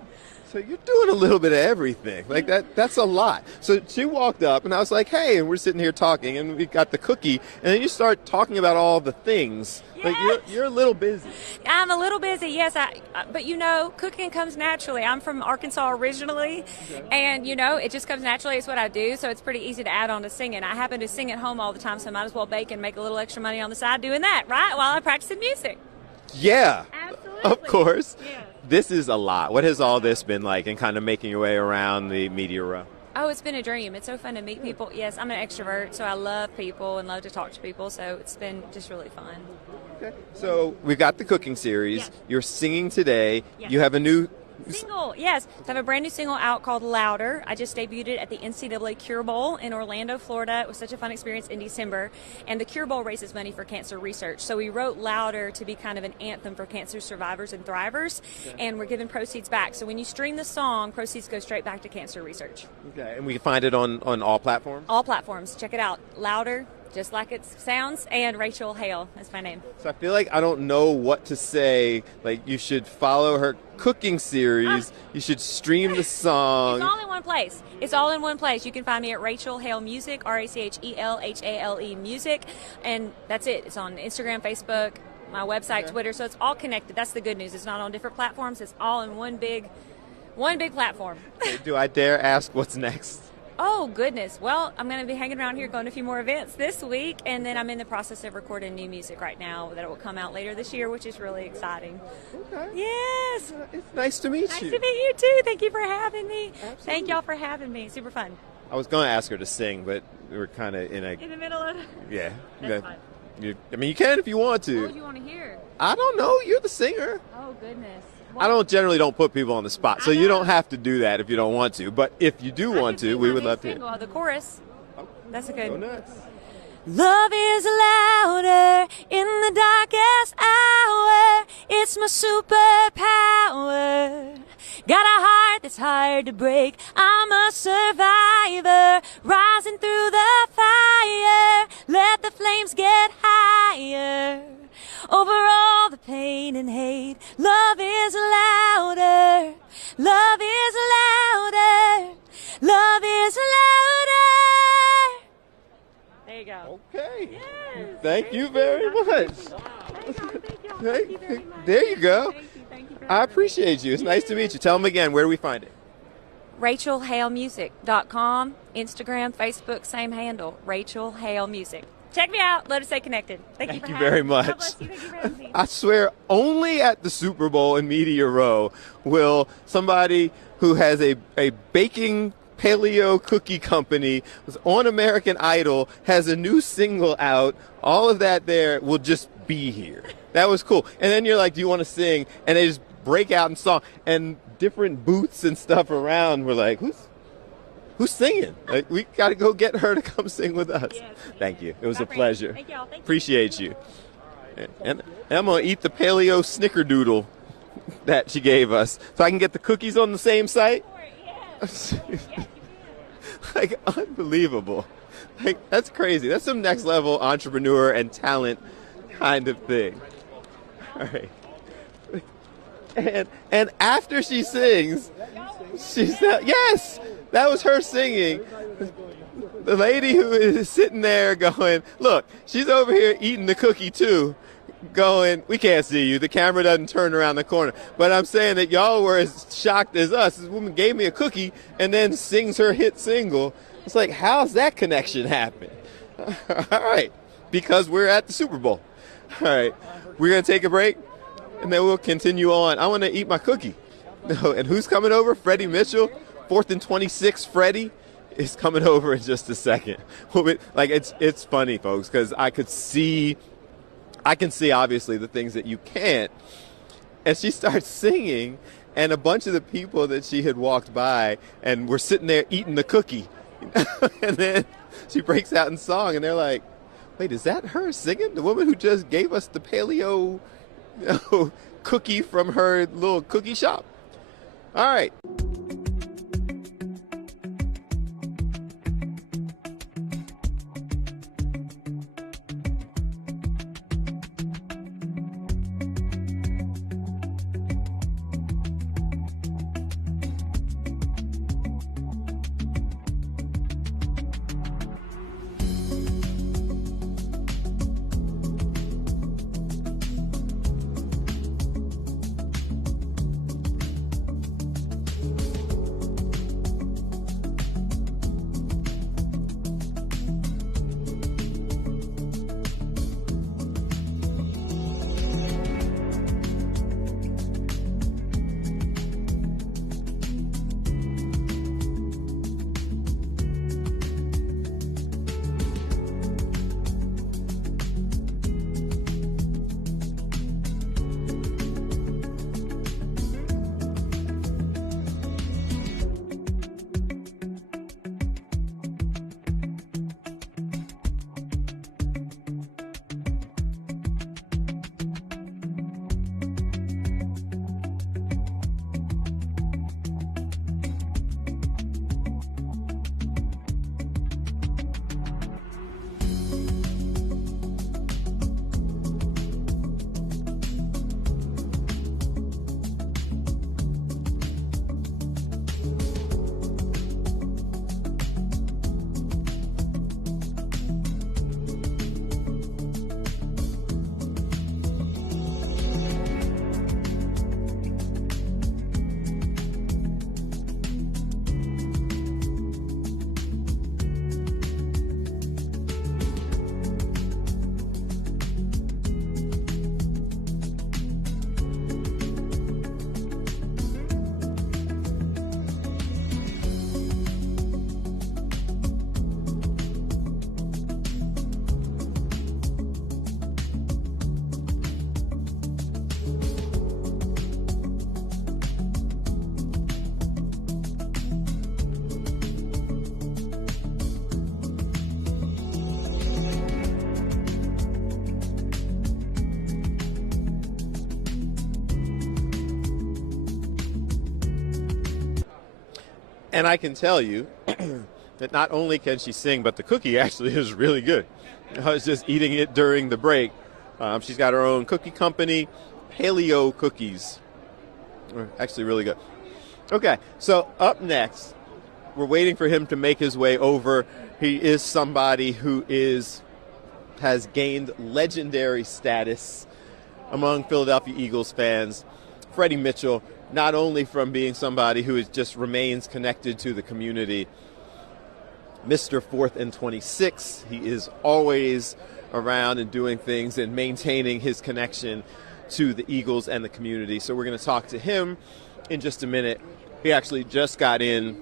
So you're doing a little bit of everything. Like that's a lot. So she walked up and I was like, hey, and we're sitting here talking and we got the cookie and then you start talking about all the things. Like you're a little busy. I'm a little busy, yes. But cooking comes naturally. I'm from Arkansas originally, and it just comes naturally. It's what I do, so it's pretty easy to add on to singing. I happen to sing at home all the time, so I might as well bake and make a little extra money on the side doing that, right? While I'm practicing music. Yeah, absolutely. Of course. Yeah. This is a lot. What has all this been like and kind of making your way around the media row? Oh, it's been a dream. It's so fun to meet people. Yes, I'm an extrovert, so I love people and love to talk to people, so it's been just really fun. Okay. So we've got the cooking series. Yeah. You're singing today. Yeah. You have a new single, yes. So I have a brand new single out called Louder. I just debuted it at the NCAA Cure Bowl in Orlando, Florida. It was such a fun experience in December. And the Cure Bowl raises money for cancer research. So we wrote Louder to be kind of an anthem for cancer survivors and thrivers. Okay. And we're giving proceeds back. So when you stream the song, proceeds go straight back to cancer research. Okay. And we can find it on all platforms? All platforms. Check it out. Louder, just like it sounds, and Rachel Hale is my name. So I feel like I don't know what to say. Like, you should follow her cooking series. You should stream the song. It's all in one place. It's all in one place. You can find me at Rachel Hale Music, RachelHale Music, and that's it. It's on Instagram, Facebook, my website, Twitter, so it's all connected. That's the good news. It's not on different platforms. It's all in one big platform. Okay, do I dare ask what's next? Oh, goodness. Well, I'm going to be hanging around here going to a few more events this week, and then I'm in the process of recording new music right now that will come out later this year, which is really exciting. Okay. Yes. It's nice to meet you. Nice to meet you, too. Thank you for having me. Absolutely. Thank y'all for having me. Super fun. I was going to ask her to sing, but we're kind of in the middle of it? Yeah. That's fine. You can if you want to. What would you want to hear? I don't know. You're the singer. Oh, goodness. I don't put people on the spot, so you don't have to do that if you don't want to. But if you do want to, we would love to. The chorus. That's a good. Go nuts. Love is louder in the darkest hour. It's my superpower. Got a heart that's hard to break. I'm a survivor, rising through the fire. Let the flames get higher. Over all the pain and hate, love is louder. Love is louder. Love is louder. There you go. Okay. Yes. Thank you very much. There you go. Thank you I appreciate you. It's nice to meet you. Tell them again, where do we find it? RachelHaleMusic.com, Instagram, Facebook, same handle, Rachel Hale Music. Check me out. Let us stay connected. Thank you very much. God bless you. Thank you for having me. I swear, only at the Super Bowl in Media Row will somebody who has a baking paleo cookie company, was on American Idol, has a new single out, all of that there will just be here. That was cool. And then you're like, do you want to sing? And they just break out in song. And different booths and stuff around were like, who's singing? Like, we got to go get her to come sing with us. Yes. Thank you. It was a pleasure. Thank y'all. Thank Appreciate you. And I'm going to eat the paleo snickerdoodle that she gave us so I can get the cookies on the same site. Yes. Like, unbelievable. Like, that's crazy. That's some next level entrepreneur and talent kind of thing. All right. And after she sings, yes, that was her singing. The lady who is sitting there going, look, she's over here eating the cookie too, going, we can't see you. The camera doesn't turn around the corner. But I'm saying that y'all were as shocked as us. This woman gave me a cookie and then sings her hit single. It's like, how's that connection happen? All right, because we're at the Super Bowl. All right, we're going to take a break, and then we'll continue on. I want to eat my cookie. And who's coming over? Freddy Mitchell, 4th and 26. Freddy is coming over in just a second. Like, it's funny, folks, because I can see obviously the things that you can't. And she starts singing, and a bunch of the people that she had walked by and were sitting there eating the cookie. And then she breaks out in song, and they're like, Wait, is that her singing? The woman who just gave us the paleo cookie from her little cookie shop? All right. And I can tell you that not only can she sing, but the cookie actually is really good. I was just eating it during the break. She's got her own cookie company, Paleo Cookies. Actually really good. Okay, so up next, we're waiting for him to make his way over. He is somebody who has gained legendary status among Philadelphia Eagles fans. Freddy Mitchell, not only from being somebody who just remains connected to the community, Mr. 4th and 26, he is always around and doing things and maintaining his connection to the Eagles and the community. So we're going to talk to him in just a minute. He actually just got in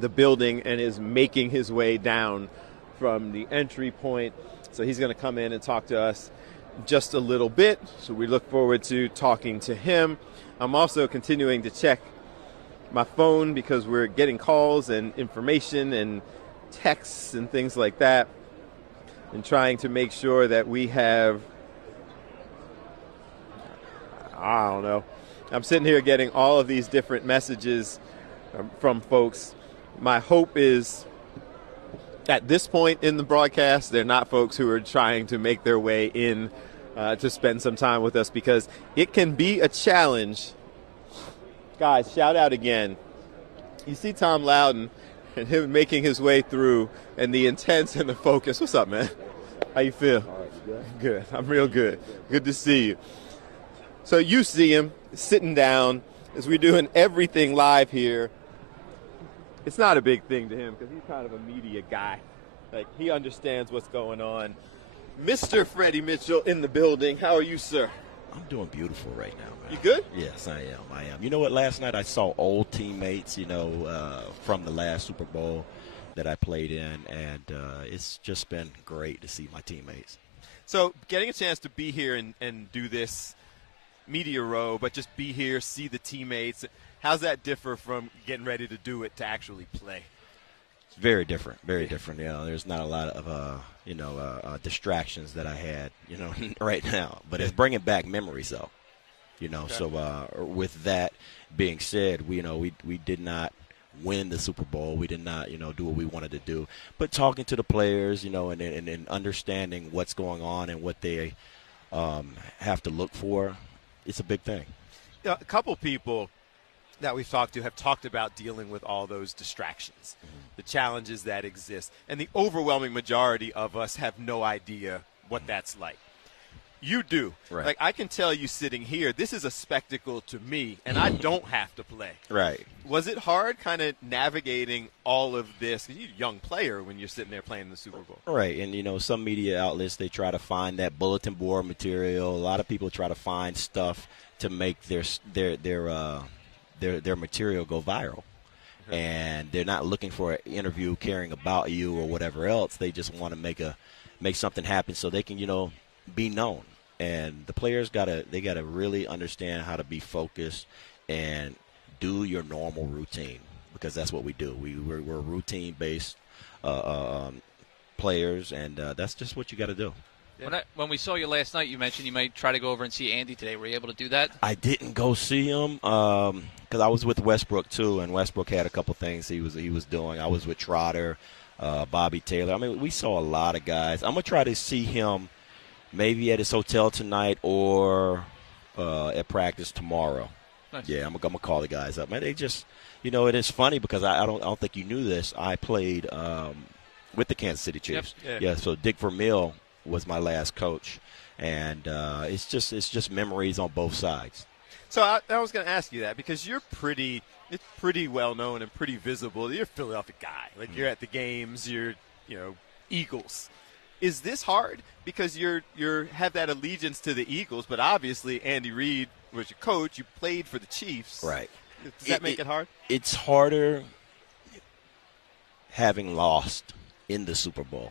the building and is making his way down from the entry point. So he's going to come in and talk to us just a little bit. So we look forward to talking to him. I'm also continuing to check my phone because we're getting calls and information and texts and things like that, and trying to make sure that we have, I don't know. I'm sitting here getting all of these different messages from folks. My hope is at this point in the broadcast, they're not folks who are trying to make their way in to spend some time with us, because it can be a challenge. Guys, shout out again. You see Tom Loudon and him making his way through, and the intense and the focus. What's up, man? How you feel? All right, good. Good. I'm real good. Good to see you. So you see him sitting down as we're doing everything live here. It's not a big thing to him because he's kind of a media guy. Like, he understands what's going on. Mr. Freddy Mitchell in the building. How are you, sir? I'm doing beautiful right now, man. You good? Yes, I am. You know what? Last night I saw old teammates, from the last Super Bowl that I played in, and it's just been great to see my teammates. So getting a chance to be here and do this media row, but just be here, see the teammates, how's that differ from getting ready to do it to actually play? Very different, very different. There's not a lot of distractions that I had, right now. But it's bringing back memories, though. Okay. So with that being said, we did not win the Super Bowl. We did not, do what we wanted to do. But talking to the players, and understanding what's going on and what they have to look for, it's a big thing. A couple people that we've talked to have talked about dealing with all those distractions, the challenges that exist, and the overwhelming majority of us have no idea what that's like. You do. Right. Like, I can tell you sitting here, this is a spectacle to me, and I don't have to play. Right. Was it hard kind of navigating all of this? 'Cause you're a young player when you're sitting there playing the Super Bowl. Right, and some media outlets, they try to find that bulletin board material. A lot of people try to find stuff to make their material go viral. And they're not looking for an interview caring about you or whatever else. They just want to make something happen so they can, be known. And the players gotta really understand how to be focused and do your normal routine, because that's what we do. We're routine based players, and that's just what you got to do. When we saw you last night, you mentioned you might try to go over and see Andy today. Were you able to do that? I didn't go see him because I was with Westbrook too, and Westbrook had a couple things he was doing. I was with Trotter, Bobby Taylor. I mean, we saw a lot of guys. I'm gonna try to see him maybe at his hotel tonight or at practice tomorrow. Nice. Yeah, I'm gonna call the guys up. Man, they just, it is funny because I don't think you knew this. I played with the Kansas City Chiefs. Yep. Yeah. So Dick Vermeil was my last coach, and it's just memories on both sides. So I was going to ask you that because it's pretty well known and pretty visible. You're a Philadelphia guy. Like, you're at the games. You're, Eagles. Is this hard because you have that allegiance to the Eagles, but obviously Andy Reid was your coach. You played for the Chiefs. Right. Does that make it hard? It's harder having lost in the Super Bowl.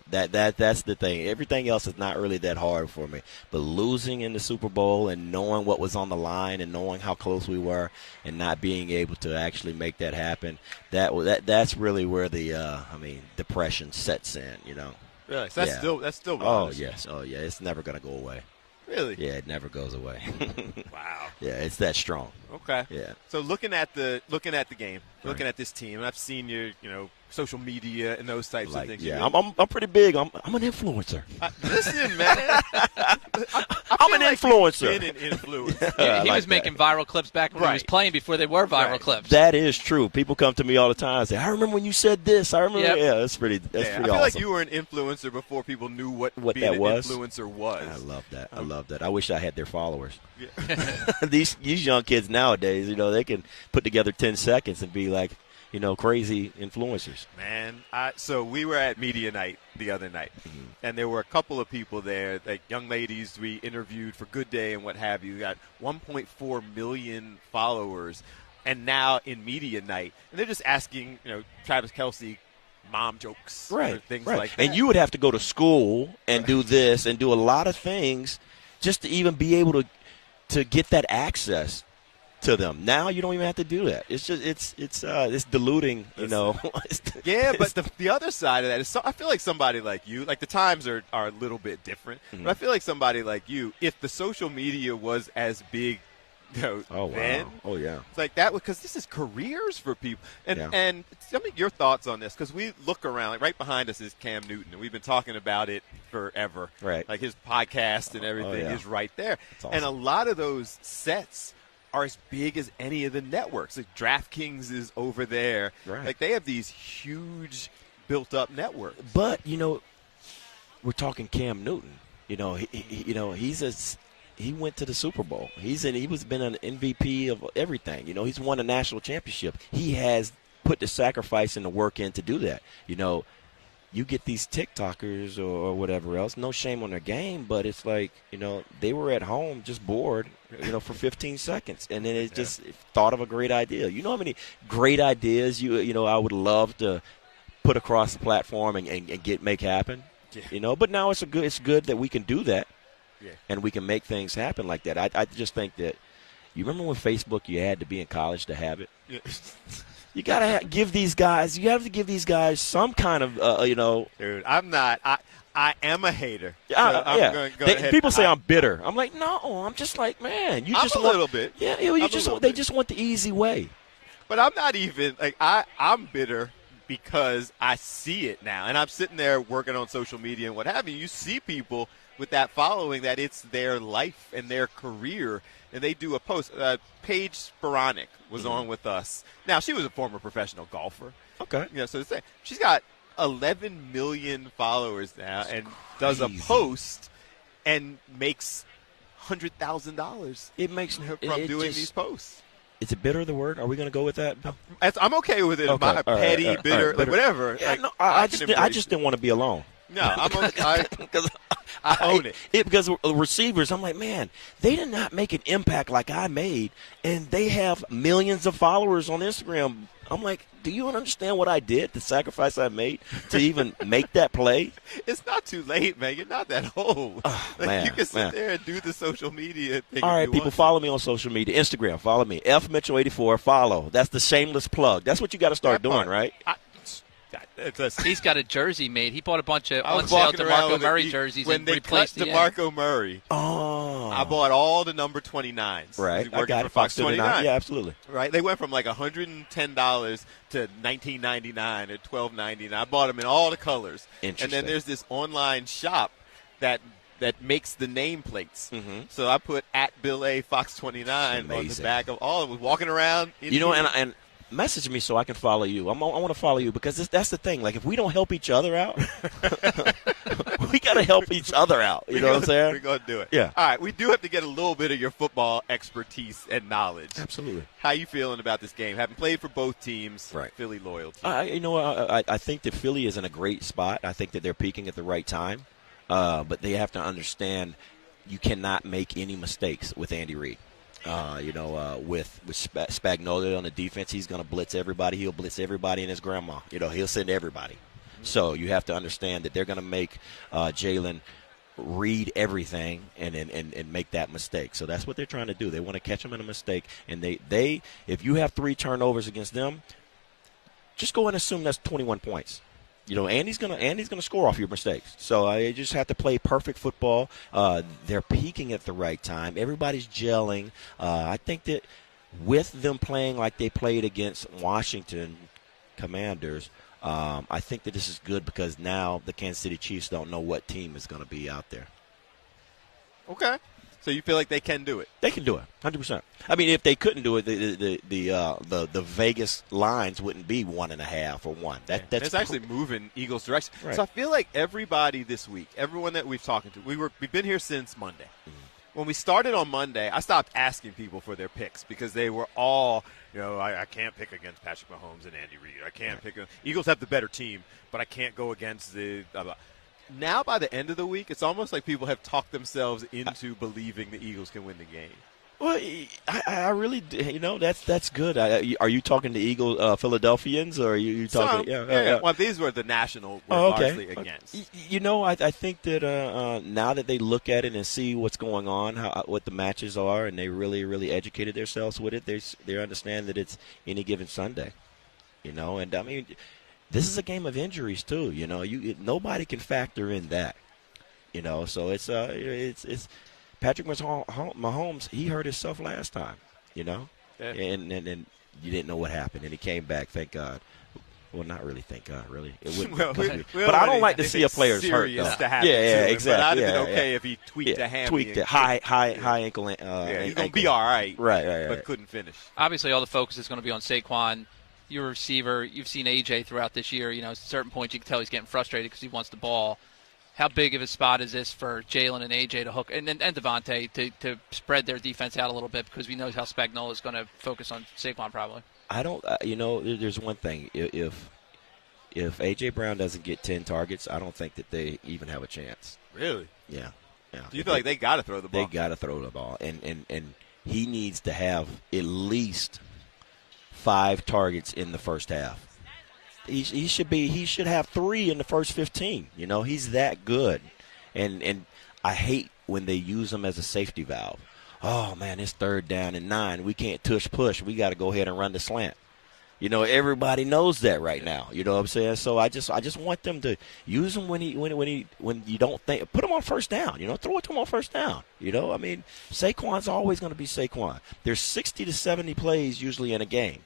That's the thing. Everything else is not really that hard for me. But losing in the Super Bowl and knowing what was on the line and knowing how close we were and not being able to actually make that happen, that's really where the depression sets in. Really? So that's still. Oh yes. Oh yeah. It's never gonna go away. Really? Yeah, it never goes away. Wow. Yeah, it's that strong. Okay. Yeah. So looking at the game, looking at this team, and I've seen your social media and those types of things. Yeah, I'm pretty big. I'm an influencer. Listen, man. I'm an influencer. You've been an influencer. He was making viral clips back when he was playing before they were viral clips. That is true. People come to me all the time and say, "I remember when you said this. I remember." Yep. Yeah, that's pretty I feel awesome. like you were an influencer before people knew what being that an was. influencer was. I love that. I love that. I wish I had their followers. Yeah. These young kids nowadays, they can put together 10 seconds and be like, crazy influencers. Man, so we were at media night the other night, and there were a couple of people there, like young ladies we interviewed for Good Day and what have you. We got 1.4 million followers, and now in media night, and they're just asking, Travis Kelce mom jokes, or things like that. And you would have to go to school and do this and do a lot of things just to even be able to get that access to them. Now you don't even have to do that. It's just it's diluting, Yeah, but the other side of that is, I feel like somebody like you, like the times are a little bit different, but I feel like somebody like you, if the social media was as big, then oh yeah, it's like that, because this is careers for people. And tell me your thoughts on this, because we look around, like right behind us is Cam Newton, and we've been talking about it forever. Right, like his podcast and everything is right there, awesome. And a lot of those sets are as big as any of the networks. Like DraftKings is over there. Right. Like they have these huge built-up networks. But we're talking Cam Newton. He went to the Super Bowl. He was been an MVP of everything. He's won a national championship. He has put the sacrifice and the work in to do that. You get these TikTokers or whatever else, no shame on their game, but it's like, they were at home just bored, for 15 seconds. And then it just thought of a great idea. You know how many great ideas I would love to put across the platform and make happen? Yeah. But now it's good that we can do that. Yeah. And we can make things happen like that. I just think that, you remember when Facebook, you had to be in college to have it? Yeah. You gotta give these guys. You have to give these guys some kind of, Dude, I'm not. I am a hater. So Yeah, I'm yeah. gonna go ahead. People say I'm bitter. I'm like, no. I'm just like, man. You I'm just a want, little bit. Yeah, they just want the easy way. But I'm not even like I'm bitter because I see it now, and I'm sitting there working on social media and what have you. You see people with that following that it's their life and their career, and they do a post. Paige Sporonic was on with us. Now she was a former professional golfer. Okay. So she's got 11 million followers now and does a post and makes $100,000. It makes from doing these posts. Is it bitter the word? Are we going to go with that? I'm okay with it. Okay. Petty, bitter, like whatever. Yeah, like, no, I just didn't want to be alone. No, I own it. Because receivers, I'm like, man, they did not make an impact like I made, and they have millions of followers on Instagram. I'm like, do you understand what I did, the sacrifice I made to even make that play? It's not too late, man. You're not that old. Man, you can sit there and do the social media thing. All right, people, follow me on social media. Instagram, follow me. FMitchell84, follow. That's the shameless plug. That's what you got to start doing, right? He's got a jersey made. He bought a bunch of I was on-sale walking around DeMarco with Murray jerseys when and they replaced cut the DeMarco Murray. Oh, I bought all the number 29s. Right, Working I got for it. Fox 29. Yeah, absolutely. Right, they went from like $110 to $19.99 or $12.99. I bought them in all the colors. And then there's this online shop that makes the nameplates. So I put @BillA Fox29 on the back of all of them. Walking around. And message me so I can follow you. I want to follow you because that's the thing. Like, if we don't help each other out, we got to help each other out. You know what I'm saying? We're going to do it. Yeah. All right, we do have to get a little bit of your football expertise and knowledge. Absolutely. How you feeling about this game? Having played for both teams, right. Philly loyalty. I think that Philly is in a great spot. I think that they're peaking at the right time. But they have to understand you cannot make any mistakes with Andy Reid. With Spagnuolo on the defense, he's going to blitz everybody. He'll blitz everybody and his grandma. He'll send everybody. So you have to understand that they're going to make Jalen read everything and make that mistake. So that's what they're trying to do. They want to catch him in a mistake. And they if you have 3 turnovers against them, just go and assume that's 21 points. Andy's gonna score off your mistakes. So you just have to play perfect football. They're peaking at the right time. Everybody's gelling. I think that with them playing like they played against Washington Commanders, I think that this is good because now the Kansas City Chiefs don't know what team is going to be out there. Okay. So you feel like they can do it? They can do it, 100%. I mean, if they couldn't do it, the Vegas lines wouldn't be 1.5 or 1. That's actually moving Eagles' direction. Right. So I feel like everybody this week, everyone that we've talked to, we've been here since Monday. When we started on Monday, I stopped asking people for their picks because they were all, I can't pick against Patrick Mahomes and Andy Reid. I can't pick. Eagles have the better team, but I can't go against the. Now, by the end of the week, it's almost like people have talked themselves into believing the Eagles can win the game. Well, I really, that's good. Are you talking to Eagle Philadelphians, or are you talking? Yeah. Well, these were the national we're largely against. I think that now that they look at it and see what's going on, what the matches are, and they really, really educated themselves with it, they understand that it's any given Sunday. And I mean. This is a game of injuries too, nobody can factor in that, So it's Patrick Mahomes. He hurt himself last time, and you didn't know what happened, and he came back. Thank God. Well, not really. Thank God, really. It wouldn't. But I don't like to see a player's hurt. Though. Yeah, exactly. But I'd have been okay if he tweaked a hammy. Tweaked it. High ankle. He's gonna be all right. Right. But couldn't finish. Obviously, all the focus is going to be on Saquon. You're a receiver. You've seen AJ throughout this year. At certain points you can tell he's getting frustrated because he wants the ball. How big of a spot is this for Jalen and AJ to hook and Devontae to spread their defense out a little bit because we know how Spagnuolo is going to focus on Saquon probably. I don't. There's one thing. If AJ Brown doesn't get 10 targets, I don't think that they even have a chance. Really? Yeah. Do you feel like they got to throw the ball? They got to throw the ball, and he needs to have at least 5 targets in the first half. He should have 3 in the first 15. He's that good, and I hate when they use him as a safety valve. Oh man, it's 3rd down and 9. We can't push. We got to go ahead and run the slant. You know, everybody knows that right now. You know what I'm saying? So I just want them to use him when you don't think. Put him on first down. You know, throw it to him on first down. You know, I mean, Saquon's always going to be Saquon. There's 60 to 70 plays usually in a game.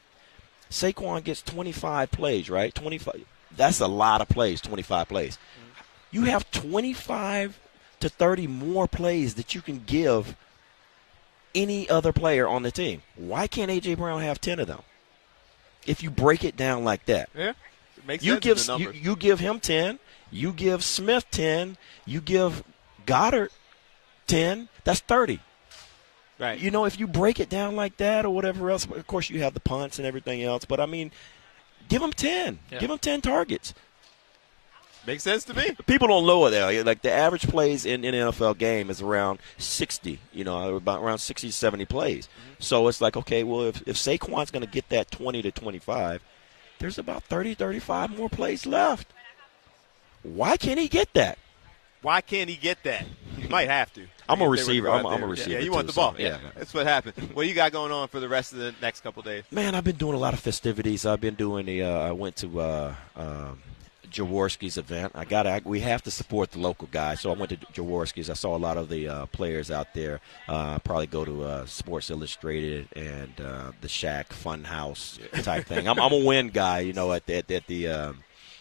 Saquon gets 25 plays, right? 25. That's a lot of plays. 25 plays. You have 25 to 30 more plays that you can give any other player on the team. Why can't A.J. Brown have 10 of them? If you break it down like that. Yeah, it makes you sense give in the numbers. you give him 10, you give Smith 10, you give Goddard 10, that's 30. Right. You know, if you break it down like that or whatever else, of course you have the punts and everything else, but I mean, give him 10. Yeah. Give him 10 targets. Makes sense to me. People don't know it there. Like the average plays in an NFL game is around 60, you know, about around 60, 70 plays. So it's like, okay, well, if Saquon's going to get that 20 to 25, there's about 30, 35 more plays left. Why can't he get that? Why can't he get that? He might have to. I'm a If they were to receiver. go out I'm a there. receiver, Yeah, you too, want the so, ball. yeah. That's what happened. What do you got going on for the rest of the next couple days? Man, I've been doing a lot of festivities. I've been doing I went to Jaworski's event. We have to support the local guys, so I went to Jaworski's. I saw a lot of the players out there. Probably go to Sports Illustrated and the Shack Fun House type thing. I'm a Wynn guy, you know, at the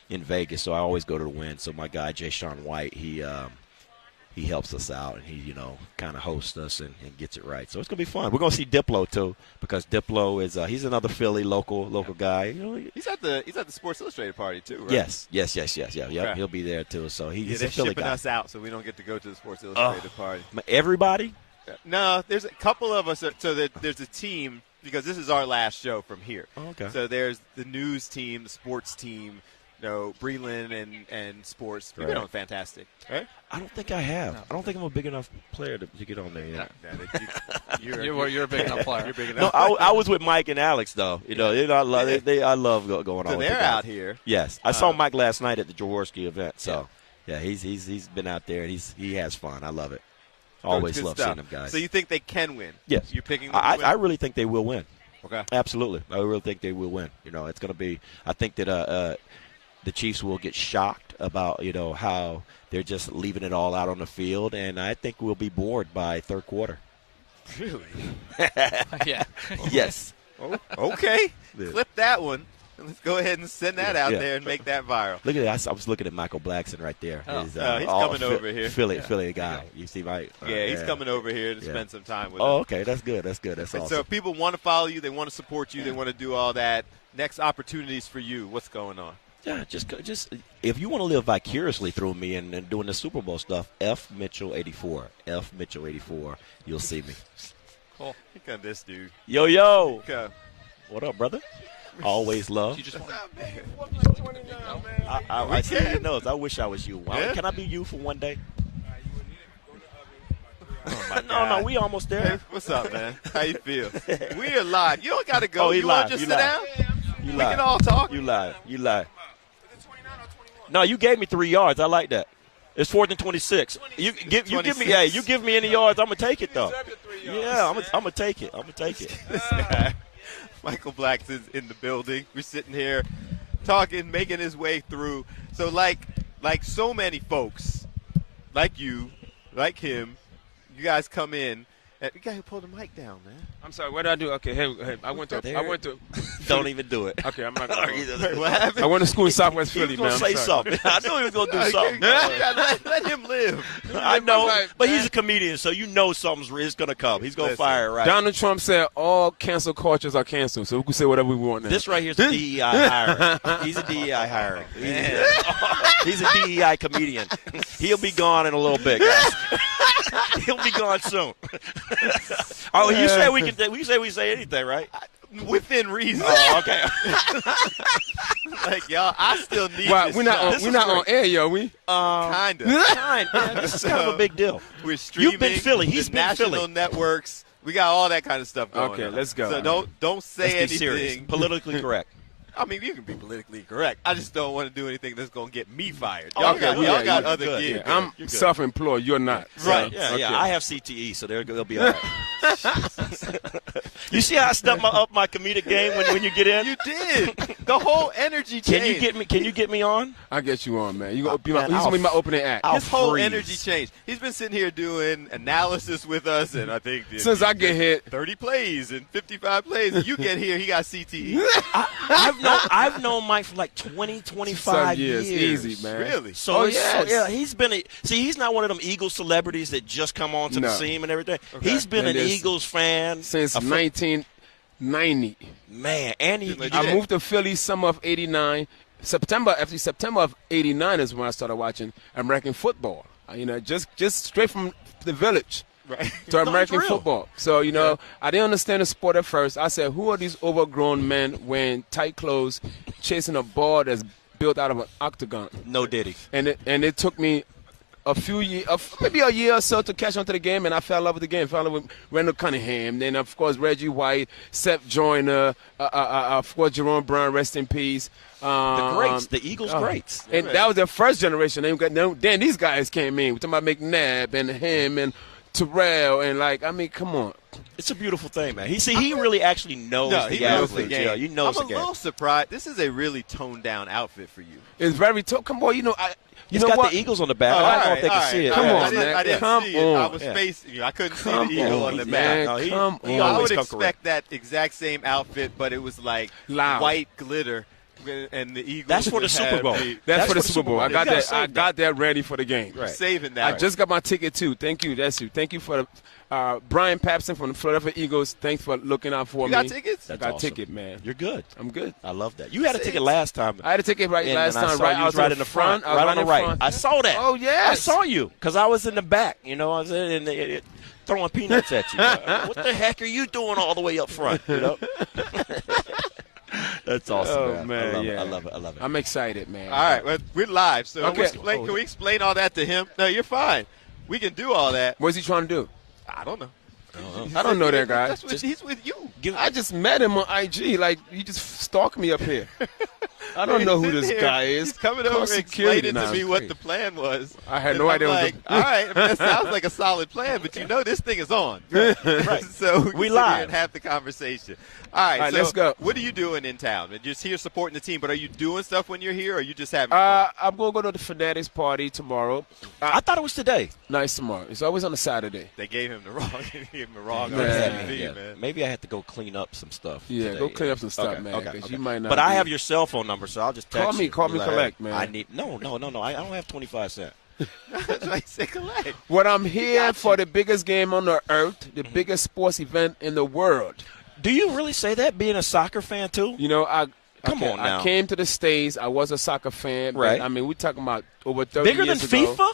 in Vegas, so I always go to the Wynn. So my guy Jay Sean White, he helps us out, and he, you know, kind of hosts us and gets it right. So it's gonna be fun. We're gonna see Diplo too, because Diplo is he's another Philly local guy. You know, He's at the Sports Illustrated party too, right? yes. Yep, Okay. he'll be there too. So he's they're a Philly shipping guy. us out, so we don't get to go to the Sports Illustrated party. Everybody? No, there's a couple of us. So there's a team, because this is our last show from here. Oh, okay. So there's the news team, the sports team, you know, Breland and sports. You've been Right. on fantastic, right? I don't think I have. I don't think I'm a big enough player to get on there yet. You're a big enough player. You're big No, enough. I was with Mike and Alex though. You know, I love going So on. with they're the guys. out here. Yes, I saw Mike last night at the Jaworski event. So yeah, he's been out there and he has fun. I love it. Always Good love stuff. seeing them guys. So you think they can win? Yes, You're picking them to win? I really think they will win. Okay. Absolutely, I really think they will win. You know, it's going to be. I think that the Chiefs will get shocked about, you know, how they're just leaving it all out on the field, and I think we'll be bored by third quarter. Really? Yeah. Yes. Oh, okay. Yeah. Clip that one. Let's go ahead and send that out Yeah. there and make that viral. Look at that. I was looking at Michael Blackson right there. Oh. He's Coming over here. Philly guy. You see, Mike? Yeah, he's coming over here to Yeah. spend some time with us. Oh, okay. That's good. That's And awesome. so if people want to follow you, they want to support you, they want to do all that, next opportunities for you, what's going on? Yeah, just if you want to live vicariously through me and doing the Super Bowl stuff, F Mitchell 84, F Mitchell 84. You'll see me. Cool. Look at this dude. Yo. Okay. What up, brother? Always love. You just want I see your nose. I wish I was you. Yeah? Can I be you for one day? Oh my No, God. we almost there. Hey, what's up, man? How you feel? We are live. You don't got to go. Oh, he you want live. to just You sit live. down? You We lied. can all talk. You lied. No, you gave me 3 yards. I like that. It's 4th and 26. You give me. Hey, you give me any yards, I'm gonna take it though. Yeah, I'm gonna take it. This guy, Michael Blackson's in the building. We're sitting here talking, making his way through. So like so many folks, like you, like him, you guys come in. You got to pull the mic down, man. I'm sorry. What did I do? Okay, hey, I went to. Don't even do it. Okay, I'm not Wait, gonna. what happened? I went to school in Southwest He Philly, was man. gonna I'm say sorry. something. I knew he was gonna do something. Let him live. I know, life, but man. he's a comedian, so you know something's gonna come. He's gonna Listen, fire it right. Donald Trump said all cancel cultures are canceled, so we can say whatever we want now. This right here is a DEI hiring. He's a DEI hiring. He's a DEI comedian. He'll be gone in a little bit, guys. He'll be gone soon. Oh, you say we can? We say anything, right? Within reason. Oh, okay. Like y'all, I still need Wow, this we're not stuff. on, we're not on air, yo. We Kinda. Man, this is kind of a big deal. We're streaming. You've been Philly. He's the been national Philly. networks. We got all that kind of stuff going Okay, on. let's go. So don't say Let's be anything. serious. Politically correct. I mean, you can be politically correct. I just don't want to do anything that's going to get me fired. Oh, Y'all okay, y'all got other good. gigs. Yeah, I'm self-employed. You're not. Right. So, Yeah, okay. yeah. I have CTE, so they'll be all right. You see how I stepped up my comedic game when you get in? You did. The whole energy changed. Can you get me on? I'll get you on, man. You gonna be Man, he's gonna be my opening act. His whole energy changed. He's been sitting here doing analysis with us, and I think since I get hit 30 plays and 55 plays, and you get here, he got CTE. I've known Mike for like 20, 25 years. Easy, man. Really? So, he's been he's not one of them Eagles celebrities that just come onto the scene and everything. Okay. He's been an Eagles fan since 1990. Man, and I moved to Philly summer of '89. September of '89 is when I started watching American football. Just straight from the village. Right. To American football. So, I didn't understand the sport at first. I said, who are these overgrown men wearing tight clothes, chasing a ball that's built out of an octagon? No diddy. And it took me a few years, maybe a year or so to catch on to the game, and I fell in love with the game. Fell in love with Randall Cunningham, then, of course, Reggie White, Seth Joyner, of course, Jerome Brown, rest in peace. The greats, the Eagles greats. And that was their first generation. Then these guys came in. We're talking about McNabb and him and Terrell, and come on. It's a beautiful thing, man. He really actually knows the athlete. Yeah, he knows the game. I'm a little surprised. This is a really toned down outfit for you. It's very come on, It's got the Eagles on the back. I don't know if they can see it. Come on, man. I didn't see it. I was facing you. I couldn't see the eagle on the back. I would expect that exact same outfit, but it was like white glitter. And the Eagles. That's for the Super Bowl. That's for the Super Bowl. I got that ready for the game. Right. Saving that. I just got my ticket too. Thank you. That's you. Thank you for Brian Papson from the Philadelphia Eagles. Thanks for looking out for me. You got tickets? I got a ticket, man. You're good. I'm good. I love that. You had a ticket last time. I had a ticket last time. I was right in the front. Right on the right. I saw that. Oh yeah. I saw you because I was in the back. I was in throwing peanuts at you. What the heck are you doing all the way up front? That's awesome, man. I love it. I'm excited, man. All right, well, we're live, so okay. Can we explain all that to him? No, you're fine. We can do all that. What's he trying to do? I don't know. I don't know that guy. He's with you. I just met him on IG. He just stalked me up here. I don't know who this guy is. He's coming over and explaining to me what the plan was. I had no idea. All right, that sounds like a solid plan, but this thing is on. Right. So we live here and have the conversation. All right, so let's go. What are you doing in town? Just here supporting the team, but are you doing stuff when you're here, or are you just having fun? I'm going to go to the Fanatics party tomorrow. I thought it was today. No, it's tomorrow. It's always on a Saturday. They gave him the wrong man. Maybe I have to go clean up some stuff. Yeah, today. go clean up some stuff, man. Okay. You might not. But I have your cell phone number, so I'll just text you. Call me collect, man. I need no. I don't have 25 cents. That's why I say collect. What I'm here for the biggest game on the earth, the biggest sports event in the world. Do you really say that, being a soccer fan, too? Come on now. I came to the States. I was a soccer fan. Right. But, we're talking about over 30 Bigger years than ago. FIFA?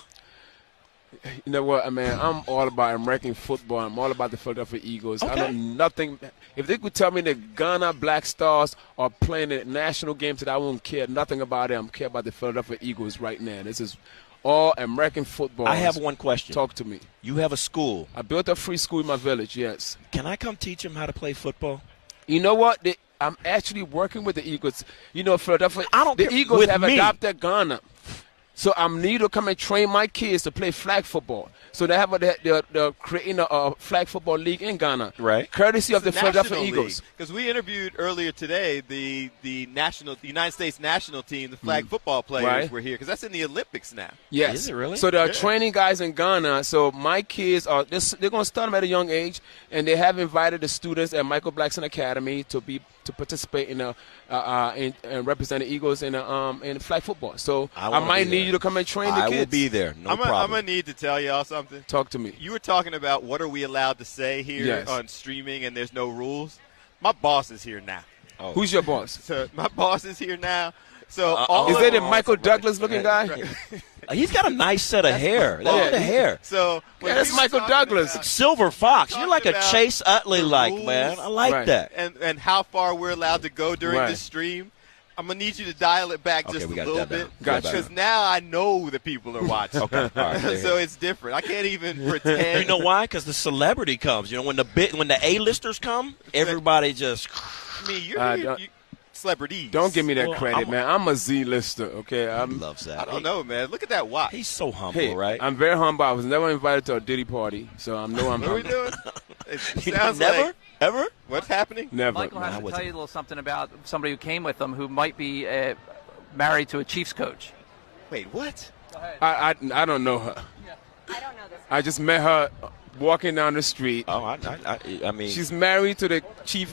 You know what, man? I'm all about American football. I'm all about the Philadelphia Eagles. Okay. I know nothing. If they could tell me the Ghana Black Stars are playing the national game today, I won't care nothing about them. I care about the Philadelphia Eagles right now. This is all American football. I have one question. Talk to me. You have a school. I built a free school in my village, yes. Can I come teach them how to play football? You know what? I'm actually working with the Eagles. Philadelphia. The Eagles with have me. adopted Ghana. So I'm need to come and train my kids to play flag football. So they're creating a flag football league in Ghana, right? Courtesy of the Philadelphia Eagles. Because we interviewed earlier today the United States national team, the flag football players were here because that's in the Olympics now. Yes, is it really? So they're training guys in Ghana. So my kids they're going to start them at a young age, and they have invited the students at Michael Blackson Academy to participate in and represent the Eagles in flag football. So I might need you to come and train the kids. I will be there. No problem. I'm going to need to tell y'all something. Talk to me. You were talking about what are we allowed to say here on streaming and there's no rules. My boss is here now. Oh. Who's your boss? So my boss is here now. So is that a Michael Douglas looking guy? He's got a nice set of hair. Look at the hair. So that's Michael Douglas. Silver Fox. You're like a Chase Utley man. I like that. And how far we're allowed to go during this stream. I'm going to need you to dial it back just a little bit. Gotcha. Because now I know that people are watching. Okay. All right. So it's different. I can't even pretend. You know why? Because the celebrity comes. When the A-listers come, everybody just. I mean, you're here. celebrities. Don't give me that credit, man. I'm a Z-lister, okay? He loves that. I don't know, man. Look at that watch. He's so humble, Hey, right? I'm very humble. I was never invited to a Diddy party, so I know I'm What are we humble. doing? It sounds Never? like Ever? what's happening? Never. Michael has I to wasn't. tell you a little something about somebody who came with him who might be married to a Chiefs coach. Wait, what? I don't know her. I don't know this. I just met her walking down the street. Oh, I mean, She's married to the chief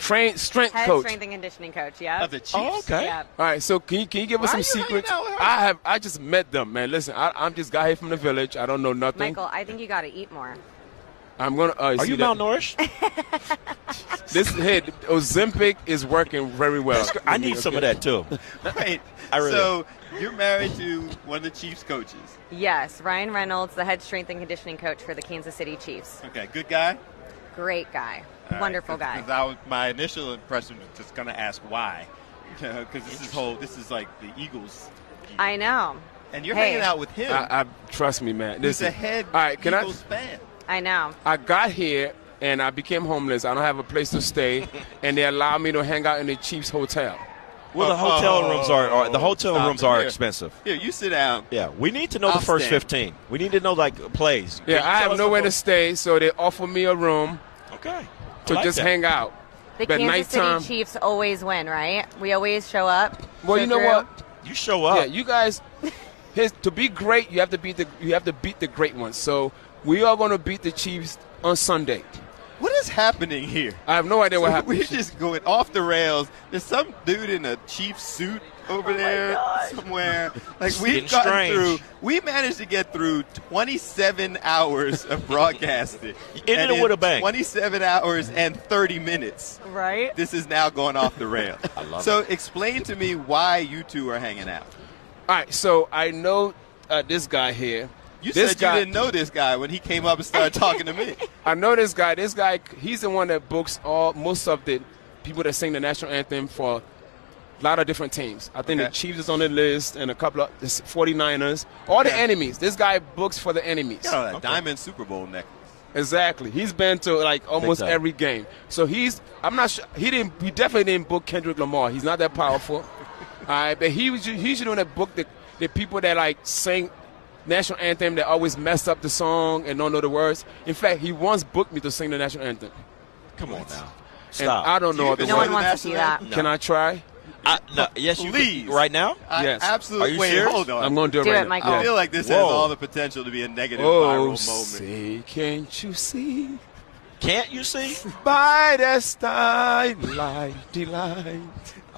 strength Head coach. strength and conditioning coach, yeah. Of the Chiefs? oh, okay. Yeah. All right, so can you give us Why some are you hanging secrets? out with her? I just met them, man. Listen, I'm just guy here from the village. I don't know nothing. Michael, I think you got to eat more. I'm gonna. Are you malnourished? Hey, Ozempic is working very well. I need some of that too. Wait, I really- so you're married to one of the Chiefs coaches. Yes, Ryan Reynolds, the head strength and conditioning coach for the Kansas City Chiefs. Okay, good guy? Great guy. All right, Wonderful guy. Because my initial impression was just going to ask why. Because this is like the Eagles. I know. And you're Hey. hanging out with him. I trust me, man. He's Listen. a head All right, can Eagles fan. I know. I got here and I became homeless. I don't have a place to stay, and they allowed me to hang out in the Chiefs hotel. Well, the hotel rooms are the hotel Stop rooms it. are Here. expensive. Here, you sit down. Yeah, we need to know I'll the first stand. 15. We need to know like plays. Can Yeah, you I tell have us nowhere to the stay, so they offer me a room Okay. to I like just that. hang out. The But Kansas nighttime, City Chiefs always win, right? We always show up. well, show you know through. what? You show up. Yeah, you guys. To be great, you have to beat the great ones. So we are going to beat the Chiefs on Sunday. What is happening here? I have no idea what happened. We're just going off the rails. There's some dude in a Chiefs suit over there somewhere. Like It's we've getting gotten strange. through. We managed to get through 27 hours of broadcasting. Ended And it in with a bang. 27 hours and 30 minutes. Right. This is now going off the rail. I love So explain to me why you two are hanging out. All right, so I know this guy here. You This said guy- you didn't know this guy when he came up and started talking to me. I know this guy. This guy, he's the one that books most of the people that sing the national anthem for a lot of different teams. I think Okay. the Chiefs is on the list and a couple of the 49ers. All the Okay. enemies. This guy books for the enemies. You know, that diamond Super Bowl necklace. Exactly. He's been to like almost time. every game. So I'm not sure. He definitely didn't book Kendrick Lamar. He's not that powerful. All right, but he's the one that booked the people that like sing national anthem that always mess up the song and don't know the words. In fact, he once booked me to sing the national anthem. Come on now. And Stop. I don't know the No words. one wants to see that. Can I try? Yes, you Please. can. Right now? Yes. Absolutely. Are you Wait, serious? hold on. I'm going to do it Do right it, now. Michael. I feel like this has Whoa. all the potential to be a negative Oh, viral moment. say, can't you see? Can't you see? By the starlight delight.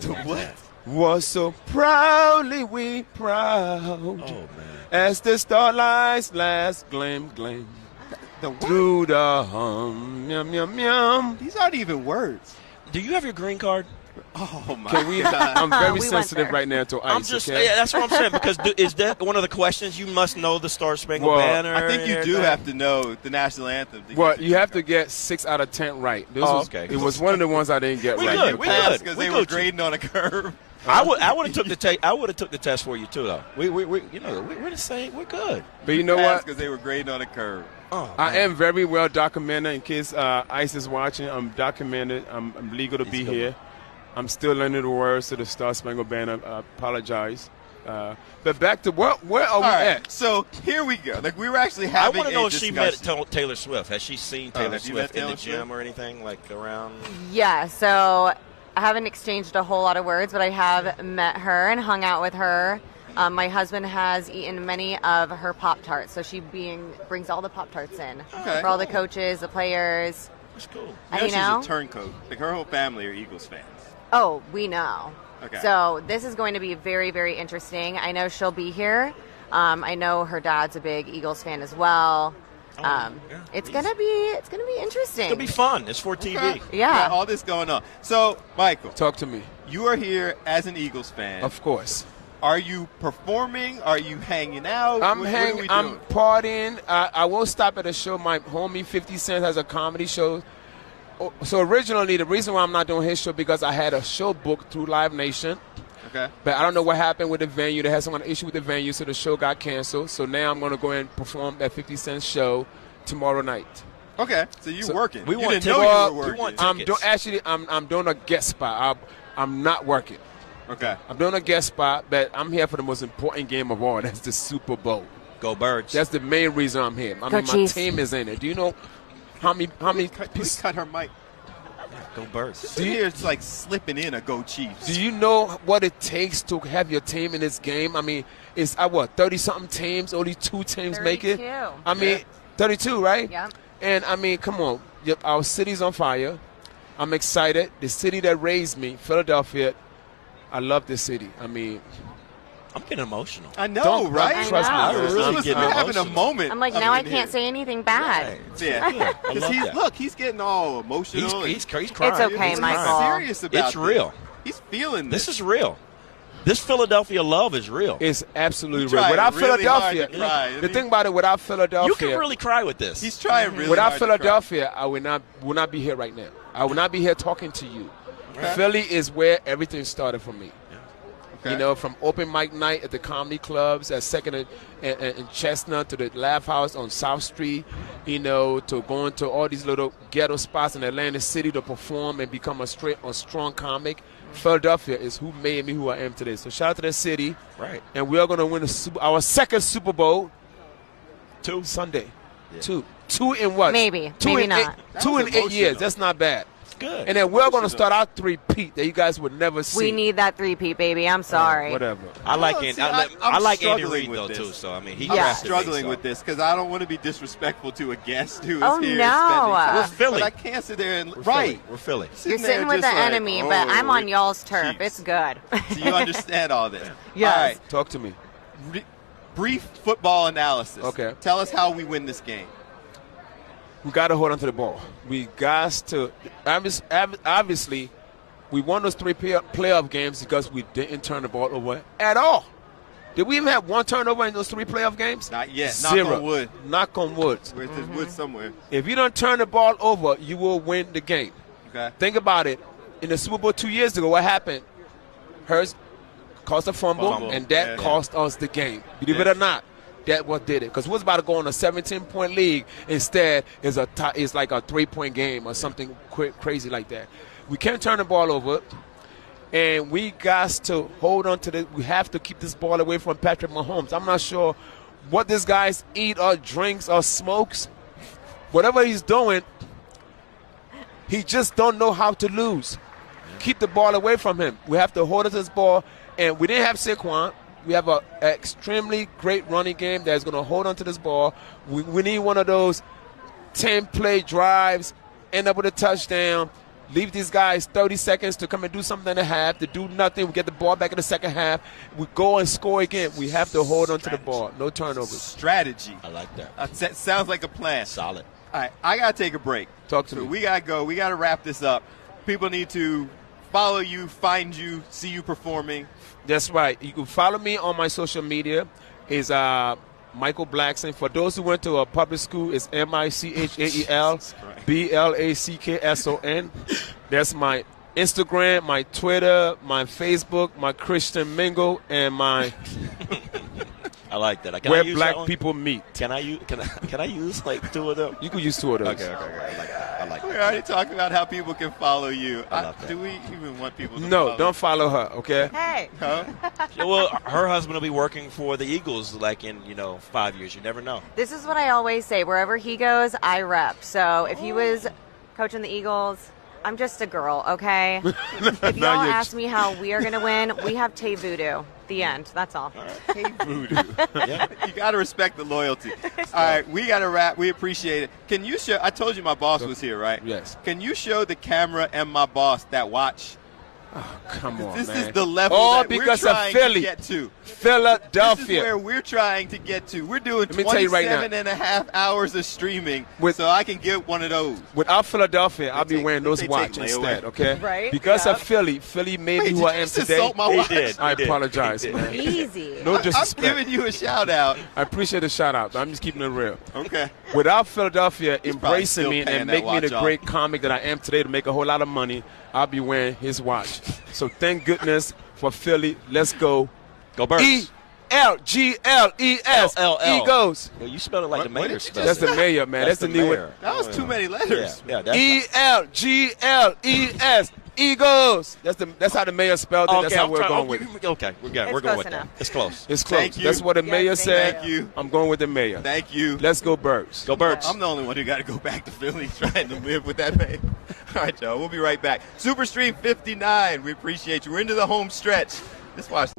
To what? Was so proudly we proud. Oh man. As the starlight's last gleam, The what? through the yum, yum, yum. These aren't even words. Do you have your green card? Oh my Can we? God. I'm very We went sensitive there. right now to ice. I'm just okay? yeah, that's what I'm saying because is that one of the questions you must know the Star Spangled Well, Banner? I think and you do everything? have to know the national anthem. To Well, get you have to get 6 out of 10 right. Okay. It was one of the ones I didn't get We right. good. We good. because We they good. were grading on a curve. I would have took the took the test for you too though. We're the same. We're good. But you know what? Because they were grading on a curve. Oh, I am very well documented. In case ICE is watching, I'm documented. I'm legal to be good. here. I'm still learning the words to the Star Spangled Banner. I apologize. But back to where are we All right, at? so here we go. Like we were actually I having want to know a if she discussion. met Taylor Swift. Has she seen Taylor have you Swift met in the Taylor gym Swift? or anything like around? Yeah, so I haven't exchanged a whole lot of words, but I have met her and hung out with her. My husband has eaten many of her Pop-Tarts, so she brings all the Pop-Tarts in Okay. for all the coaches, the players. That's cool. And, She's a turncoat. Like her whole family are Eagles fans. Oh, we know. Okay. So this is going to be very, very interesting. I know she'll be here. I know her dad's a big Eagles fan as well. It's gonna be interesting. It'll be fun. It's for TV. Okay. Yeah. Got all this going on. So, Michael, Talk to me. you are here as an Eagles fan. Of course. Are you performing? Are you hanging out? I'm What are we I'm doing? partying. I won't stop at a show. My homie 50 Cent has a comedy show. So originally, the reason why I'm not doing his show because I had a show booked through Live Nation. Okay. But I don't know what happened with the venue. They had some kind of issue with the venue, so the show got canceled. So now I'm going to go and perform at 50 Cent show tomorrow night. Okay, so you're working. We you want didn't know you were We working. want tickets. I'm doing a guest spot. I'm not working. Okay. I'm doing a guest spot, but I'm here for the most important game of all. That's the Super Bowl. Go Birds. That's the main reason I'm here. I Go mean, my Chiefs. team is in it. Do you know how many Please cut her mic. Go Birds. See here, it's like slipping in a Go Chiefs. Do you know what it takes to have your team in this game? I mean, it's 30-something teams, only 2 teams make it. 32. I mean, 32, right? Yeah. And I mean, come on, our city's on fire. I'm excited. The city that raised me, Philadelphia. I love this city. I mean, I'm getting emotional. I know, right? Trust me. I really getting We're having a emotional. moment. I'm like, up now I in can't here. say anything bad. Yeah, I because love that. he's getting all emotional. He's crying. It's okay, He's Michael. serious about It's real. this. He's feeling this. This is real. This Philadelphia love is real. it's absolutely He's real. trying Without really hard Philadelphia, to cry, the isn't thing he? about it, without Philadelphia, You can really cry with this. He's trying really without hard to cry. Philadelphia, I would not be here right now. I would not be here talking to you. Okay. Philly is where everything started for me. Okay. You know, from open mic night at the comedy clubs at Second and Chestnut to the Laugh House on South Street, you know, to going to all these little ghetto spots in Atlantic City to perform and become a strong comic. Philadelphia is who made me who I am today. So shout out to that city. Right. And we are going to win our second Super Bowl. 2 Sunday. Yeah. Two in what? Maybe. Two Maybe in not. 2 in 8 years. emotional. That's not bad. It's good. And then we're going to start our 3-peat that you guys would never see. We need that 3-peat, baby. I'm sorry. Whatever. I like Well, Andy. see, I like Andy struggling Reid with though this. too. So I mean, he I'm drafted me, struggling so. with this because I don't want to be disrespectful to a guest who is Oh, here no. spending time. We're Philly. But I can't sit there and We're right. Philly. We're Philly. You're there sitting with the just like, enemy, but oh, I'm on y'all's turf. Chiefs. It's good. So you understand all this. Yes. All right. Talk to me. Brief football analysis. Okay. Tell us how we win this game. We got to hold on to the ball. We got to obviously we won those 3 playoff games because we didn't turn the ball over at all. Did we even have 1 turnover in those 3 playoff games? Not yet. 0. Knock on wood. Knock on wood. Where's this wood somewhere? If you don't turn the ball over, you will win the game. Okay. Think about it. In the Super Bowl 2 years ago, what happened? Hurts caused a fumble, and that cost us the game. Believe it or not, that what did it. Because we was about to go on a 17-point league. Instead, it's like a 3-point game or something crazy like that. We can't turn the ball over, and we got to hold on to we have to keep this ball away from Patrick Mahomes. I'm not sure what this guy's eat or drinks or smokes. Whatever he's doing, he just don't know how to lose. Keep the ball away from him. We have to hold on to this ball. And we didn't have Saquon. We have an extremely great running game that's going to hold on to this ball. We need one of those 10-play drives, end up with a touchdown, leave these guys 30 seconds to come and do something in the half, to do nothing. We get the ball back in the second half. We go and score again. We have to hold on to the ball. No turnovers. Strategy. I like that. Sounds like a plan. Solid. All right, I got to take a break. Talk to me. We got to go. We got to wrap this up. People need to follow you, find you, see you performing. That's right. You can follow me on my social media. Is Michael Blackson. For those who went to a public school, it's MichaelBlackson. That's my Instagram, my Twitter, my Facebook, my Christian Mingle, and my I like that. where black people meet. Can I use like 2 of them? You can use 2 of those. Okay. I like We're that. already talking about how people can follow you. I love that. Do we even want people to No, follow don't follow her, okay? Hey. Huh? Yeah, well, her husband will be working for the Eagles like in 5 years. You never know. This is what I always say. Wherever he goes, I rep. So if he was coaching the Eagles, I'm just a girl, okay? If Now y'all you're- ask me how we are going to win, we have Tay Voodoo. The end. That's all. Hey, Voodoo. You got to respect the loyalty. All right, we got to wrap. We appreciate it. Can you show? I told you my boss was here, right? Yes. Can you show the camera and my boss that watch? Come on, This man. is the level All that we're because of trying Philly. to get to. Philadelphia. This is where we're trying to get to. We're doing Let me tell you right now. 27 and a half hours of streaming With- so I can get one of those. Without Philadelphia, I'll be wearing those they take watches layaway. instead, okay? Right? Because Yep. of Philly made Wait, me who I did you am just today. insult my watch? He did. I He did. apologize, He did. man. Easy. No I'm disrespect. giving you a shout out. I appreciate the shout out. I'm just keeping it real. Okay. Without Philadelphia He's probably embracing still me paying and that make me the watch off. great comic that I am today to make a whole lot of money, I'll be wearing his watch. So thank goodness for Philly. Let's go. Go Birds. E-L-G-L-E-S. L-L-L. Eagles. Well, you spelled it like the mayor spelled That's it. the mayor, man. That's the new one. mayor. That was too many letters. Yeah, that's E-L-G-L-E-S. Eagles. That's how the mayor spelled it. That's how we're going with it. Okay, we're going with that. It's close. It's close. Thank you. That's what the mayor said. Thank you. I'm going with the mayor. Thank you. Let's go Birds. Go Birds. I'm the only one who got to go back to Philly trying to live with that name. All right, y'all. We'll be right back. Superstream 59. We appreciate you. We're into the home stretch. Let's watch.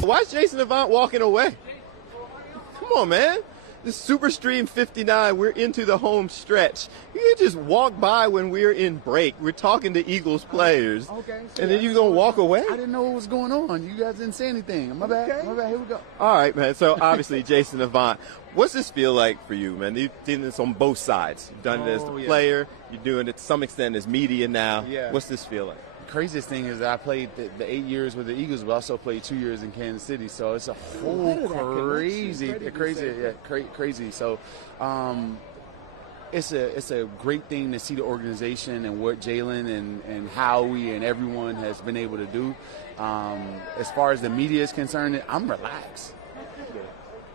Why is Jason Avant walking away? Come on, man. This Superstream 59, we're into the home stretch. You can just walk by when we're in break. We're talking to Eagles players. Okay. And then you going to walk away? I didn't know what was going on. You guys didn't say anything. My bad. Okay. My bad. Here we go. All right, man. So obviously, Jason Avant, what's this feel like for you, man? You've done this on both sides. You've done it as the player. You're doing it to some extent as media now. Yeah. What's this feel like? Craziest thing is that I played the 8 years with the Eagles, but also played 2 years in Kansas City. So it's a whole crazy. So it's a great thing to see the organization and what Jalen and Howie and everyone has been able to do. As far as the media is concerned, I'm relaxed.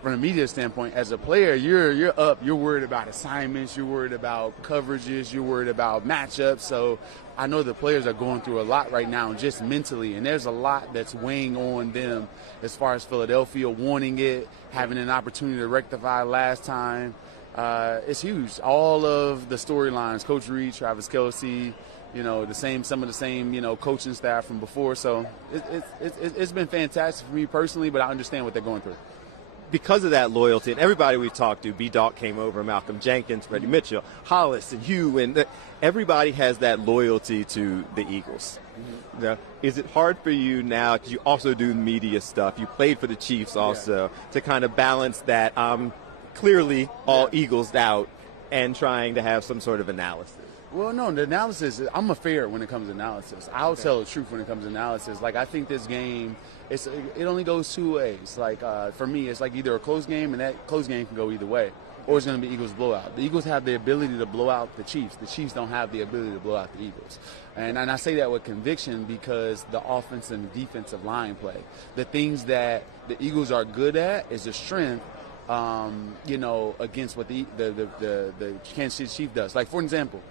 From a media standpoint, as a player, you're up. You're worried about assignments. You're worried about coverages. You're worried about matchups. So I know the players are going through a lot right now, just mentally, and there's a lot that's weighing on them as far as Philadelphia wanting it, having an opportunity to rectify last time. It's huge. All of the storylines, Coach Reed, Travis Kelce, some of the same, coaching staff from before. So it's been fantastic for me personally, but I understand what they're going through. Because of that loyalty, and everybody we've talked to, B-Dog came over, Malcolm Jenkins, Freddy Mitchell, Hollis, and Hugh, and everybody has that loyalty to the Eagles. Mm-hmm. Now, is it hard for you now, because you also do media stuff, you played for the Chiefs also, to kind of balance that clearly all Eagles out and trying to have some sort of analysis? Well, no, the analysis, I'm a fair when it comes to analysis. I'll tell the truth when it comes to analysis. Like, I think this game, it only goes two ways. Like, for me, it's like either a close game, and that close game can go either way. or it's going to be Eagles blowout. The Eagles have the ability to blow out the Chiefs. The Chiefs don't have the ability to blow out the Eagles. And I say that with conviction because the offense and defensive line play. The things that the Eagles are good at is the strength, against what the Kansas City Chiefs does. Like, for example,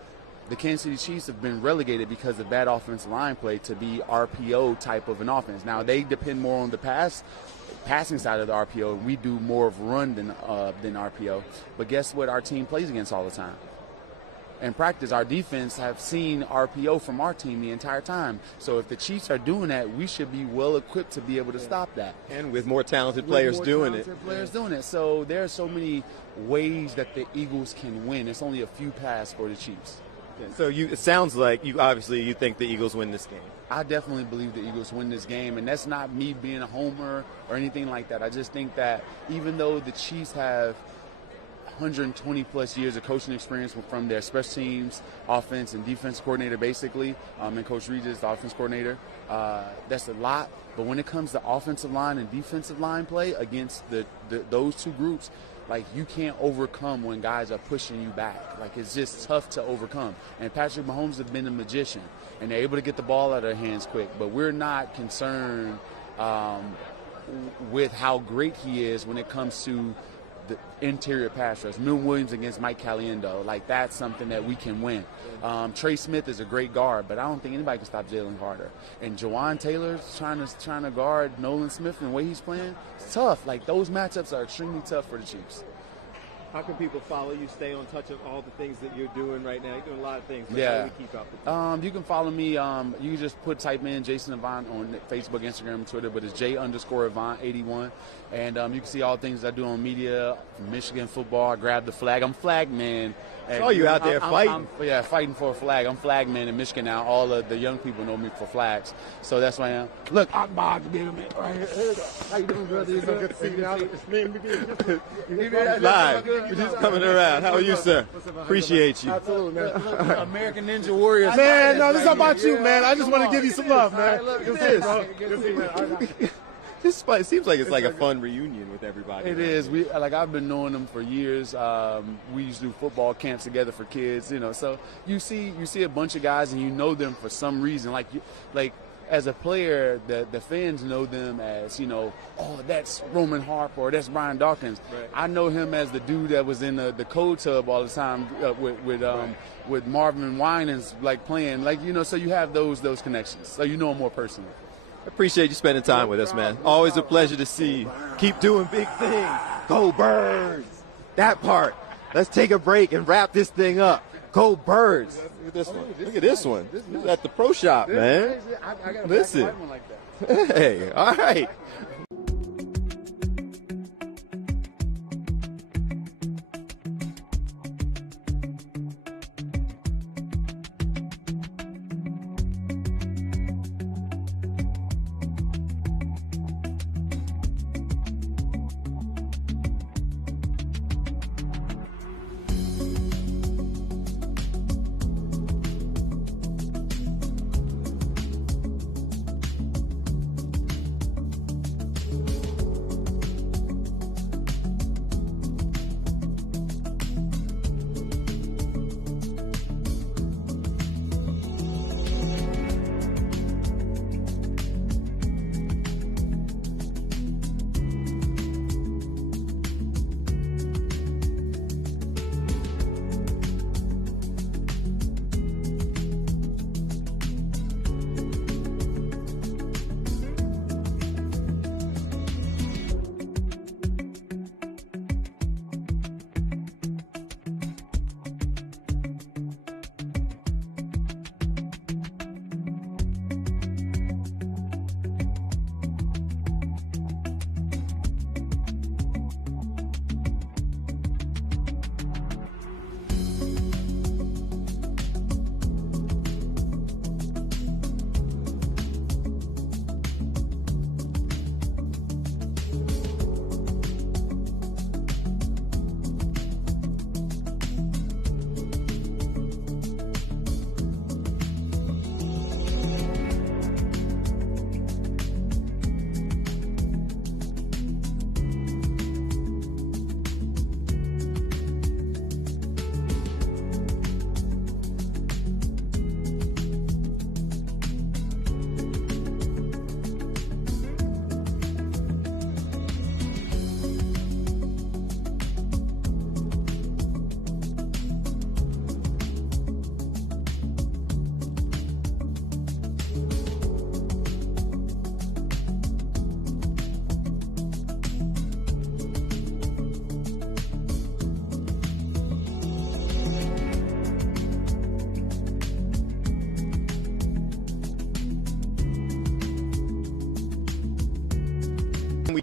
the Kansas City Chiefs have been relegated because of bad offensive line play to be RPO type of an offense. Now, they depend more on the passing side of the RPO, and we do more of run than RPO. But guess what our team plays against all the time? In practice, our defense have seen RPO from our team the entire time. So if the Chiefs are doing that, we should be well equipped to be able to stop that. And with more talented players doing it. So there are so many ways that the Eagles can win. It's only a few paths for the Chiefs. So it sounds like you think the Eagles win this game. I definitely believe the Eagles win this game, and that's not me being a homer or anything like that. I just think that even though the Chiefs have 120-plus years of coaching experience from their special teams, offense, and defense coordinator, basically, and Coach Regis, the offense coordinator, that's a lot. But when it comes to offensive line and defensive line play against those two groups, like, you can't overcome when guys are pushing you back. Like, it's just tough to overcome. And Patrick Mahomes has been a magician, and they're able to get the ball out of their hands quick. But we're not concerned with how great he is when it comes to the interior pass rush. Milton Williams against Mike Caliendo, like, that's something that we can win. Trey Smith is a great guard, but I don't think anybody can stop Jalen Carter. And Jawan Taylor's trying to guard Nolan Smith and the way he's playing, it's tough. Like, those matchups are extremely tough for the Chiefs. How can people follow you, stay on touch of all the things that you're doing right now? You're doing a lot of things. But Yeah. How do we keep up with you? You can follow me. You can just type in Jason Avant on Facebook, Instagram, and Twitter, but it's J_Avant81. And you can see all the things I do on media, Michigan football. I grab the flag. I'm flag man. Saw you out there fighting. Fighting for a flag. I'm flag man in Michigan now. All of the young people know me for flags. So that's why I am. Look, I'm Bob to get him in. Right here. How you doing, brother? It's good to see you. Live. We're just coming around. How are you, sir? Appreciate you. Absolutely, man. American Ninja Warriors. Man, no, this is about you, man. I just want to give you some love, man. Look at this. This seems like it's like a fun reunion with everybody. It is. I've been knowing them for years. We used to do football camps together for kids, So you see a bunch of guys and you know them for some reason. Like as a player, the fans know them as, oh, that's Roman Harper or that's Brian Dawkins. Right. I know him as the dude that was in the cold tub all the time with Marvin Winans, like, playing, so you have those connections. So you know him more personally. I appreciate you spending time with us, man. Always a pleasure to see you. Keep doing big things. Go Birds. That part. Let's take a break and wrap this thing up. Go Birds. Look at this one. Look at this one. This is at the pro shop, man. Listen. Hey, all right.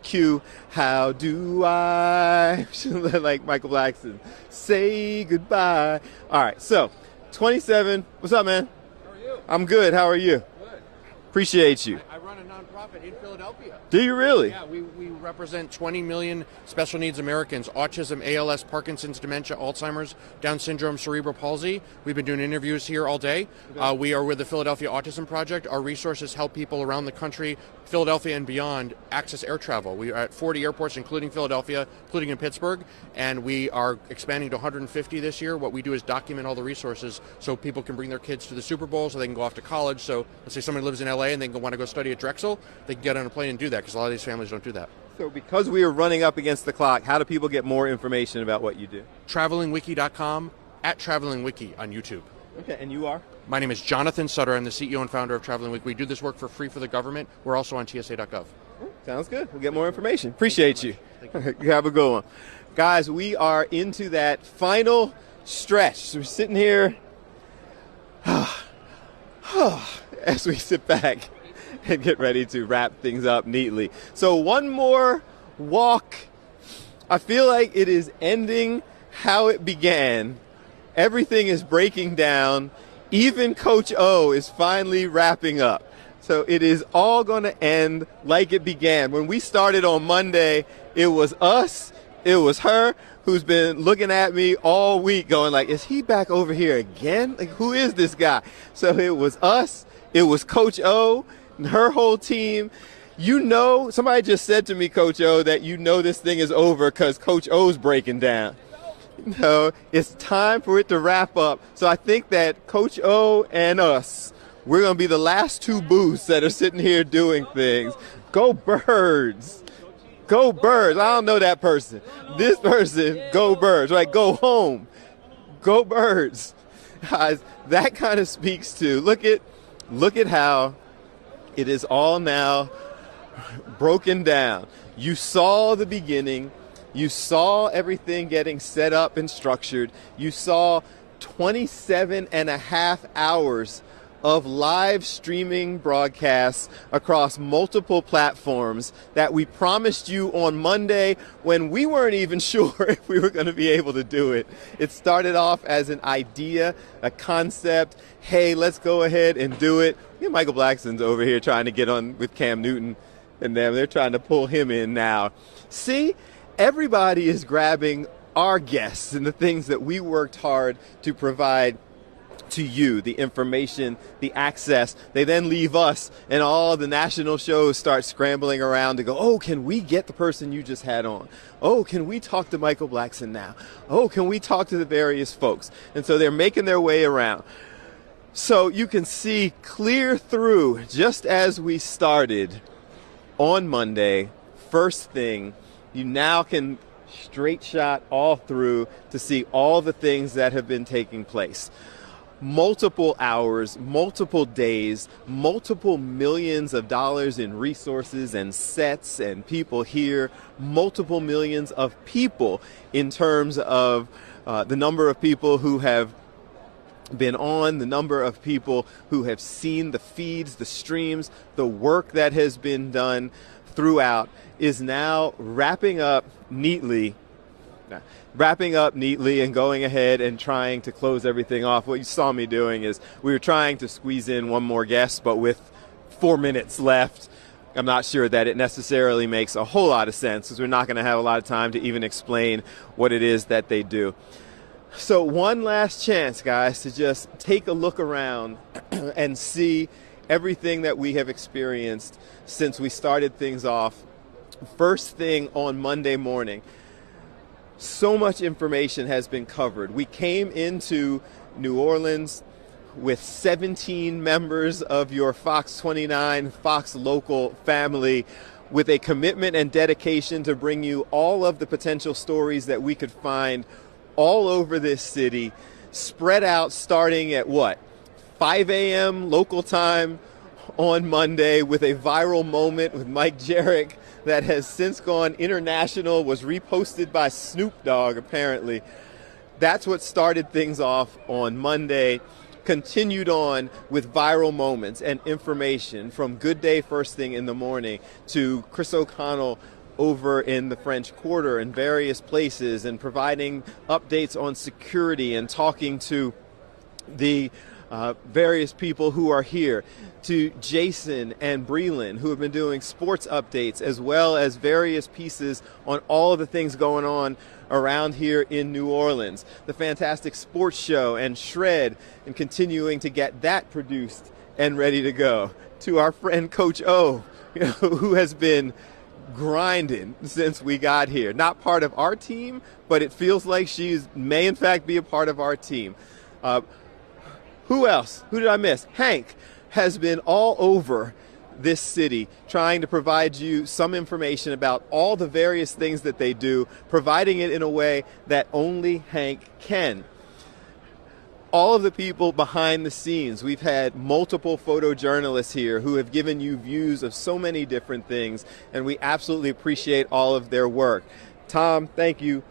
cue. How do I, like Michael Blackson, say goodbye? All right, so 27. What's up, man? How are you? I'm good. How are you? Good. Appreciate you. I run a nonprofit in Philadelphia. Do you really? Yeah, we represent 20 million special needs Americans: autism, ALS, Parkinson's, dementia, Alzheimer's, Down syndrome, cerebral palsy. We've been doing interviews here all day. We are with the Philadelphia Autism Project. Our resources help people around the country, Philadelphia and beyond, access air travel. We are at 40 airports, including Philadelphia, including in Pittsburgh, and we are expanding to 150 this year. What we do is document all the resources so people can bring their kids to the Super Bowl, so they can go off to college. So let's say somebody lives in LA and they want to go study at Drexel, they can get on a plane and do that, because a lot of these families don't do that. So because we are running up against the clock, how do people get more information about what you do? Travelingwiki.com, at TravelingWiki on YouTube. Okay, and you are? My name is Jonathan Sutter. I'm the CEO and founder of Traveling Wiki. We do this work for free for the government. We're also on TSA.gov. Sounds good. We'll get more information. Appreciate you. You have a good one. Guys, we are into that final stretch. We're sitting here as we sit back and get ready to wrap things up neatly. So one more walk. I feel like it is ending how it began. Everything is breaking down. Even Coach O is finally wrapping up. So it is all going to end like it began. When we started on Monday, it was us, it was her, who's been looking at me all week going like, is he back over here again? Like, who is this guy? So it was us, it was Coach O, and her whole team. You know, somebody just said to me, Coach O, that you know this thing is over because Coach O's breaking down. No, it's time for it to wrap up. So I think that Coach O and us, we're going to be the last two booths that are sitting here doing things. Go Birds. Go Birds. I don't know that person. This person, go Birds. Right, go home. Go Birds. Guys, that kind of speaks to, look at how it is all now broken down. You saw the beginning. You saw everything getting set up and structured. You saw 27 and a half hours of live streaming broadcasts across multiple platforms that we promised you on Monday when we weren't even sure if we were going to be able to do it. It started off as an idea, a concept. Hey, let's go ahead and do it. Michael Blackson's over here trying to get on with Cam Newton and them. They're trying to pull him in now. See? Everybody is grabbing our guests and the things that we worked hard to provide to you, the information, the access. They then leave us, and all the national shows start scrambling around to go, oh, can we get the person you just had on? Oh, can we talk to Michael Blackson now? Oh, can we talk to the various folks? And so they're making their way around. So you can see clear through, just as we started on Monday, first thing, you now can straight shot all through to see all the things that have been taking place. Multiple hours, multiple days, multiple millions of dollars in resources and sets and people here, multiple millions of people in terms of the number of people who have been on, the number of people who have seen the feeds, the streams, the work that has been done throughout is now wrapping up neatly and going ahead and trying to close everything off. What you saw me doing is we were trying to squeeze in one more guest, but with 4 minutes left, I'm not sure that it necessarily makes a whole lot of sense because we're not going to have a lot of time to even explain what it is that they do. So one last chance, guys, to just take a look around and see everything that we have experienced since we started things off. First thing on Monday morning, so much information has been covered. We came into New Orleans with 17 members of your Fox 29, Fox Local family with a commitment and dedication to bring you all of the potential stories that we could find all over this city, spread out starting at 5 a.m. local time on Monday with a viral moment with Mike Jarek that has since gone international, was reposted by Snoop Dogg apparently. That's what started things off on Monday. Continued on with viral moments and information from Good Day First Thing in the Morning to Chris O'Connell over in the French Quarter and various places, and providing updates on security and talking to the various people who are here, to Jason and Breland, who have been doing sports updates as well as various pieces on all of the things going on around here in New Orleans. The fantastic sports show and Shred, and continuing to get that produced and ready to go. To our friend Coach O, who has been grinding since we got here. Not part of our team, but it feels like she may in fact be a part of our team. Who else? Who did I miss? Hank has been all over this city trying to provide you some information about all the various things that they do, providing it in a way that only Hank can. All of the people behind the scenes, we've had multiple photojournalists here who have given you views of so many different things, and we absolutely appreciate all of their work. Tom, thank you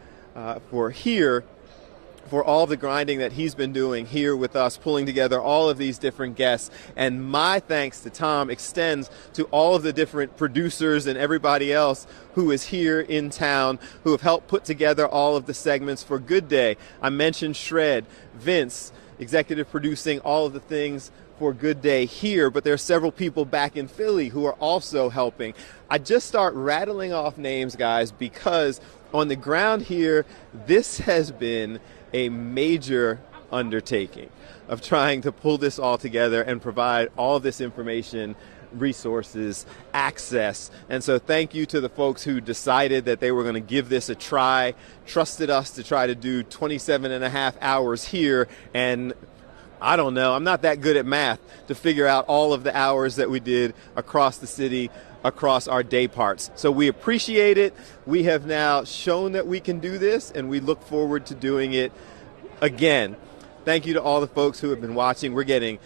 for all the grinding that he's been doing here with us, pulling together all of these different guests. And my thanks to Tom extends to all of the different producers and everybody else who is here in town, who have helped put together all of the segments for Good Day. I mentioned Shred, Vince, executive producing all of the things for Good Day here, but there are several people back in Philly who are also helping. I just start rattling off names, guys, because on the ground here, this has been a major undertaking of trying to pull this all together and provide all this information, resources, access. And so thank you to the folks who decided that they were going to give this a try, trusted us to try to do 27 and a half hours here. And I don't know, I'm not that good at math to figure out all of the hours that we did across the city, across our day parts. So we appreciate it. We have now shown that we can do this, and we look forward to doing it again. Thank you to all the folks who have been watching. We're getting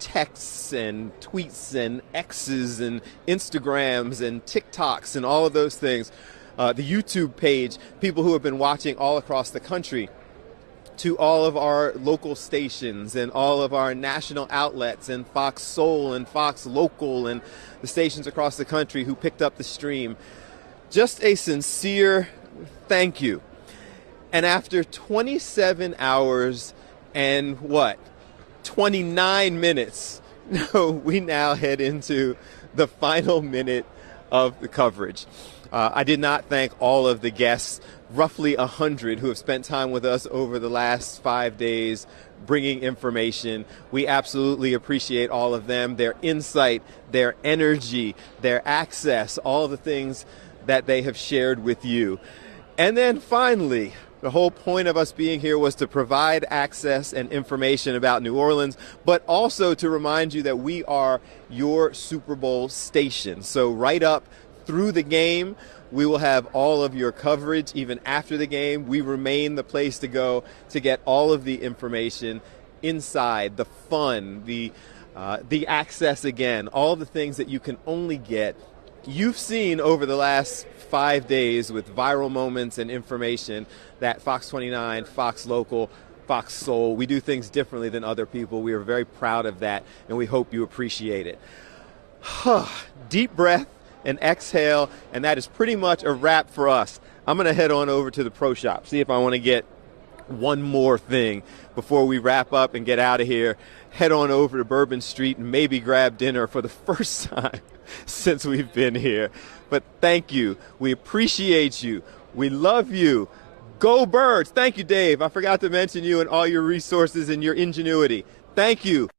texts and tweets and X's and Instagrams and TikToks and all of those things. The YouTube page, people who have been watching all across the country, to all of our local stations and all of our national outlets and Fox Soul and Fox Local and the stations across the country who picked up the stream. Just a sincere thank you. And after 27 hours and 29 minutes, we now head into the final minute of the coverage. I did not thank all of the guests, roughly 100 who have spent time with us over the last 5 days bringing information. We absolutely appreciate all of them, their insight, their energy, their access, all the things that they have shared with you. And then finally, the whole point of us being here was to provide access and information about New Orleans, but also to remind you that we are your Super Bowl station. So right up through the game, we will have all of your coverage. Even after the game, we remain the place to go to get all of the information inside, the fun, the access again, all the things that you can only get. You've seen over the last 5 days with viral moments and information that Fox 29, Fox Local, Fox Soul, we do things differently than other people. We are very proud of that, and we hope you appreciate it. Deep breath and exhale, and that is pretty much a wrap for us. I'm going to head on over to the pro shop, see if I want to get one more thing before we wrap up and get out of here. Head on over to Bourbon Street and maybe grab dinner for the first time since we've been here. But thank you. We appreciate you. We love you. Go Birds. Thank you, Dave. I forgot to mention you and all your resources and your ingenuity. Thank you.